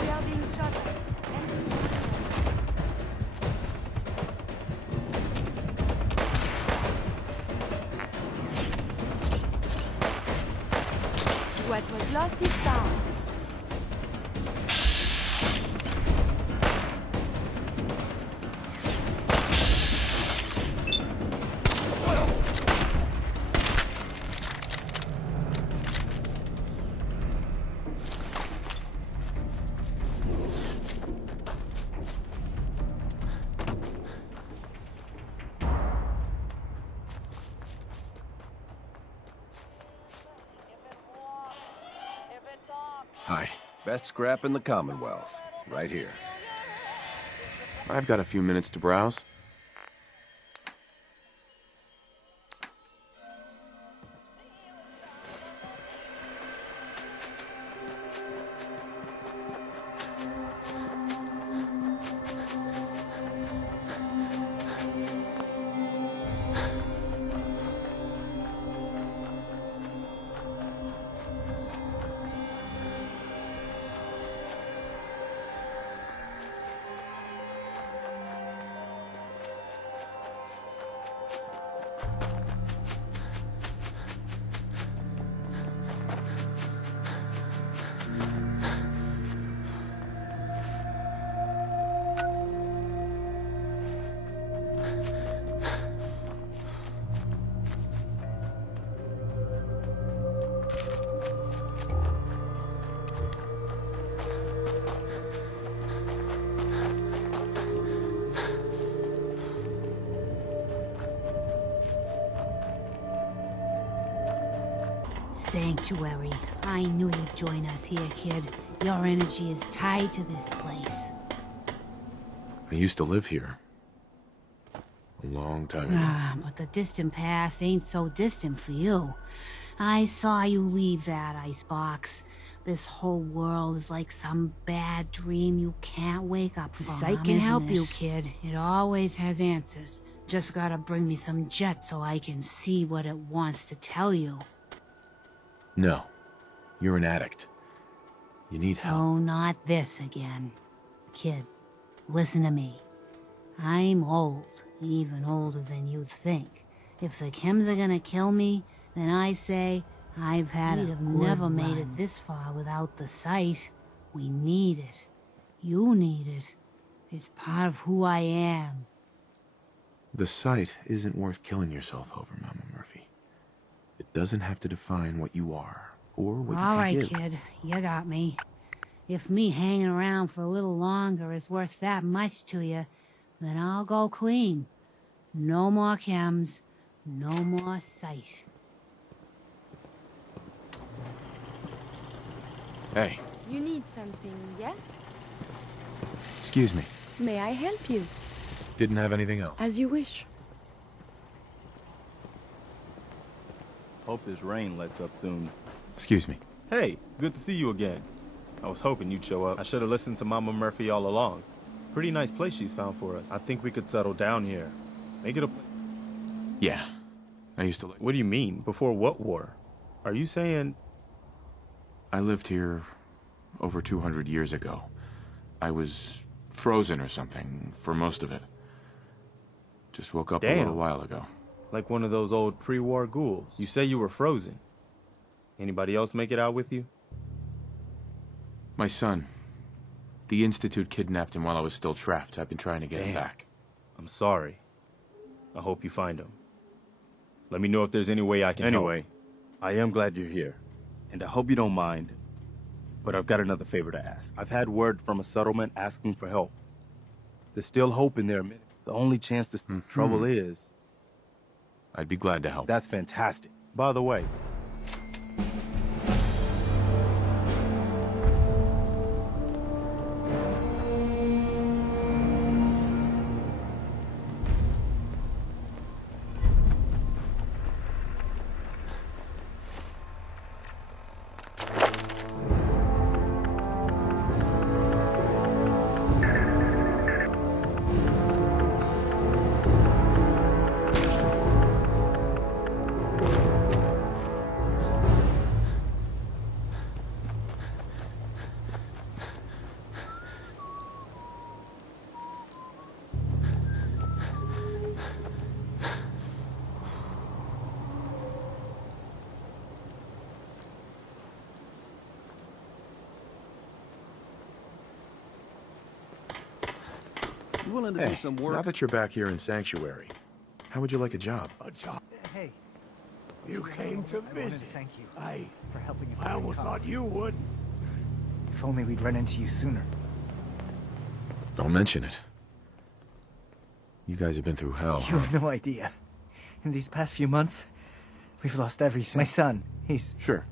We are being shot. What was lost is found. Hi. Best scrap in the Commonwealth. Right here. I've got a few minutes to browse. Sanctuary. I knew you'd join us here, kid. Your energy is tied to this place. I used to live here. A long time ago. Ah, but the distant past ain't so distant for you. I saw you leave that icebox. This whole world is like some bad dream you can't wake up from. The site can help you, kid. It always has answers. Just gotta bring me some jet so I can see what it wants to tell you. No. You're an addict. You need help. Oh, not this again. Kid, listen to me. I'm old, even older than you'd think. If the chems are gonna kill me, then I say I've had a good never made it this far without the sight. We need it. You need it. It's part of who I am. The sight isn't worth killing yourself over, Mama Murphy. It doesn't have to define what you are, or what you All can right, give. kid. You got me. If me hanging around for a little longer is worth that much to you, then I'll go clean. No more chems. No more sight. Hey, You need something, yes? excuse me. May I help you? Didn't have anything else. As you wish. Hope this rain lets up soon. Excuse me. Hey, good to see you again. I was hoping you'd show up. I should have listened to Mama Murphy all along. Pretty nice place she's found for us. I think we could settle down here. Make it a... Yeah. I used to live... What do you mean? Before what war? Are you saying... I lived here over 200 years ago. I was frozen or something for most of it. Just woke up a little while ago. Like one of those old pre-war ghouls. You say you were frozen. Anybody else make it out with you? My son. The Institute kidnapped him while I was still trapped. I've been trying to get him back. I'm sorry. I hope you find him. Let me know if there's any way I can help. Anyway, I am glad you're here. And I hope you don't mind, but I've got another favor to ask. I've had word from a settlement asking for help. There's still hope in there. The only chance this trouble is... I'd be glad to help. That's fantastic. By the way... You willing to do some work? Now that you're back here in Sanctuary, how would you like a job? A job? Hey. You came to I wanted to visit. thank you I for helping us. I almost thought you would. If only we'd run into you sooner. Don't mention it. You guys have been through hell. You have no idea. In these past few months, we've lost everything. My son, he's... Sure.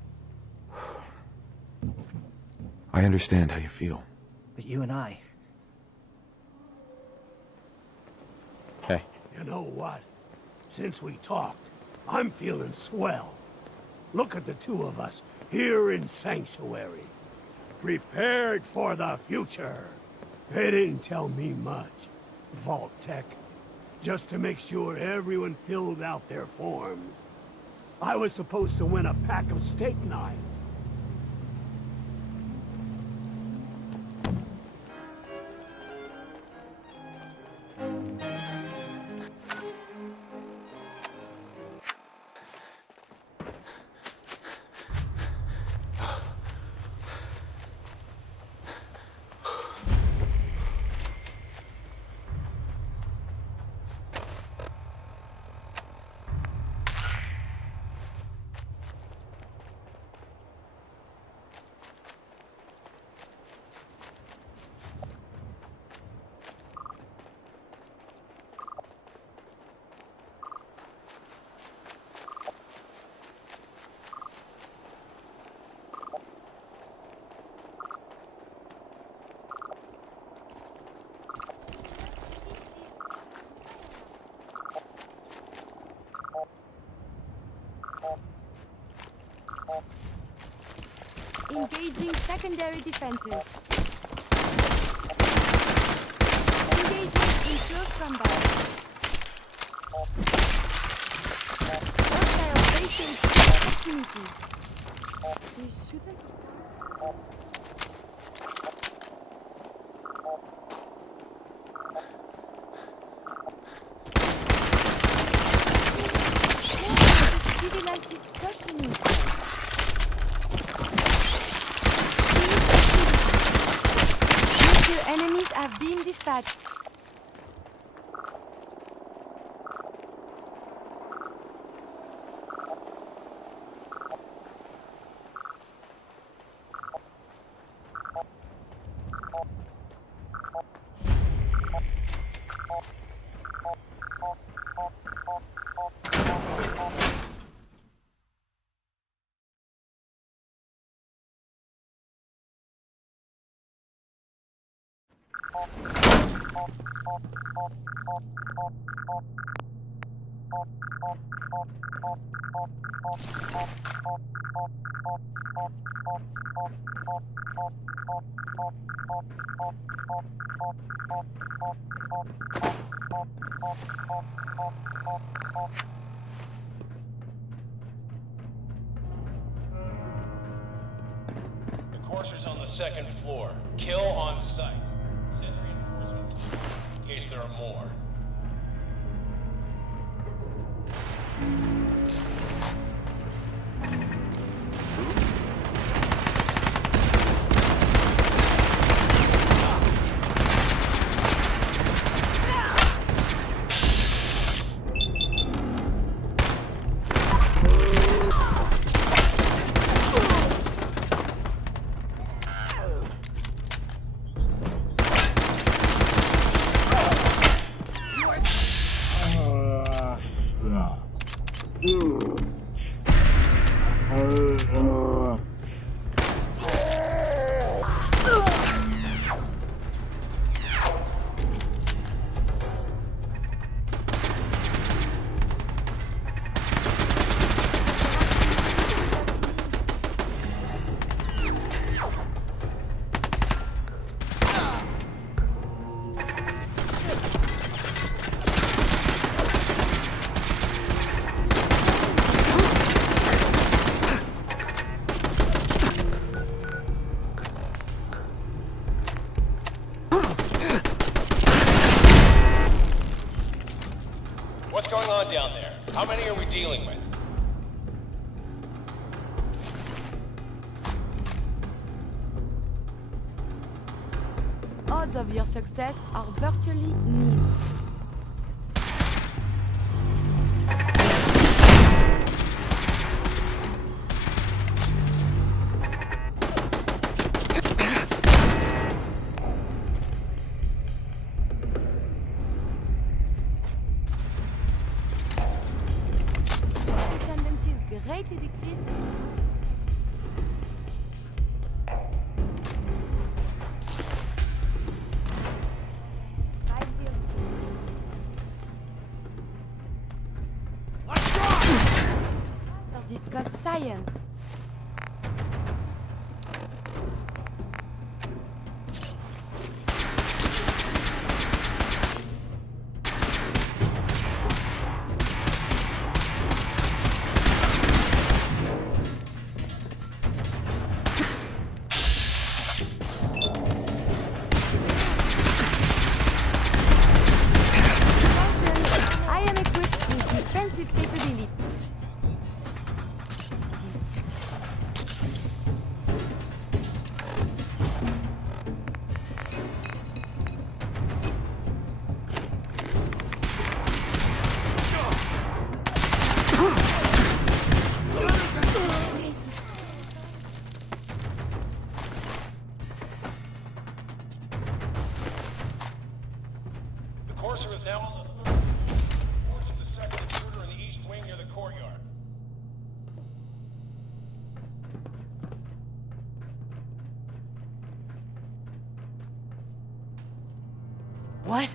I understand how you feel. But you and I... Hey. You know what? Since we talked, I'm feeling swell. Look at the two of us here in Sanctuary. Prepared for the future. They didn't tell me much. Vault Tech. Just to make sure everyone filled out their forms. I was supposed to win a pack of steak knives. Engaging secondary defenses. Engaging in close combat. Hostile facing proximity. We shouldn't. Civilized discussion inside. Future enemies have been dispatched. The courser's on the second floor. Kill on sight. Send reinforcements in case there are more. What's going on down there? How many are we dealing with? Odds of your success are virtually nil. Tendencies greatly decreased. Discuss science. I am equipped with defensive capability. The courser is now on the third floor. Towards the second intruder in the east wing near the courtyard. What?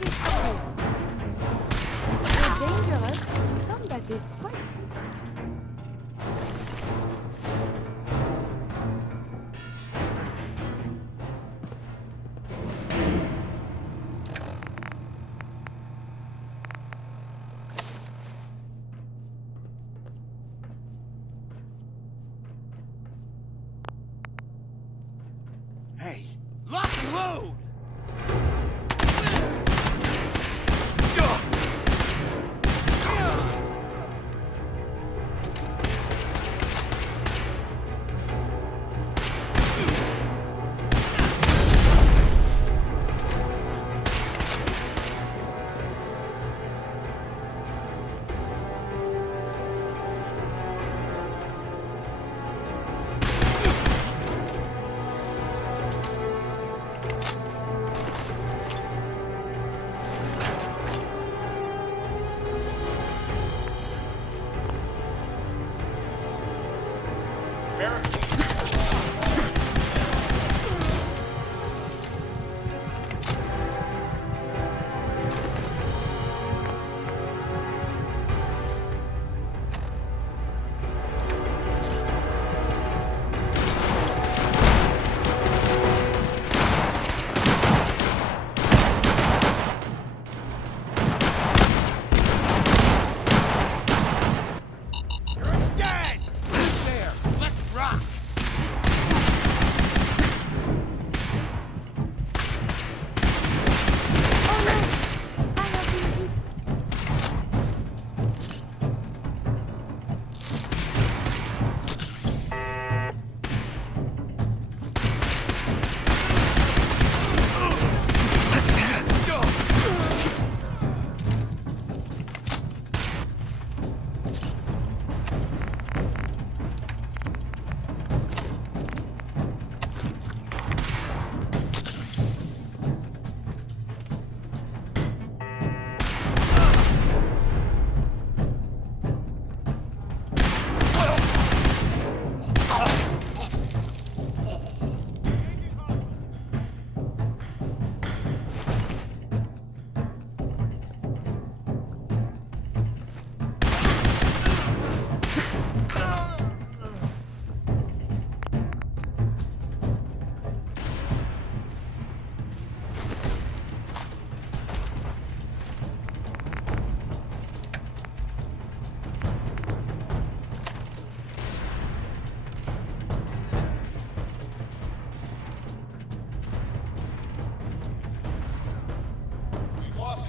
You're dangerous. Combat is quite. Hey, lock and load!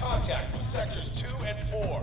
Contact with sectors 2 and 4.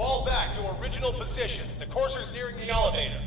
Fall back to original positions. The courser's nearing the elevator.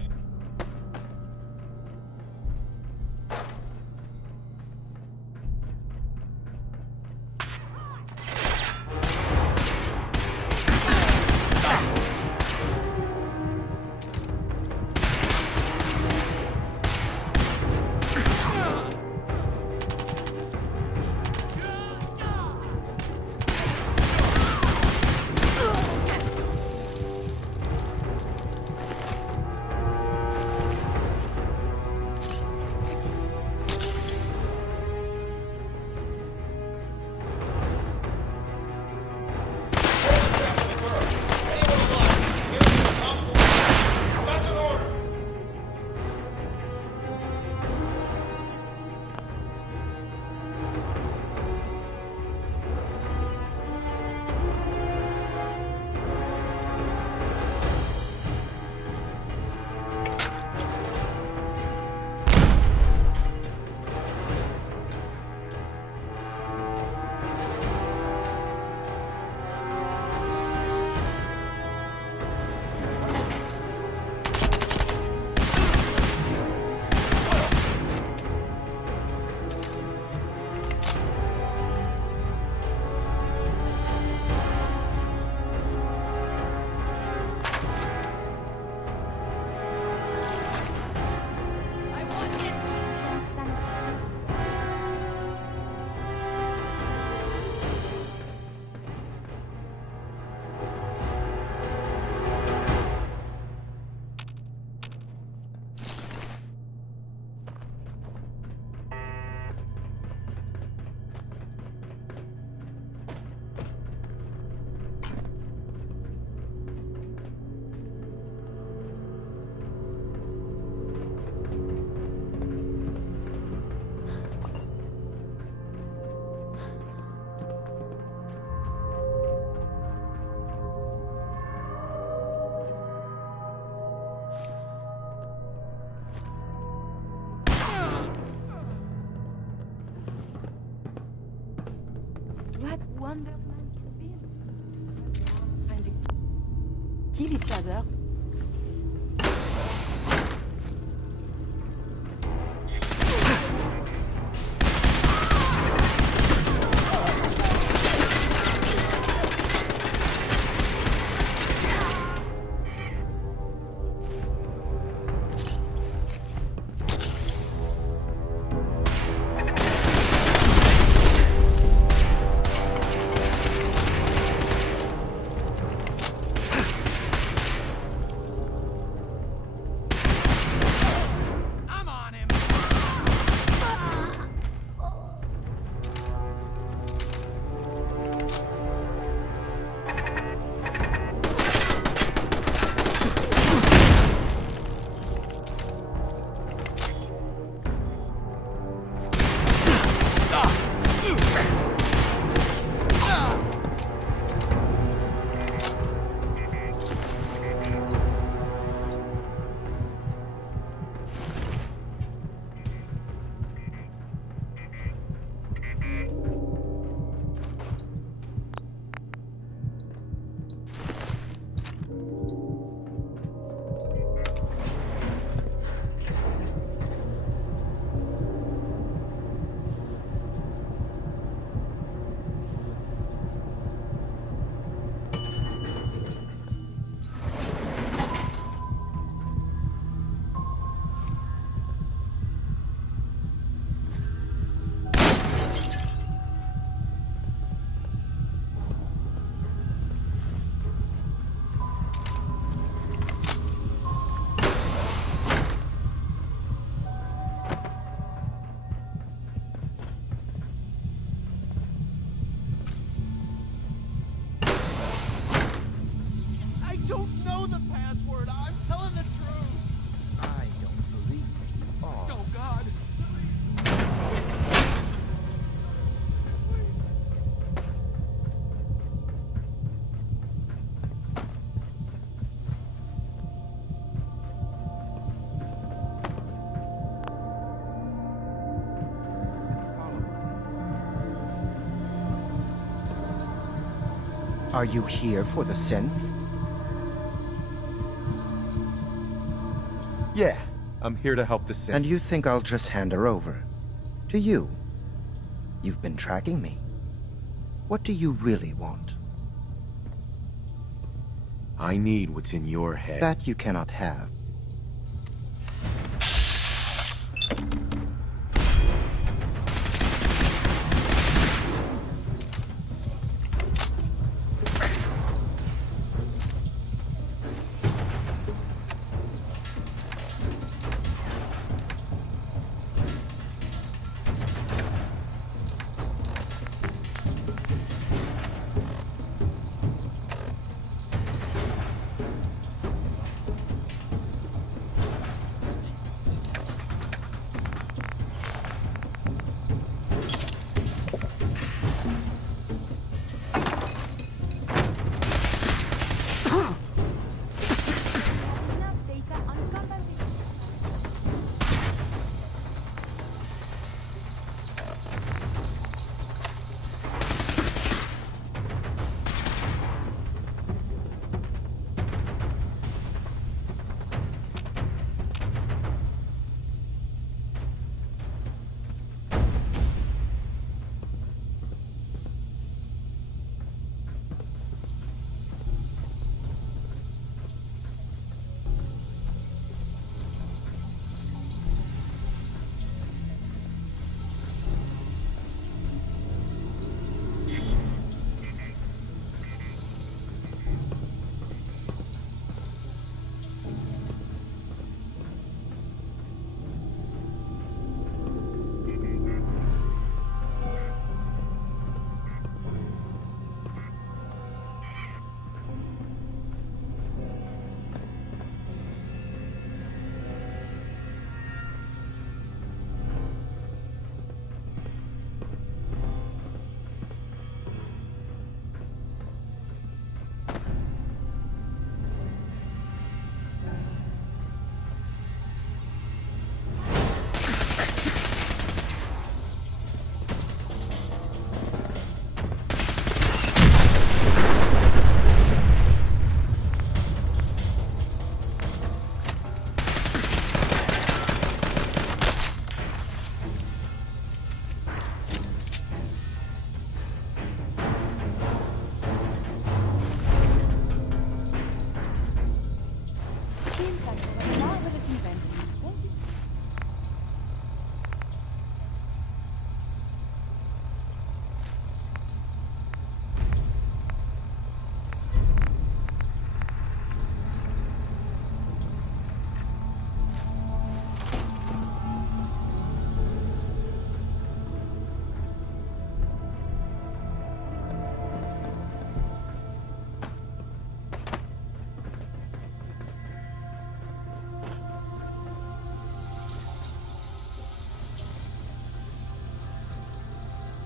What wonders man can be? Trying to kill each other. Are you here for the synth? Yeah, I'm here to help the synth. And you think I'll just hand her over? To you? You've been tracking me. What do you really want? I need what's in your head. That you cannot have.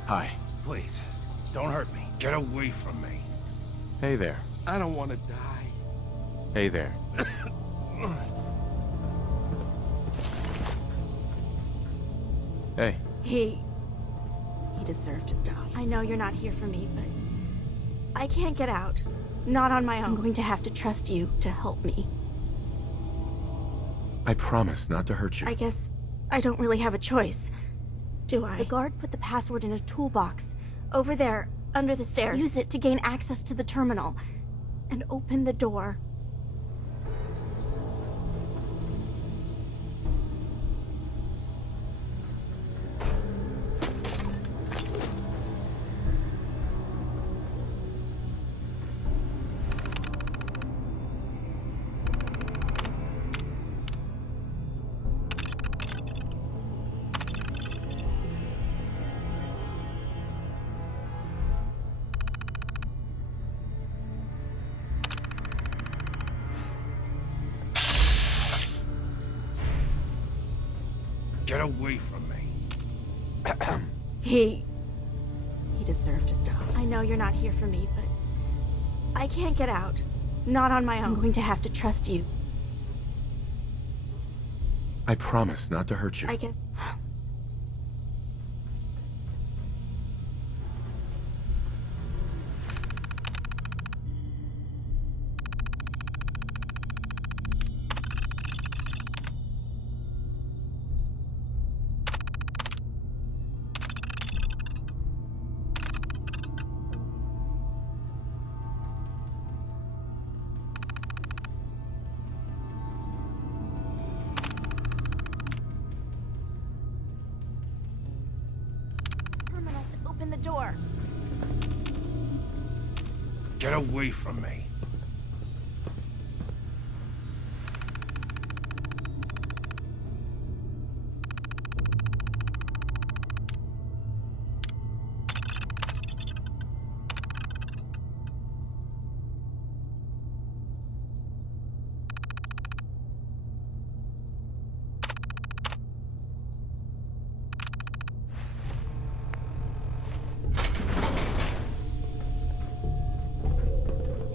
Hi. Please, don't hurt me. Get away from me. Hey there. I don't want to die. Hey there. Hey. He deserved to die. I know you're not here for me, but I can't get out. Not on my own. I'm going to have to trust you to help me. I promise not to hurt you. I guess I don't really have a choice, do I? The guard put the password in a toolbox over there, under the stairs. Use it to gain access to the terminal and open the door. Get away from me. He deserved to die. I know you're not here for me, but I can't get out. Not on my own. I'm going to have to trust you. I promise not to hurt you. I guess... Open the door. Get away from me.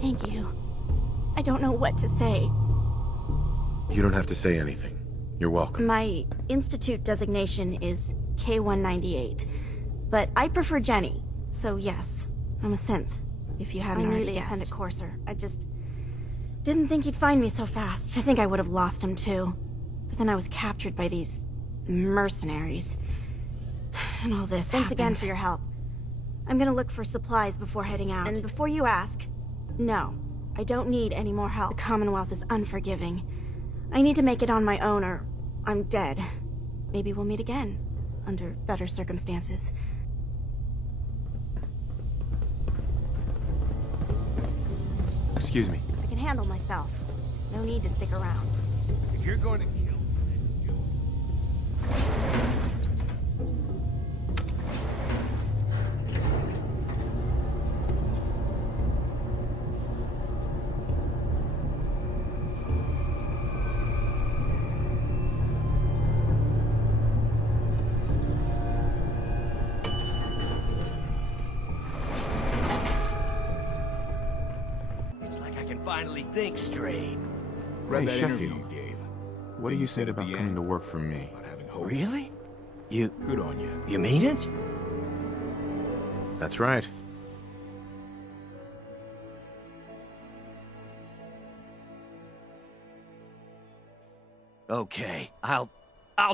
Thank you. I don't know what to say. You don't have to say anything. You're welcome. My institute designation is K-198, but I prefer Jenny, so yes, I'm a synth, if you haven't already guessed. I knew the Ascendant Courser. I just didn't think he'd find me so fast. I think I would have lost him too. But then I was captured by these mercenaries. And all this Thanks again for your help. I'm gonna look for supplies before heading out. And before you ask, no, I don't need any more help. The Commonwealth is unforgiving. I need to make it on my own or I'm dead. Maybe we'll meet again, under better circumstances. Excuse me. I can handle myself. No need to stick around. If you're going to kill... Finally think straight. Hey, Sheffield. What do you say about coming to work for me? Really? Good on you. You mean it? That's right. Okay, I'll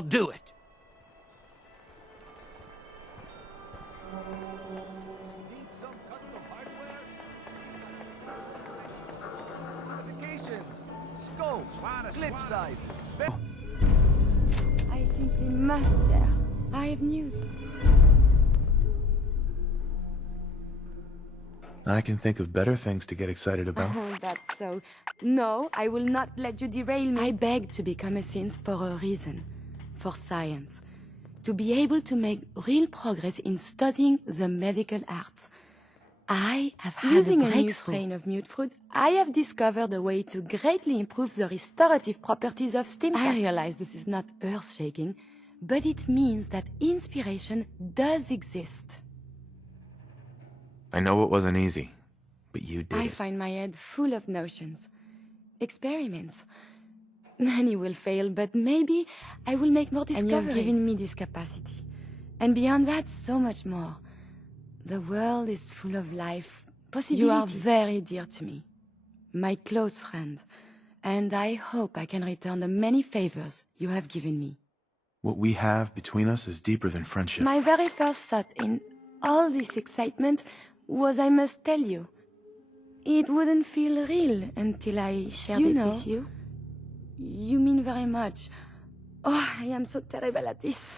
do it. Need some custom hardware? Scopes, clip sizes. I simply must share. I have news. I can think of better things to get excited about. Oh, that's so. No, I will not let you derail me. I beg to become a synth for a reason. For science. To be able to make real progress in studying the medical arts. I have had using a new strain of mute fruit, I have discovered a way to greatly improve the restorative properties of stem cells. I realize this is not earth-shaking, but it means that inspiration does exist. I know it wasn't easy, but you did. I find my head full of notions. Experiments. Many will fail, but maybe I will make more discoveries. And you have given me this capacity. And beyond that, so much more. The world is full of life, possibilities. You are very dear to me. My close friend. And I hope I can return the many favors you have given me. What we have between us is deeper than friendship. My very first thought in all this excitement was I must tell you. It wouldn't feel real until I shared it with you. You mean very much. Oh, I am so terrible at this.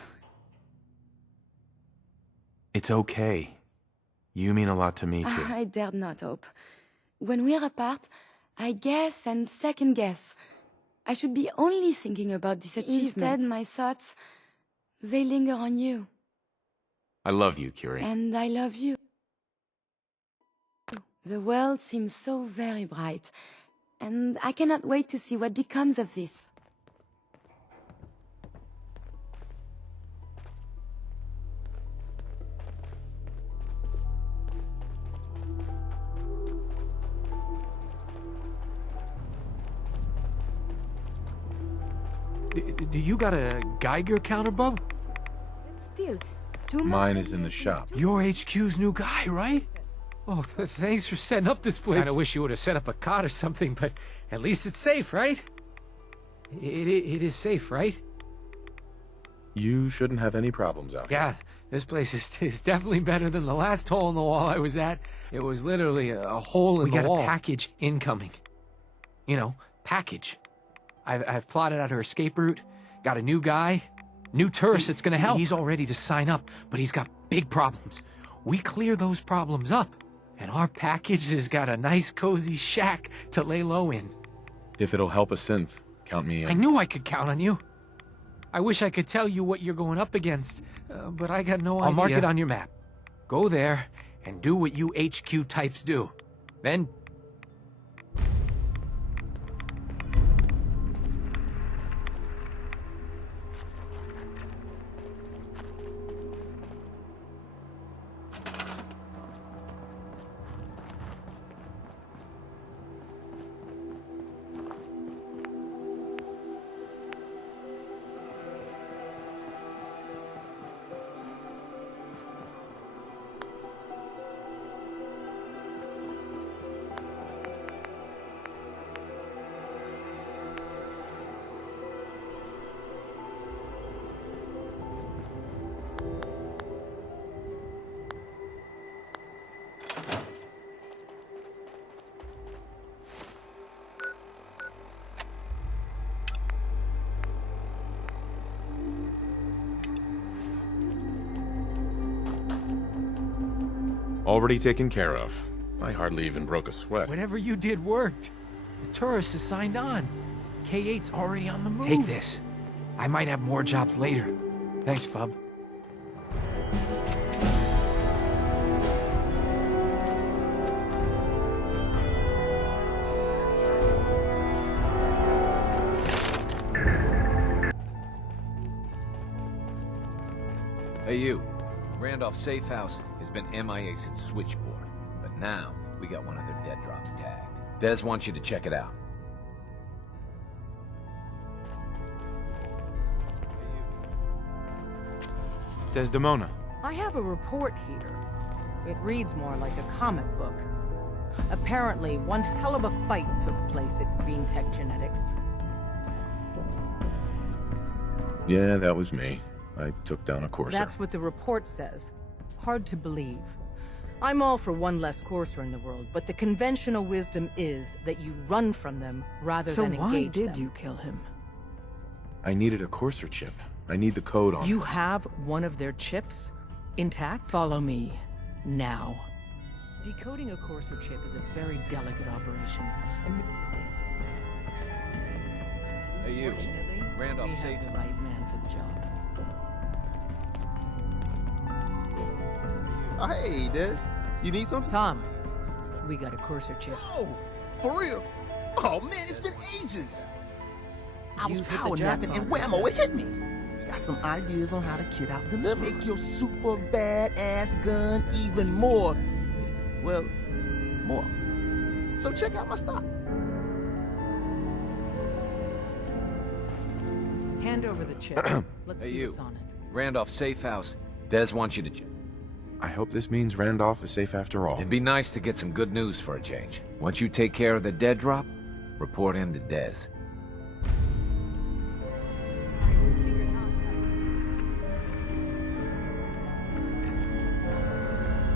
It's okay. You mean a lot to me, too. I dared not hope. When we're apart, I guess and second guess. I should be only thinking about this achievement. Instead, my thoughts, they linger on you. I love you, Curie. And I love you. The world seems so very bright, and I cannot wait to see what becomes of this. Do you got a Geiger counter, bub? Still, mine is in the shop. You're HQ's new guy, right? Oh, thanks for setting up this place. Kinda wish you would have set up a cot or something, but at least it's safe, right? It is safe, right? You shouldn't have any problems out here. Yeah, this place is definitely better than the last hole in the wall I was at. It was literally a hole in the wall. We got a package incoming. You know, package. I've plotted out her escape route, got a new guy, new tourist that's gonna help. He's all ready to sign up, but he's got big problems. we clear those problems up, and our package has got a nice cozy shack to lay low in. If it'll help a synth, count me in. I knew I could count on you. I wish I could tell you what you're going up against, but I got no idea. I'll mark it on your map. Go there and do what you HQ types do. Then... Already taken care of. I hardly even broke a sweat. Whatever you did worked. The tourist is signed on. K8's already on the move. Take this. I might have more jobs later. Thanks, bub. Hey, you. Randolph's safe house has been MIA since Switchboard, but now we got one of their dead drops tagged. Des wants you to check it out. Desdemona. I have a report here. It reads more like a comic book. Apparently, one hell of a fight took place at Green Tech Genetics. Yeah, that was me. I took down a Courser. That's what the report says. Hard to believe. I'm all for one less Courser in the world, but the conventional wisdom is that you run from them rather than engage them. So why did you kill him? I needed a Courser chip. I need the code on it. You have one of their chips? Intact? Follow me. Now. Decoding a Courser chip is a very delicate operation. And hey, you. Randolph's safe. We have the right man for the job. Hey, Dad. You need something? Tom, we got a Courser chip. Oh, for real? Oh, man, it's been ages. I was power napping and whammo, it hit me. Got some ideas on how to kit out delivery. Make your super badass gun even more, well, more. So check out my stock. Hand over the chip. Let's see what's on it. Randolph's safe house. Des wants you to check. I hope this means Randolph is safe after all. It'd be nice to get some good news for a change. Once you take care of the dead drop, report in to Des.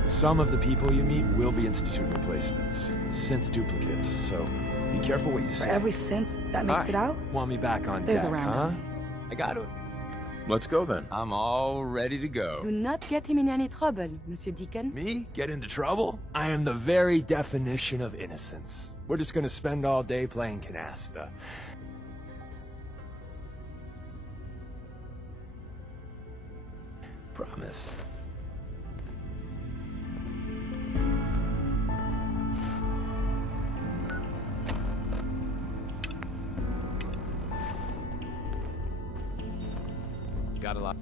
Some of the people you meet will be Institute replacements, synth duplicates, so be careful what you say. For every synth that makes it out? Want me back on There's deck, a round huh? on me. I got it. Let's go then. I'm all ready to go. Do not get him in any trouble, Monsieur Deacon. Me? Get into trouble? I am the very definition of innocence. We're just gonna spend all day playing canasta. Promise. Got a lot.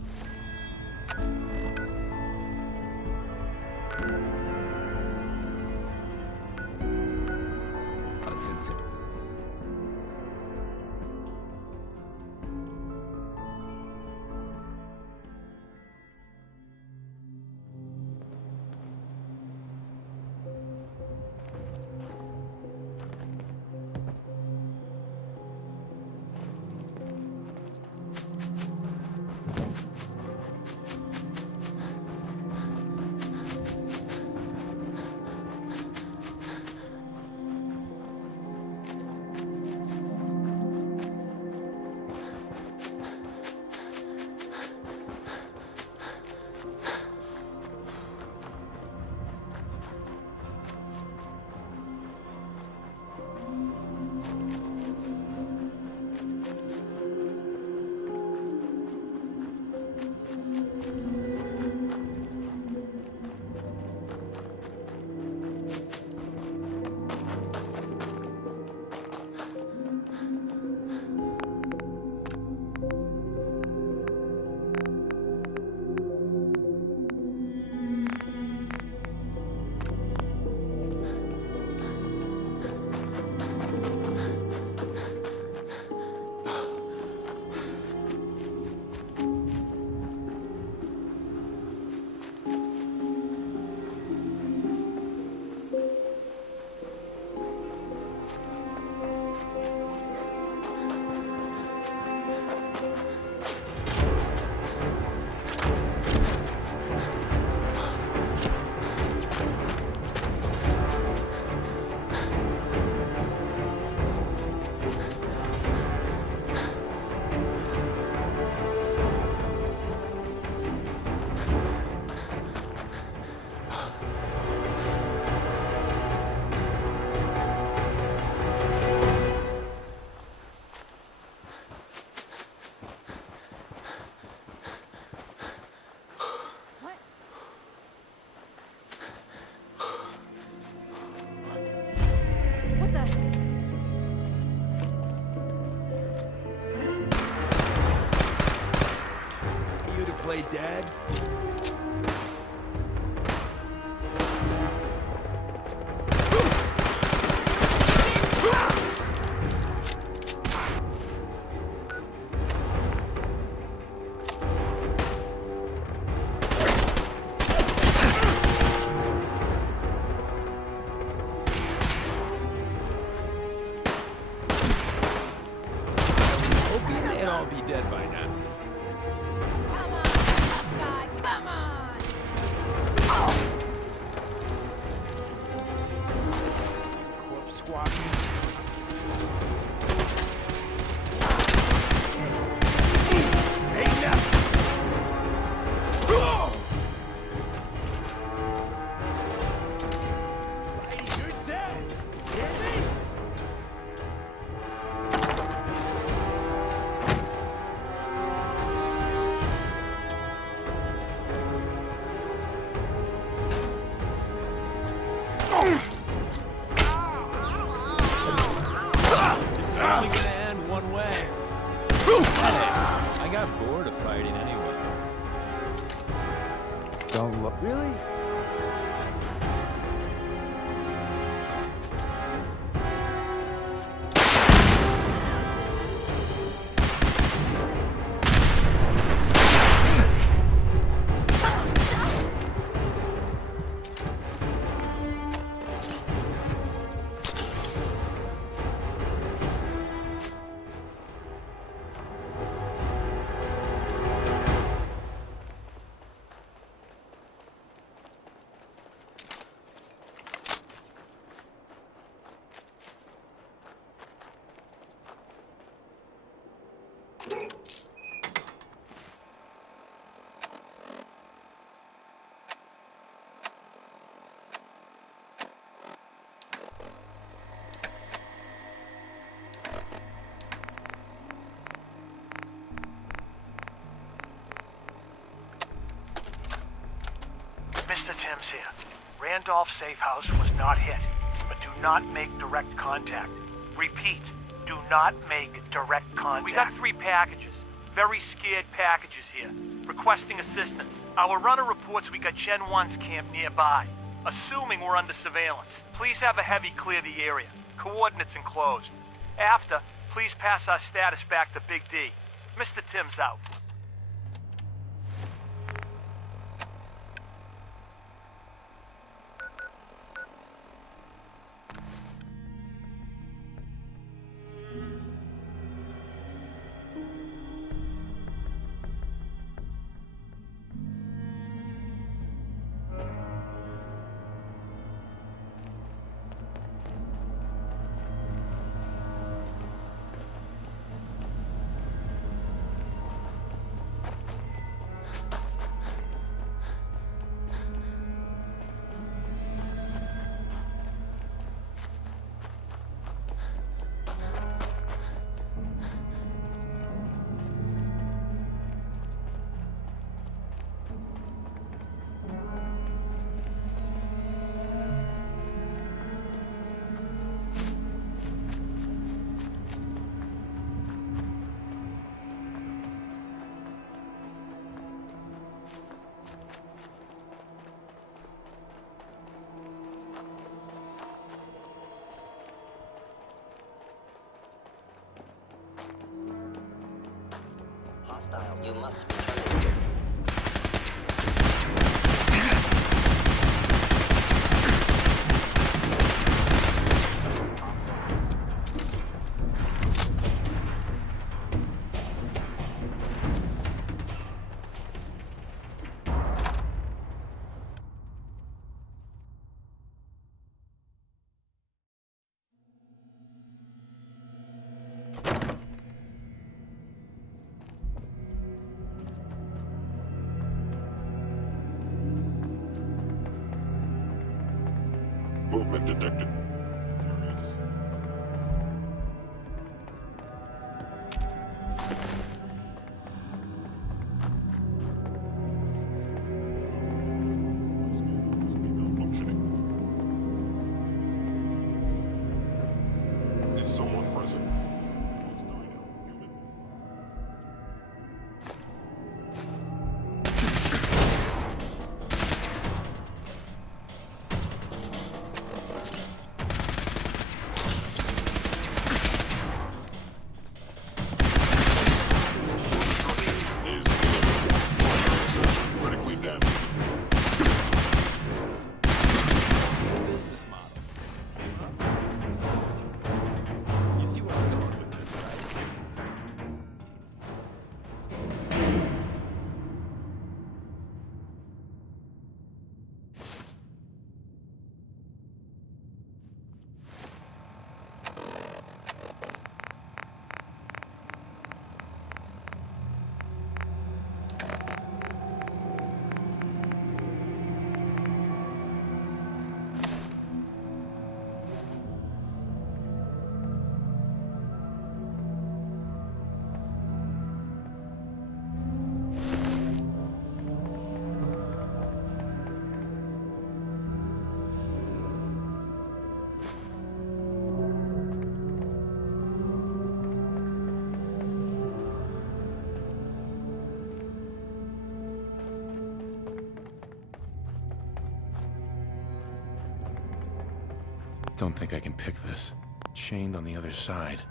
dead? They'd all be dead by now. Come on! Corpse squad. Ain't enough. Lady, you're dead. Hear me? This is only gonna end one way. I got bored of fighting anyway. Don't look. Really? Mr. Timms here. Randolph Safe House was not hit, but do not make direct contact. Repeat, do not make direct contact. We got 3 packages. Very scared packages here. Requesting assistance. Our runner reports we got Gen 1's camp nearby. Assuming we're under surveillance, please have a heavy clear the area. Coordinates enclosed. After, please pass our status back to Big D. Mr. Timms out. Hostiles, you must be terminated. Movement detected. Is someone present? Don't think I can pick this. Chained on the other side.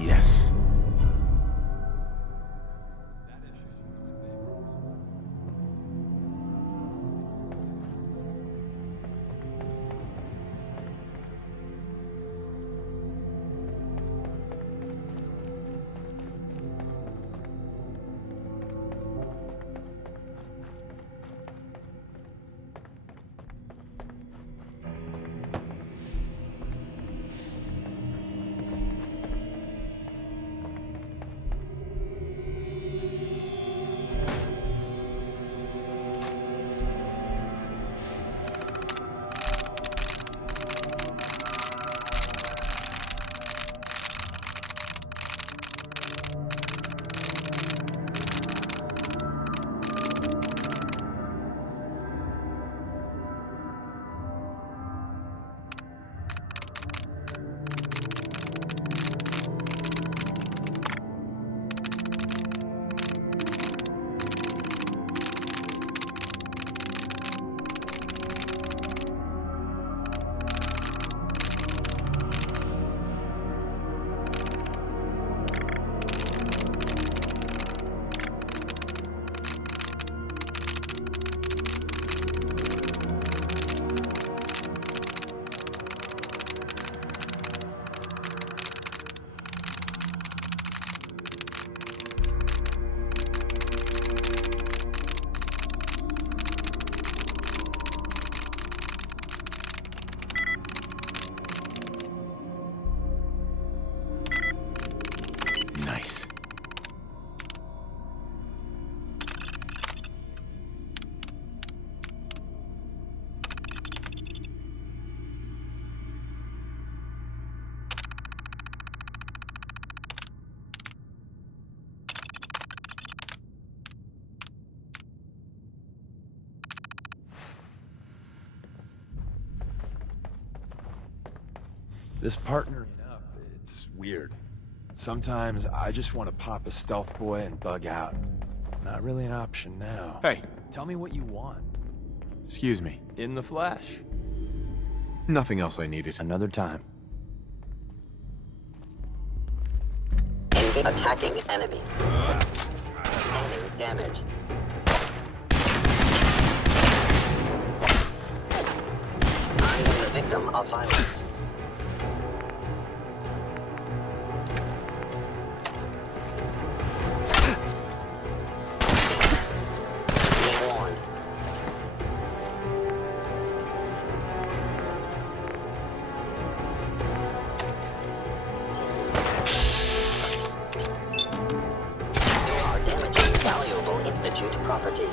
Yes. Nice. This partnering up, it's weird. Sometimes I just want to pop a stealth boy and bug out. Not really an option now. Hey. Tell me what you want. Excuse me. In the flesh. Nothing else I needed. Another time. Attacking enemy. Sustaining damage. I am the victim of violence. Property.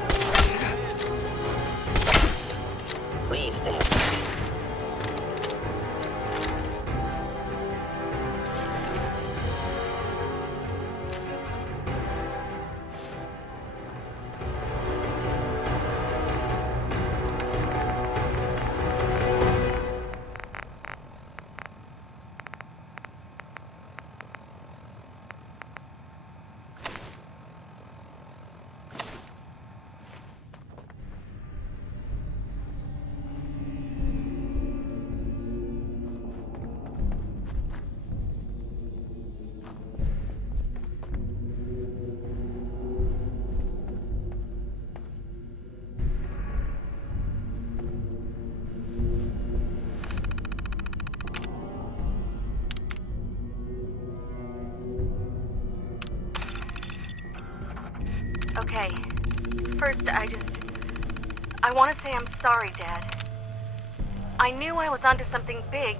Please stand. Okay. First, I want to say I'm sorry, Dad. I knew I was onto something big.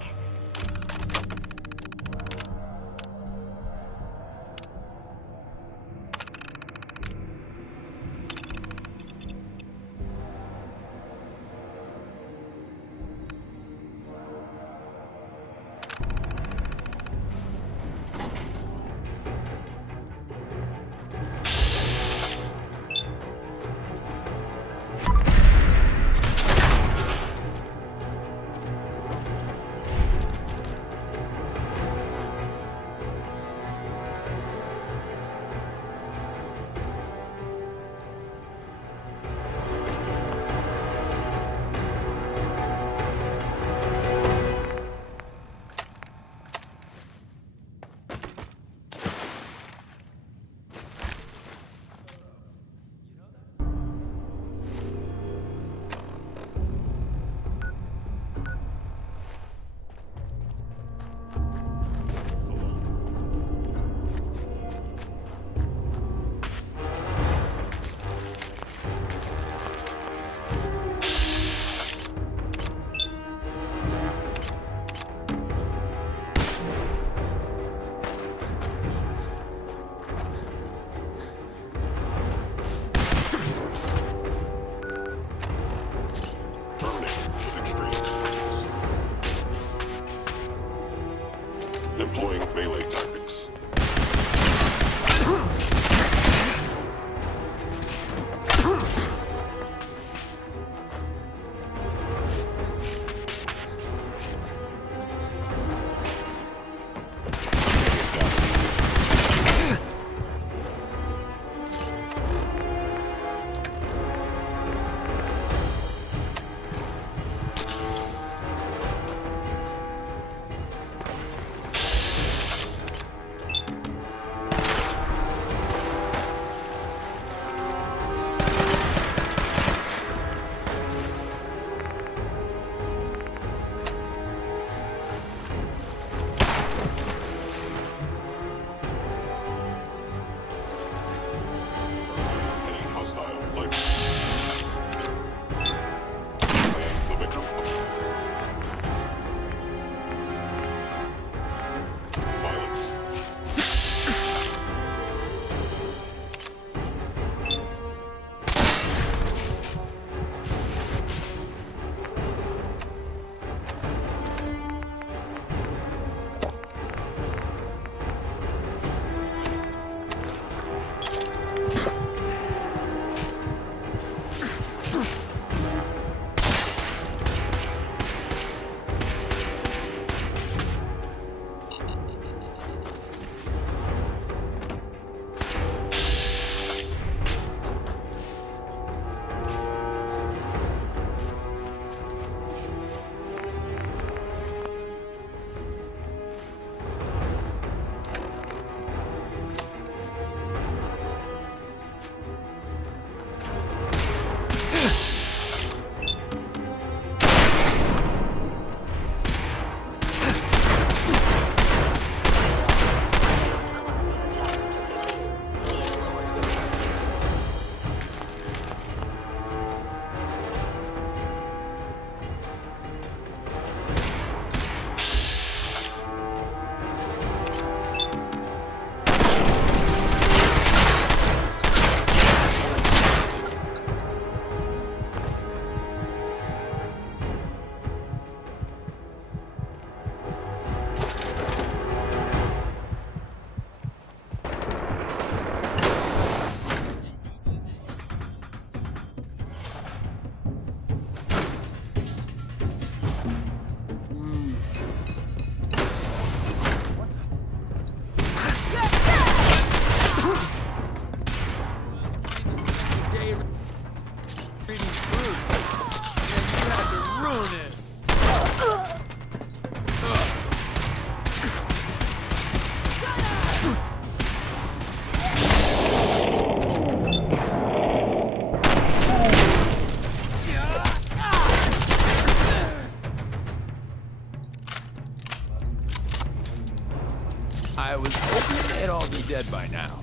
I was hoping they'd all be dead by now.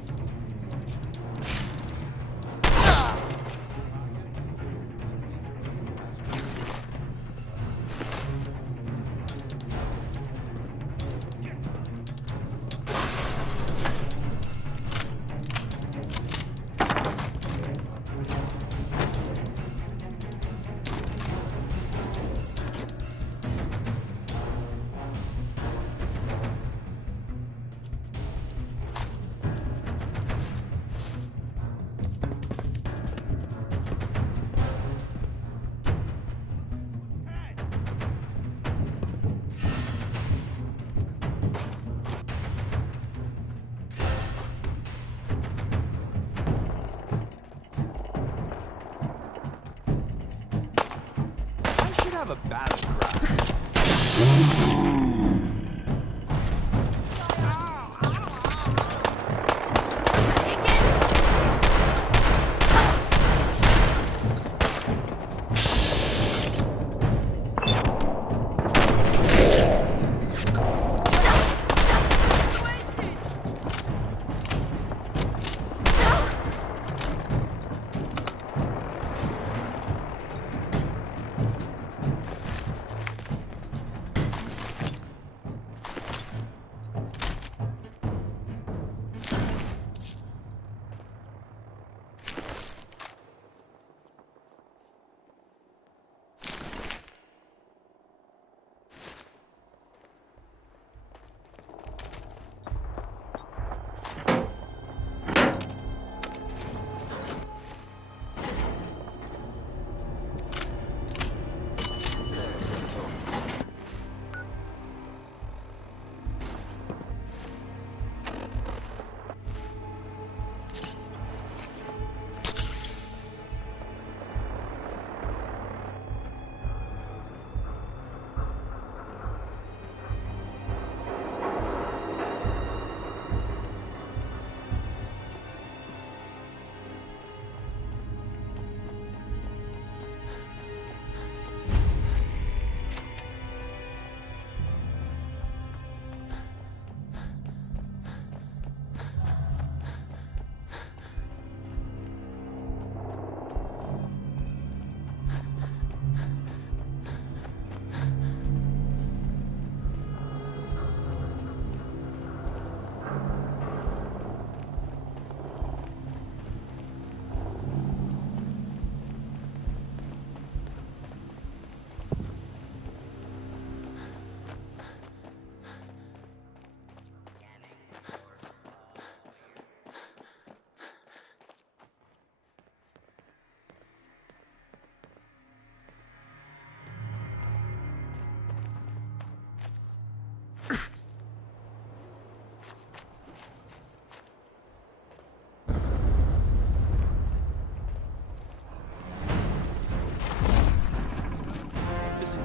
Have a battle cry.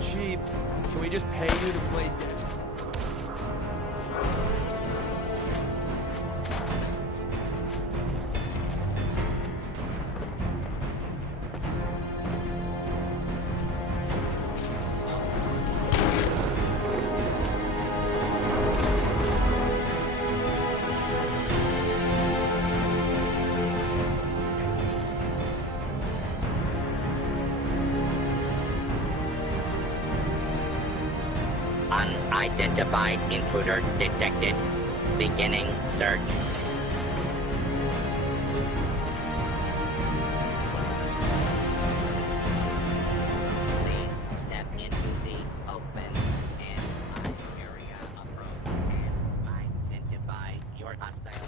Cheap. Can we just pay you to play dead? Unidentified intruder detected. Beginning search. Please step into the open and area approach and identify your hostile.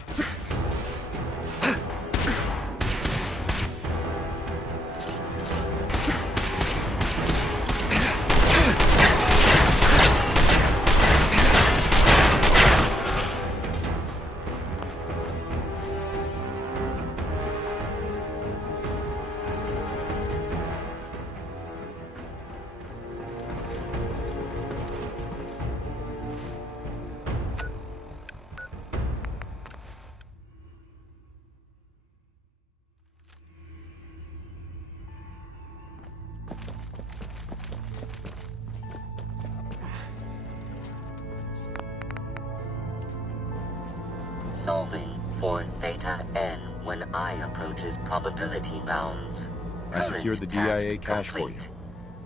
Solving for Theta N when I approaches probability bounds. I secured the DIA cache for you.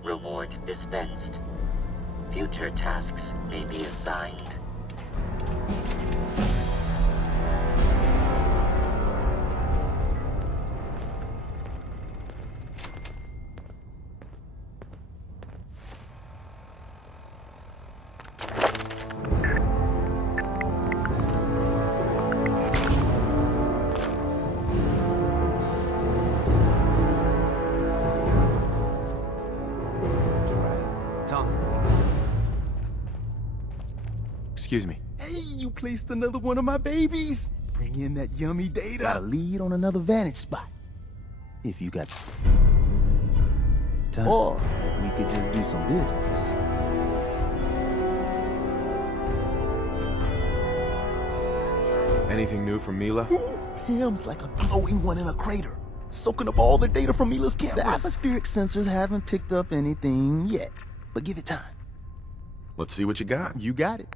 Reward dispensed. Future tasks may be assigned. Excuse me. Hey, you placed another one of my babies. Bring in that yummy data. Got a lead on another vantage spot. If you got time. Or we could just do some business. Anything new from Mila? Him's like a glowing one in a crater, soaking up all the data from Mila's cameras. The atmospheric sensors haven't picked up anything yet, but give it time. Let's see what you got. You got it.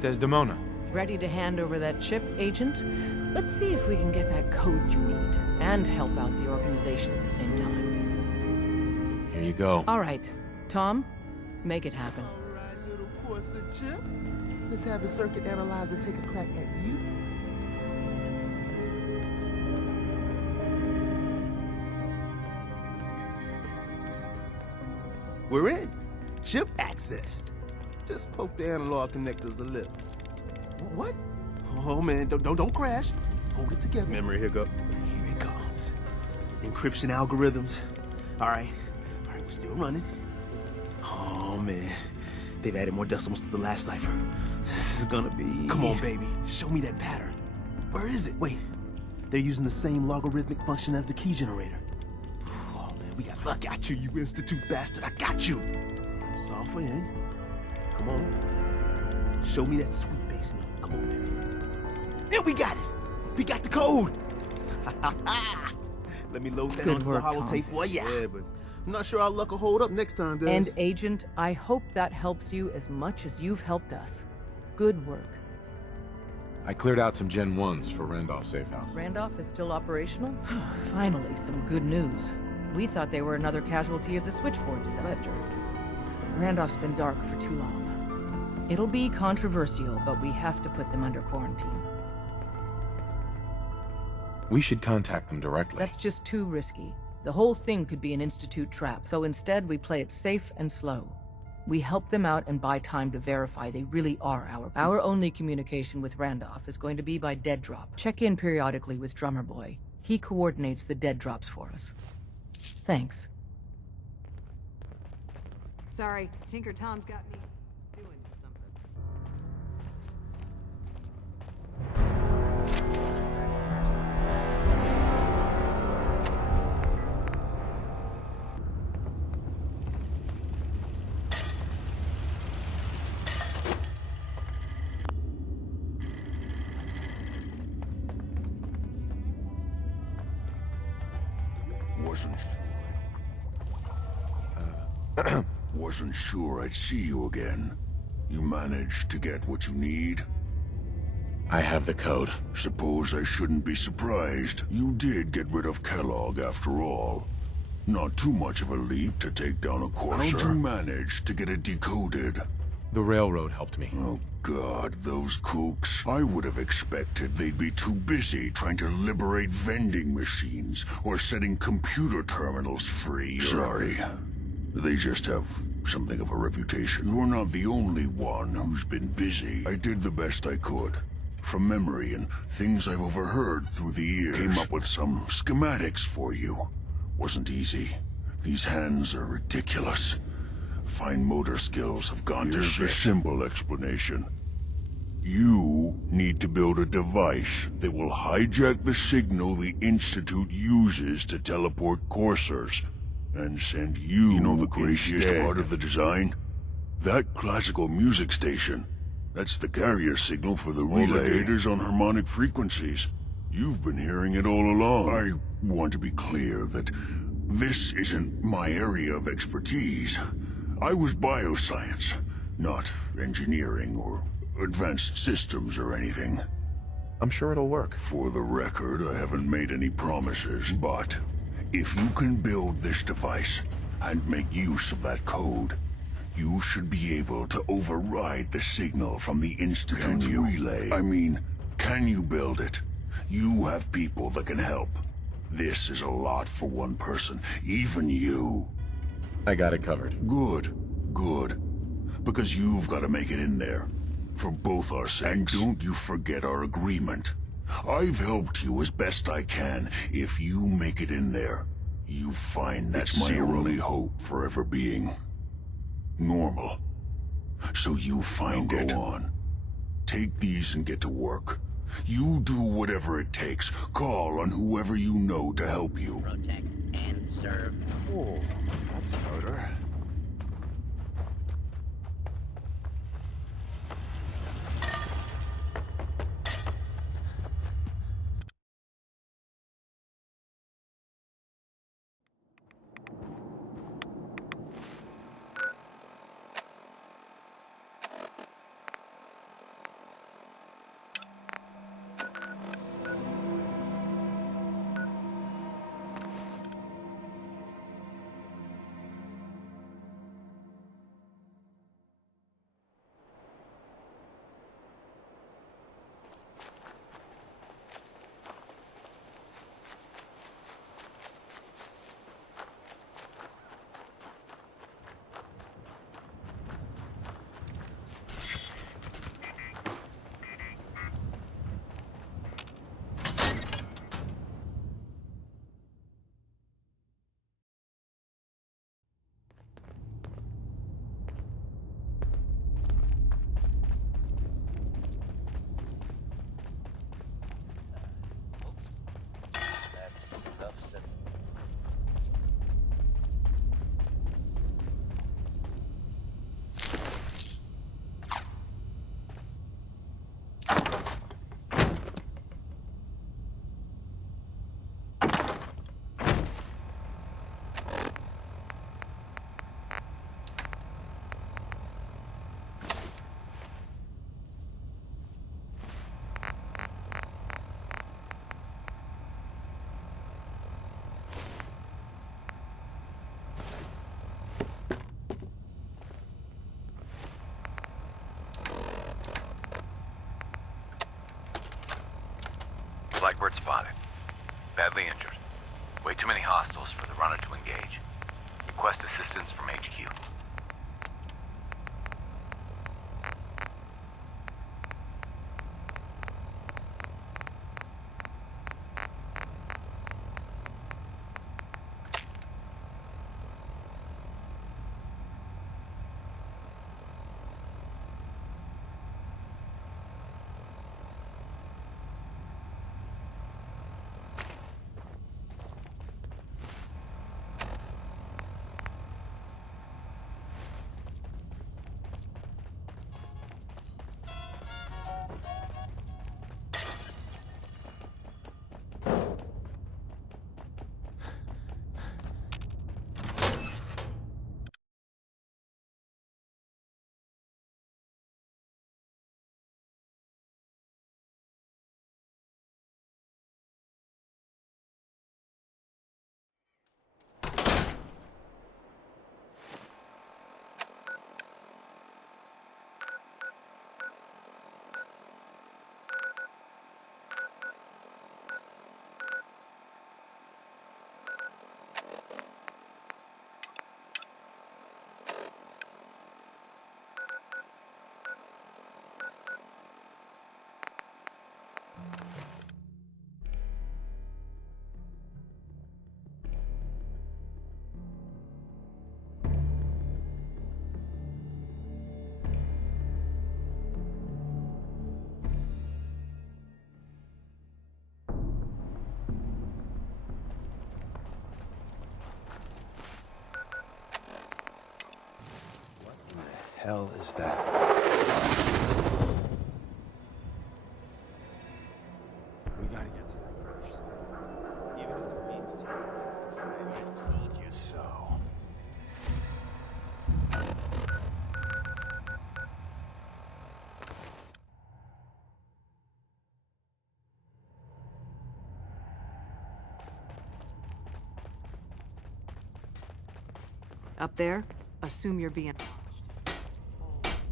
Desdemona. Ready to hand over that chip, Agent? Let's see if we can get that code you need, and help out the organization at the same time. Here you go. All right. Tom, make it happen. All right, little Corsa chip. Let's have the circuit analyzer take a crack at you. We're in. Chip accessed. Just poke the analog connectors a little. What? Oh man, don't crash. Hold it together. Memory hiccup. Here it comes. Encryption algorithms. All right, we're still running. Oh man, they've added more decimals to the last cipher. This is gonna be... Come on, baby, show me that pattern. Where is it? Wait, they're using the same logarithmic function as the key generator. Oh man, we got luck. Got you, you institute bastard. I got you. Solve for N. Come on. Show me that sweet bass note. Come on, baby. There, we got it. We got the code. Let me load that onto the holotape for you. Yeah, but I'm not sure our luck will hold up next time, Des. And Agent, I hope that helps you as much as you've helped us. Good work. I cleared out some Gen 1s for Randolph Safe House. Randolph is still operational? Finally, some good news. We thought they were another casualty of the switchboard disaster. Randolph's been dark for too long. It'll be controversial, but we have to put them under quarantine. We should contact them directly. That's just too risky. The whole thing could be an Institute trap, so instead we play it safe and slow. We help them out and buy time to verify they really are our people. Our only communication with Randolph is going to be by dead drop. Check in periodically with Drummer Boy. He coordinates the dead drops for us. Thanks. Sorry, Tinker Tom's got me doing something. Wasn't sure I'd see you again. You managed to get what you need? I have the code. Suppose I shouldn't be surprised. You did get rid of Kellogg after all. Not too much of a leap to take down a Courser. How'd you manage to get it decoded? The railroad helped me. Oh God, those kooks. I would have expected they'd be too busy trying to liberate vending machines or setting computer terminals free. Sorry. They just have something of a reputation. You're not the only one who's been busy. I did the best I could. From memory and things I've overheard through the years. Came up with some schematics for you. Wasn't easy. These hands are ridiculous. Fine motor skills have gone to shit. Here's a simple explanation. You need to build a device that will hijack the signal the Institute uses to teleport coursers, and send you... You know the craziest part of the design? That classical music station. That's the carrier signal for the relay daters on harmonic frequencies. You've been hearing it all along. I want to be clear that this isn't my area of expertise. I was bioscience, not engineering or advanced systems or anything. I'm sure it'll work. For the record, I haven't made any promises, but if you can build this device and make use of that code, you should be able to override the signal from the Institute's relay. I mean, can you build it? You have people that can help. This is a lot for one person, even you. I got it covered. Good, good. Because you've got to make it in there. For both our sakes. And don't you forget our agreement. I've helped you as best I can. If you make it in there, you find that's my only hope for ever being normal. So you find it. Go on. Take these and get to work. You do whatever it takes. Call on whoever you know to help you. Protect and serve. Oh, that's an odor. hell is that? We gotta get to that crash site. Even if it means taking bets to say, I told you so. Up there, assume you're being watched.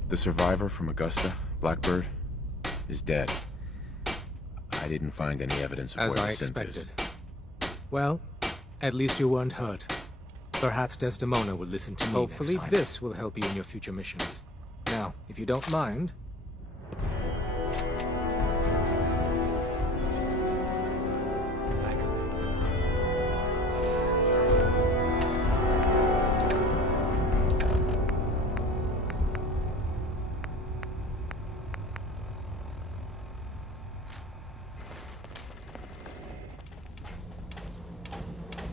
The survivor from Augusta, Blackbird, is dead. I didn't find any evidence of As where I the synth is. expected. Well, at least you weren't hurt. Perhaps Desdemona will listen to me Hopefully next time. this will help you in your future missions. Now, if you don't mind...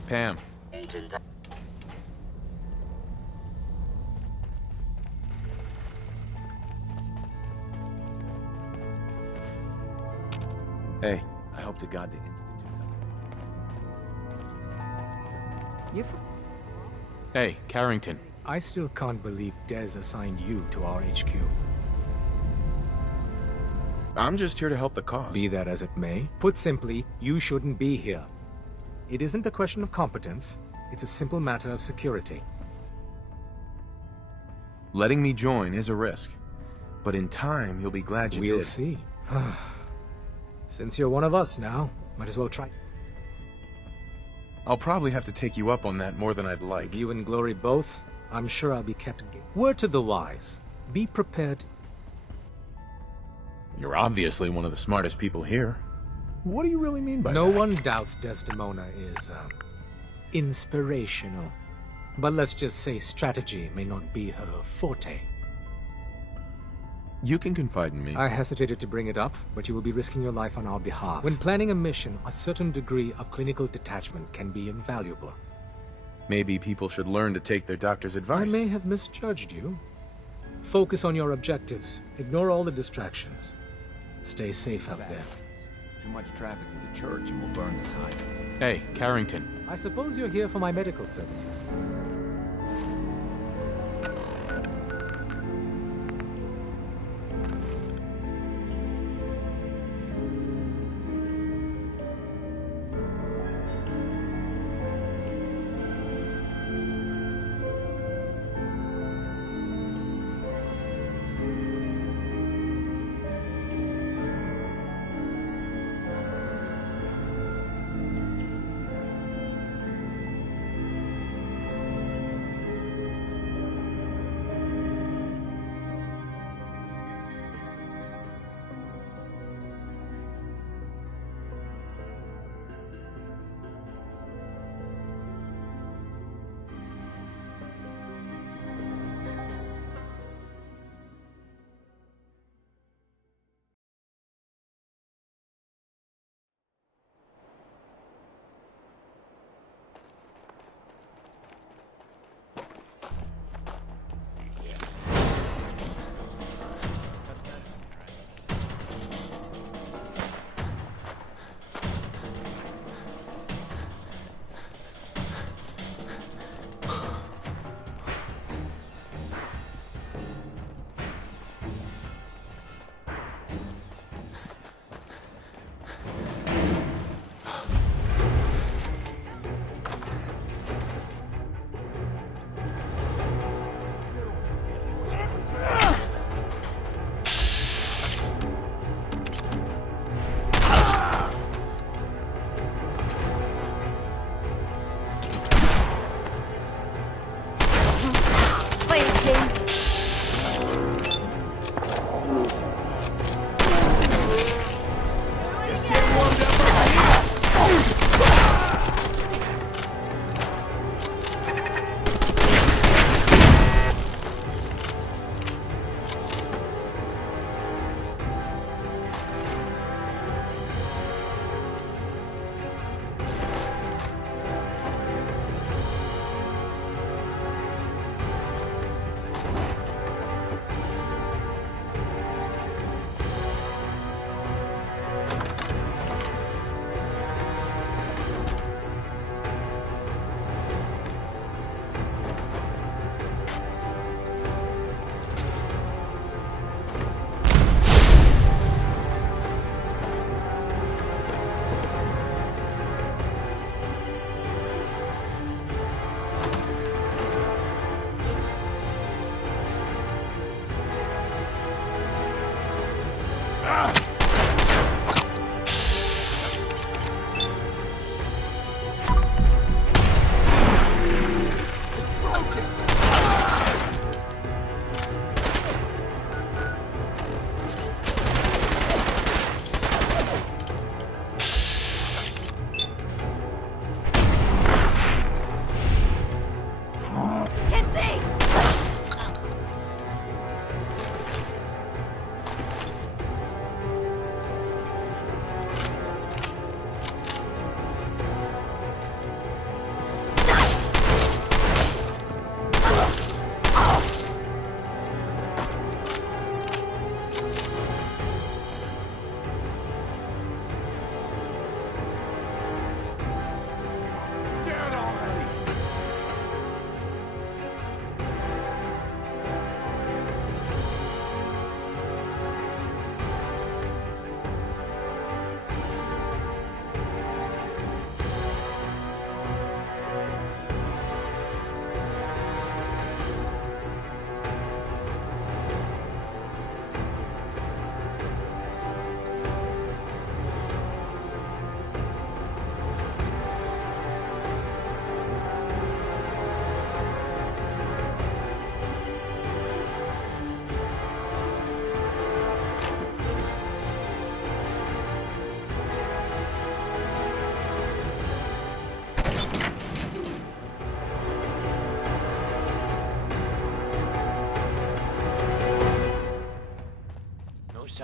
Pam. Agent. Hey, I hope to God the Institute. Hey, Carrington. I still can't believe Des assigned you to our HQ. I'm just here to help the cause. Be that as it may, put simply, you shouldn't be here. It isn't a question of competence, it's a simple matter of security. Letting me join is a risk, but in time you'll be glad you did. We'll see. Since you're one of us now, might as well try. I'll probably have to take you up on that more than I'd like. With you and Glory both, I'm sure I'll be kept... Word to the wise. Be prepared. You're obviously one of the smartest people here. What do you really mean by that? No one doubts Desdemona is, inspirational. But let's just say strategy may not be her forte. You can confide in me. I hesitated to bring it up, but you will be risking your life on our behalf. When planning a mission, a certain degree of clinical detachment can be invaluable. Maybe people should learn to take their doctor's advice. I may have misjudged you. Focus on your objectives. Ignore all the distractions. Stay safe out there. Too much traffic to the church and we'll burn this highway. Hey, Carrington. I suppose you're here for my medical services.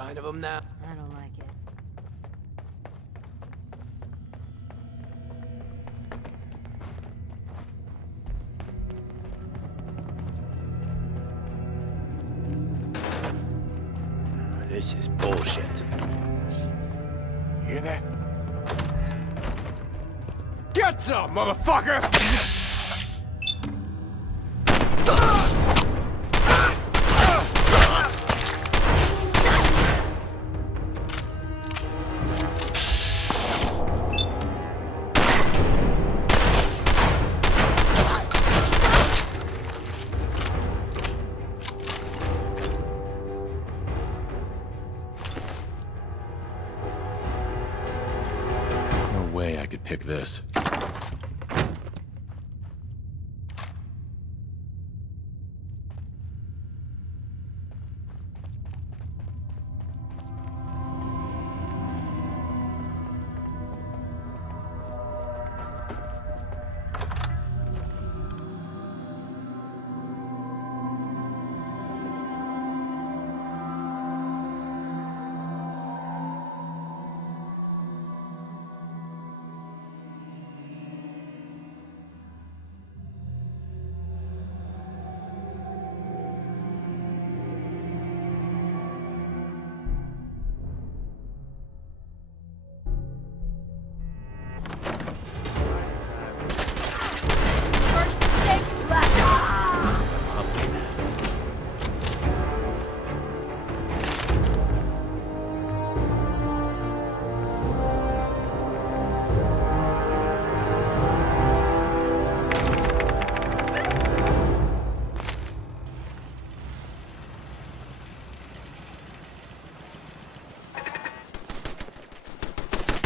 sign of him now? I don't like it. This is bullshit. You hear that? Get some, motherfucker! No way I could pick this.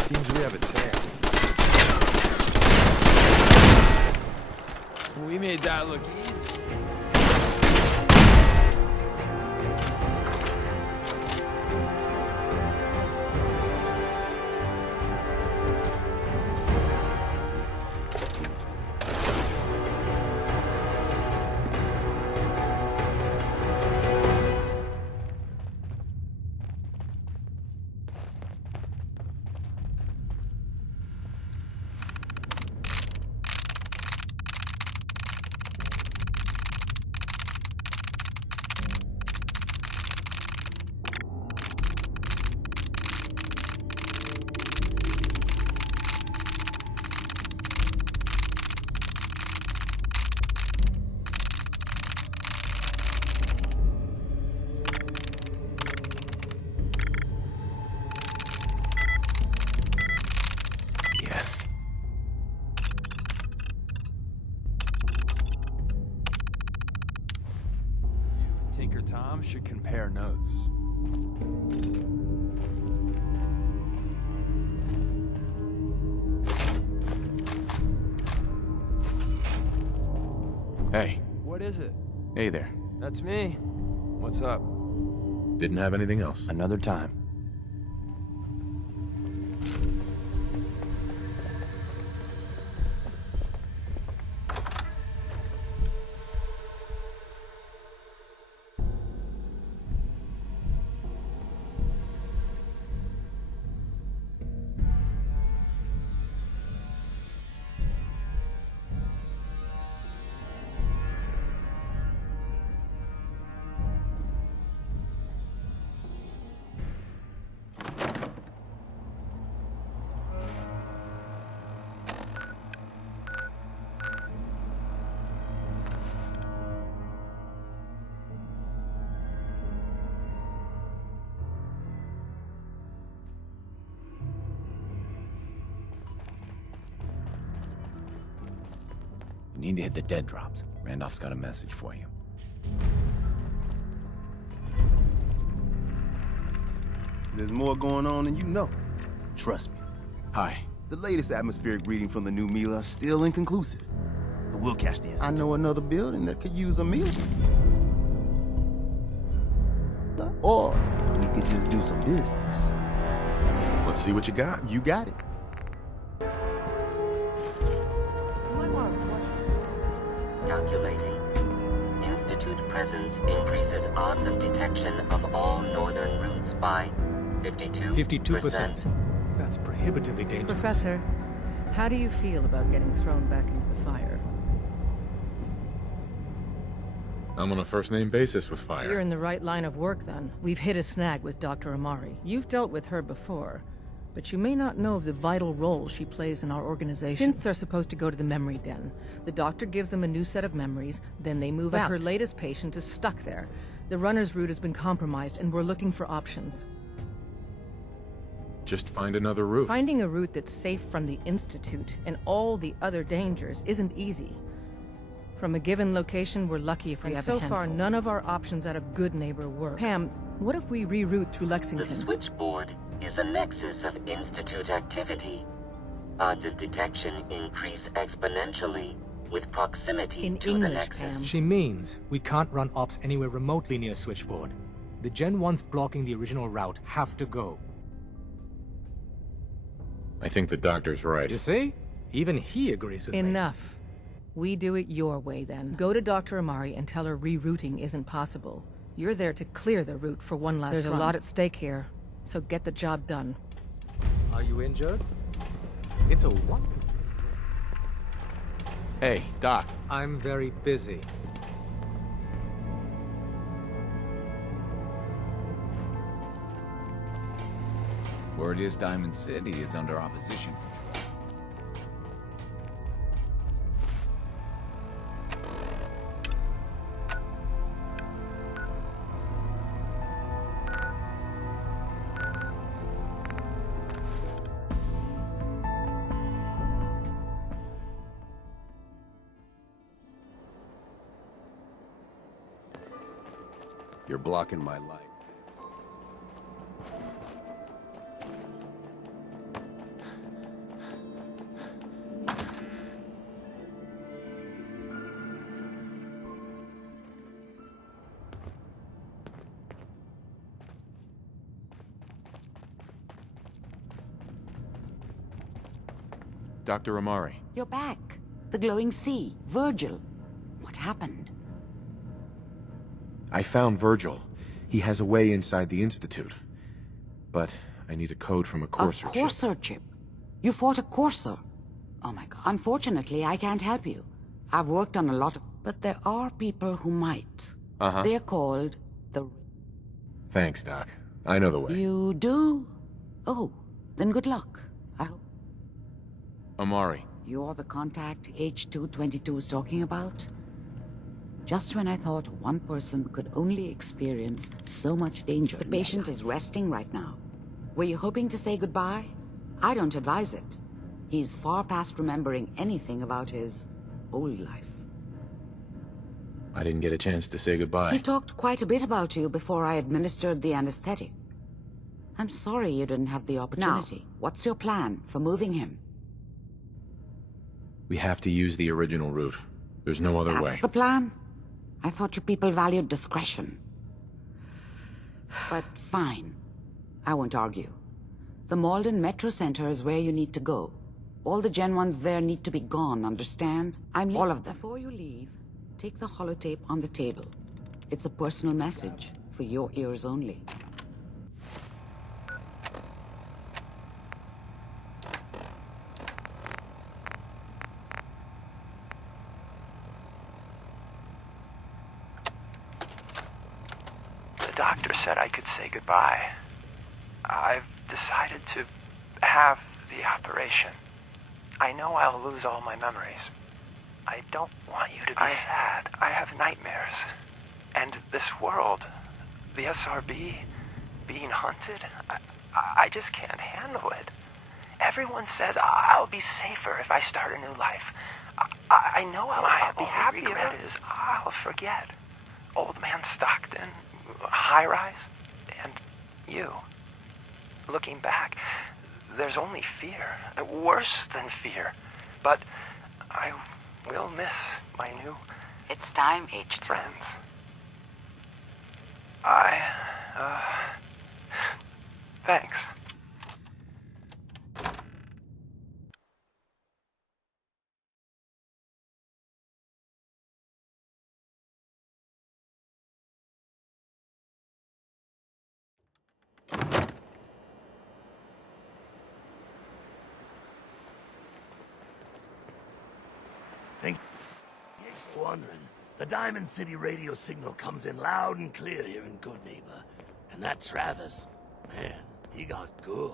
Seems we have a tail. We made that look easy. Tinker Tom should compare notes. Hey. What is it? Hey there. That's me. What's up? Didn't have anything else. Another time. You need to hit the dead drops. Randolph's got a message for you. There's more going on than you know. Trust me. Hi. The latest atmospheric reading from the new Mila is still inconclusive. But we'll catch the I know another building that could use a meal. Or we could just do some business. Let's see what you got. You got it. Calculating. Institute presence increases odds of detection of all northern routes by 52%. 52%. That's prohibitively dangerous. Professor, how do you feel about getting thrown back into the fire? I'm on a first-name basis with fire. You're in the right line of work, then. We've hit a snag with Dr. Amari. You've dealt with her before, but you may not know of the vital role she plays in our organization. Synths are supposed to go to the memory den. The doctor gives them a new set of memories, then they move out. Her latest patient is stuck there. The runner's route has been compromised, and we're looking for options. Just find another route. Finding a route that's safe from the Institute and all the other dangers isn't easy. From a given location, we're lucky if we have a handful. So far, none of our options out of Good Neighbor work. Pam, what if we reroute through Lexington? The switchboard is a nexus of Institute activity. Odds of detection increase exponentially with proximity to the nexus. Pam. She means we can't run ops anywhere remotely near switchboard. The Gen 1s blocking the original route have to go. I think the doctor's right. You see? Even he agrees with me. Enough. We do it your way, then. Go to Dr. Amari and tell her rerouting isn't possible. You're there to clear the route for one last run. There's a lot at stake here, so get the job done. Are you injured? It's a what? Hey, Doc. I'm very busy. Word is Diamond City is under opposition control. You're blocking my light. Dr. Amari. You're back. The glowing sea. Virgil. What happened? I found Virgil. He has a way inside the Institute. But I need a code from a Courser chip. A Courser chip? You fought a Courser? Oh my god. Unfortunately, I can't help you. I've worked on a lot of... But there are people who might. Uh-huh. They're called the... Thanks, Doc. I know the way. You do? Oh, then good luck. I hope... Amari. You're the contact H-222 is talking about? Just when I thought one person could only experience so much danger. The patient is resting right now. Were you hoping to say goodbye? I don't advise it. He's far past remembering anything about his old life. I didn't get a chance to say goodbye. He talked quite a bit about you before I administered the anesthetic. I'm sorry you didn't have the opportunity. Now, what's your plan for moving him? We have to use the original route. There's no other way. That's the plan? I thought you people valued discretion. But fine. I won't argue. The Malden Metro Center is where you need to go. All the Gen 1s there need to be gone, understand? All of them. Before you leave, take the holotape on the table. It's a personal message for your ears only. The doctor said I could say goodbye. I've decided to have the operation. I know I'll lose all my memories. I don't want you to be sad. I have nightmares. And this world, the SRB, being hunted, I just can't handle it. Everyone says I'll be safer if I start a new life. I know I'll be happier. My regret is I'll forget. Old Man Stockton, high rise, and you. Looking back, there's only fear. Worse than fear. But I will miss my new... It's time, H2. Friends. Thanks. Wondering. The Diamond City radio signal comes in loud and clear here in Good Neighbor. And that Travis, man, he got good.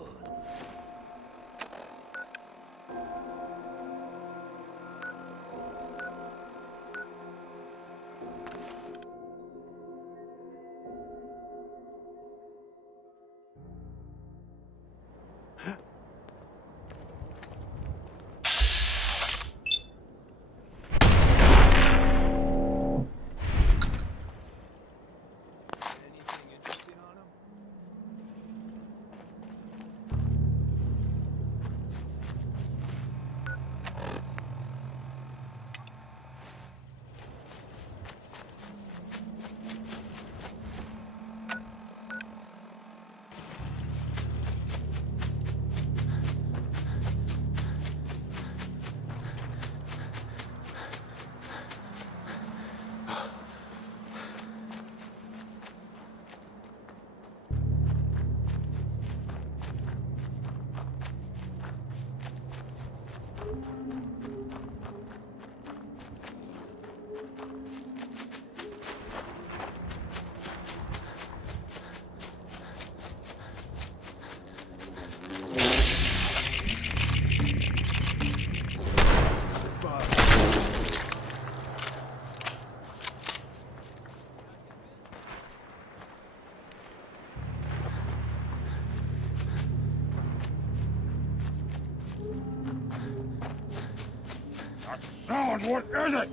Sound, what is it?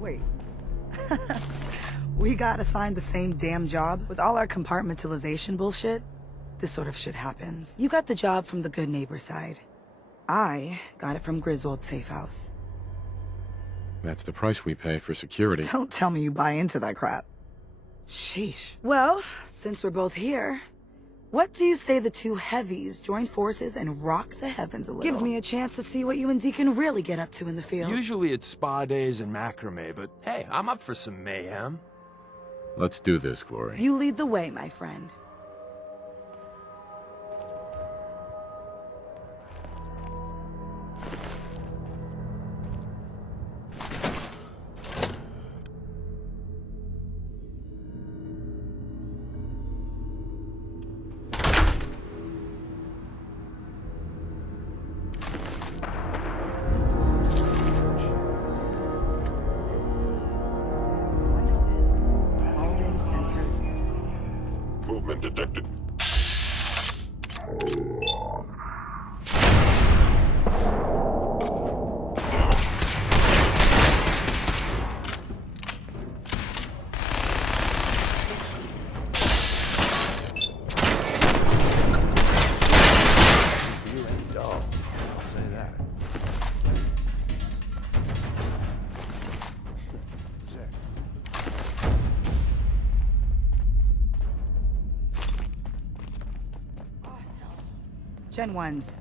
Wait. We got assigned the same damn job? With all our compartmentalization bullshit, this sort of shit happens. You got the job from the Good Neighbor side. I got it from Griswold's safe house. That's the price we pay for security. Don't tell me you buy into that crap. Sheesh. Well, since we're both here, what do you say the two heavies join forces and rock the heavens a little? Gives me a chance to see what you and Deacon really get up to in the field. Usually it's spa days and macrame, but hey, I'm up for some mayhem. Let's do this, Glory. You lead the way, my friend. Movement detected. Gen 1s.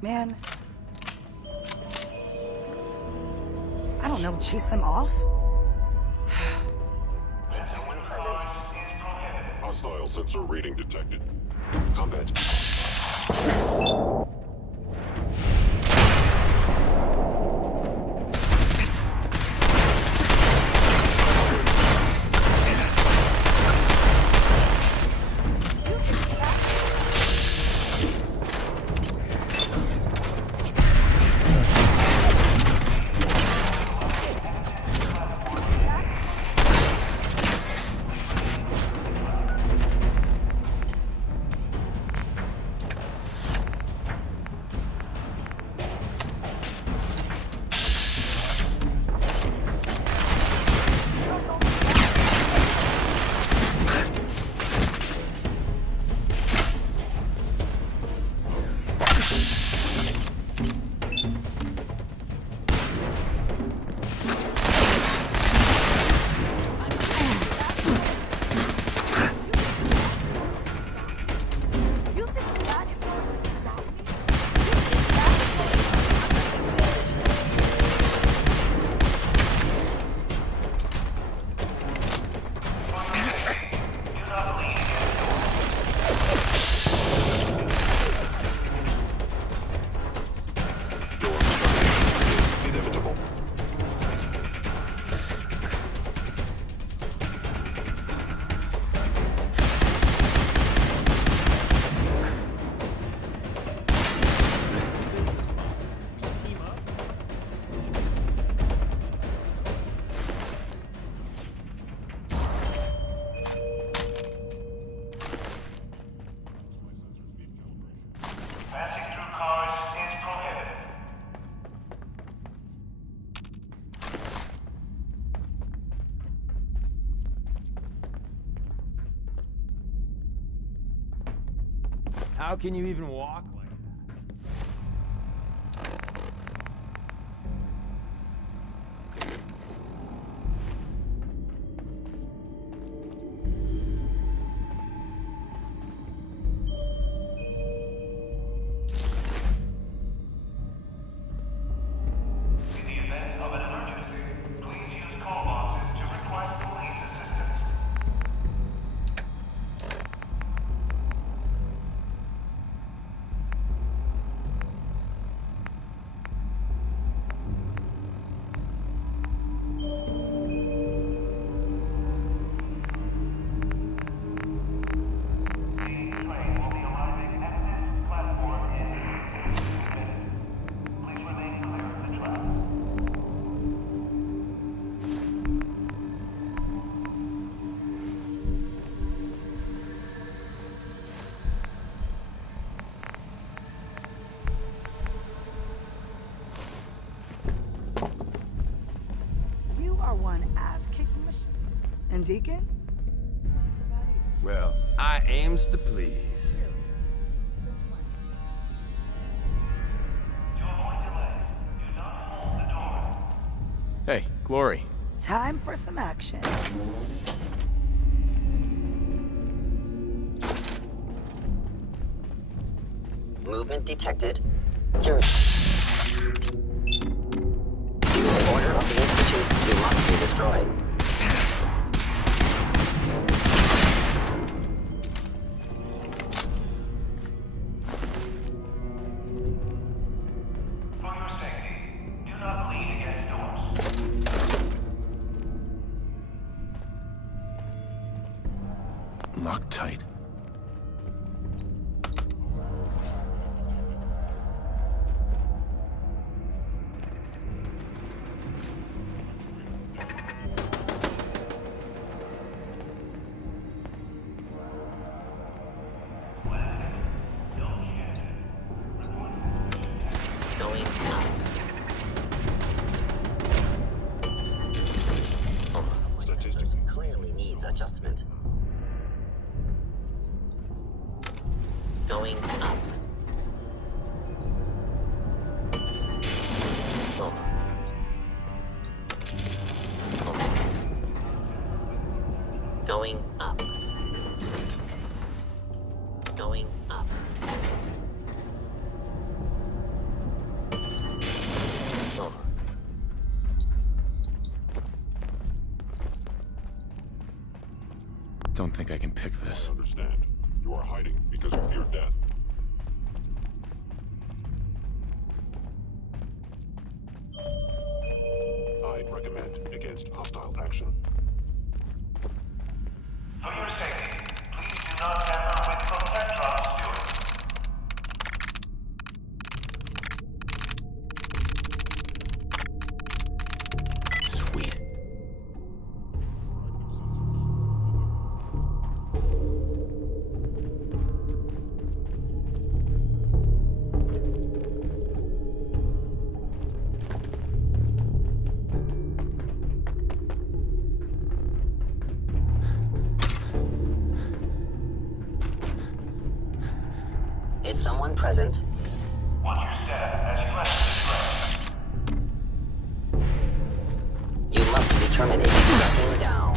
Man. I don't know, chase them off? Is someone present? Hostile sensor reading detected. Combat. How can you even walk like You are one ass-kicking machine. And Deacon? What's about you? Well, I aims to please. Since when? Hey, Glory. Time for some action. Movement detected. Order of the Institute, you must be destroyed. For your safety, do not lean against doors. Locked tight. Going up. Statistics clearly needs adjustment. Going up. Going up. Going up. Don't think I can pick this. Understand. You are hiding because you fear death. I recommend against hostile action. For your safety, please do not tamper with Protectron steward. Sweet. Is someone present? Watch your step as you enter the train. You must be terminated. Shutting down.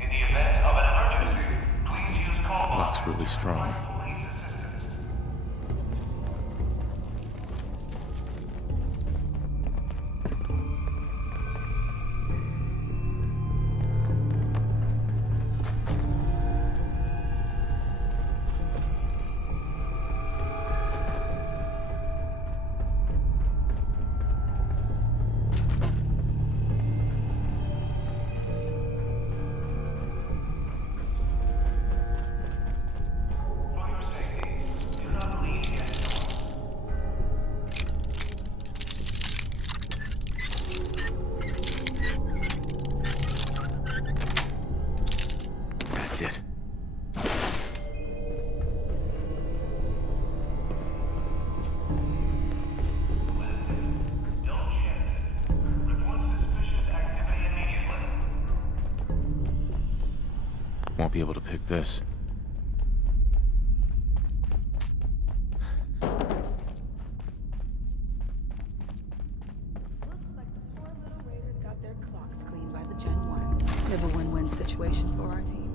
In the event of an emergency, please use call Lock's really strong. police assistance. For Won't be able to pick this. Looks like the poor little raiders got their clocks cleaned by the Gen 1. Kind of a win-win situation for our team.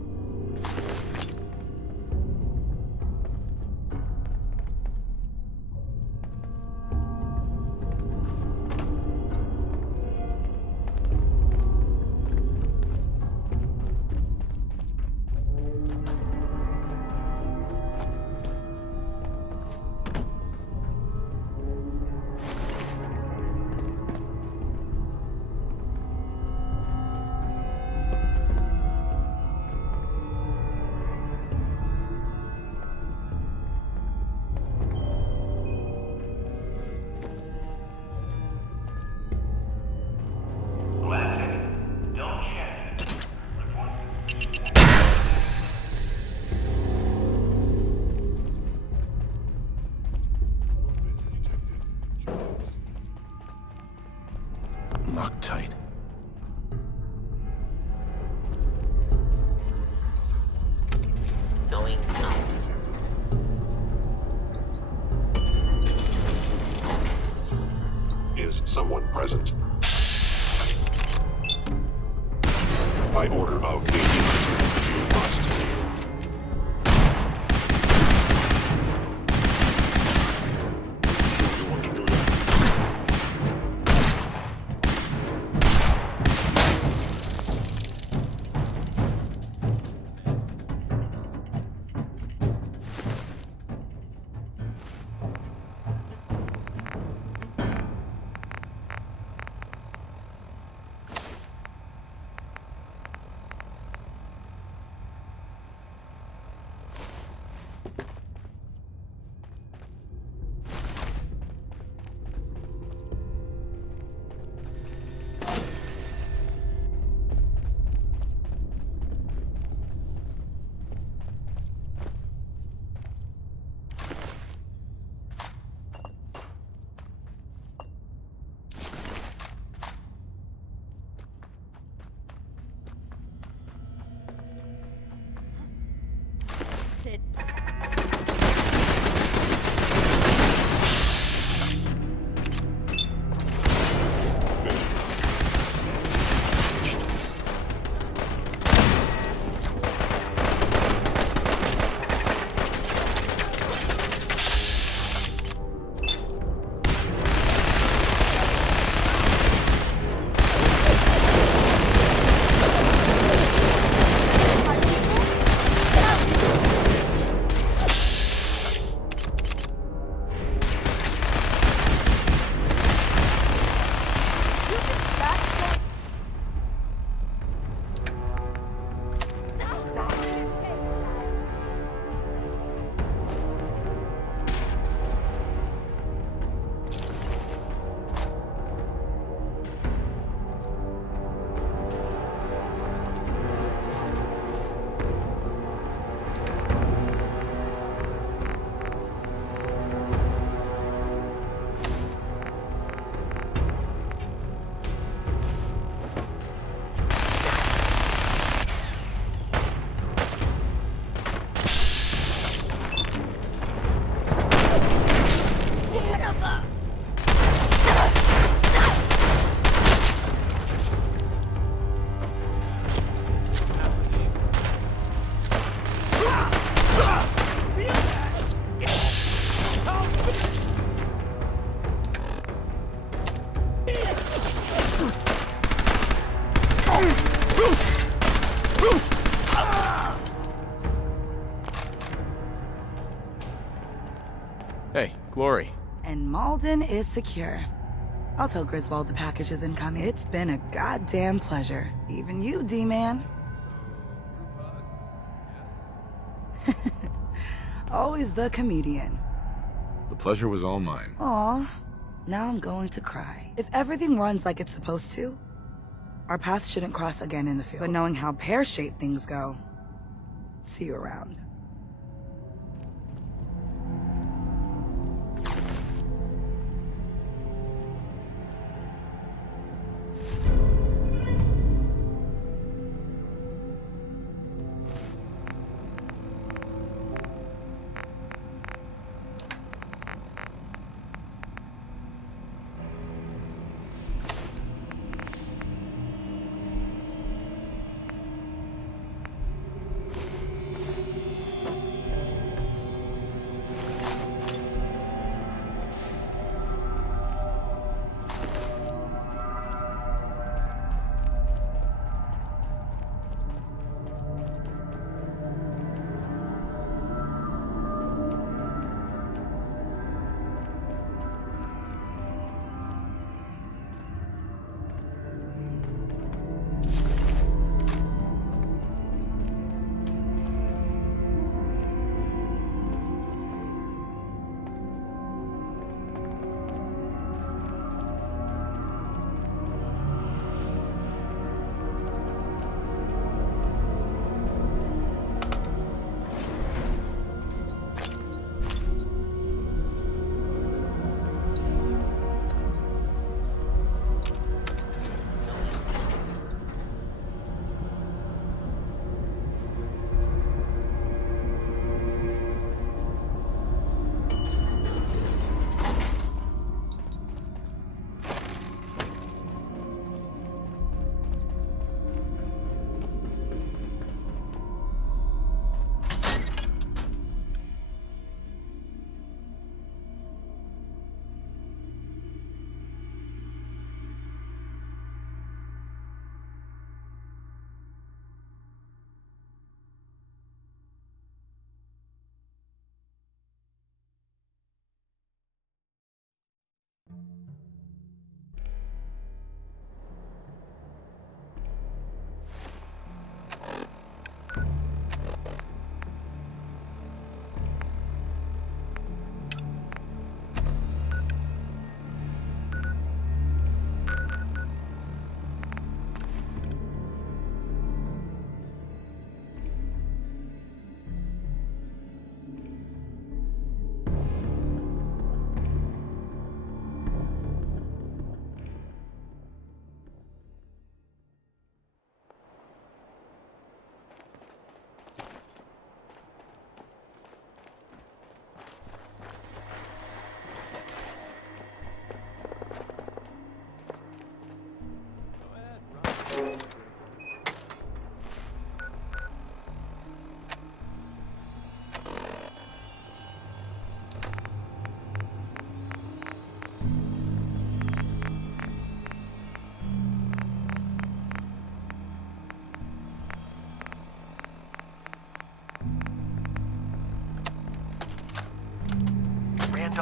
Loctite. Going up. Is someone present? By order of the you must. Sure you want to do that? Hey, Glory. And Malden is secure. I'll tell Griswold the package is incoming. It's been a goddamn pleasure. Even you, D-Man. Always the comedian. The pleasure was all mine. Aw, now I'm going to cry. If everything runs like it's supposed to, our paths shouldn't cross again in the field. But knowing how pear-shaped things go, see you around.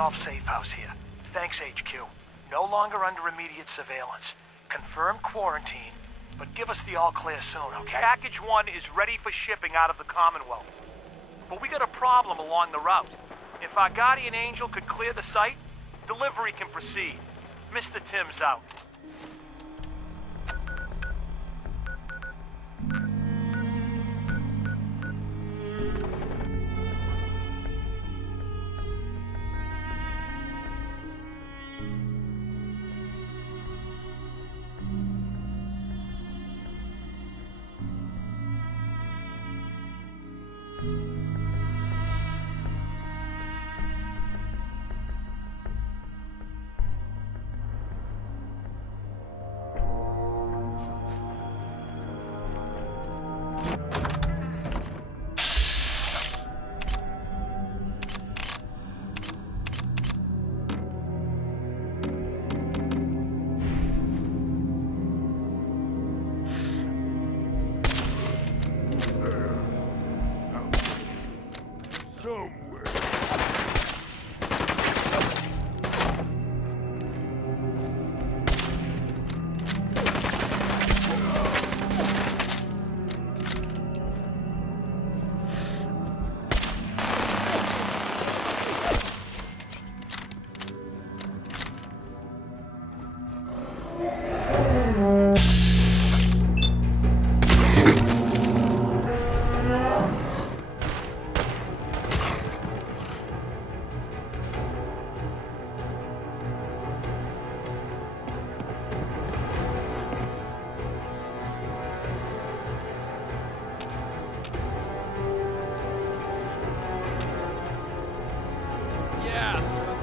Randolph Safe House here. Thanks, HQ. No longer under immediate surveillance. Confirmed quarantine, but give us the all-clear soon, okay? Package 1 is ready for shipping out of the Commonwealth. But we got a problem along the route. If our guardian angel could clear the site, delivery can proceed. Mr. Tim's out.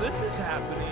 This is happening.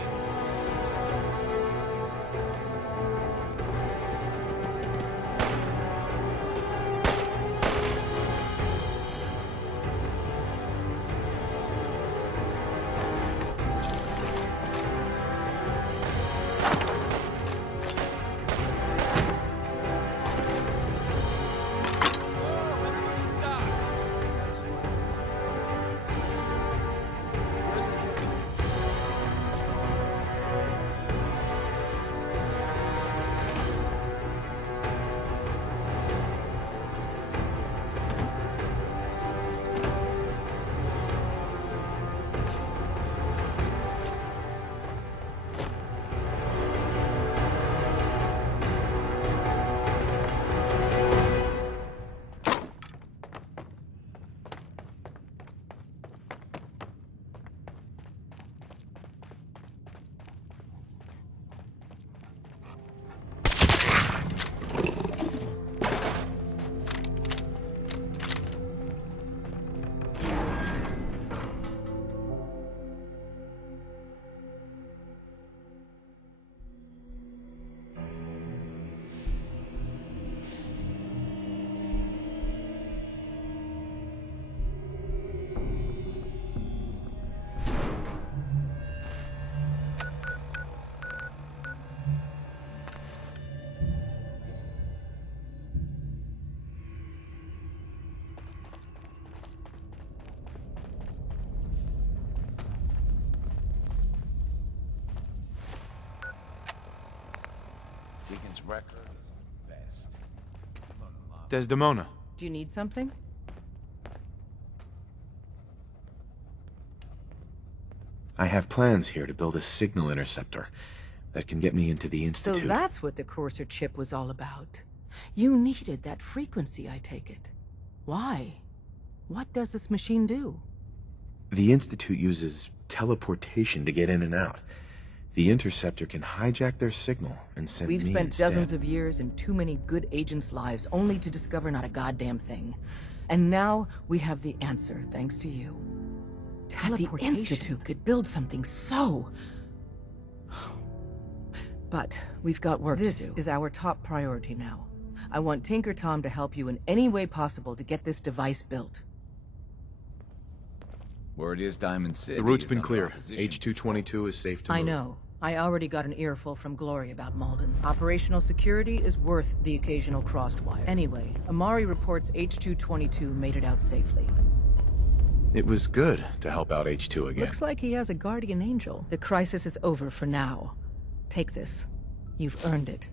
Deacon's record is the best. Desdemona. Do you need something? I have plans here to build a signal interceptor that can get me into the Institute. So that's what the Courser chip was all about. You needed that frequency, I take it. Why? What does this machine do? The Institute uses teleportation to get in and out. The interceptor can hijack their signal and send me We've spent instead. dozens of years and too many good agents' lives only to discover not a goddamn thing. And now we have the answer, thanks to you. That the Institute could build something so... But we've got work to do. This is our top priority now. I want Tinker Tom to help you in any way possible to get this device built. Word is Diamond City. The route's been cleared. H-222 is safe to move. I know. I already got an earful from Glory about Malden. Operational security is worth the occasional crossed wire. Anyway, Amari reports H-222 made it out safely. It was good to help out H2 again. Looks like he has a guardian angel. The crisis is over for now. Take this. You've earned it.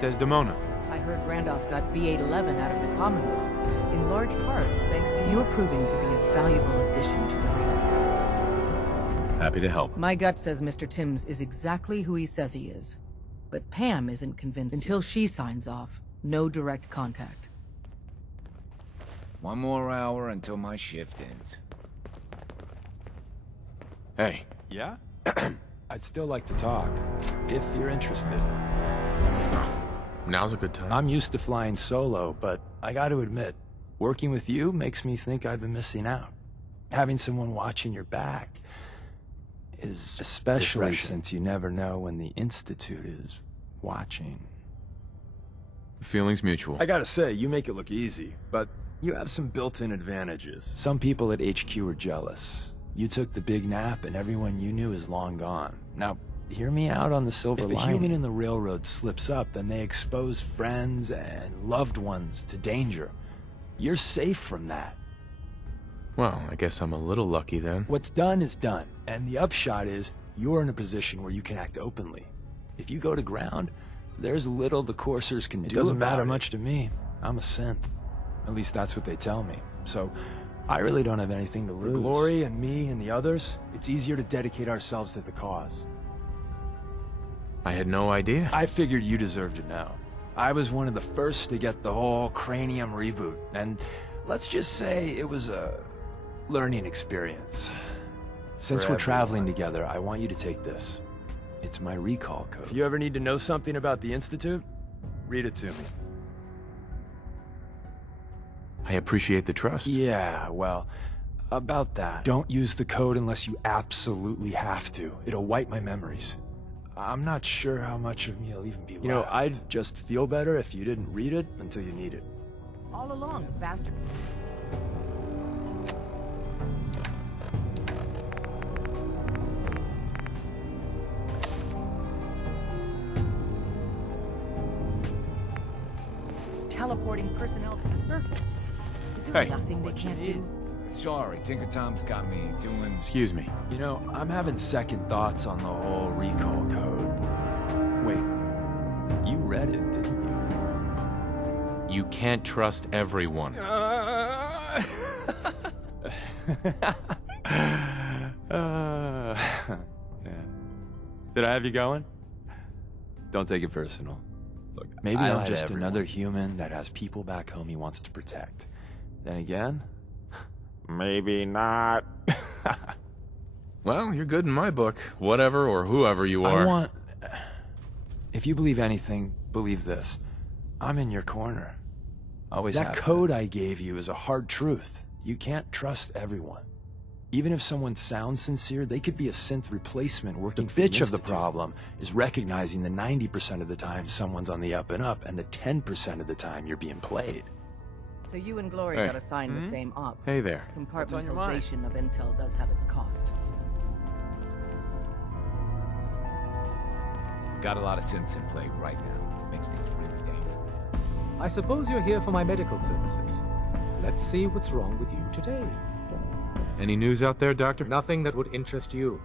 Desdemona. I heard Randolph got B811 out of the Commonwealth, in large part thanks to your proving to be a valuable addition to the realm. Happy to help. My gut says Mr. Timms is exactly who he says he is. But Pam isn't convinced. Until she signs off, no direct contact. One more hour until my shift ends. Hey. Yeah? I'd still like to talk, if you're interested. Now's a good time. I'm used to flying solo, but I gotta admit, working with you makes me think I've been missing out. Having someone watching your back is especially refreshing, since you never know when the Institute is watching. Feelings mutual. I gotta say, you make it look easy, but you have some built-in advantages. Some people at HQ are jealous. You took the big nap and everyone you knew is long gone. Now, hear me out on the silver lining. If a human in the railroad slips up, then they expose friends and loved ones to danger. You're safe from that. Well, I guess I'm a little lucky then. What's done is done, and the upshot is you're in a position where you can act openly. If you go to ground, there's little the coursers can do. It doesn't matter much to me. I'm a synth. At least that's what they tell me. So, I really don't have anything to lose. For Glory and me and the others, it's easier to dedicate ourselves to the cause. I had no idea. I figured you deserved to know. I was one of the first to get the whole Cranium reboot, and let's just say it was a learning experience. Since we're traveling together, I want you to take this. It's my recall code. If you ever need to know something about the Institute, read it to me. I appreciate the trust. Yeah, well, about that. Don't use the code unless you absolutely have to. It'll wipe my memories. I'm not sure how much of me will even be left. You know, I'd just feel better if you didn't read it until you need it. All along, bastard. Teleporting personnel to the surface. Is there nothing they can't do? Sorry, Tinker Tom's got me doing... Excuse me. You know, I'm having second thoughts on the whole recall code. Wait, you read it, didn't you? You can't trust everyone. Yeah. Did I have you going? Don't take it personal. Look, maybe I'm just another human that has people back home he wants to protect. Then again, maybe not. Well, you're good in my book. Whatever or whoever you are. If you believe anything, believe this. I'm in your corner. Always have. That code I gave you is a hard truth. You can't trust everyone. Even if someone sounds sincere, they could be a synth replacement working for the Institute. The bitch of the problem is recognizing that 90% of the time someone's on the up and up, and the 10% of the time you're being played. So you and Glory got assigned the same op. Hey there. Compartmentalization of intel does have its cost. Got a lot of synths in play right now. Makes things really dangerous. I suppose you're here for my medical services. Let's see what's wrong with you today. Any news out there, Doctor? Nothing that would interest you.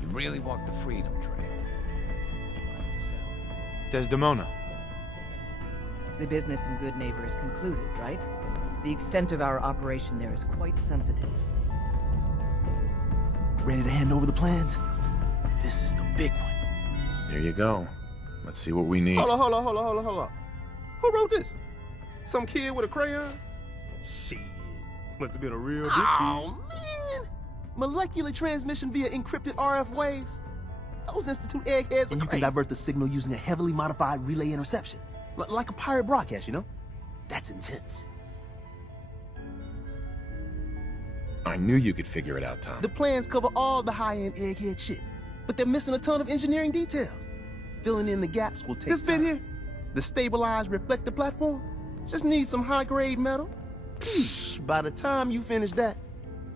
You really walked the freedom trail. Desdemona. The business in Good Neighbor is concluded, right? The extent of our operation there is quite sensitive. Ready to hand over the plans? This is the big one. There you go. Let's see what we need. Hold on. Who wrote this? Some kid with a crayon? Shit. Must have been a real good kid. Oh, man. Molecular transmission via encrypted RF waves? Those Institute eggheads are crazy. You can divert the signal using a heavily modified relay interception. Like a pirate broadcast, you know? That's intense. I knew you could figure it out, Tom. The plans cover all the high-end egghead shit, but they're missing a ton of engineering details. Filling in the gaps will take time. This bit here, the stabilized reflector platform, just needs some high-grade metal. By the time you finish that,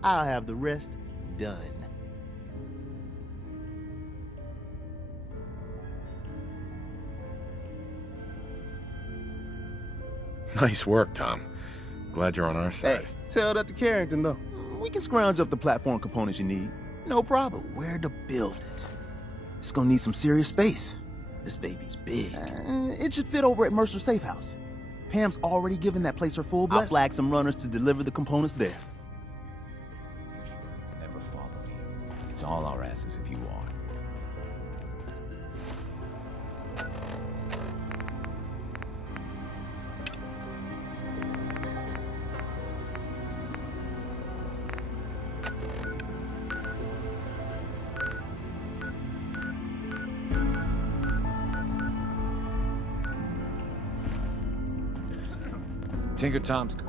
I'll have the rest done. Nice work, Tom. Glad you're on our side. Hey, tell that to Carrington, though. We can scrounge up the platform components you need. No problem. Where to build it? It's gonna need some serious space. This baby's big. It should fit over at Mercer's safe house. Pam's already given that place her full blessing. I'll flag some runners to deliver the components there. Never follow you. It's all our asses if you are. Tinker Tom's cooking.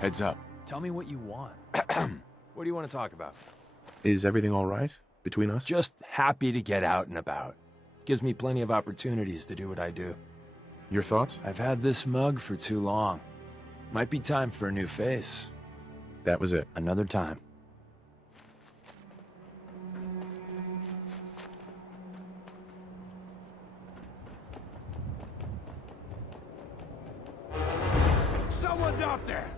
Heads up. Tell me what you want. What do you want to talk about? Is everything all right between us? Just happy to get out and about. Gives me plenty of opportunities to do what I do. Your thoughts? I've had this mug for too long. Might be time for a new face. That was it. Another time. Someone's out there!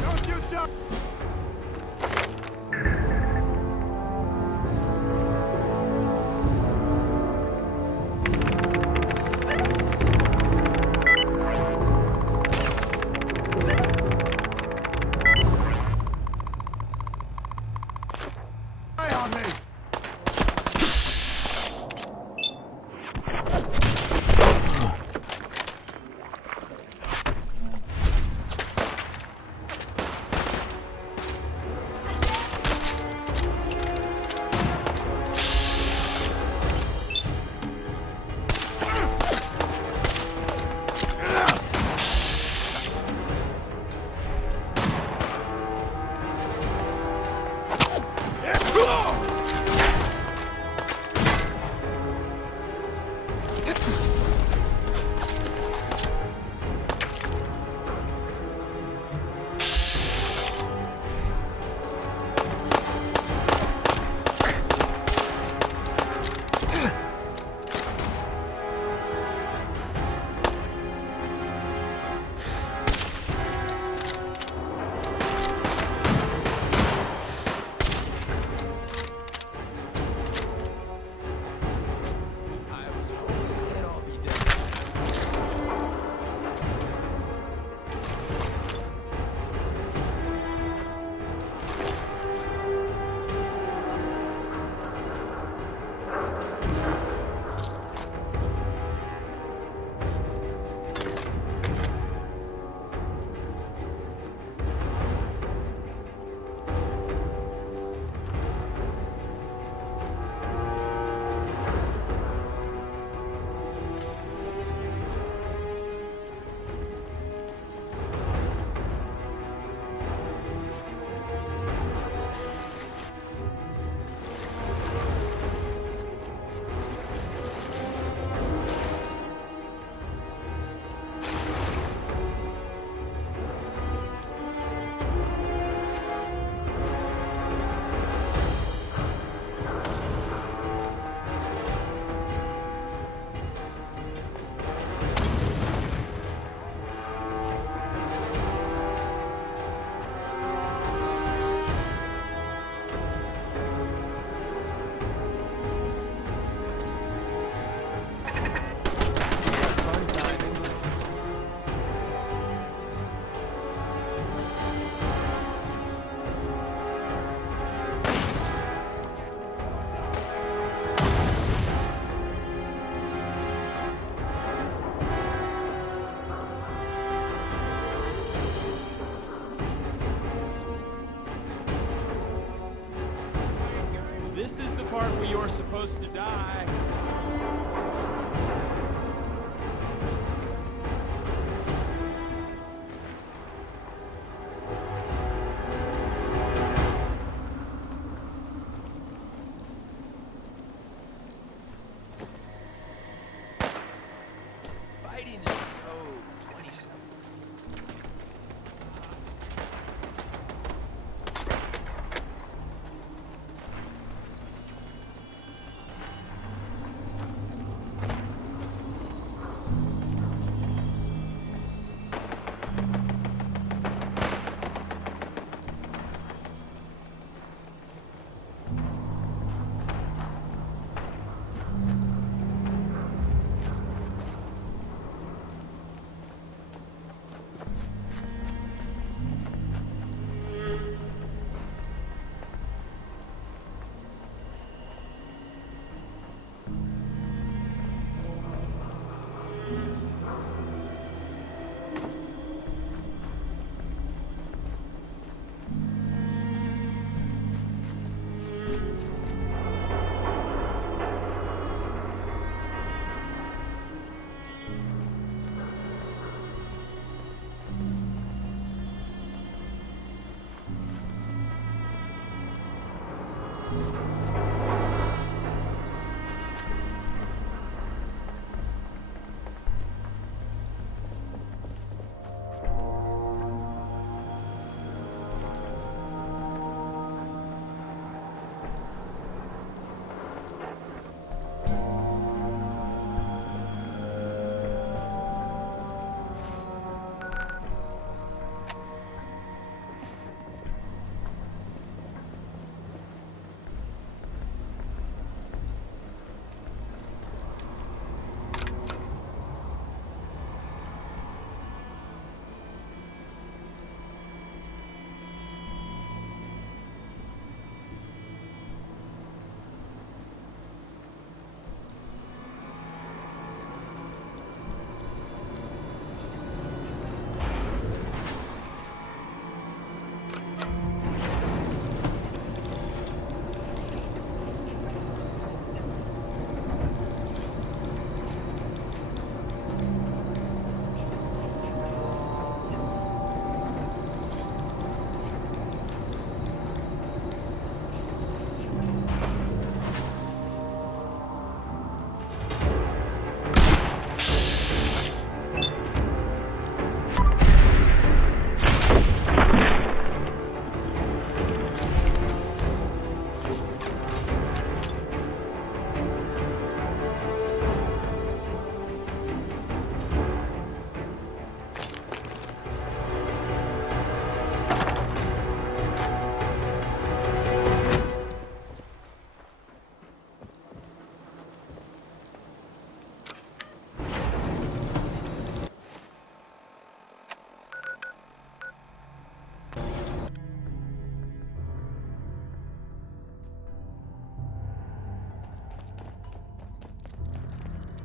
Don't you dare! Eye on me! us to die. Fighting is so 27.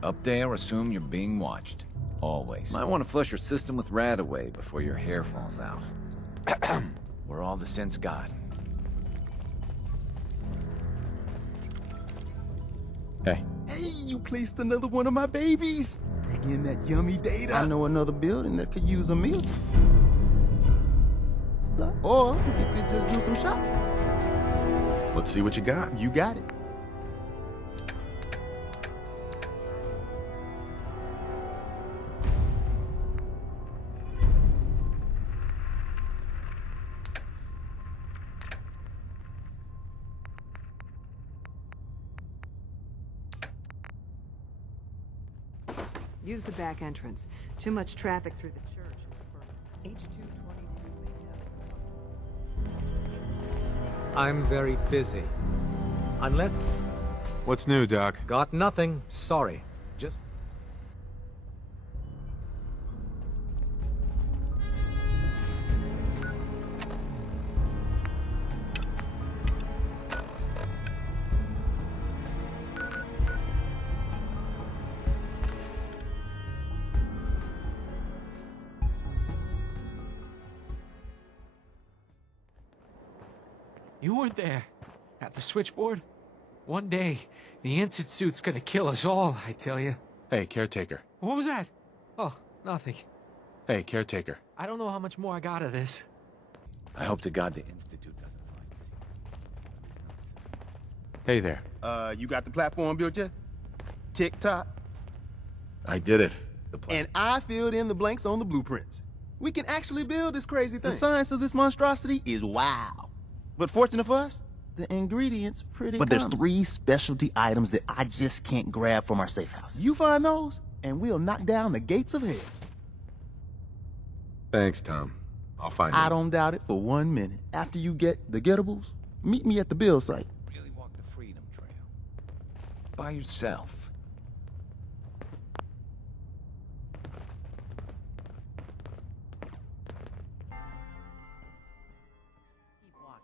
Up there, assume you're being watched. Always. Might want to flush your system with Radaway before your hair falls out. We're all the sense got. Hey. Hey, you placed another one of my babies. Bring in that yummy data. I know another building that could use a meal. Or you could just do some shopping. Let's see what you got. You got it. Use the back entrance. Too much traffic through the church. H222 I'm very busy. Unless... What's new, Doc? Got nothing. Sorry. Just... You weren't there. At the switchboard? One day, the Institute's gonna kill us all, I tell you. Hey, caretaker. What was that? Oh, nothing. Hey, caretaker. I don't know how much more I got of this. I hope to God the Institute doesn't find us. Hey there. You got the platform built yet? Tick-tock. I did it. And I filled in the blanks on the blueprints. We can actually build this crazy thing. The science of this monstrosity is wow. But fortunate for us, the ingredients pretty But there's common. 3 specialty items that I just can't grab from our safe house. You find those, and we'll knock down the gates of hell. Thanks, Tom. I'll find I it. don't doubt it for 1 minute. After you get the gettables, meet me at the build site. Really walk the Freedom Trail. By yourself.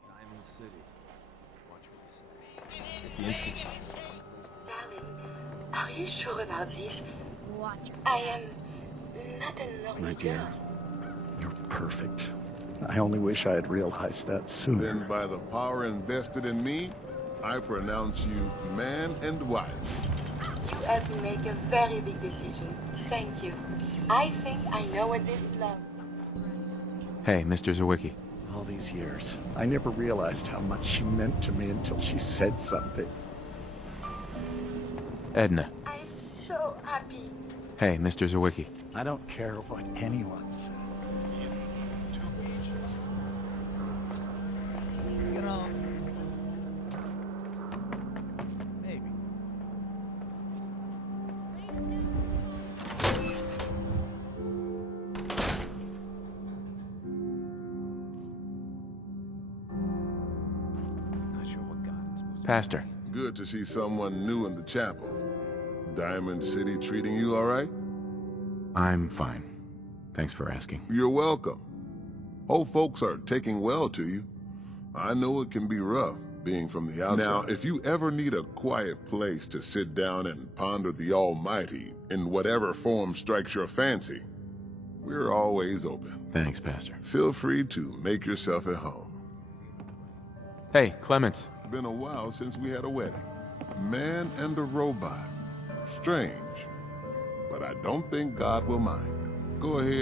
Diamond City. Watch what you say. If the Institute... Darling, are you sure about this? I am not a normal My dear, girl. you're perfect. I only wish I had realized that sooner. Then by the power invested in me, I pronounce you man and wife. You helped me make a very big decision. Thank you. I think I know what this love. Hey, Mr. Zawicki. All these years, I never realized how much she meant to me until she said something. Edna. I'm so happy. Hey, Mr. Zawicki. I don't care what anyone says. You know, maybe. Not sure what God I'm supposed to... Pastor. Good to see someone new in the chapel. Diamond City treating you all right? I'm fine. Thanks for asking. You're welcome. Hope folks are taking well to you. I know it can be rough, being from the outside. Now, if you ever need a quiet place to sit down and ponder the Almighty in whatever form strikes your fancy, we're always open. Thanks, Pastor. Feel free to make yourself at home. Hey, Clements. Been a while since we had a wedding. Man and a robot. Strange, but I don't think God will mind. Go ahead.